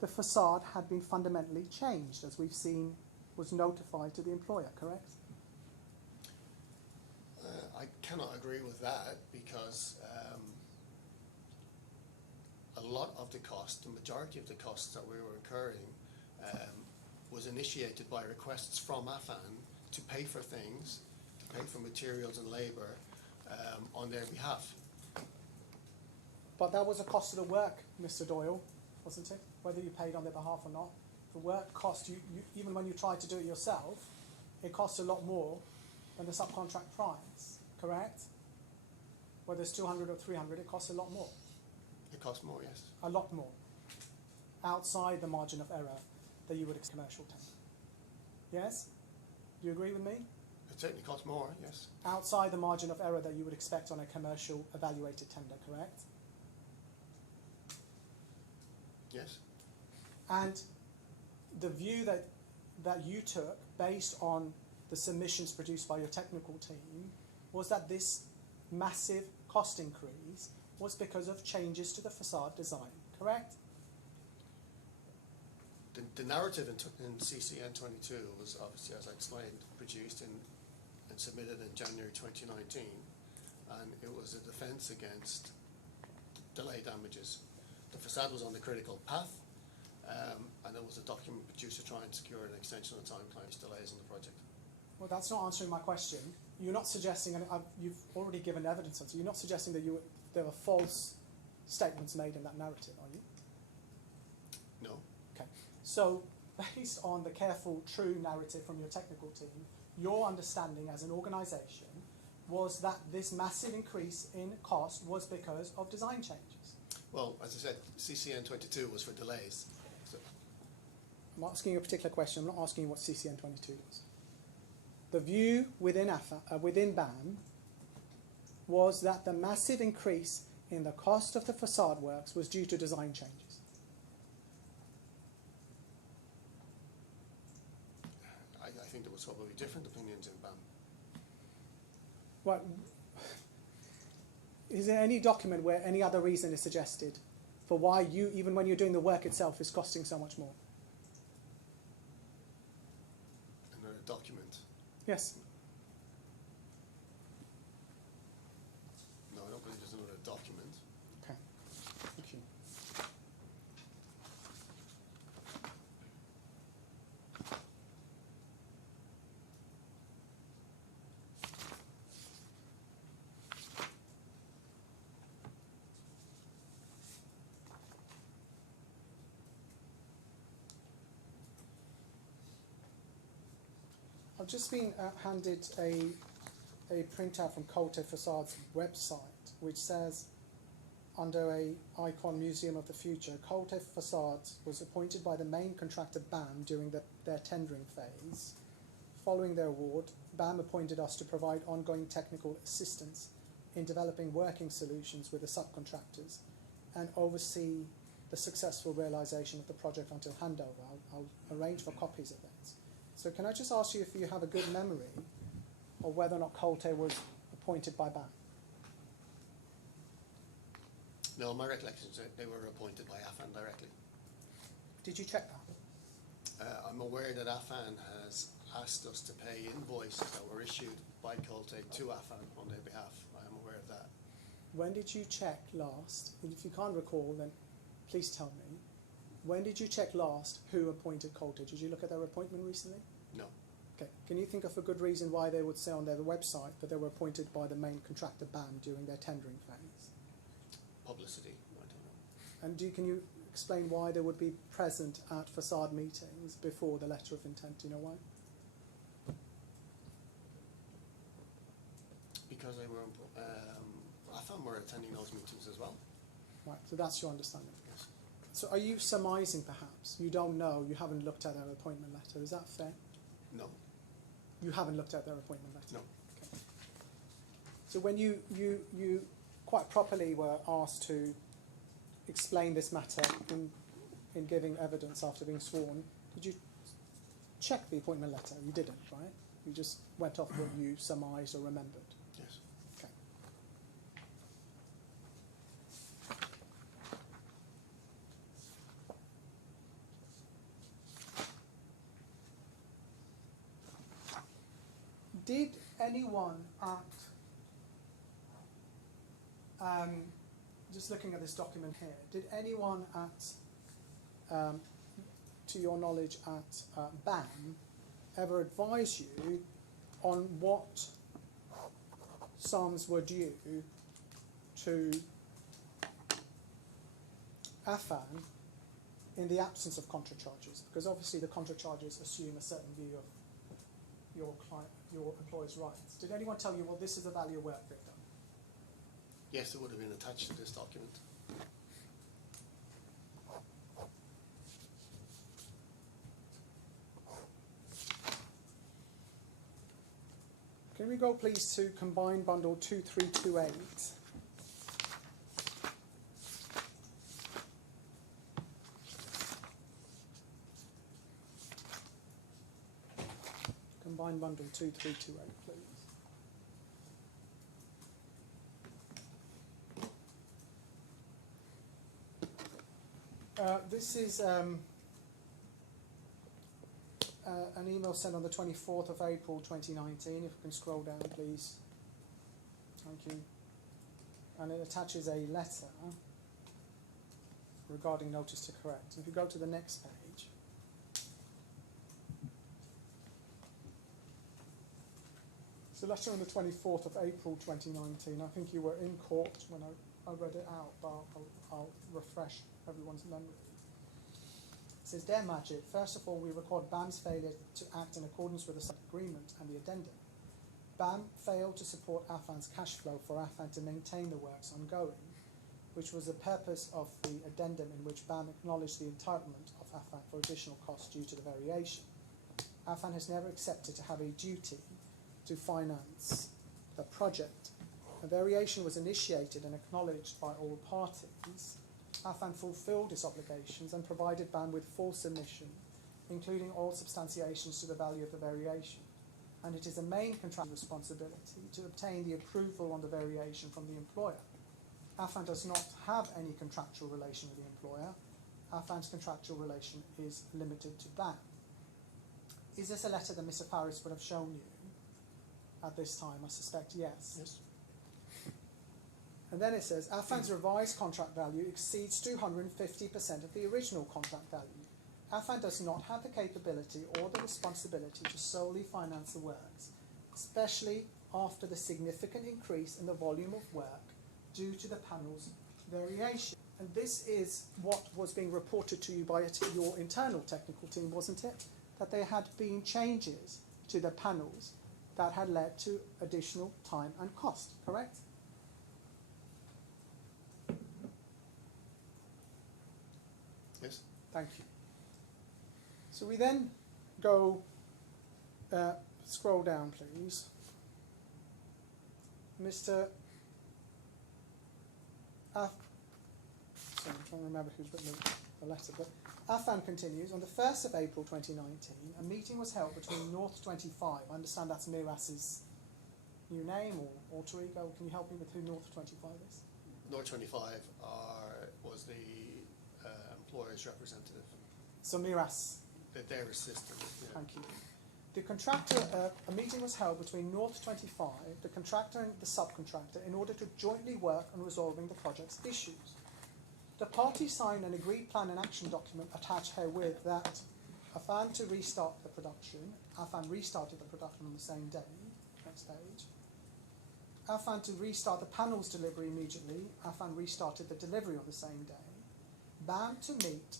the facade had been fundamentally changed, as we've seen was notified to the employer, correct? I cannot agree with that because a lot of the cost, the majority of the costs that we were incurring was initiated by requests from Affan to pay for things, to pay for materials and labour on their behalf. But that was a cost of the work, Mr. Doyle, wasn't it? Whether you paid on their behalf or not. The work cost, you even when you tried to do it yourself, it costs a lot more than the subcontract price, correct? Whether it's 200 or 300, it costs a lot more. It costs more, yes. A lot more. Outside the margin of error that you would expect commercial tender. Yes? Do you agree with me? It certainly costs more, yes. Outside the margin of error that you would expect on a commercial evaluated tender, correct? Yes. And the view that you took, based on the submissions produced by your technical team, was that this massive cost increase was because of changes to the facade design, correct? The narrative in CCN 22 was obviously, as I explained, produced and submitted in January 2019, and it was a defence against delay damages. The facade was on the critical path, and there was a document produced to try and secure an extension of time claims delays in the project. Well, that's not answering my question. You're not suggesting, and you've already given evidence on it, so you're not suggesting that there were false statements made in that narrative, are you? No. Okay. So, based on the careful, true narrative from your technical team, your understanding as an organisation was that this massive increase in cost was because of design changes. Well, as I said, CCN 22 was for delays. So I'm not asking you a particular question. I'm not asking you what CCN 22 was. The view within within BAM was that the massive increase in the cost of the facade works was due to design changes. I think there was probably different opinions in BAM. Right. Is there any document where any other reason is suggested for why you, even when you're doing the work itself, is costing so much more? Another document. Yes. No, I don't believe there's another document. Okay. Thank you. I've just been handed a printout from Colte Facades website, which says, under a icon Museum of the Future, Colte Facades was appointed by the main contractor BAM during their tendering phase. Following their award, BAM appointed us to provide ongoing technical assistance in developing working solutions with the subcontractors and oversee the successful realisation of the project until handover. I'll arrange for copies of that. So can I just ask you if you have a good memory of whether or not Colte was appointed by BAM? No, my recollection is that they were appointed by Affan directly. Did you check that? I'm aware that Affan has asked us to pay invoices that were issued by Colte to Affan on their behalf. I am aware of that. When did you check last? And if you can't recall, then please tell me. When did you check last who appointed Colte? Did you look at their appointment recently? No. Okay. Can you think of a good reason why they would say on their website that they were appointed by the main contractor BAM during their tendering phase? Publicity, I don't know. And can you explain why they would be present at facade meetings before the letter of intent? Do you know why? Because they were, Affan were attending those meetings as well. Right, so that's your understanding. Yes. So are you surmising perhaps? You don't know, you haven't looked at their appointment letter, is that fair? No. You haven't looked at their appointment letter? No. Okay. So when you quite properly were asked to explain this matter in giving evidence after being sworn, did you check the appointment letter? You didn't, right? You just went off what you surmised or remembered. Yes. Okay. Did anyone at, just looking at this document here, did anyone at, to your knowledge, at BAM ever advise you on what sums were due to Affan in the absence of contra charges? Because obviously the contra charges assume a certain view of your client, your employer's rights. Did anyone tell you, well, this is the value of work they've done? Yes, it would have been attached to this document. Can we go please to combined bundle 2328? Combined bundle 2328, please. This is an email sent on the 24th of April 2019. If you can scroll down, please. Thank you. And it attaches a letter regarding notice to correct. If you go to the next page. It's a letter on the 24th of April 2019. I think you were in court when I read it out, but I'll refresh everyone's memory. It says, Dear Majid, first of all, we record BAM's failure to act in accordance with the agreement and the addendum. BAM failed to support Affan's cash flow for Affan to maintain the works ongoing, which was the purpose of the addendum in which BAM acknowledged the entitlement of Affan for additional costs due to the variation. Affan has never accepted to have a duty to finance the project. A variation was initiated and acknowledged by all parties. Affan fulfilled its obligations and provided BAM with full submission, including all substantiations to the value of the variation. and it is a main contractual responsibility to obtain the approval on the variation from the employer. Affan does not have any contractual relation with the employer. Affan's contractual relation is limited to BAM. Is this a letter that Mr. Farris would have shown you at this time? I suspect yes. Yes. And then it says, Affan's revised contract value exceeds 250% of the original contract value. Affan does not have the capability or the responsibility to solely finance the works, especially after the significant increase in the volume of work due to the panel's variation. And this is what was being reported to you by your internal technical team, wasn't it? That there had been changes to the panels that had led to additional time and cost, correct? Yes. Thank you. So we then go, scroll down please. Mr. Sorry, I'm trying to remember who's written the letter, but Affan continues, on the 1st of April 2019, a meeting was held between North 25, I understand that's Miras's new name or alter ego, can you help me with who North 25 is? North 25 was the employer's representative. So Miras. Their assistant. Yeah. Thank you. The contractor, a meeting was held between North 25, the contractor and the subcontractor in order to jointly work on resolving the project's issues. The parties signed an agreed plan and action document attached herewith that Affan to restart the production. Affan restarted the production on the same day. Next page. Affan to restart the panels delivery immediately. Affan restarted the delivery on the same day. BAM to meet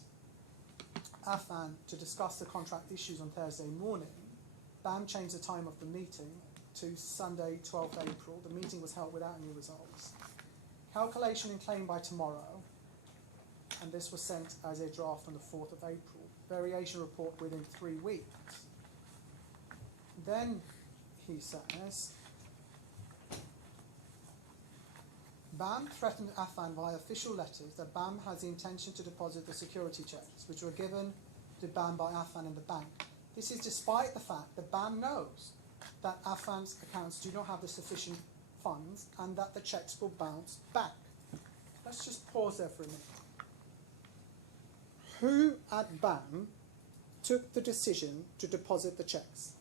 Affan to discuss the contract issues on Thursday morning. BAM changed the time of the meeting to Sunday, 12th April. The meeting was held without any results. Calculation and claim by tomorrow. And this was sent as a draft on the 4th of April. Variation report within 3 weeks. Then he says, BAM threatened Affan via official letters that BAM has the intention to deposit the security checks, which were given to BAM by Affan and the bank. This is despite the fact that BAM knows that Affan's accounts do not have the sufficient funds and that the checks will bounce back. Let's just pause there for a minute. Who at BAM took the decision to deposit the checks?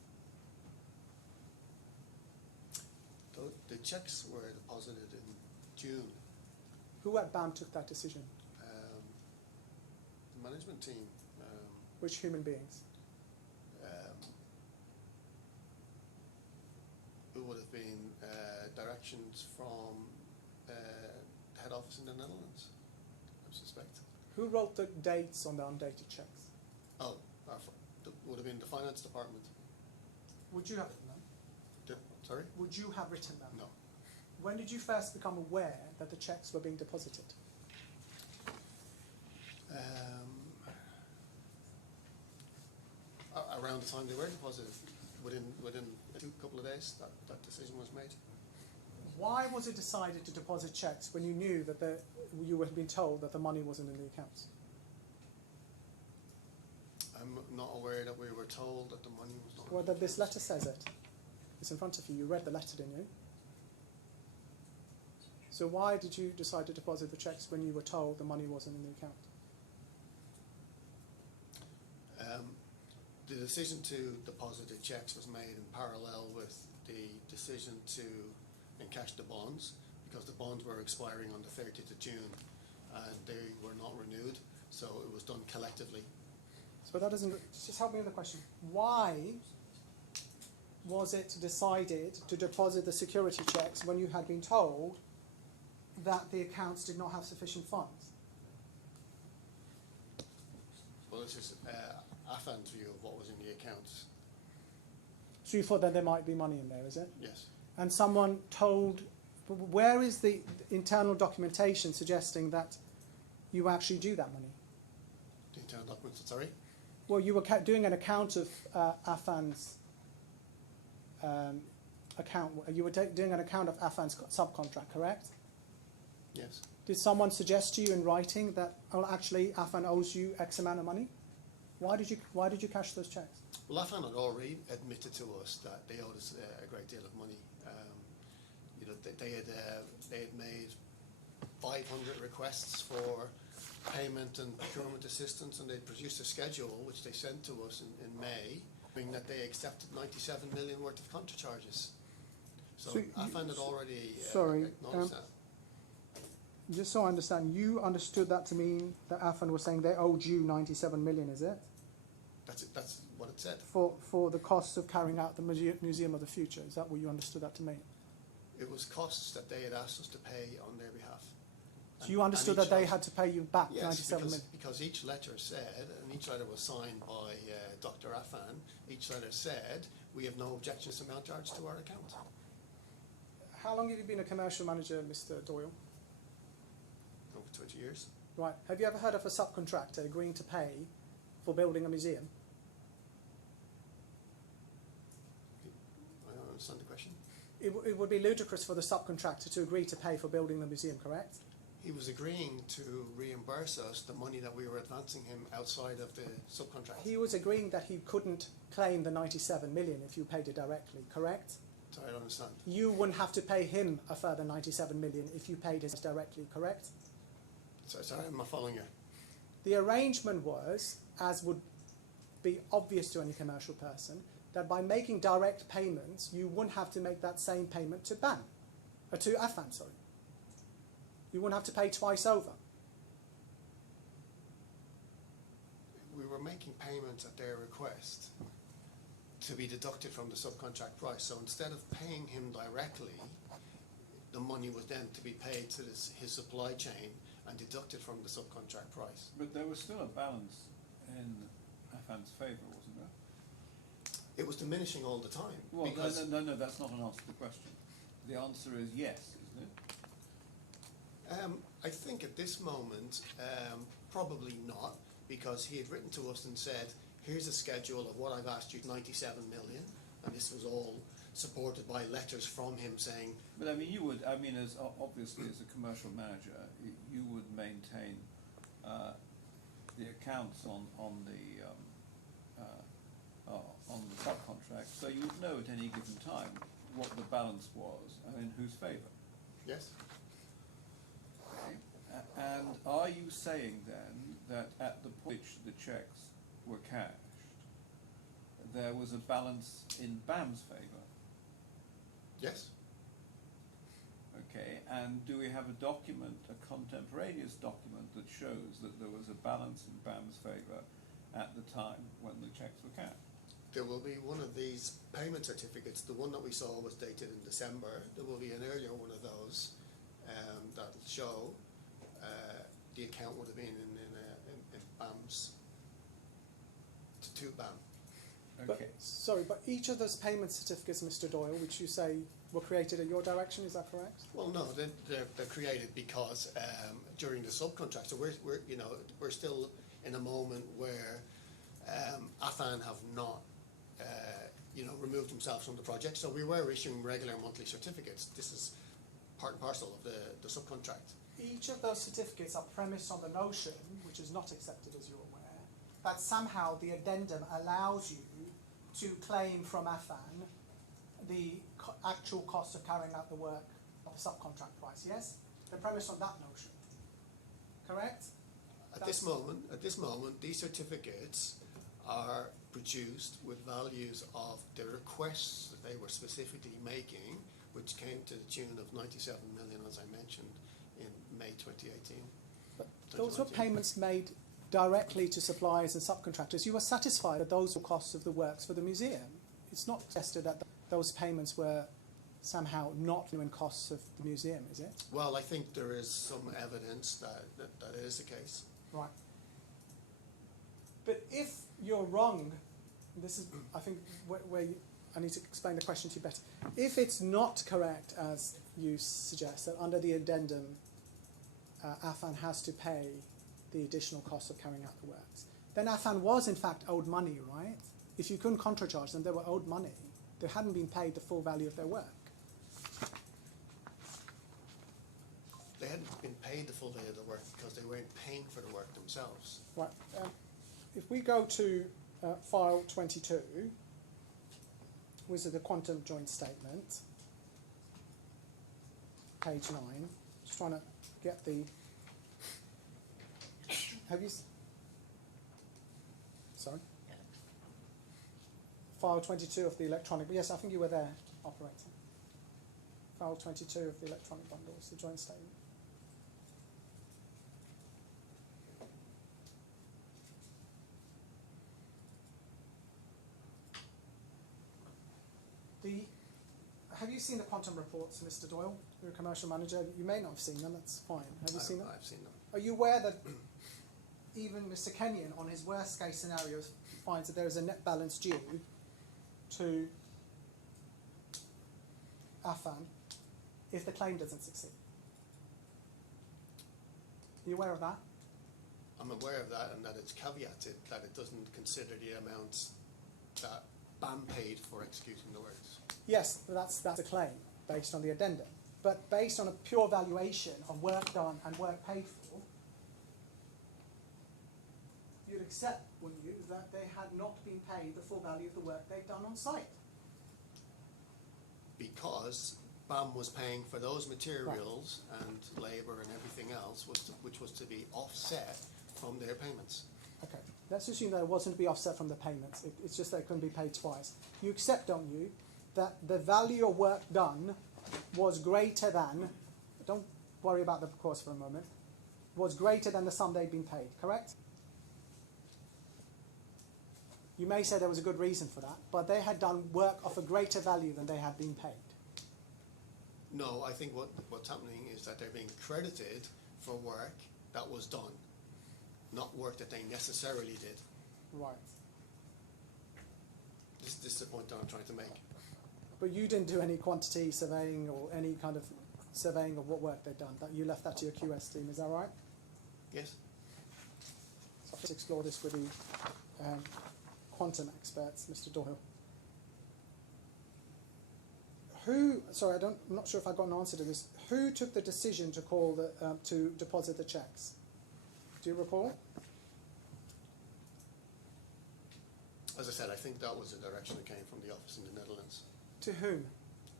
The checks were deposited in June. Who at BAM took that decision? The management team. Which human beings? It would have been directions from head office in the Netherlands, I suspect. Who wrote the dates on the undated checks? Oh, would have been the finance department. Would you have written them? Sorry? Would you have written them? No. When did you first become aware that the checks were being deposited? Around the time they were deposited, within a couple of days, that decision was made. Why was it decided to deposit checks when you knew that you had been told that the money wasn't in the accounts? I'm not aware that we were told that the money was not. Well, that this letter says it. It's in front of you. You read the letter, didn't you? So why did you decide to deposit the checks when you were told the money wasn't in the account? The decision to deposit the checks was made in parallel with the decision to encash the bonds, because the bonds were expiring on the 30th of June and they were not renewed, so it was done collectively. So that doesn't, just help me with the question. Why was it decided to deposit the security checks when you had been told that the accounts did not have sufficient funds? Well, this is Affan's view of what was in the accounts. So you thought that there might be money in there, is it? Yes. And someone told, where is the internal documentation suggesting that you actually do that money? The internal documents, sorry? Well, you were doing an account of Affan's account. You were doing an account of Affan's subcontract, correct? Yes. Did someone suggest to you in writing that, oh, actually, Affan owes you X amount of money? Why did you cash those checks? Well, Affan had already admitted to us that they owed us a great deal of money. You know, they had made 500 requests for payment and procurement assistance, and they'd produced a schedule which they sent to us in May, meaning that they accepted 97 million worth of contra charges. So Affan had already acknowledged that. Just so I understand, you understood that to mean that Affan was saying they owed you 97 million, is it? That's what it said. For the costs of carrying out the Museum of the Future. Is that what you understood that to mean? It was costs that they had asked us to pay on their behalf. So you understood that they had to pay you back Yes, 97 million? because each letter said, and each letter was signed by Dr. Affan, each letter said, we have no objections to amount charged to our account. How long have you been a commercial manager, Mr. Doyle? Over 20 years. Right. Have you ever heard of a subcontractor agreeing to pay for building a museum? I don't understand the question. It would be ludicrous for the subcontractor to agree to pay for building the museum, correct? He was agreeing to reimburse us the money that we were advancing him outside of the subcontract. He was agreeing that he couldn't claim the 97 million if you paid it directly, correct? Sorry, I don't understand. You wouldn't have to pay him a further 97 million if you paid it directly, correct? Sorry, I'm not following you. The arrangement was, as would be obvious to any commercial person, that by making direct payments, you wouldn't have to make that same payment to Affan, sorry. You wouldn't have to pay twice over. We were making payments at their request to be deducted from the subcontract price. So instead of paying him directly, the money was then to be paid to his supply chain and deducted from the subcontract price. But there was still a balance in Affan's favour, wasn't there? It was diminishing all the time. Well, because no, that's not an answer to the question. The answer is yes, isn't it? I think at this moment, probably not, because he had written to us and said, here's a schedule of what I've asked you, 97 million, and this was all supported by letters from him saying... But I mean, you would, obviously as a commercial manager, you would maintain the accounts on the subcontract, so you would know at any given time what the balance was and in whose favour. Yes. Okay. And are you saying then that at the point which the cheques were cashed, there was a balance in BAM's favour? Yes. Okay, and do we have a document, a contemporaneous document that shows that there was a balance in BAM's favour at the time when the cheques were cashed? There will be one of these payment certificates. The one that we saw was dated in December. There will be an earlier one of those that will show the account would have been in BAM's, to BAM. Okay. But each of those payment certificates, Mr. Doyle, which you say were created at your direction, is that correct? Well, no, they're created because during the subcontract. So we're still in a moment where Affan have not removed themselves from the project. So we were issuing regular monthly certificates. This is part and parcel of the subcontract. Each of those certificates are premised on the notion, which is not accepted as you're aware, that somehow the addendum allows you to claim from Affan the actual cost of carrying out the work of the subcontract price, yes? They're premised on that notion, correct? At this moment, these certificates are produced with values of the requests that they were specifically making, which came to the tune of 97 million, as I mentioned, in May 2018. But those were payments made directly to suppliers and subcontractors. You were satisfied that those were costs of the works for the museum. It's not suggested that those payments were somehow not in costs of the museum, is it? Well, I think there is some evidence that is the case. Right. But if you're wrong, this is, I think, where I need to explain the question to you better. If it's not correct, as you suggest, that under the addendum, Affan has to pay the additional cost of carrying out the works, then Affan was in fact owed money, right? If you couldn't contracharge them, they were owed money. They hadn't been paid the full value of their work. They hadn't been paid the full value of the work because they weren't paying for the work themselves. Right. if we go to file 22, which is the quantum joint statement, page 9, just trying to get the, have you, sorry? File 22 of the electronic, yes, I think you were there, operator. File 22 of the electronic bundles, the joint statement. Have you seen the quantum reports, Mr. Doyle? You're a commercial manager. You may not have seen them, that's fine. Have you seen them? I've seen them. Are you aware that even Mr. Kenyon, on his worst case scenarios, finds that there is a net balance due to Affan if the claim doesn't succeed? Are you aware of that? I'm aware of that, and that it's caveated that it doesn't consider the amounts that BAM paid for executing the works. Yes, that's a claim based on the addendum. But based on a pure valuation of work done and work paid for, you'd accept, wouldn't you, that they had not been paid the full value of the work they'd done on site? Because BAM was paying for those materials and labour and everything else, which was to be offset from their payments. Okay, let's assume that it wasn't to be offset from the payments. It's just that it couldn't be paid twice. You accept, don't you, that the value of work done was greater than, don't worry about the course for a moment, was greater than the sum they'd been paid, correct? You may say there was a good reason for that, but they had done work of a greater value than they had been paid. No, I think what's happening is that they're being credited for work that was done, not work that they necessarily did. Right. This is the point that I'm trying to make. But you didn't do any quantity surveying or any kind of surveying of what work they'd done. That you left that to your QS team, is that right? Yes? So let's explore this with the quantum experts, Mr. Doyle. I'm not sure if I got an answer to this. Who took the decision to call to deposit the checks? Do you recall? As I said, I think that was the direction that came from the office in the Netherlands To whom?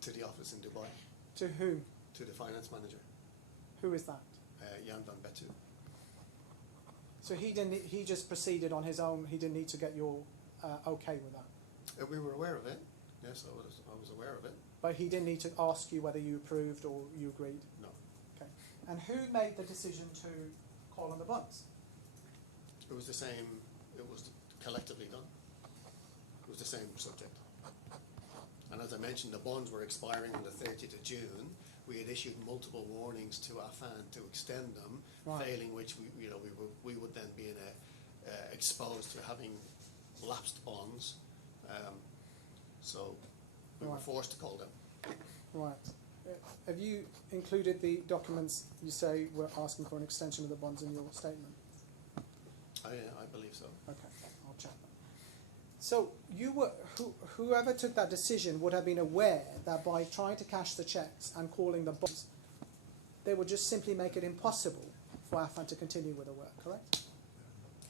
to the office in Dubai, To whom? to the finance manager, Who is that? Jan van Betu. So he just proceeded on his own. He didn't need to get your okay with that. We were aware of it. Yes, I was aware of it. But he didn't need to ask you whether you approved or you agreed. No. Okay. And who made the decision to call on the bonds? It was the same, it was collectively done. It was the same subject. And as I mentioned, the bonds were expiring on the 30th of June. We had issued multiple warnings to Affan to extend them, Right. failing which we would then be exposed to having lapsed bonds. So we were Right. forced to call them. Right. Have you included the documents you say were asking for an extension of the bonds in your statement? I believe so. Okay, I'll check that. So whoever took that decision would have been aware that by trying to cash the checks and calling the bonds, they would just simply make it impossible for Affan to continue with the work, correct?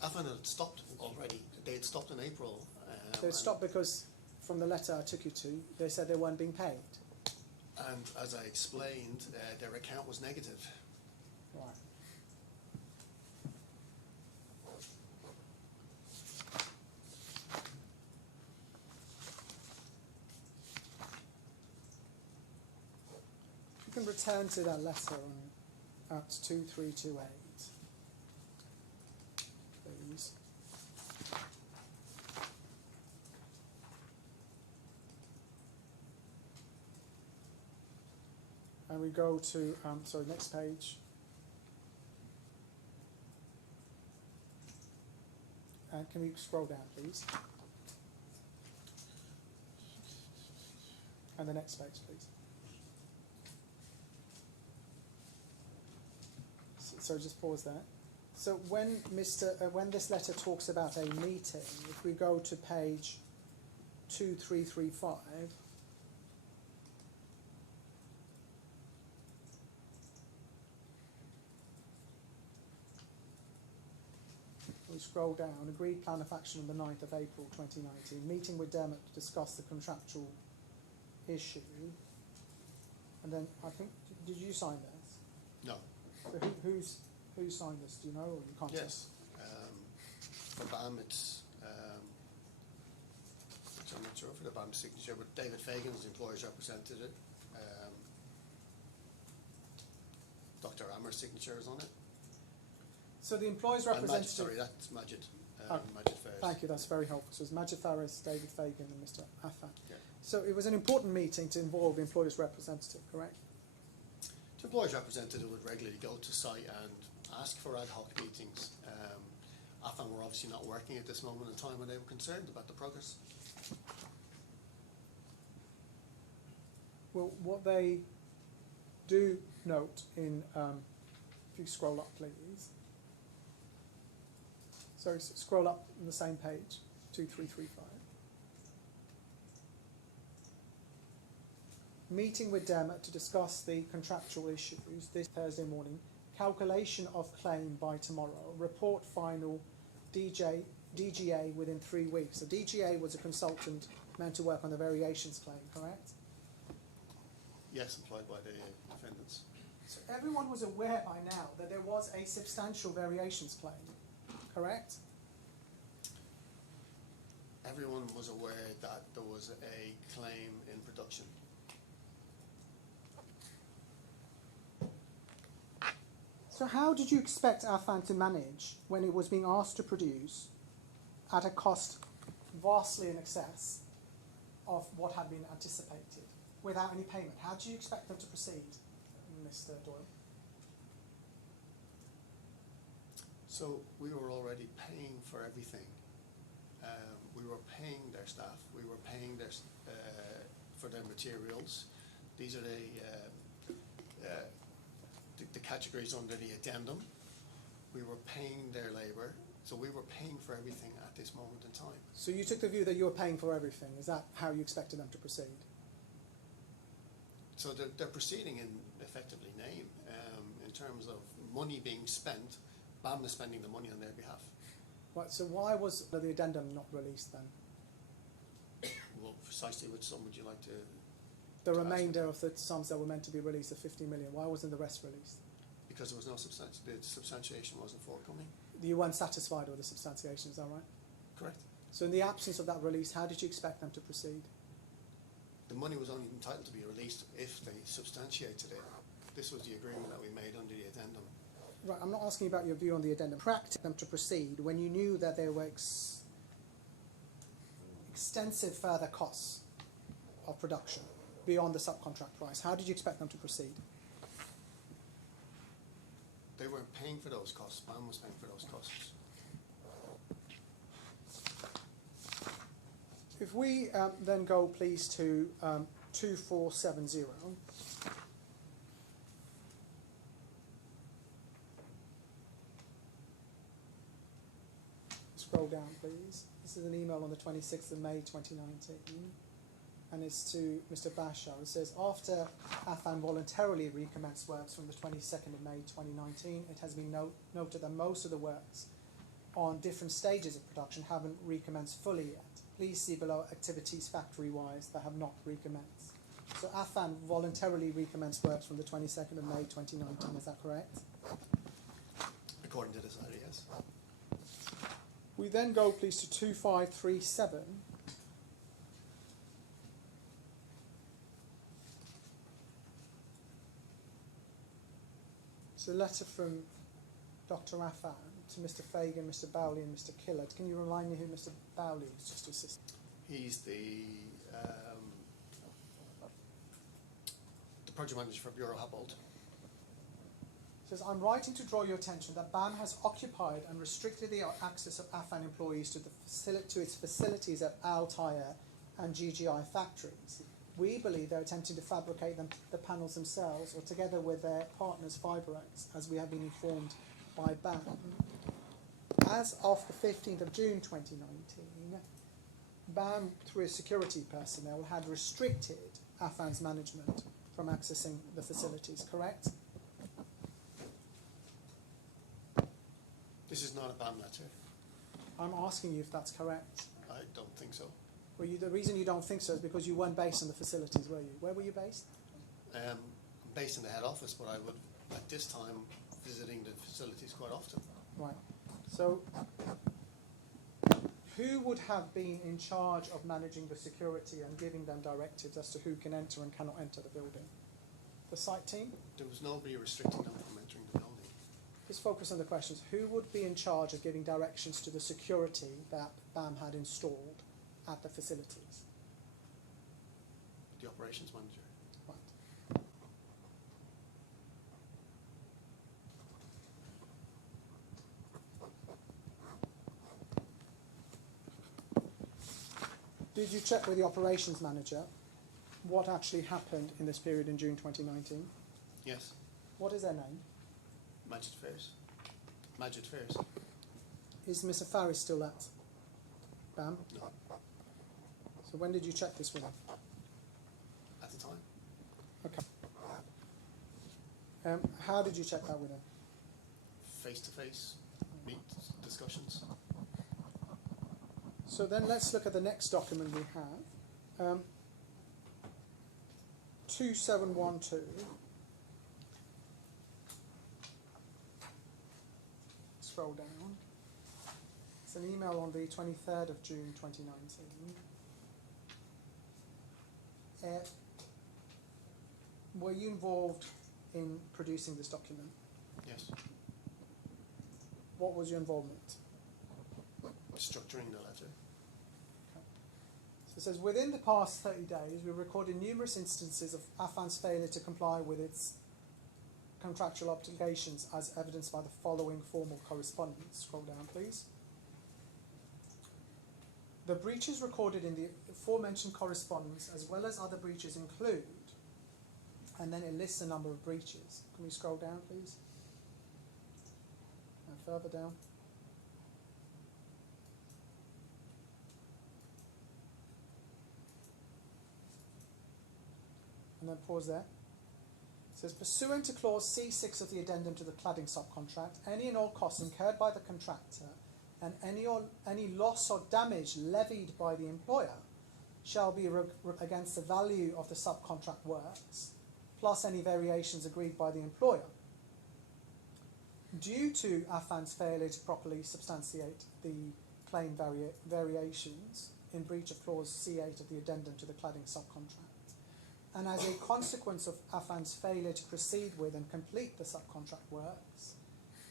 Affan had stopped already. They had stopped in April. They stopped because from the letter I took you to, they said they weren't being paid. And as I explained, their account was negative. Right. You can return to that letter at 2328, please. And we go to, next page. Can we scroll down, please? And the next page, please. So just pause there. So when when this letter talks about a meeting, if we go to page 2335, we scroll down, agreed plan of action on the 9th of April 2019, meeting with Dermot to discuss the contractual issue. And then I think, did you sign this? No. So who signed this? Do you know, or you can't? Yes. For BAM, it's, I'm not sure for the BAM signature, but David Fagan, as the employer's representative. Dr. Ammer's signature is on it. So the employee's And Majid, representative. sorry, that's Majid. Oh, Majid Fares. Thank you, that's very helpful. So it's Majid Fares, David Fagan, and Mr. Affan. Yeah. So it was an important meeting to involve the employer's representative, correct? The employer's representative would regularly go to site and ask for ad hoc meetings. Affan were obviously not working at this moment in time, and they were concerned about the progress. Well, what they do note in, if you scroll up, please. So scroll up on the same page, 2335. Meeting with Dermot to discuss the contractual issues this Thursday morning. Calculation of claim by tomorrow. Report final DGA within 3 weeks. So DGA was a consultant meant to work on the variations claim, correct? Yes, employed by the defendants. So everyone was aware by now that there was a substantial variations claim, correct? Everyone was aware that there was a claim in production. So how did you expect Affan to manage when it was being asked to produce at a cost vastly in excess of what had been anticipated without any payment? How do you expect them to proceed, Mr. Doyle? So we were already paying for everything. We were paying their staff. We were paying their for their materials. These are the categories under the addendum. We were paying their labour, so we were paying for everything at this moment in time. So you took the view that you were paying for everything. Is that how you expected them to proceed? So they're proceeding in effectively name in terms of money being spent. BAM is spending the money on their behalf. Right, so why was the addendum not released then? Well, precisely which sum would you like to? The to remainder of the sums that were meant to be released, the 50 million, why wasn't the rest released? Because there was no the substantiation wasn't forthcoming. You weren't satisfied with the substantiation, is that right? Correct. So in the absence of that release, how did you expect them to proceed? The money was only entitled to be released if they substantiated it. This was the agreement that we made under the addendum. Right, I'm not asking about your view on the addendum. Practice them to proceed when you knew that there were extensive further costs of production beyond the subcontract price. How did you expect them to proceed? They weren't paying for those costs. BAM was paying for those costs. If we then go, please, to 2470. Scroll down, please. This is an email on the 26th of May 2019, and it's to Mr. Bashar. It says, after Affan voluntarily recommenced works from the 22nd of May 2019, it has been noted that most of the works on different stages of production haven't recommenced fully yet. Please see below activities factory-wise that have not recommenced. So Affan voluntarily recommenced works from the 22nd of May 2019, is that correct? According to this letter, yes. We then go, please, to 2537. It's a letter from Dr. Affan to Mr. Fagan, Mr. Bowley, and Mr. Killard. Can you remind me who Mr. Bowley is, just to assist? He's the project manager for Bureau Happold. It says, I'm writing to draw your attention that BAM has occupied and restricted the access of Affan employees to its facilities at Al Tire and GGI factories. We believe they're attempting to fabricate the panels themselves or together with their partners Fibrex, as we have been informed by BAM. As of the 15th of June 2019, BAM, through its security personnel, had restricted Affan's management from accessing the facilities, correct? This is not a BAM letter. I'm asking you if that's correct. I don't think so. Well, the reason you don't think so is because you weren't based on the facilities, were you? Where were you based? I'm based in the head office, but I would, at this time, visiting the facilities quite often. Right. So, who would have been in charge of managing the security and giving them directives as to who can enter and cannot enter the building? The site team? There was nobody restricting them from entering the building. Just focus on the questions. Who would be in charge of giving directions to the security that BAM had installed at the facilities? The operations manager. Right. Did you check with the operations manager what actually happened in this period in June 2019? Yes. What is their name? Majid Fairs. Majid Fairs. Is Mr. Faris still at BAM? No. So when did you check this with him? At the time. Okay. How did you check that with him? Face-to-face meet discussions. So then let's look at the next document we have. 2712. Scroll down. It's an email on the 23rd of June 2019. Were you involved in producing this document? Yes. What was your involvement? Structuring the letter. So it says, within the past 30 days, we recorded numerous instances of Affan's failure to comply with its contractual obligations as evidenced by the following formal correspondence. Scroll down, please. The breaches recorded in the aforementioned correspondence, as well as other breaches, include, and then it lists a number of breaches. Can we scroll down, please? And further down. And then pause there. It says, pursuant to clause C6 of the addendum to the cladding subcontract, any and all costs incurred by the contractor and any loss or damage levied by the employer shall be against the value of the subcontract works, plus any variations agreed by the employer. Due to Affan's failure to properly substantiate the claim variations in breach of clause C8 of the addendum to the cladding subcontract, and as a consequence of Affan's failure to proceed with and complete the subcontract works,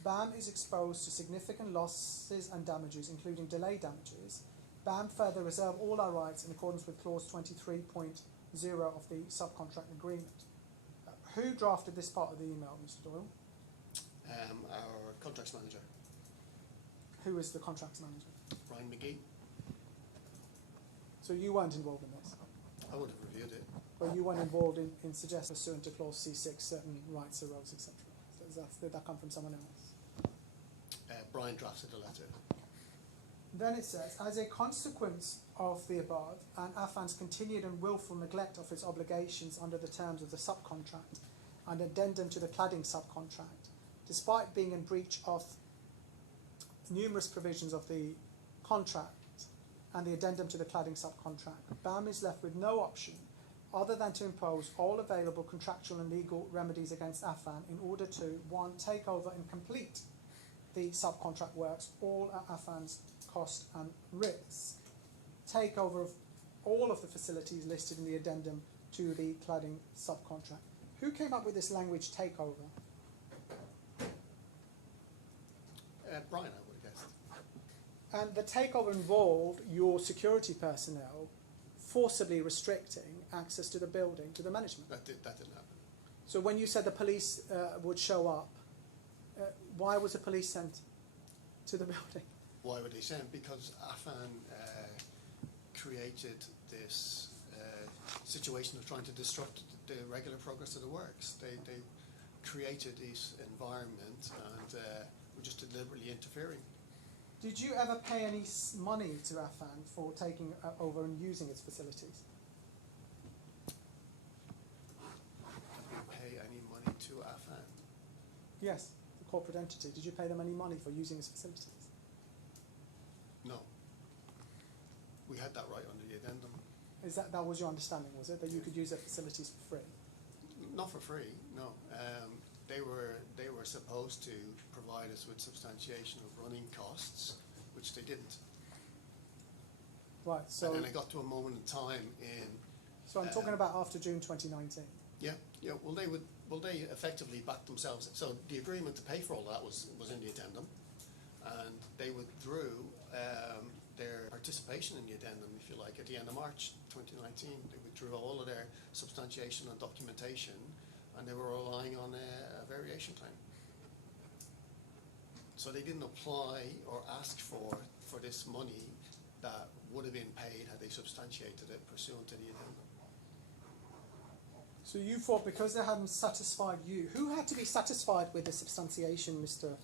BAM is exposed to significant losses and damages, including delay damages. BAM further reserve all our rights in accordance with clause 23.0 of the subcontract agreement. Who drafted this part of the email, Mr. Doyle? Our contracts manager, Who is the contracts manager? Brian McGee. So you weren't involved in this? I would have reviewed it. Or you weren't involved in suggesting pursuant to clause C6 certain rights arose, etc. Did that come from someone else? Brian drafted the letter. Then it says, as a consequence of the above and Affan's continued and willful neglect of its obligations under the terms of the subcontract and addendum to the cladding subcontract, despite being in breach of numerous provisions of the contract and the addendum to the cladding subcontract, BAM is left with no option other than to impose all available contractual and legal remedies against Affan in order to, 1, take over and complete the subcontract works, all at Affan's cost and risk, take over of all of the facilities listed in the addendum to the cladding subcontract. Who came up with this language, takeover? Brian, I would have guessed. And the takeover involved your security personnel forcibly restricting access to the building, to the management. That didn't happen. So when you said the police would show up, why was the police sent to the building? Why were they sent? Because Affan created this situation of trying to disrupt the regular progress of the works. They created this environment and were just deliberately interfering. Did you ever pay any money to Affan for taking over and using its facilities? Did we pay any money to Affan? Yes, the corporate entity. Did you pay them any money for using its facilities? We had that right under the addendum. Is that was your understanding, was it, that you could use their facilities for free? Not for free, no. They were supposed to provide us with substantiation of running costs, which they didn't. Right. So And then it got to a moment in time in. so I'm talking about after June 2019. Yeah. Well, they effectively backed themselves. So the agreement to pay for all that was in the addendum, and they withdrew their participation in the addendum, if you like, at the end of March 2019. They withdrew all of their substantiation and documentation, and they were relying on a variation claim. So they didn't apply or ask for this money that would have been paid had they substantiated it pursuant to the addendum. So you thought because they hadn't satisfied you, who had to be satisfied with the substantiation, Mr.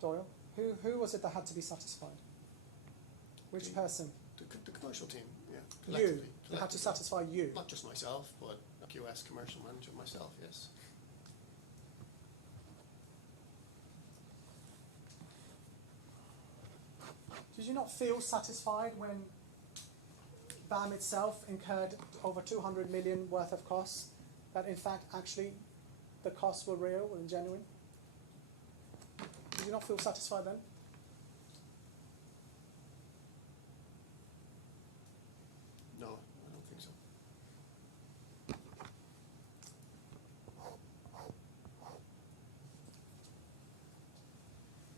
Doyle? Who was it that had to be satified? Which person? The commercial team, yeah. You. Collectively. They had to satisfy you. Not just myself, but QS commercial manager myself, yes. Did you not feel satisfied when BAM itself incurred over 200 million worth of costs, that in fact actually the costs were real and genuine? Did you not feel satisfied then? No, I don't think so.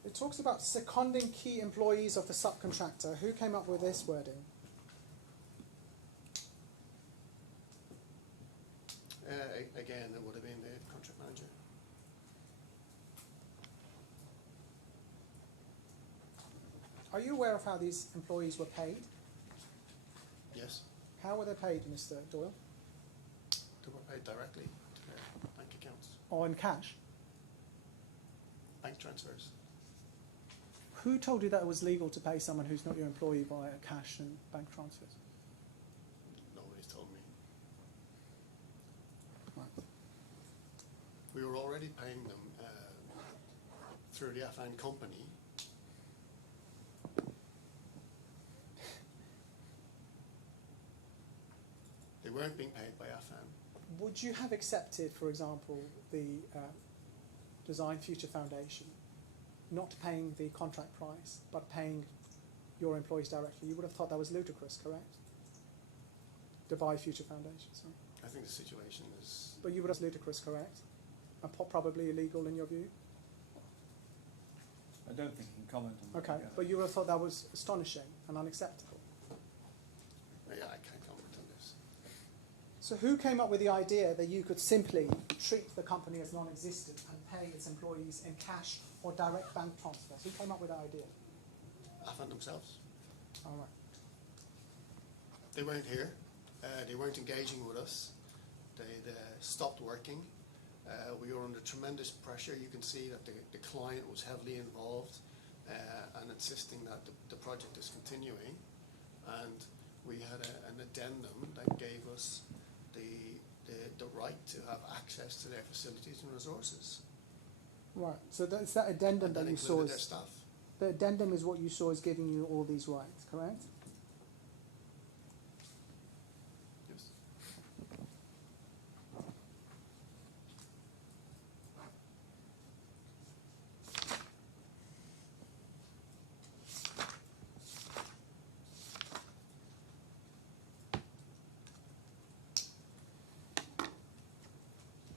It talks about seconding key employees of the subcontractor. Who came up with this wording? Again, it would have been the contract manager. Are you aware of how these employees were paid? Yes, How were they paid, Mr. Doyle? they were paid directly to their bank accounts, Or in cash? bank transfers. Who told you that it was legal to pay someone who's not your employee via cash and bank transfers? Nobody's told me. Right. We were already paying them through the Affan company. They weren't being paid by Affan. Would you have accepted, for example, the Design Future Foundation not paying the contract price but paying your employees directly? You would have thought that was ludicrous, correct? Dubai Future Foundation, sorry. I think the situation is. But you would have thought ludicrous, correct? And probably illegal in your view? I don't think you can comment on that. Okay, yeah. but you would have thought that was astonishing and unacceptable. Yeah, I can't comment on this. So who came up with the idea that you could simply treat the company as non-existent and pay its employees in cash or direct bank transfers? Who came up with that idea? Affan themselves. All right. They weren't here. They weren't engaging with us. They'd stopped working. We were under tremendous pressure. You can see that the client was heavily involved and insisting that the project is continuing. And we had an addendum that gave us the right to have access to their facilities and resources. Right. So that's that addendum And that that you saw included their as staff. the addendum is what you saw as giving you all these rights, correct? Yes.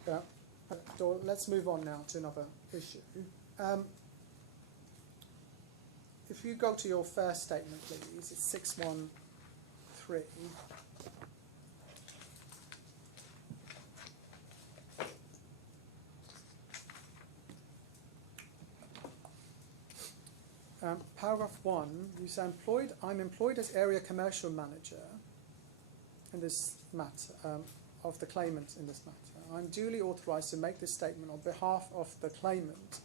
Yeah. So let's move on now to another issue. If you go to your first statement, please, it's 613. Paragraph 1, you say I'm employed as area commercial manager in this matter, of the claimant in this matter. I'm duly authorised to make this statement on behalf of the claimant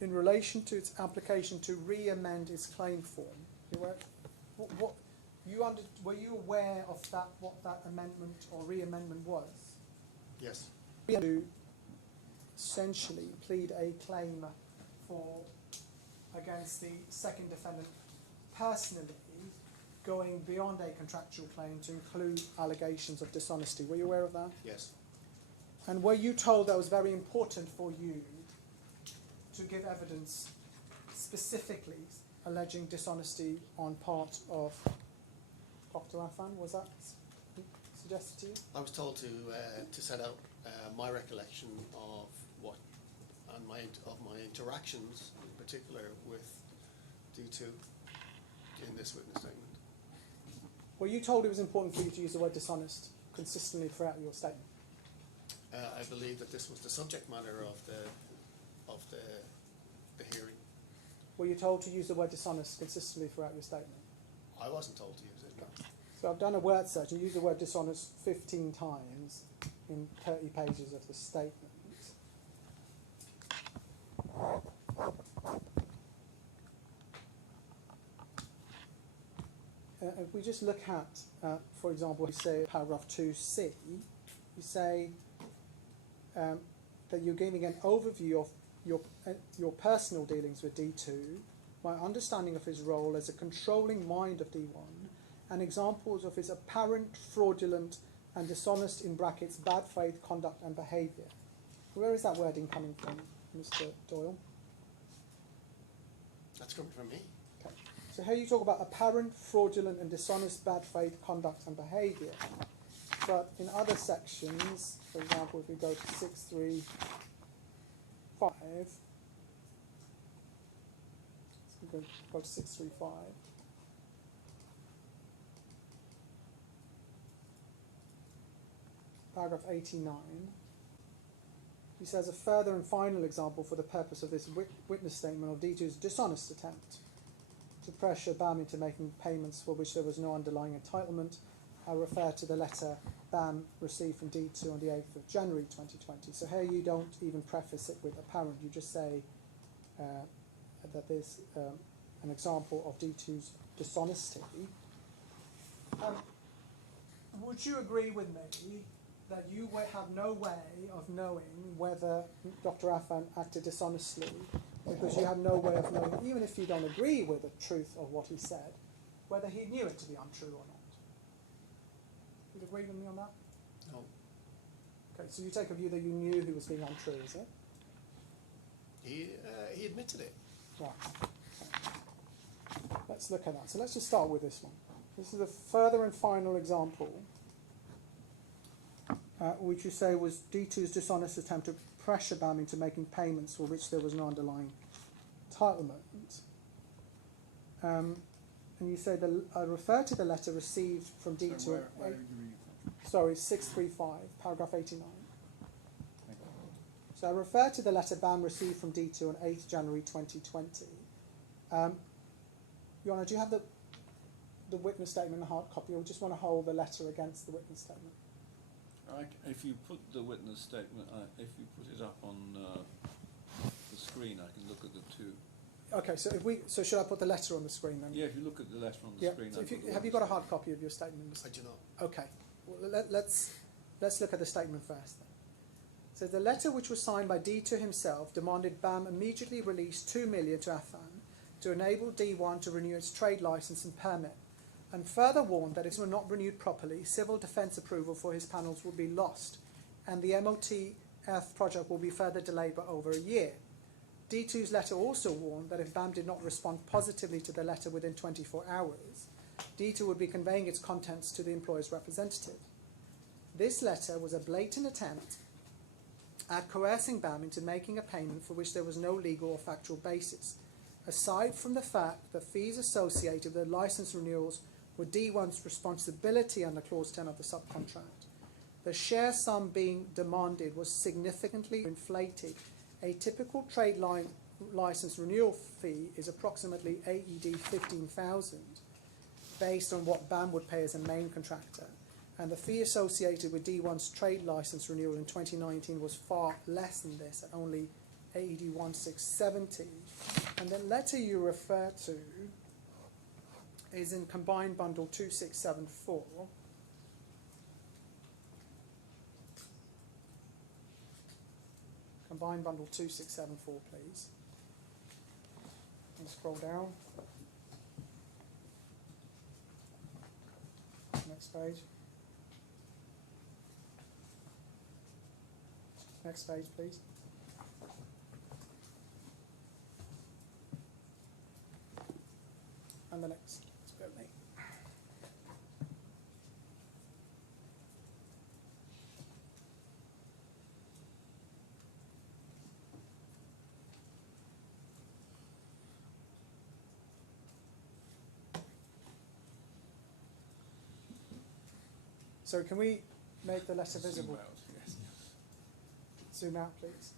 in relation to its application to re-amend its claim form. Were you aware of that? What that amendment or re-amendment was? Yes. To essentially plead a claim against the second defendant personally going beyond a contractual claim to include allegations of dishonesty. Were you aware of that? Yes. And were you told that was very important for you to give evidence specifically alleging dishonesty on part of Dr. Affan? Was that suggested to you? I was told to set out my recollection of what and my interactions, in particular with D2 in this witness statement. Were you told it was important for you to use the word dishonest consistently throughout your statement? I believe that this was the subject matter of the hearing. Were you told to use the word dishonest consistently throughout your statement? I wasn't told to use it. No. So I've done a word search and used the word dishonest 15 times in 30 pages of the statement. If we just look at, for example, you say paragraph 2C, you say that you're giving an overview of your personal dealings with D2, my understanding of his role as a controlling mind of D1, and examples of his apparent fraudulent and dishonest, in brackets, bad faith conduct and behaviour. Where is that wording coming from, Mr. Doyle? That's coming from me. Okay. So here you talk about apparent fraudulent and dishonest bad faith conduct and behaviour. But in other sections, for example, if we go to 635, so go to 635. Paragraph 89. He says a further and final example for the purpose of this witness statement of D2's dishonest attempt to pressure BAM into making payments for which there was no underlying entitlement. I refer to the letter BAM received from D2 on the 8th of January 2020. So here you don't even preface it with apparent, you just say that there's an example of D2's dishonesty. Would you agree with me that you have no way of knowing whether Dr. Affan acted dishonestly, because you have no way of knowing, even if you don't agree with the truth of what he said, whether he knew it to be untrue or not? Would you agree with me on that? No. Okay, so you take a view that you knew he was being untrue, is it? He admitted it. Right. Okay. Let's look at that. So let's just start with this one. This is a further and final example, which you say was D2's dishonest attempt to pressure BAM into making payments for which there was no underlying entitlement. And you say I refer to the letter received from D2. So where did you read from? Sorry, 635, paragraph 89. So I refer to the letter BAM received from D2 on 8th January 2020. Your Honour, do you have the witness statement in a hard copy, or just want to hold the letter against the witness statement? If you put the witness statement, if you put it up on the screen, I can look at the two. Okay, so should I put the letter on the screen then? Yeah, if you look at the letter on the Yeah. screen. So I've got the have you got a witness hard copy of your statement, Mr. I do not. Okay. Well, let's look at the statement first then. So the letter, which was signed by D2 himself, demanded BAM immediately release $2 million to Affan to enable D1 to renew its trade license and permit, and further warned that if it were not renewed properly, civil defence approval for his panels would be lost, and the MOTF project will be further delayed by over a year. D2's letter also warned that if BAM did not respond positively to the letter within 24 hours, D2 would be conveying its contents to the employer's representative. This letter was a blatant attempt at coercing BAM into making a payment for which there was no legal or factual basis, aside from the fact that fees associated with the licence renewals were D1's responsibility under Clause 10 of the subcontract. The share sum being demanded was significantly inflated. A typical trade licence renewal fee is approximately AED 15,000, based on what BAM would pay as a main contractor, and the fee associated with D1's trade licence renewal in 2019 was far less than this, at only AED 1670. And the letter you refer to is in Combined Bundle 2674. Combined Bundle 2674, please. And scroll down. page. Next page, please. And the next. Let's go with me. So can we make the letter visible? Zoom out, yes. Zoom out, please.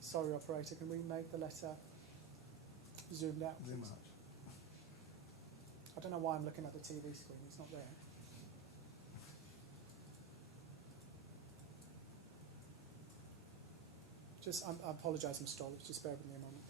Sorry, operator, can we make the letter zoomed out, please? Zoom out. I don't know why I'm looking at the TV screen, it's not there. I apologise, I'm stalled, just bear with me a moment.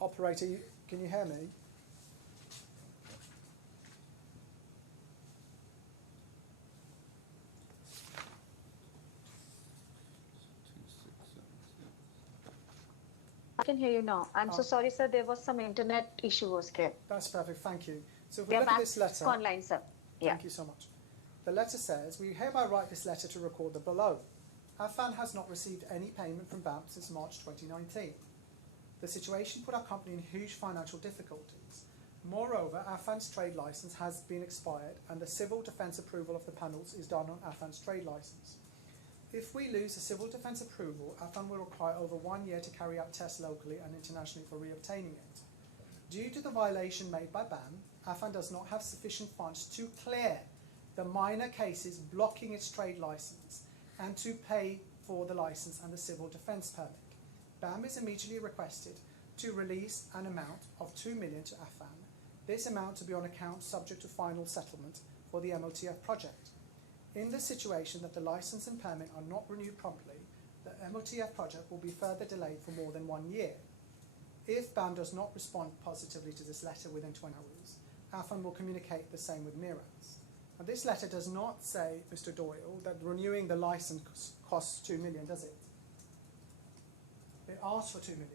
Operator, can you hear me? I can hear you now. I'm so sorry, sir. There was some internet issue was there. That's perfect, thank you. So if We we are look at back this letter, online, sir. Yeah. thank you so much. The letter says, we hereby write this letter to record the below. Affan has not received any payment from BAMP since March 2019. The situation put our company in huge financial difficulties. Moreover, Affan's trade license has been expired and the civil defence approval of the panels is done on Affan's trade license. If we lose the civil defence approval, Affan will require over 1 year to carry out tests locally and internationally for reobtaining it. Due to the violation made by BAM, Affan does not have sufficient funds to clear the minor cases blocking its trade licence and to pay for the licence and the civil defence permit. BAM is immediately requested to release an amount of 2 million to Affan. This amount to be on account subject to final settlement for the MOTF project. In the situation that the licence and permit are not renewed promptly, the MOTF project will be further delayed for more than 1 year. If BAM does not respond positively to this letter within 20 hours, Affan will communicate the same with Miraz. Now, this letter does not say, Mr. Doyle, that renewing the licence costs 2 million, does it? It asks for 2 million.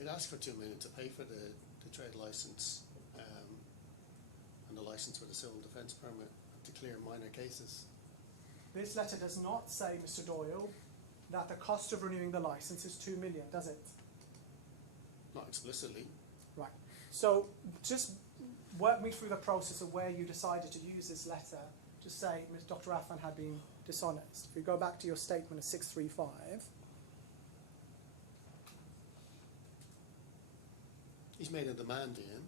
It asks for 2 million to pay for the trade licence and the licence for the civil defence permit to clear minor cases. This letter does not say, Mr. Doyle, that the cost of renewing the licence is 2 million, does it? Not explicitly. Right. So just work me through the process of where you decided to use this letter to say Dr. Affan had been dishonest. If we go back to your statement of 635, He's made a demand, Ian,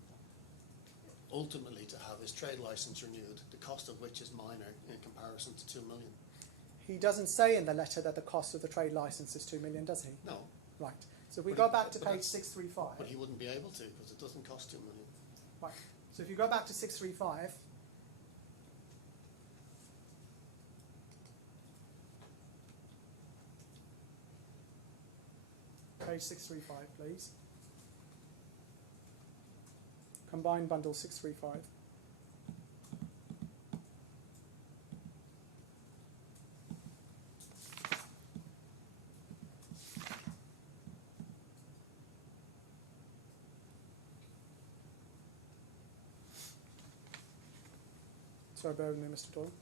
ultimately to have his trade licence renewed, the cost of which is minor in comparison to 2 million. he doesn't say in the letter that the cost of the trade licence is 2 million, does he? No, Right. So if we But go he- back to but page that's- 635, but he wouldn't be able to because it doesn't cost 2 million. right. So if you go back to 635, page 635, please. Combined bundle 635. Sorry, bear with me, Mr. Doyle.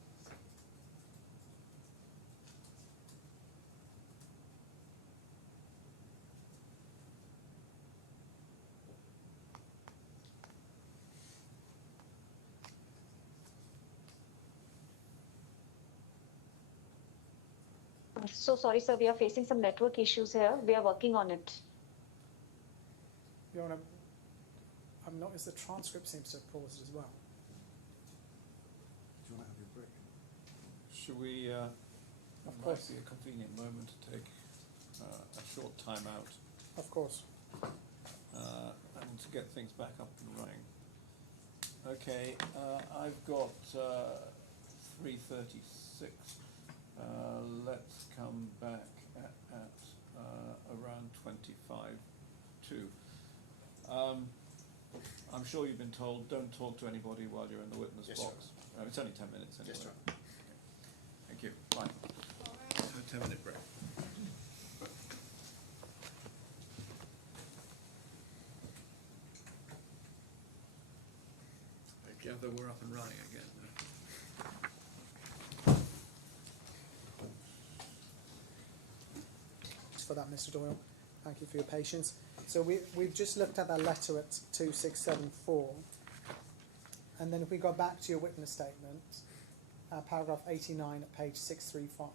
So sorry, sir. We are facing some network issues here. We are working on it. You want to? I've noticed the transcript seems to have paused as well. Do you want to have your break? Should we, Of might course. be a convenient moment to take a short time out Of course. and to get things back up and running. Okay, I've got 3:36. Let's come back at around 25 to. I'm sure you've been told don't talk to anybody while you're in the witness Yes, box. It's only 10 minutes anyway. Yes, sir. Okay. Thank you. Fine. All right. A 10-minute break. I gather we're up and running again. Thanks for that, Mr. Doyle. Thank you for your patience. So we've just looked at that letter at 2674. And then if we go back to your witness statement, paragraph 89 at page 635,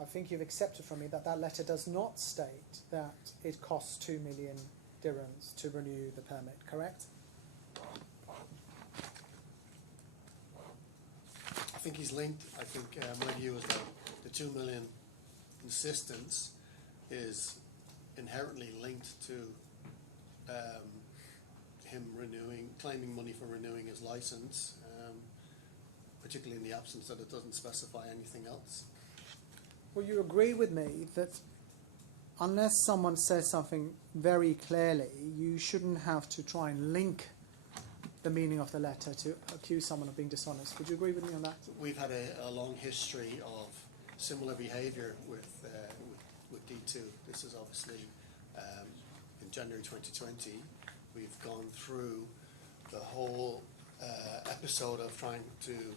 I think you've accepted from me that that letter does not state that it costs 2 million dirhams to renew the permit, correct? I think he's linked. I think my view is that the 2 million insistence is inherently linked to him claiming money for renewing his license, particularly in the absence that it doesn't specify anything else. Well, you agree with me that unless someone says something very clearly, you shouldn't have to try and link the meaning of the letter to accuse someone of being dishonest. Would you agree with me on that? We've had a long history of similar behaviour with D2. This is obviously in January 2020. We've gone through the whole episode of trying to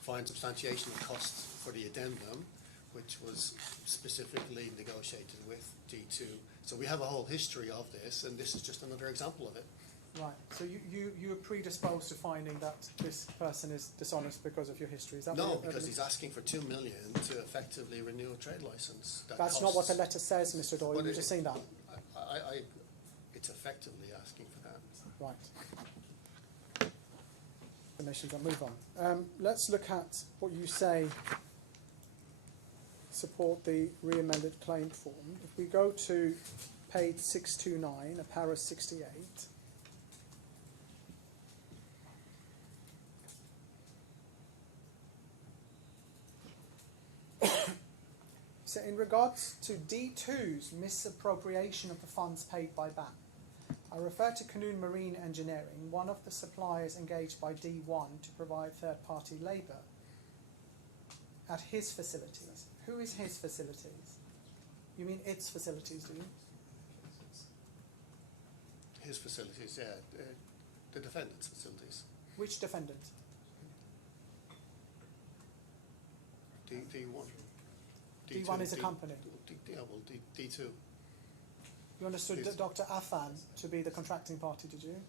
find substantiation of costs for the addendum, which was specifically negotiated with D2. So we have a whole history of this, and this is just another example of it. Right. So you are predisposed to finding that this person is dishonest because of your history. Is that No, what because he's asking for 2 million to effectively renew a trade license. That's not what the letter says, Mr. Doyle. You've just seen that. It's effectively asking for that. Right. Permissions. I'll move on. Let's look at what you say support the re-amended claim form. If we go to page 629, para 68. So in regards to D2's misappropriation of the funds paid by BAM, I refer to Canoon Marine Engineering, one of the suppliers engaged by D1 to provide third-party labour at his facilities. Who is his facilities? You mean its facilities, do you? His facilities, yeah, the defendant's facilities. Which defendant? D1. D1 is a company. Yeah, well, D2. You understood Yes. Dr. Affan to be the contracting party, did you?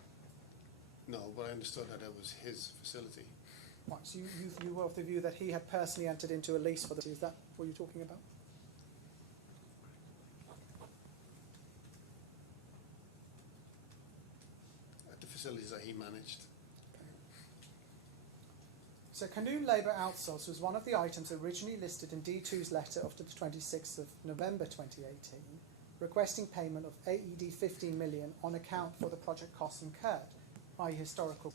No, but I understood that it was his facility. Right, so you were of the view that he had personally entered into a lease for the... Is that what you're talking about? At the facilities that he managed. So Canoon Labour Outsource was one of the items originally listed in D2's letter of the 26th of November 2018, requesting payment of AED 15 million on account for the project costs incurred, i.e. historical.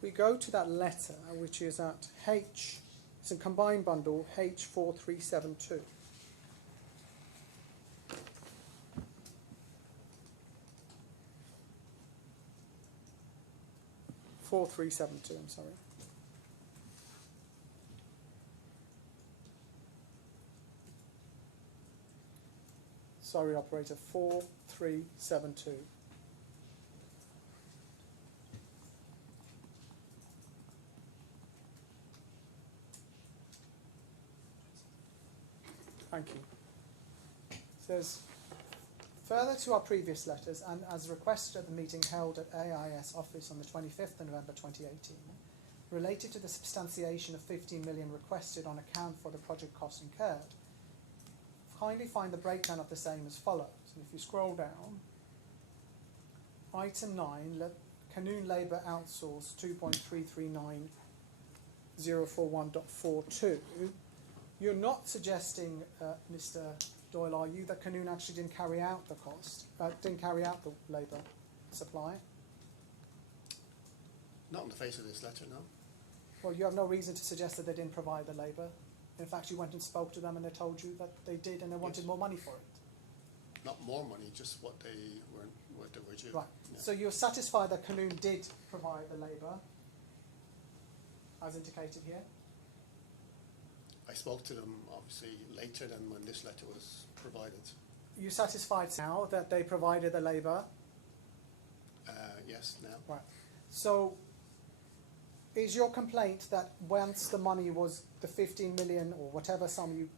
We go to that letter, which is at H, it's a combined bundle, H4372. I'm sorry. Sorry, operator, 4372. Thank you. It says, further to our previous letters, and as requested at the meeting held at AIS office on the 25th of November 2018, related to the substantiation of 15 million requested on account for the project costs incurred, kindly find the breakdown of the same as follows. And if you scroll down, item 9, Canoon Labour Outsource 2.339041.42. You're not suggesting, Mr. Doyle, are you, that Canoon actually didn't carry out the didn't carry out the labour supply? Not on the face of this letter, no. Well, you have no reason to suggest that they didn't provide the labour. In fact, you went and spoke to them and they told you that they did and they wanted Yes. more money for it. Not more money, just what they were due. Right. Yeah. So you're satisfied that Canoon did provide the labour, as indicated here? I spoke to them obviously later than when this letter was provided. You're satisfied now that they provided the labour? Yes, now. Right. So is your complaint that once the money was, the 15 million or whatever sum you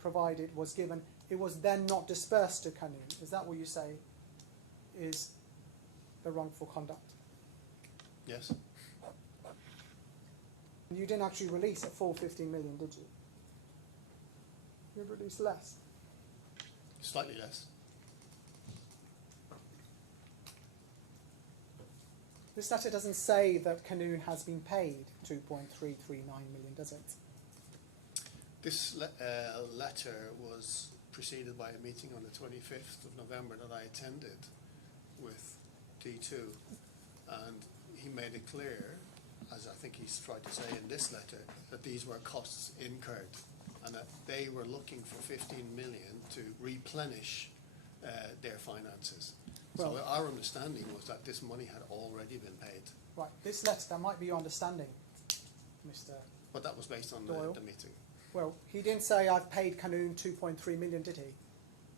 provided was given, it was then not dispersed to Canoon? Is that what you say is the wrongful conduct? Yes. You didn't actually release a full 15 million, did you? You released less. Slightly less. This letter doesn't say that Canoon has been paid 2.339 million, does it? This letter was preceded by a meeting on the 25th of November that I attended with D2, and he made it clear, as I think he's tried to say in this letter, that these were costs incurred and that they were looking for 15 million to replenish their finances. So Well- our understanding was that this money had already been paid, Right, this letter, that might be your understanding, Mr. but that was based on Doyle? the meeting. Well, he didn't say I've paid Canoon 2.3 million, did he?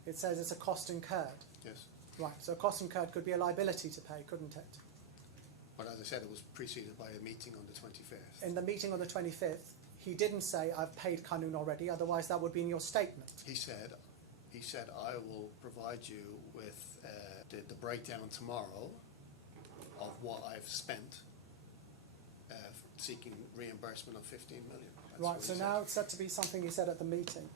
It says it's a cost incurred. Yes. Right, so a cost incurred could be a liability to pay, couldn't it? But as I said, it was preceded by a meeting on the 25th. In the meeting on the 25th, he didn't say I've paid Canoon already, otherwise that would be in your statement. He said, I will provide you with the breakdown tomorrow of what I've spent seeking reimbursement of 15 million. That's Right, what so he now said. it's said to be something he said at the meeting.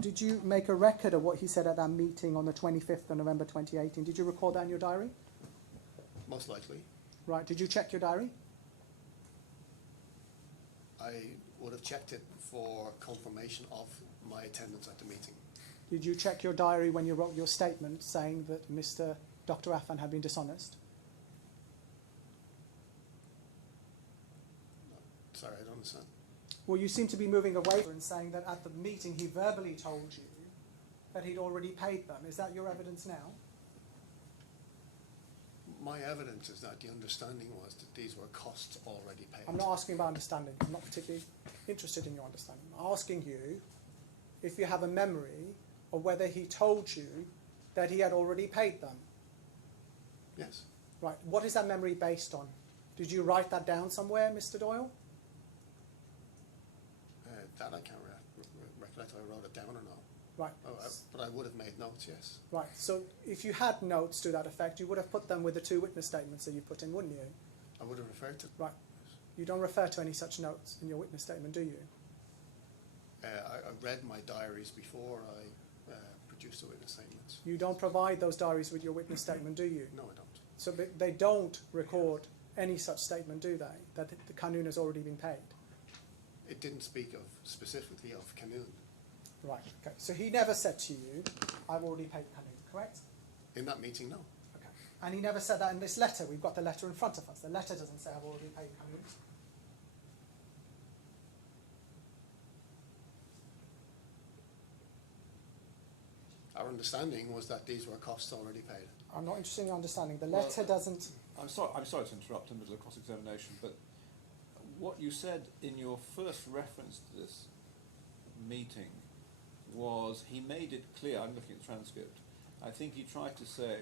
Did you make a record of what he said at that meeting on the 25th of November 2018? Did you record that in your diary? Most likely. Right, did you check your diary? I would have checked it for confirmation of my attendance at the meeting. Did you check your diary when you wrote your statement saying that Dr. Affan had been dishonest? Sorry, I don't understand. Well, you seem to be moving away and saying that at the meeting he verbally told you that he'd already paid them. Is that your evidence now? My evidence is that the understanding was that these were costs already paid. I'm not asking about understanding. I'm not particularly interested in your understanding. I'm asking you if you have a memory of whether he told you that he had already paid them. Yes. Right. What is that memory based on? Did you write that down somewhere, Mr. Doyle? That I can't recollect if I wrote it down or not. Right. But I would have made notes, yes. Right. So if you had notes to that effect, you would have put them with the two witness statements that you put in, wouldn't you? I would have referred to. Right. You don't refer to any such notes in your witness statement, do you? I read my diaries before I produced the witness statements. You don't provide those diaries with your witness statement, do you? No, I don't. So they don't record any such statement, do they? That the Canoon has already been paid? It didn't speak of specifically of Canoon. Right, okay. So he never said to you, I've already paid Canoon, correct? In that meeting, no. Okay. And he never said that in this letter. We've got the letter in front of us. The letter doesn't say I've already paid Canoon. Our understanding was that these were costs already paid. I'm not interested in your understanding. The Well, letter doesn't... I'm sorry to interrupt in the middle of cross-examination, but what you said in your first reference to this meeting was he made it clear, I'm looking at the transcript, I think he tried to say,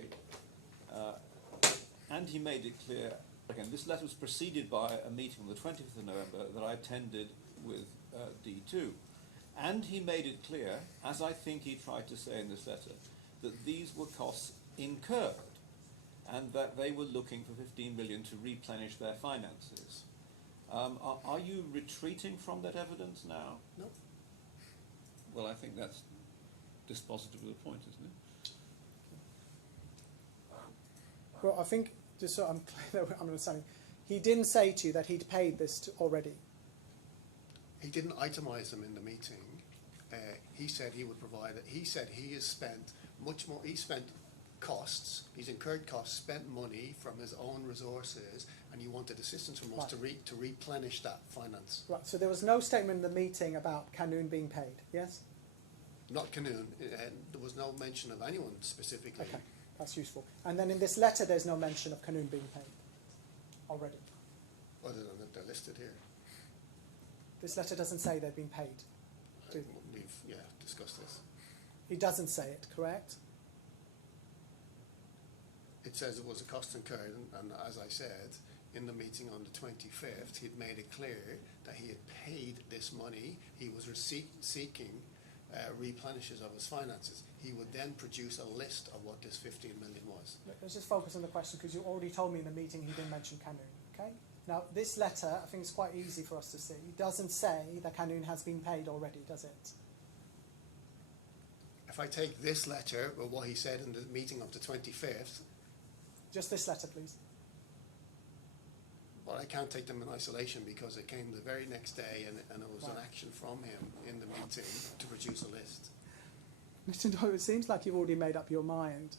and he made it clear, again, this letter was preceded by a meeting on the 20th of November that I attended with D2. And he made it clear, as I think he tried to say in this letter, that these were costs incurred and that they were looking for 15 million to replenish their finances. Are you retreating from that evidence now? No. Well, I think that's dispositive of the point, isn't it? Well, I think, just so I'm clear that I'm understanding, he didn't say to you that he'd paid this already. He didn't itemize them in the meeting. He said he would provide it. He said he has spent much more. He spent costs, he's incurred costs, spent money from his own resources, and he wanted assistance from us to replenish that finance. Right, so there was no statement in the meeting about Canoon being paid, yes? Not Canoon, there was no mention of anyone specifically. Okay, that's useful. And then in this letter, there's no mention of Canoon being paid already. Other than that they're listed here. This letter doesn't say they've been paid. We've discussed this. It doesn't say it, correct? It says it was a cost incurred, and as I said, in the meeting on the 25th, he'd made it clear that he had paid this money. He was seeking replenishes of his finances. He would then produce a list of what this 15 million was. Let's just focus on the question, because you already told me in the meeting he didn't mention Canoon, okay? Now, this letter, I think it's quite easy for us to see, doesn't say that Canoon has been paid already, does it? If I take this letter, or what he said in the meeting of the 25th, Just this letter, please. well, I can't take them in isolation because it came the very next day and it was an action from him in the meeting to produce a list. Mr. Doyle, it seems like you've already made up your mind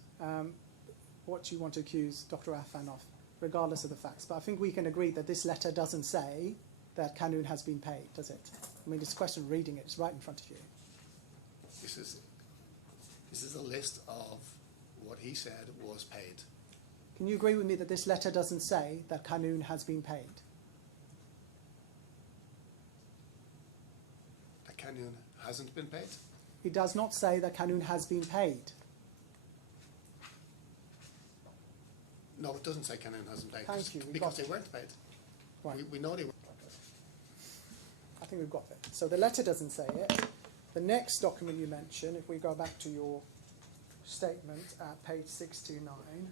what you want to accuse Dr. Affan of, regardless of the facts. But I think we can agree that this letter doesn't say that Canoon has been paid, does it? I mean, it's a question of reading it. It's right in front of you. This is a list of what he said was paid. Can you agree with me that this letter doesn't say that Canoon has been paid? That Canoon hasn't been paid? It does not say that Canoon has been paid. No, it doesn't say Canoon hasn't paid. Thank you. Because they weren't paid. Right. We know they weren't. I think we've got it. So the letter doesn't say it. The next document you mentioned, if we go back to your statement at page 629,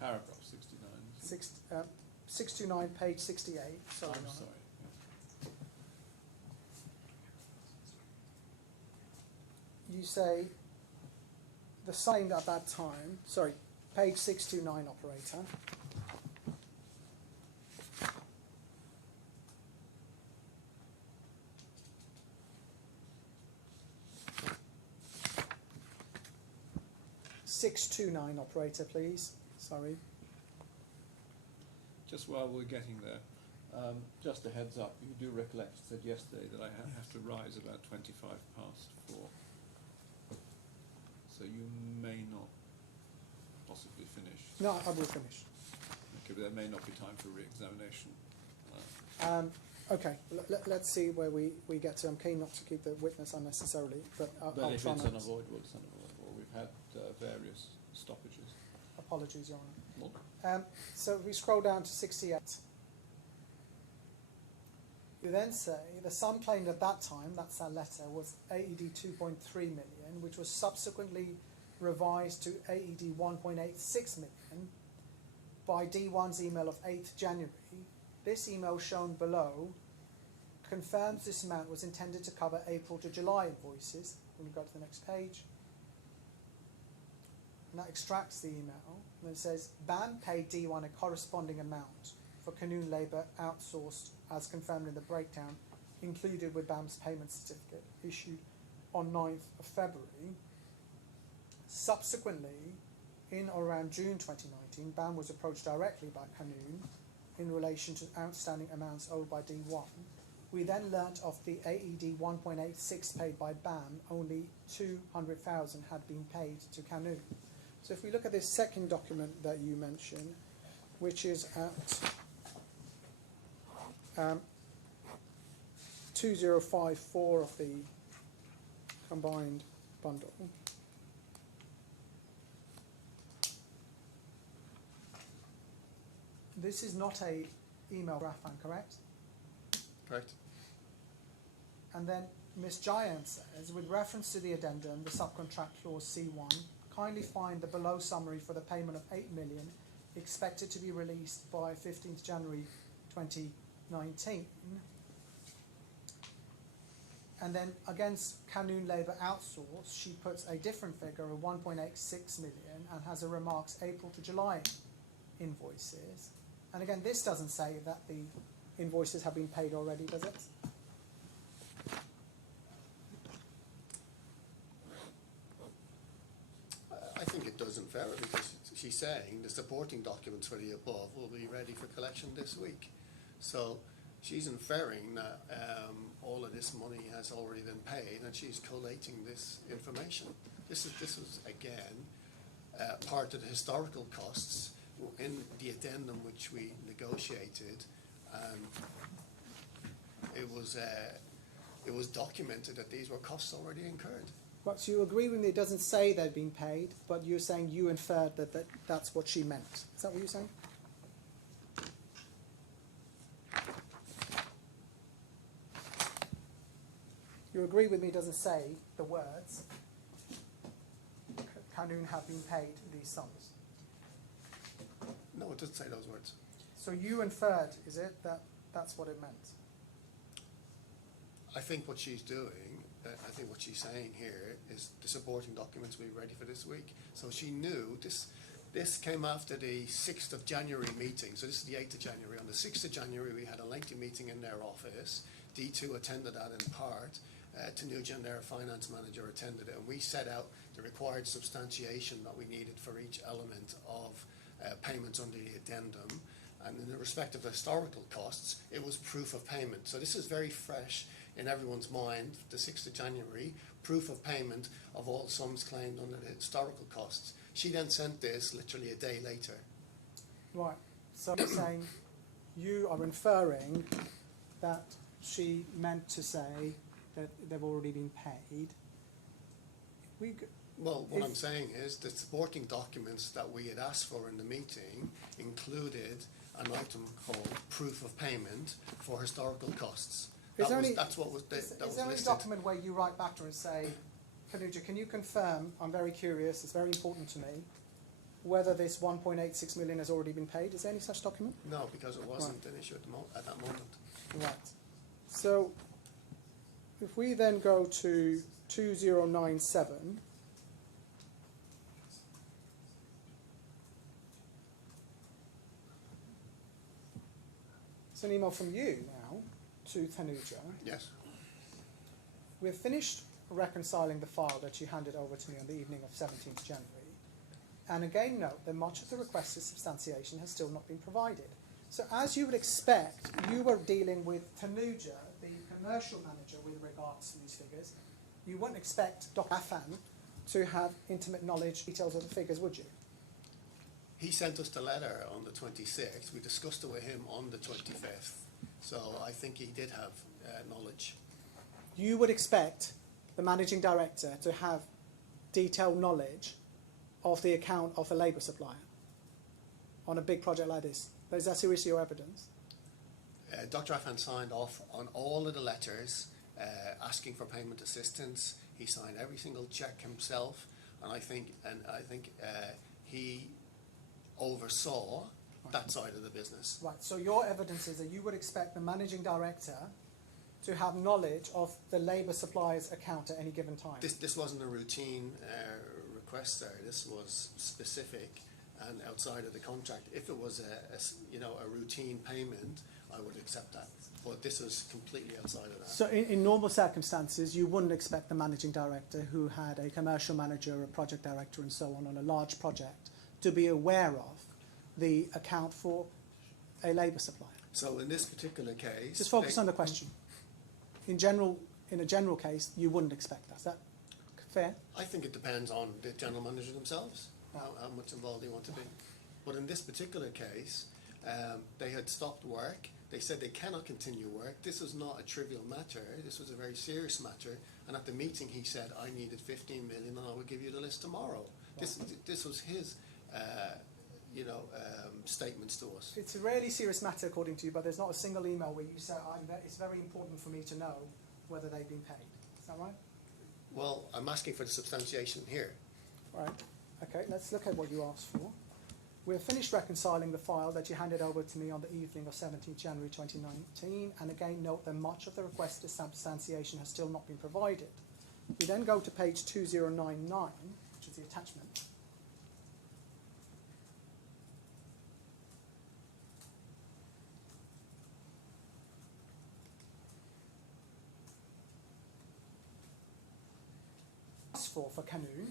Paragraph 69. 629, page 68. Sorry, I'm no. sorry. You say the same at that time. Sorry, page 629, operator. .629, operator, please. Sorry. Just while we're getting there, just a heads up, you do recollect I said yesterday that I have to rise about 25 past 4. So you may not possibly finish. No, I will finish. Okay, but there may not be time for re-examination. Okay, let's see where we get to. I'm keen not to keep the witness unnecessarily, but I'll But if try it's not. unavoidable, it's unavoidable. We've had various stoppages. Apologies, Your Honour. Well, So if we scroll down to 68. You then say the sum claimed at that time, that's our letter, was AED 2.3 million, which was subsequently revised to AED 1.86 million by D1's email of 8th January. This email shown below confirms this amount was intended to cover April to July invoices. When we go to the next page, and that extracts the email, and it says, BAM paid D1 a corresponding amount for Canoon labour outsourced as confirmed in the breakdown included with BAM's payment certificate issued on 9th of February. Subsequently, in or around June 2019, BAM was approached directly by Canoon in relation to outstanding amounts owed by D1. We then learnt of the AED 1.86 paid by BAM, only 200,000 had been paid to Canoon. So if we look at this second document that you mentioned, which is at 2054 of the combined bundle. This is not a email Affan, correct? Correct. And then Ms. Giant says, with reference to the addendum, the subcontract clause C1, kindly find the below summary for the payment of 8 million expected to be released by 15th January 2019. And then against Canoon Labour Outsource, she puts a different figure of 1.86 million and has a remarks April to July invoices. And again, this doesn't say that the invoices have been paid already, does it? I think it saying the supporting documents for the above will be ready for collection this week. So she's inferring that all of this money has already been paid, and she's collating this information. This was again part of the historical costs in the addendum which we negotiated, and it was documented that these were costs already incurred. Right, so you agree with me, it doesn't say they've been paid, but you're saying you inferred that that's what she meant. Is that what you're saying? You agree with me, it doesn't say the words, Canoon have been paid these sums. No, it doesn't say those words. So you inferred, is it, that that's what it meant? I think what she's doing, I think what she's saying here is the supporting documents will be ready for this week. So she knew this came after the 6th of January meeting. So this is the 8th of January. On the 6th of January, we had a lengthy meeting in their office. D2 attended that in part. Tanuja, their finance manager, attended it. And we set out the required substantiation that we needed for each element of payments under the addendum. And in the respect of historical costs, it was proof of payment. So this is very fresh in everyone's mind, the 6th of January, proof of payment of all sums claimed under the historical costs. She then sent this literally a day later. Right, so you're saying you are inferring that she meant to say that they've already been paid. Well, what I'm saying is the supporting documents that we had asked for in the meeting included an item called proof of payment for historical costs. That's what was Is there any listed. document where you write back to her and say, Tanuja, can you confirm, I'm very curious, it's very important to me, whether this 1.86 million has already been paid? Is there any such document? No, because it wasn't an issue at that moment. Right. So if we then go to 2097, it's an email from you now to Tanuja. Yes. We've finished reconciling the file that you handed over to me on the evening of 17th January. And again, note that much of the requested substantiation has still not been provided. So as you would expect, you were dealing with Tanuja, the commercial manager, with regards to these figures. You wouldn't expect Dr. Affan to have intimate knowledge, details of the figures, would you? He sent us the letter on the 26th. We discussed it with him on the 25th. So I think he did have knowledge. You would expect the managing director to have detailed knowledge of the account of a labour supplier on a big project like this. Is that seriously your evidence? Dr. Affan signed off on all of the letters asking for payment assistance. He signed every single check himself, and I think he oversaw that side of the business. Right, so your evidence is that you would expect the managing director to have knowledge of the labour supplier's account at any given time. This wasn't a routine request, sir. This was specific and outside of the contract. If it was a routine payment, I would accept that. But this was completely outside of that. So in normal circumstances, you wouldn't expect the managing director who had a commercial manager, a project director and so on a large project to be aware of the account for a labour supplier. So in this particular case... Just focus on the question. In a general case, you wouldn't expect that. Is that fair? I think it depends on the general manager themselves, how much involved they want to be. But in this particular case, they had stopped work. They said they cannot continue work. This was not a trivial matter. This was a very serious matter. And at the meeting, he said, I needed 15 million and I will give you the list tomorrow. This was his statements to us. It's a really serious matter according to you, but there's not a single email where you say, it's very important for me to know whether they've been paid. Is that right? Well, I'm asking for the substantiation here. Right. Okay, let's look at what you asked for. We've finished reconciling the file that you handed over to me on the evening of 17th January 2019, and again note that much of the requested substantiation has still not been provided. We then go to page 2099, which is the attachment. For Canoon,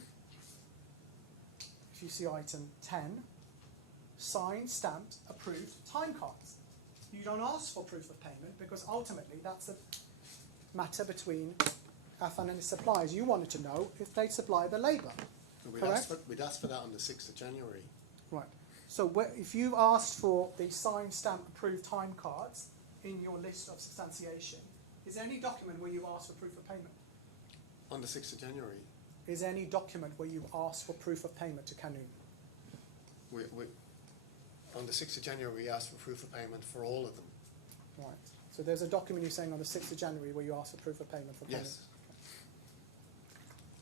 if you see item 10, signed, stamped, approved time cards. You don't ask for proof of payment because ultimately that's a matter between Affan and his suppliers. You wanted to know if they'd supply the labour. We'd Correct. asked for that on the 6th of January. Right. So if you asked for the signed, stamped, approved time cards in your list of substantiation, is there any document where you ask for proof of payment? On the 6th of January, Is there any document where you ask for proof of payment to Canoon? on the 6th of January, we asked for proof of payment for all of them. Right. So there's a document you're saying on the 6th of January where you ask for proof of payment for Canoon? Yes.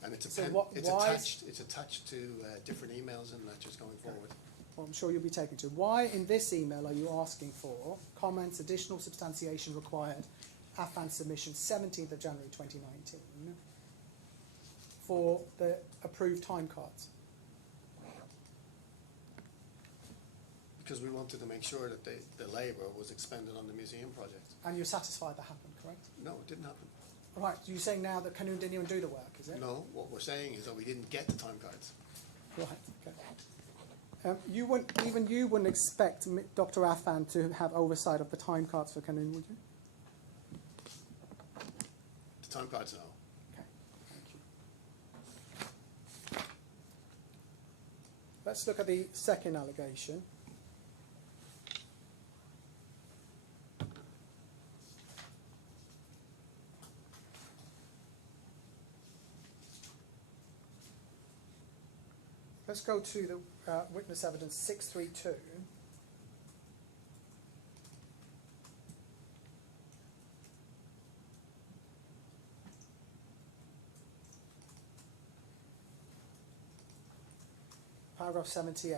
And it's, So why it's attached to different emails and letters going forward. Well, I'm sure you'll be taken to. Why in this email are you asking for comments, additional substantiation required, Affan submission 17th of January 2019 for the approved time cards? Because we wanted to make sure that the labour was expended on the museum project. And you're satisfied that happened, correct? No, it didn't happen. Right, you're saying now that Canoon didn't even do the work, is it? No, what we're saying is that we didn't get the time cards. Right, okay. You wouldn't expect Dr. Affan to have oversight of the time cards for Canoon, would you? The time cards, no. Okay, thank you. Let's look at the second allegation. Let's go to the witness evidence 632. Paragraph 78.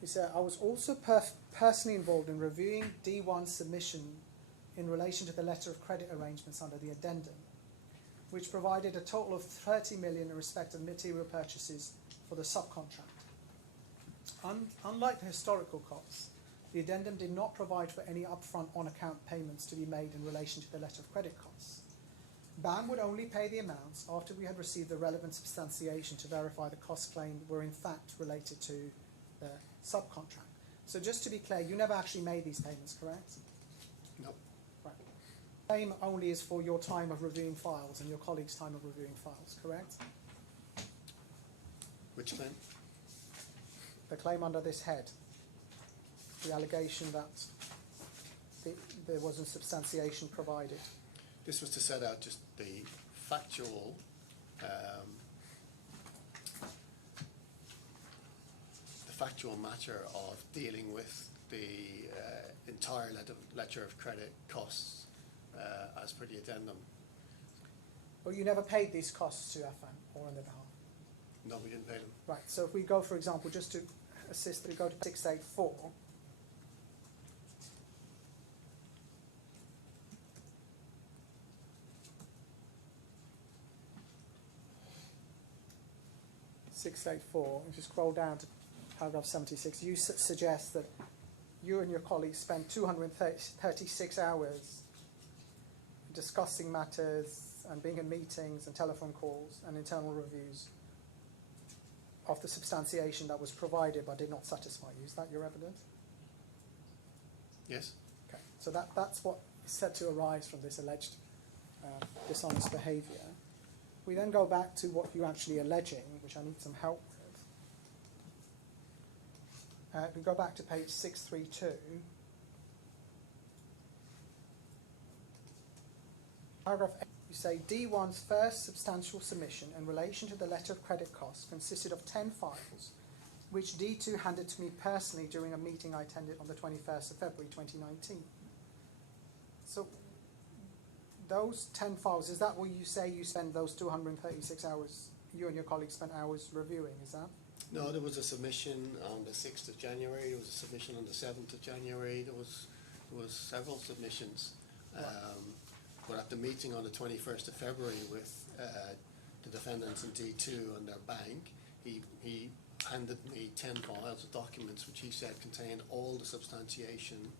He said, I was also personally involved in reviewing D1's submission in relation to the letter of credit arrangements under the addendum, which provided a total of 30 million in respect of material purchases for the subcontract. Unlike the historical costs, the addendum did not provide for any upfront on-account payments to be made in relation to the letter of credit costs. BAM would only pay the amounts after we had received the relevant substantiation to verify the costs claimed were in fact related to the subcontract. So just to be clear, you never actually made these payments, correct? No. Right. Claim only is for your time of reviewing files and your colleague's time of reviewing files, correct? Which claim? The claim under this head, the allegation that there wasn't substantiation provided. This was to set out just the factual matter of dealing with the entire letter of credit costs as per the addendum. But you never paid these costs to Affan or on their behalf? No, we didn't pay them. Right, so if we go, for example, just to assist, we go to 684. If you scroll down to paragraph 76, you suggest that you and your colleagues spent 236 hours discussing matters and being in meetings and telephone calls and internal reviews of the substantiation that was provided but did not satisfy you. Is that your evidence? Yes. Okay, so that's what is said to arise from this alleged dishonest behaviour. We then go back to what you're actually alleging, which I need some help with. We go back to page 632. Paragraph 8, you say D1's first substantial submission in relation to the letter of credit costs consisted of 10 files, which D2 handed to me personally during a meeting I attended on the 21st of February 2019. So those 10 files, is that what you say you spend those 236 hours, you and your colleagues spent hours reviewing, is that? No, there was a submission on the 6th of January, there was a submission on the 7th of January, there was several submissions. Right. But at the meeting on the 21st of February with the defendants in D2 and their bank, he handed me 10 files of documents which he said contained all the substantiation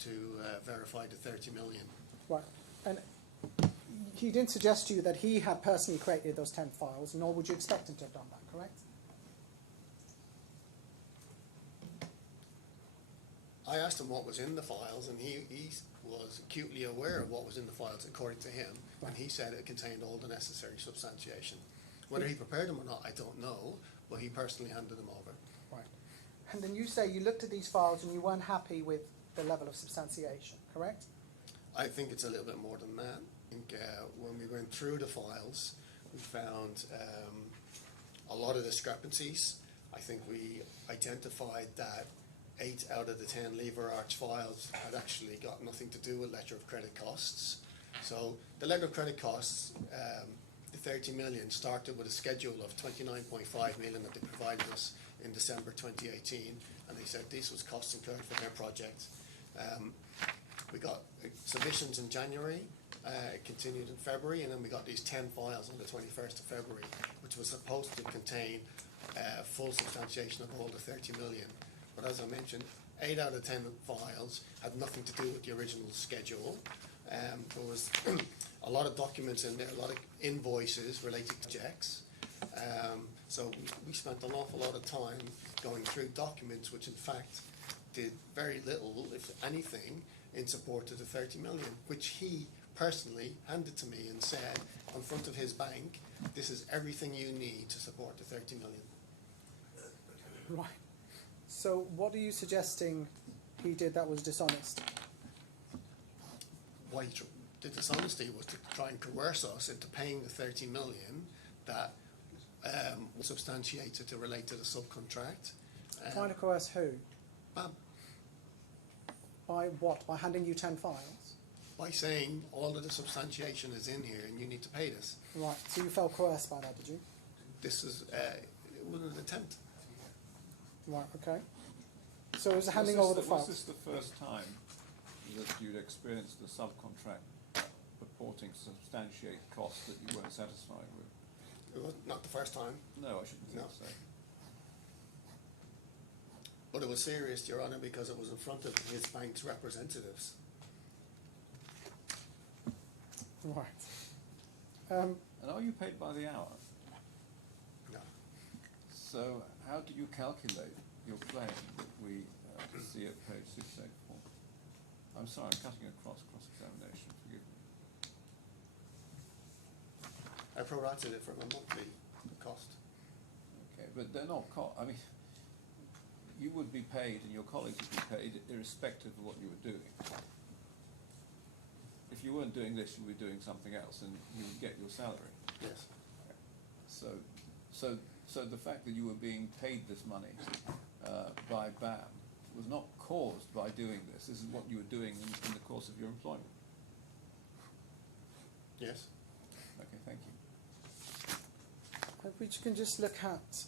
to verify the 30 million. Right, and he didn't suggest to you that he had personally created those 10 files, nor would you expect him to have done that, correct? I asked him what was in the files, and he was acutely aware of what was in the files according to him, and he said it contained all the necessary substantiation. Whether he prepared them or not, I don't know, but he personally handed them over. Right. And then you say you looked at these files and you weren't happy with the level of substantiation, correct? I think it's a little bit more than that. I think when we went through the files, we found a lot of discrepancies. I think we identified that 8 out of the 10 lever arch files had actually got nothing to do with letter of credit costs. So the letter of credit costs, the 30 million, started with a schedule of 29.5 million that they provided us in December 2018, and they said this was costs incurred for their project. We got submissions in January, it continued in February, and then we got these 10 files on the 21st of February, which was supposed to contain full substantiation of all the 30 million. But as I mentioned, 8 out of 10 files had nothing to do with the original schedule. There was a lot of documents in there, a lot of invoices related to checks. So we spent an awful lot of time going through documents which in fact did very little, if anything, in support of the 30 million, which he personally handed to me and said in front of his bank, this is everything you need to support the 30 million. Right. So what are you suggesting he did that was dishonest? Why the dishonesty was to try and coerce us into paying the 30 million that was substantiated to relate to the subcontract. Trying to coerce who? BAM. By what? By handing you 10 files? By saying all of the substantiation is in here and you need to pay this. Right. So you felt coerced by that, did you? This is it was an attempt. Right. Okay. So it was handing over the files. Was this the first time that you'd experienced a subcontract purporting to substantiate costs that you weren't satisfied with? It was not the first time, No, I shouldn't think No. so. but it was serious, Your Honour, because it was in front of his bank's representatives. Right. And are you paid by the hour? No. So how do you calculate your claim that we see at page 684? I'm sorry, I'm cutting across cross-examination, forgive me. I prorated it from a monthly cost. Okay, but they're not I mean, you would be paid and your colleagues would be paid irrespective of what you were doing. If you weren't doing this, you would be doing something else and you would get your salary. Yes. So the fact that you were being paid this money by BAM was not caused by doing this. This is what you were doing in the course of your employment. Yes. Okay, thank you. If we can just look at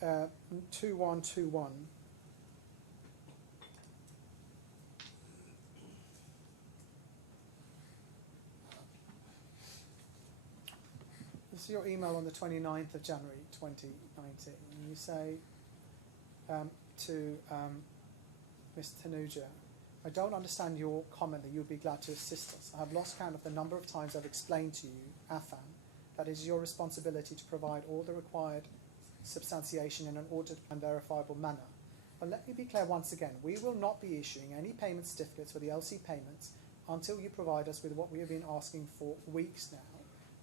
2121. This is your email on the 29th of January 2019. And you say to Ms. Tanuja, I don't understand your comment that you'd be glad to assist us. I have lost count of the number of times I've explained to you, Affan, that it is your responsibility to provide all the required substantiation in an ordered and verifiable manner. But let me be clear once again, we will not be issuing any payment certificates for the LC payments until you provide us with what we have been asking for weeks now.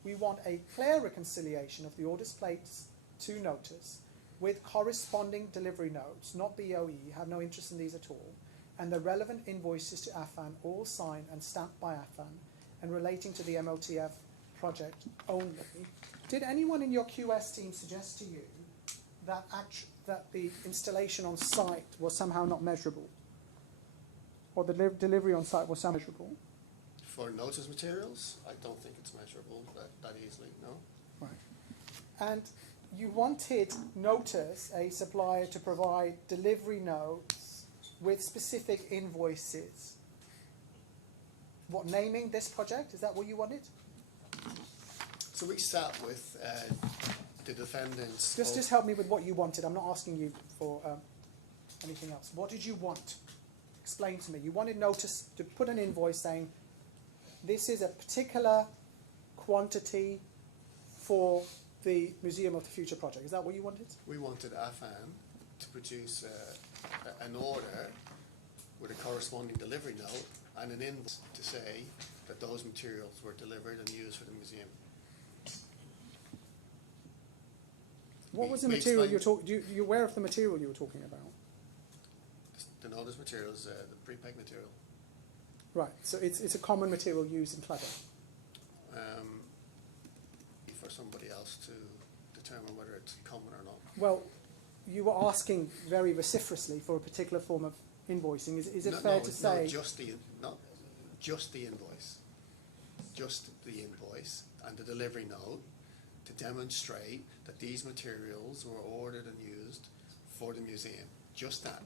We want a clear reconciliation of the orders placed to notice with corresponding delivery notes, not BOE, have no interest in these at all, and the relevant invoices to Affan, all signed and stamped by Affan, and relating to the MOTF project only. Did anyone in your QS team suggest to you that the installation on site was somehow not measurable, or the delivery on site was somehow measurable? For notice materials, I don't think it's measurable that easily, no. Right. And you wanted Notice, a supplier, to provide delivery notes with specific invoices. What, naming this project? Is that what you wanted? So we sat with the defendants. Just help me with what you wanted. I'm not asking you for anything else. What did you want? Explain to me. You wanted Notice to put an invoice saying, this is a particular quantity for the Museum of the Future project. Is that what you wanted? We wanted Affan to produce an order with a corresponding delivery note and an invoice to say that those materials were delivered and used for the museum. What was the we material you're explained- talking? You aware of the material you were talking about? The notice material is the pre-packed material. Right. So it's a common material used in cladding. For somebody else to determine whether it's common or not. Well, you were asking very vociferously for a particular form of invoicing. Is it fair to say? Not just the invoice. Just the invoice and the delivery note to demonstrate that these materials were ordered and used for the museum. Just that.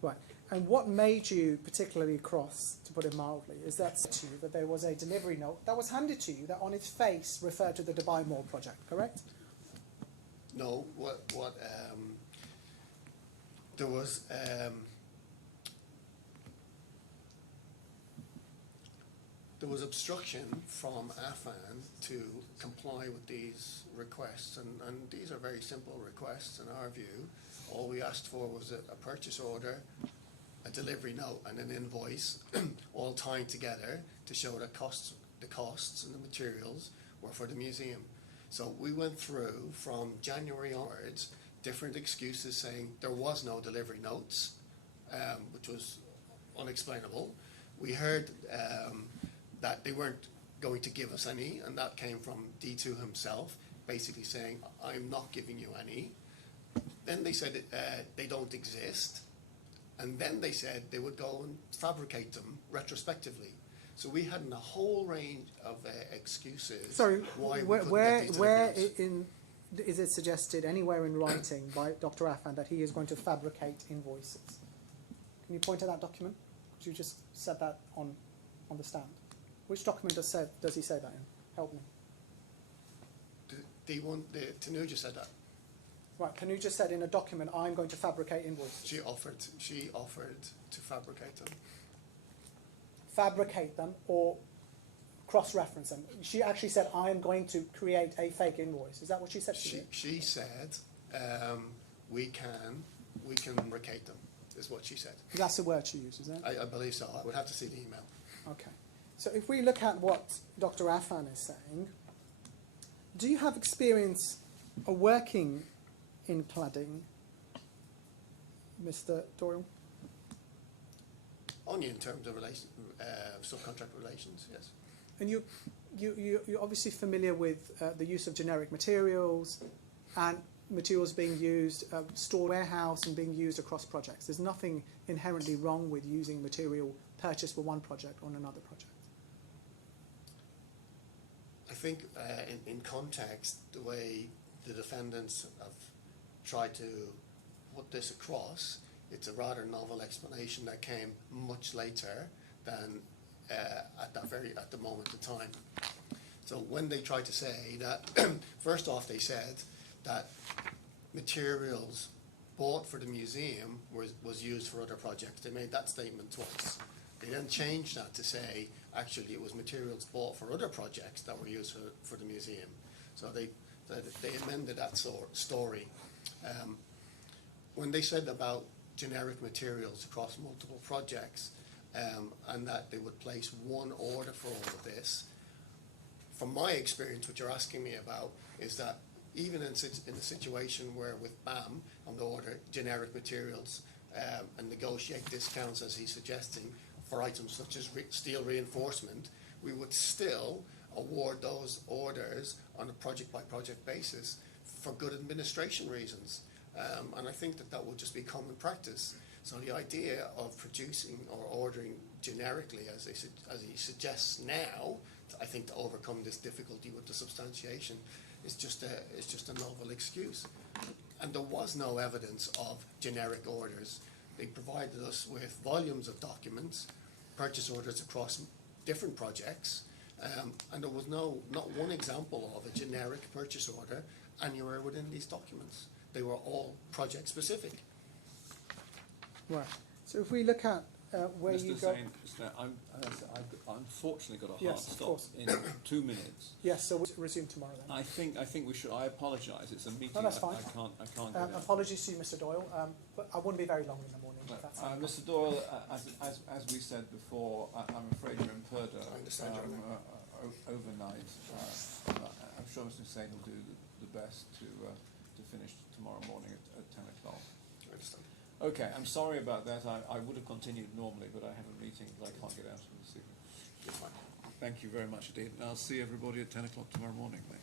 Right. And what made you particularly cross, to put it mildly, is that to you that there was a delivery note that was handed to you that on its face referred to the Dubai Mall project, correct? No, there was obstruction from Affan to comply with these requests, and these are very simple requests in our view. All we asked for was a purchase order, a delivery note and an invoice all tying together to show that the costs and the materials were for the museum. So we went through from January onwards different excuses saying there was no delivery notes, which was unexplainable. We heard that they weren't going to give us any, and that came from D2 himself, basically saying, I'm not giving you any. Then they said they don't exist. And then they said they would go and fabricate them retrospectively. So we had a whole range of excuses. Sorry, why we where couldn't get these deliveries. is it suggested anywhere in writing by Dr. Affan that he is going to fabricate invoices? Can you point to that document? Because you just said that on the stand. Which document does he say that in? Help me. The Tanuja said that. Right, Canoe just said in a document, I'm going to fabricate invoices. She offered to fabricate them. Fabricate them or cross-reference them. She actually said, I am going to create a fake invoice. Is that what she said? She said, we can fabricate them, is what she said. That's the word she used, is it? I believe so. I would have to see the email. Okay. So if we look at what Dr. Affan is saying, do you have experience of working in cladding, Mr. Doyle? Only in terms of subcontract relations, yes. And you're obviously familiar with the use of generic materials and materials being used, store warehouse and being used across projects. There's nothing inherently wrong with using material purchased for one project on another project. I think in context, the way the defendants have tried to put this across, it's a rather novel explanation that came much later than at the moment in time. So when they tried to say that, first off they said that materials bought for the museum was used for other projects. They made that statement twice. They then changed that to say actually it was materials bought for other projects that were used for the museum. So they amended that story. When they said about generic materials across multiple projects and that they would place one order for all of this, from my experience, what you're asking me about is that even in a situation where with BAM on the order generic materials and negotiate discounts as he's suggesting for items such as steel reinforcement, we would still award those orders on a project by project basis for good administration reasons. And I think that will just be common practice. So the idea of producing or ordering generically, as he suggests now, I think to overcome this difficulty with the substantiation, is just a novel excuse. And there was no evidence of generic orders. They provided us with volumes of documents, purchase orders across different projects, and there was not one example of a generic purchase order anywhere within these documents. They were all project specific. Right. So if we look at where Mr. you go. Zane, I've unfortunately got a hard Yes, of stop course. in 2 minutes. Yes, so we'll resume tomorrow then. I think we should. I apologise. It's a meeting. No, that's fine. I can't get out. Apologies to you, Mr. Doyle, but I wouldn't be very long in the morning. No, If that's Mr. Doyle, as we said before, I'm afraid you're in Purdo I understand, Your Honour. overnight. I'm sure Mr. Hussain will do the best to finish tomorrow morning at 10 o'clock. I understand. Okay, I'm sorry about that. I would have continued normally, but I have a meeting that I can't get out of this evening. You're fine. Thank you very much indeed. And I'll see everybody at 10 o'clock tomorrow morning, mate.